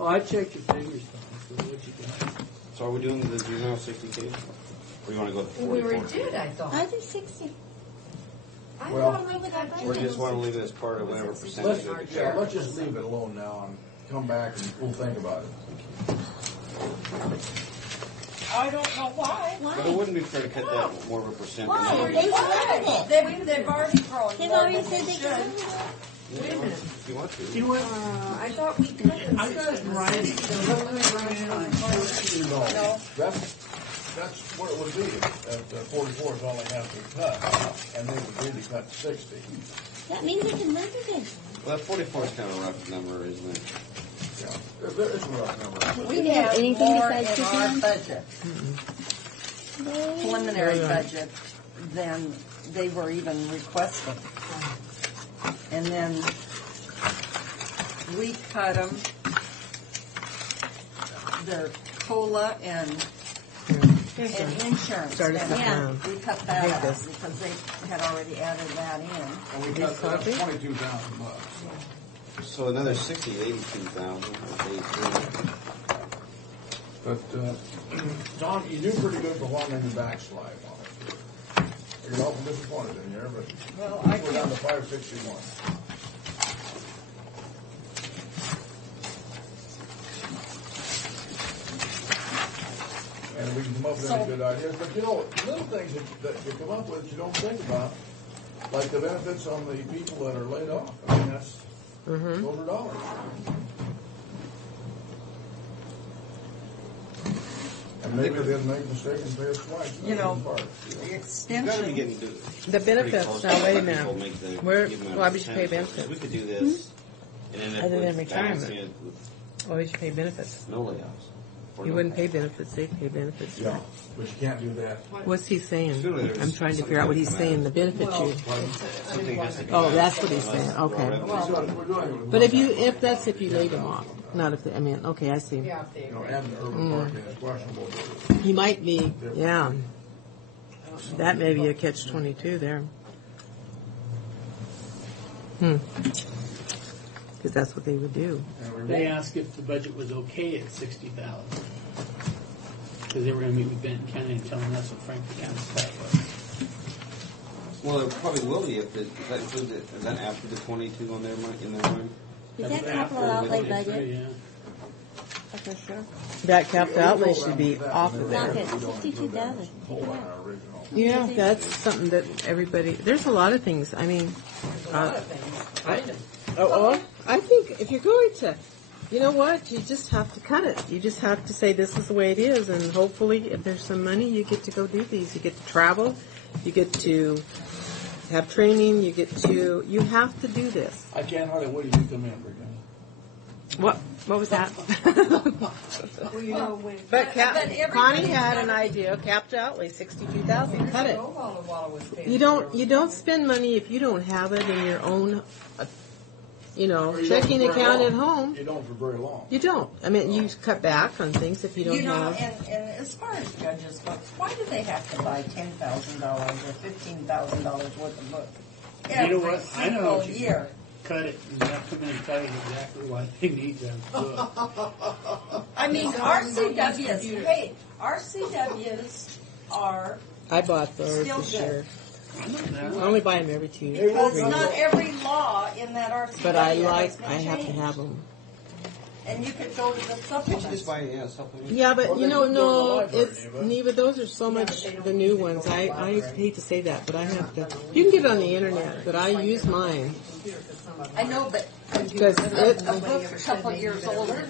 Oh, I checked your figures, Tom. So what you got? So are we doing the juvenile 60K? Or you want to go to We 44? already did, I thought. I did 60. I Well- don't remember that Or budget. just want to leave it as part of whatever percentage of the yeah, let's just leave it alone now and come back and we'll think about it. I don't know why. But it wouldn't be fair to cut that more of a percent. than Why? others. They wanted it. They've already thrown They've more already than said they they should. could. Wait a minute. If you want to. You went. I thought we cut them. I got it right. No. That's what it would be. At 44 is all they have to cut, and they would really cut 60. That means they can live with it. Well, that 44 is kind of a rough number, isn't it? Yeah, it's a rough number. We have have anything more besides in our chicken? budget, preliminary budget, than they were even requesting. And then we cut them, their COLA and insurance. Started And with them. we cut that out because they had already added that in. And we cut that's $22,000. So another 60, 82,000. But, Tom, you do pretty good for one in the backslide on it. You're often disappointed in here, but Well, we're down to 561. And we can come up with any good ideas, but you know, little things that you come up with you don't think about, like the benefits on the people that are laid off. I mean, that's, those are dollars. And maybe they didn't make a mistake and pay us twice. You know, You the gotta be extension, getting to The benefits, close now to wait a what people minute. make the Where, given why would you pay percentage. benefits? We could do this and end up Other than with retirement. balancing it with Why would you pay benefits? no layoffs. Or You no wouldn't pay benefits, they'd pay benefits. Yeah, but you can't do that. What's he saying? Surely there's I'm trying to figure out what he's saying, the benefit you. something has to be Oh, done. that's what he's saying, okay. But if that's if you laid him off, not if, okay, I see. You know, and the urban parking is questionable. He might be, yeah. That may be a catch-22 there. because that's what they would do. They asked if the budget was okay at 60,000. Because they were going to meet with Benton County and telling us what Franklin County's cut was. Well, it probably will be if it, is that includes it, is that after the 22 on their mind, in their mind? Is that capital outlay budget? Oh, for sure. That capital outlay should be off of Knock there. it, 62,000. Yeah, that's something that everybody. There's a lot of things. I mean, I think if you're going to, you know what, you just have to cut it. You just have to say this is the way it is, and hopefully, if there's some money, you get to go do these. You get to travel, you get to have training, you have to do this. I can't hardly wait till you come in, Virginia. What was that? Well, you know, when, But Connie everybody's had got an idea. Capital outlay, 62,000. Cut it. Walla Walla was paying You don't spend money if you don't have it in your own, Or you don't checking for very account at long. home. You don't for very long. You don't. I mean, you cut back on things if you don't You know, have. and as far as judges' books, why do they have to buy $10,000 or $15,000 worth of books You know every what? I know single what you year? cut it and that come in and tell you exactly why they need that book. I mean, RCWs, hey, RCWs are I bought those still this good. year. I only buy them every 2 years. Because not every law in that RCW But I has been have to changed. have them. And you could go to the Can't you supplement. just buy, supplement? Yeah, but Well, you know, they can go no, to the library, it's but- Neva. Those are so much the new ones. I hate to say that, but I have to. You can get it on the internet, but I use mine I know, but because it. a book a couple years older.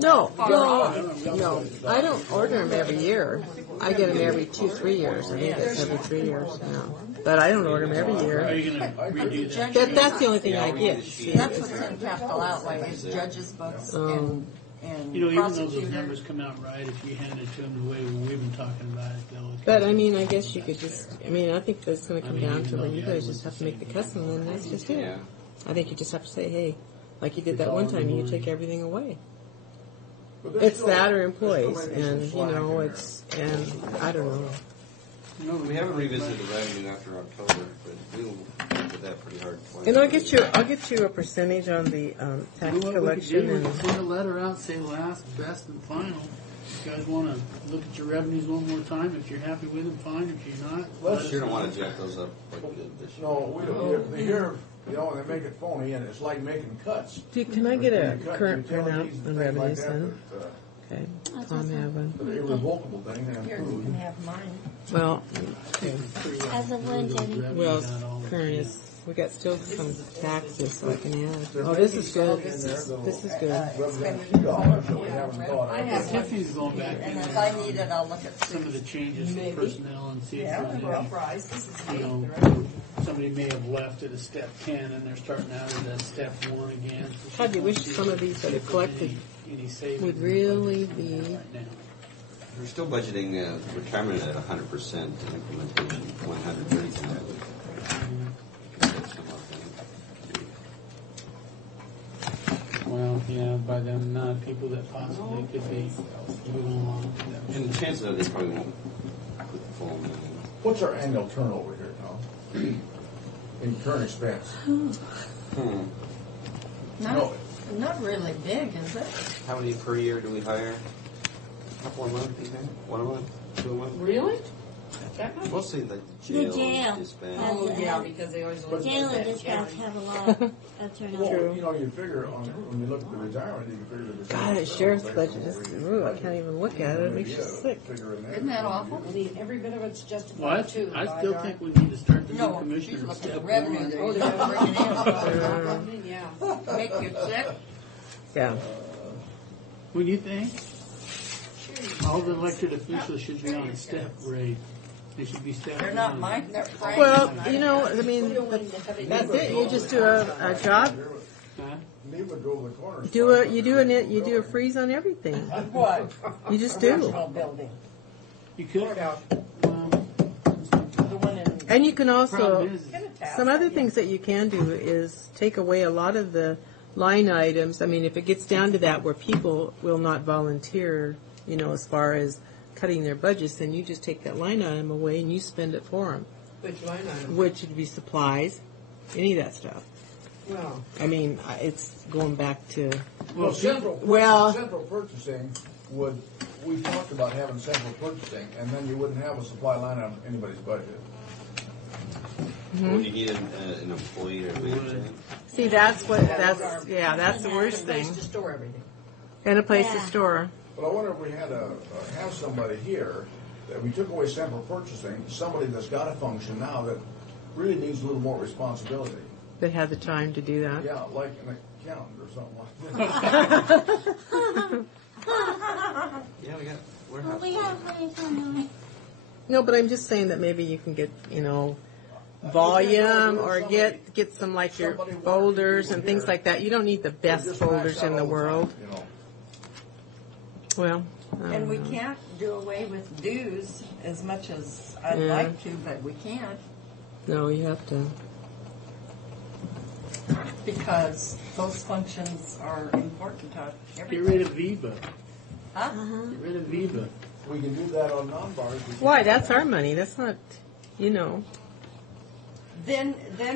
No, I don't order them every year. I get them every 2-3 years. I think it's every 3 years now. But I don't order them every Are year. you going to redo that? That's the only thing I get. See, That's what's in capital outlay is judges' books and You know, even though those prosecutor. numbers come out right, if you hand it to them the way we've been talking about it, they'll. But I mean, I guess you could just. I mean, I think that's going to come down to where you guys just have to make the cuts, and then that's just it. Yeah. I think you just have to say, hey, like you did that one time, you take everything away. But there's It's still- that or there's still employees, maybe some and you slack know, in it's and I don't know. No, we haven't revisited the revenue after October, but we'll look at that pretty hard. And I'll get you a percentage on the tax You know what we could collection do? We and. could send a letter out, say last, best, and final. If you guys want to look at your revenues one more time, if you're happy with them, fine. If you're not, Well, let us sure don't know. want to jack those up like we did this year. No, we don't. They hear, you know, and they make it phony, and it's like making cuts. Can I get a When you cut current utilities printout and on things revenues like then? that, Okay, Tom have one. but the irrevocable thing and Here, you food. can have mine. Well, okay. As of when, Jenny? Well, current is, we got still some taxes so I can add. Oh, this is good. This is good. I have Tiffany's going back And in if there, I need it, I'll look at some of the changes in personnel and see if Yeah, there's well, any, Bryce, this is you neat. know, somebody may have left at a step 10 and they're starting out at a step 1 again. So God, you wish see some of these that are if there's collected any savings would in really the budget be. right now. We're still budgeting retirement at 100% and implementation 130%. Well, yeah, by the amount of people that possibly could be moving along. And the chances are they probably won't put the full amount in. What's our annual turnover here, Tom? In current expense? Not really big, is it? How many per year do we hire? A couple a month, you think? 1 a month? 2 a month? Really? Mostly like The jail. jail. dispatch. Oh, yeah, because they always look Jail at and that dispatch county. have a lot of turnover. Well, you know, you figure on, when you look at the retirement, you can figure the God, retirement. the sheriff's budget is, ooh, I can't even look at it. It makes you sick. Isn't that awful? I mean, every bit of it's justified Well, too. I still think we need to start the new No, she's commissioner looking step at revenue one. that you're gonna bring in. Yeah. Make you sick. Yeah. What do you think? All the elected officials should be on step grade. They should be step They're not one. mine, they're Frank's. Well, you know, I mean, that's it. You just do a job. You do a freeze on everything. What? You just do. National building. You could. The one in. And you can also, Problem is- some other things that you can do is take away a lot of the line items. I mean, if it gets down to that where people will not volunteer, you know, as far as cutting their budgets, then you just take that line item away and you spend it for them. Which line item? Which would be supplies, any of that stuff. Well, I mean, it's going back to. Well, central purchasing would, we talked about having central purchasing, and then you wouldn't have a supply line on anybody's budget. Would you need an employee or a manager? See, that's the worst thing. To store everything. And a place to store. But I wonder if we had to have somebody here, that we took away central purchasing, somebody that's got a function now that really needs a little more responsibility. That had the time to do that. Yeah, like an accountant or something like that. Yeah, we got Well, we have ways. No, but I'm just saying that maybe you can get, volume or get some like your folders and things like that. You don't need the best folders in the world. Well, And we can't do away with dues as much as I'd like to, but we can't No, you have to. because those functions are important to Get everybody. rid of Viva. Huh? Get rid of Viva. We can do that on non-bars. Why? That's our money. That's not, Then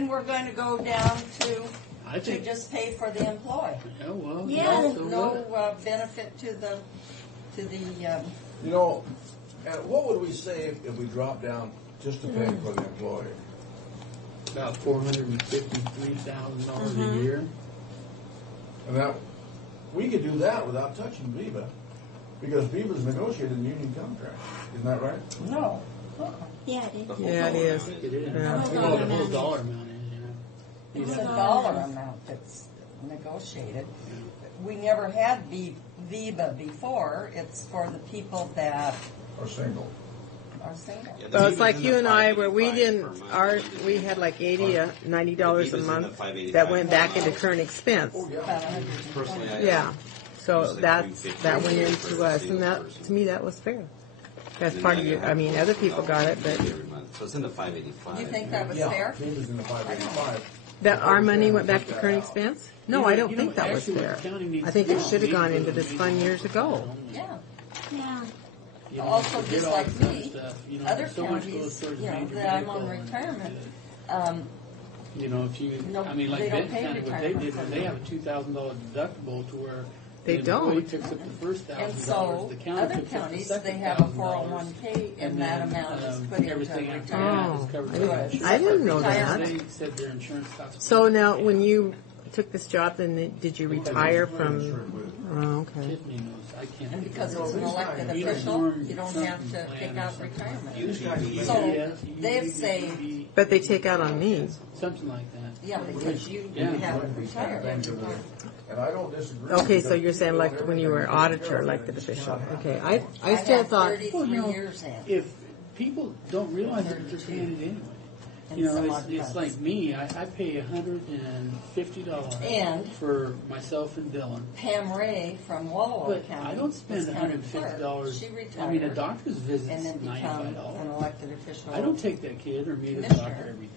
we're going to go down to think- just pay for the employee. Oh, well. No, so no what? benefit to the. And what would we save if we dropped down just to pay for the employee? About $453,000 a year. And that, we could do that without touching Viva, because Viva's negotiated in union contract. Isn't that right? No. Yeah, it is. Yeah, it is. It is. Yeah. We know what the whole dollar amount is, It's a dollar amount that's negotiated. We never had VIBA before. It's for the people that Or single. are single. So it's like you and I, where we had like $80, $90 a month that went back into current expense. Yeah. So that went into us, and that to me that was fair. That's part of your. I mean, other people got it, but So it's in the 585. Do you think that was fair? Viva's in the 585. that our money went back to current expense. No, I don't think that was fair. I think it should have gone into this fund years ago. Yeah. Yeah. Also, just like me, other so much goes counties, towards major that I'm on medical. retirement, If you, No, I mean, like they don't Benton pay County, what they retirement did, for they have a $2,000 deductible to where They the employee don't. picks up the first $1,000, and so the county other picks up the counties, second they have a $1,000, 401k and that then, amount is put into everything after retirement. that is covered by I didn't insurance. know that. They said their insurance costs. So now, when you took this job, then did you retire from? Oh, okay. Tiffany knows. I can't. And because it's an elected official, you don't have to take out retirement. So they've saved, But they take out on me. Something like that. yeah, because you Yeah. haven't retired. And I don't disagree. Okay, so you're saying like when you were auditor, elected official. Okay, I still had thought. 33 years in. If people don't realize that they're paying it anyway. It's like me. I pay $150 And for myself and Dylan. Pam Ray from Wallowa But County. I don't spend was county $150. clerk. She I mean, a retired doctor's visit and is then become an $95. elected official. I don't take that kid or me to the Commissioner. doctor every.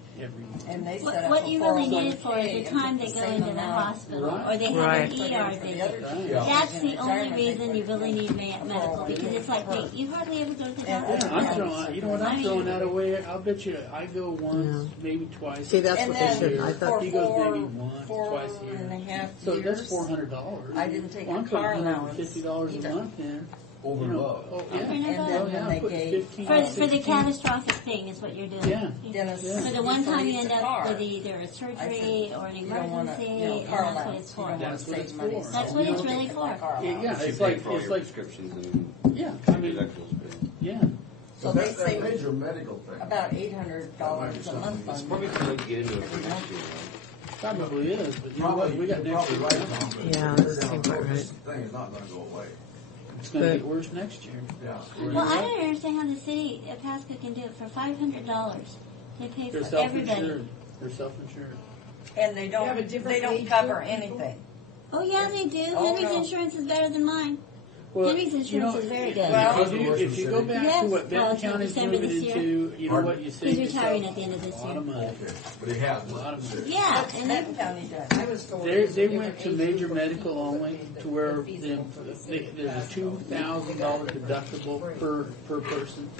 And they set What, up what a you really need it 401k for is the and time put they the go same into the amount hospital Right. or they have Right. an ER visit. Yeah. That's the only reason you really need medical because it's like you hardly ever go to the doctor. I'm throwing. You know what? I'm throwing that away. I'll bet you I go once, maybe twice. See, that's And what they then should. I thought. He goes maybe once, four twice a year. and a half So years. that's $400. I didn't take Well, a I'm putting car allowance $150 a either. month in. Over and above. Oh, yeah. Over and And above. then Oh, yeah, when I'm they putting gave 15, For the 16. catastrophic thing is what you're doing. Yeah. Dennis, For the one time you end a up car. with either a surgery or an You don't wanna, emergency, car and that's what allowance. it's You for. don't wanna That's what save it's money. for. so That's you what don't it's take really my for. car Yeah, allowance. it's You pay like for all your like prescriptions and yeah. I mean, deductibles paid. yeah. So But they that save major medical thing. about $800 a month It's on probably too late to get into it for next year. Probably is, but you know what? We got You're next probably year. right, Tom, but Yeah, they're that down seems the about road. right. This thing is not going to go away. It's going to get worse next year. Yeah. Well, I don't understand how the city of Pasco can do it for $500. They pay They're for everybody. self-insured. They're self-insured. And they don't, they don't cover anything. Oh yeah, they do. Oh, Henry's no. insurance is better than mine. Well, Henry's insurance is very good. well, if you go back Yes. to what Oh, Benton until County's December moving this year? into, you know what you say. He's retiring at the end of this A lot of year. money. But he has A lot of money. Yeah, What's and Benton then County done? I was told. They went to major medical only to where there's a $2,000 deductible per person.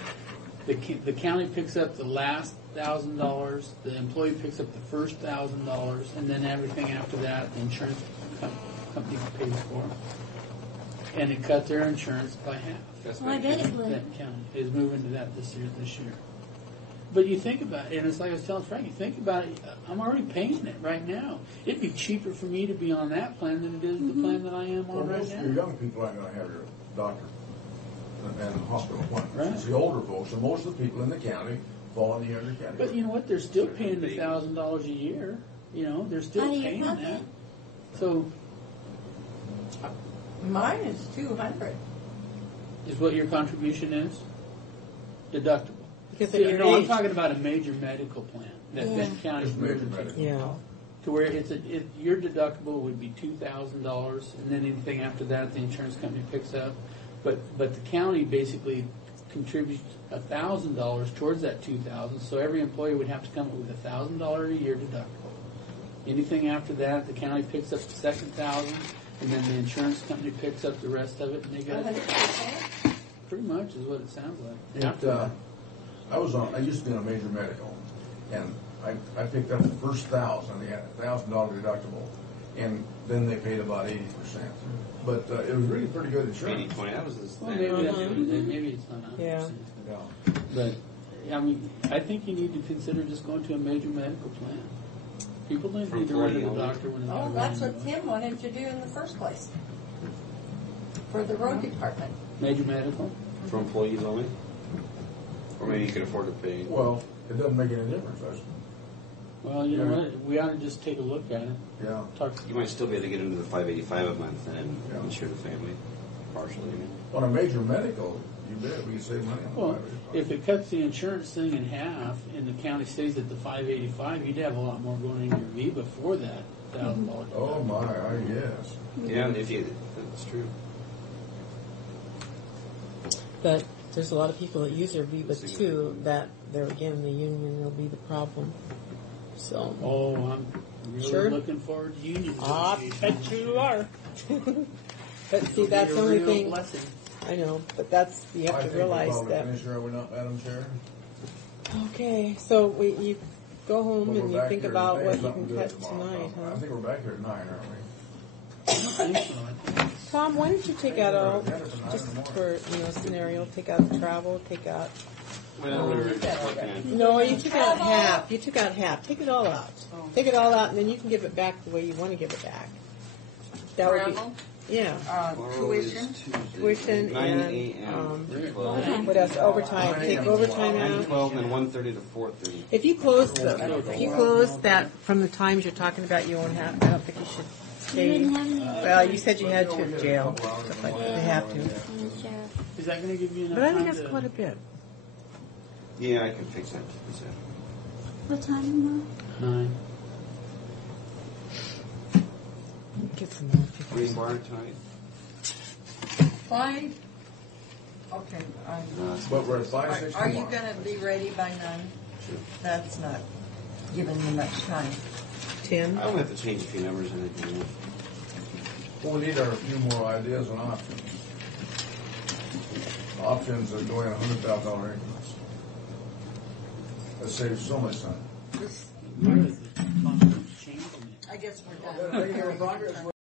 The county picks up the last $1,000, the employee picks up the first $1,000, and then everything after that, the insurance company pays for. And it cut their insurance by half. Well, I bet it would. That county is moving to that this year. But you think about it, and it's like I was telling Frank, you think about it, I'm already paying it right now. It'd be cheaper for me to be on that plan than it is the plan that I am on right Most now. of your young people aren't going to have your doctor and hospital appointments. Right. It's the older folks, and most of the people in the county fall in the younger category. But you know what? They're still paying the $1,000 a year. You know, they're still Out of your paying pocket. that. So, Mine is $200. is what your contribution is deductible? Because See, at your no, I'm age- talking about a major medical plan that Yeah. Benton County's Just major moving to. medical. Yeah. To where your deductible would be $2,000, and then anything after that, the insurance company picks up. But the county basically contributes $1,000 towards that $2,000. So every employee would have to come up with $1,000 a year deductible. Anything after that, the county picks up the second $1,000, and then the insurance company picks up the rest of it, and they got it. Pretty much is what it sounds like. I used to be on a major medical, and I picked up the first $1,000. They had a $1,000 deductible, and then they paid about 80%. But it was really pretty good insurance. 80-20, that was the Well, maybe it's not 100%. Yeah. But, I mean, I think you need to consider just going to a major medical plan. People don't need to run to the doctor when they're Oh, not that's running what Tim wanted to do in the first place. For the road department. Major medical? For employees only? Or maybe you could afford to pay. Well, it doesn't make any difference, does it? Well, you know what? We ought to just take a look at it. Yeah. You might still be able to get into the $585 a month and insure the family partially. On a major medical, you bet we can save money on Well, that. if it cuts the insurance thing in half and the county stays at the $585, you'd have a lot more going in your VIVA for that $1,000. Oh my, I guess. Yeah, if you, that's true. But there's a lot of people that use their Viva too, that there again, the union will be the problem. So. Oh, I'm really Sure. looking forward to union. I bet you are. But see, It'll that's be the a only real thing. blessing. I know, but that's, you have to realize that. Finish here, are we not, Madam Chair? Okay, so you go home Well, and we're you back think here about today, what you something can good cut tomorrow. tonight, I huh? think we're back here at 9, aren't we? I don't think so. Tom, why don't you take out all, just for, scenario, take out travel, take out. Well, we were just looking at. No, you took out half. You took out half. Take it all out. Take it all out, and then you can give it back the way you want to give it back. That would Travel? be, yeah. Tuition? Tuition 9 and, a.m. to 12. what else? Overtime. Take overtime 9 to out. 12 and then 1:30 to 4:30. If you close that from the times you're talking about, you won't have, I don't think you should stay. didn't have any. Well, you said you had to in jail. But they have to. And the sheriff. Is that going to give you enough But I time think that's to... quite a bit. Yeah, I can fix that. What time tomorrow? 9. Get some more people. Green bar tonight. Fine. Okay. But we're at 5, 6 Are you tomorrow. going to be ready by 9? That's not giving you much time. 10. I'll have to change a few numbers in it. Well, we need a few more ideas on options. Options are going at $100,000 increments. That saves so much time. Part of the change in it. I guess we're done.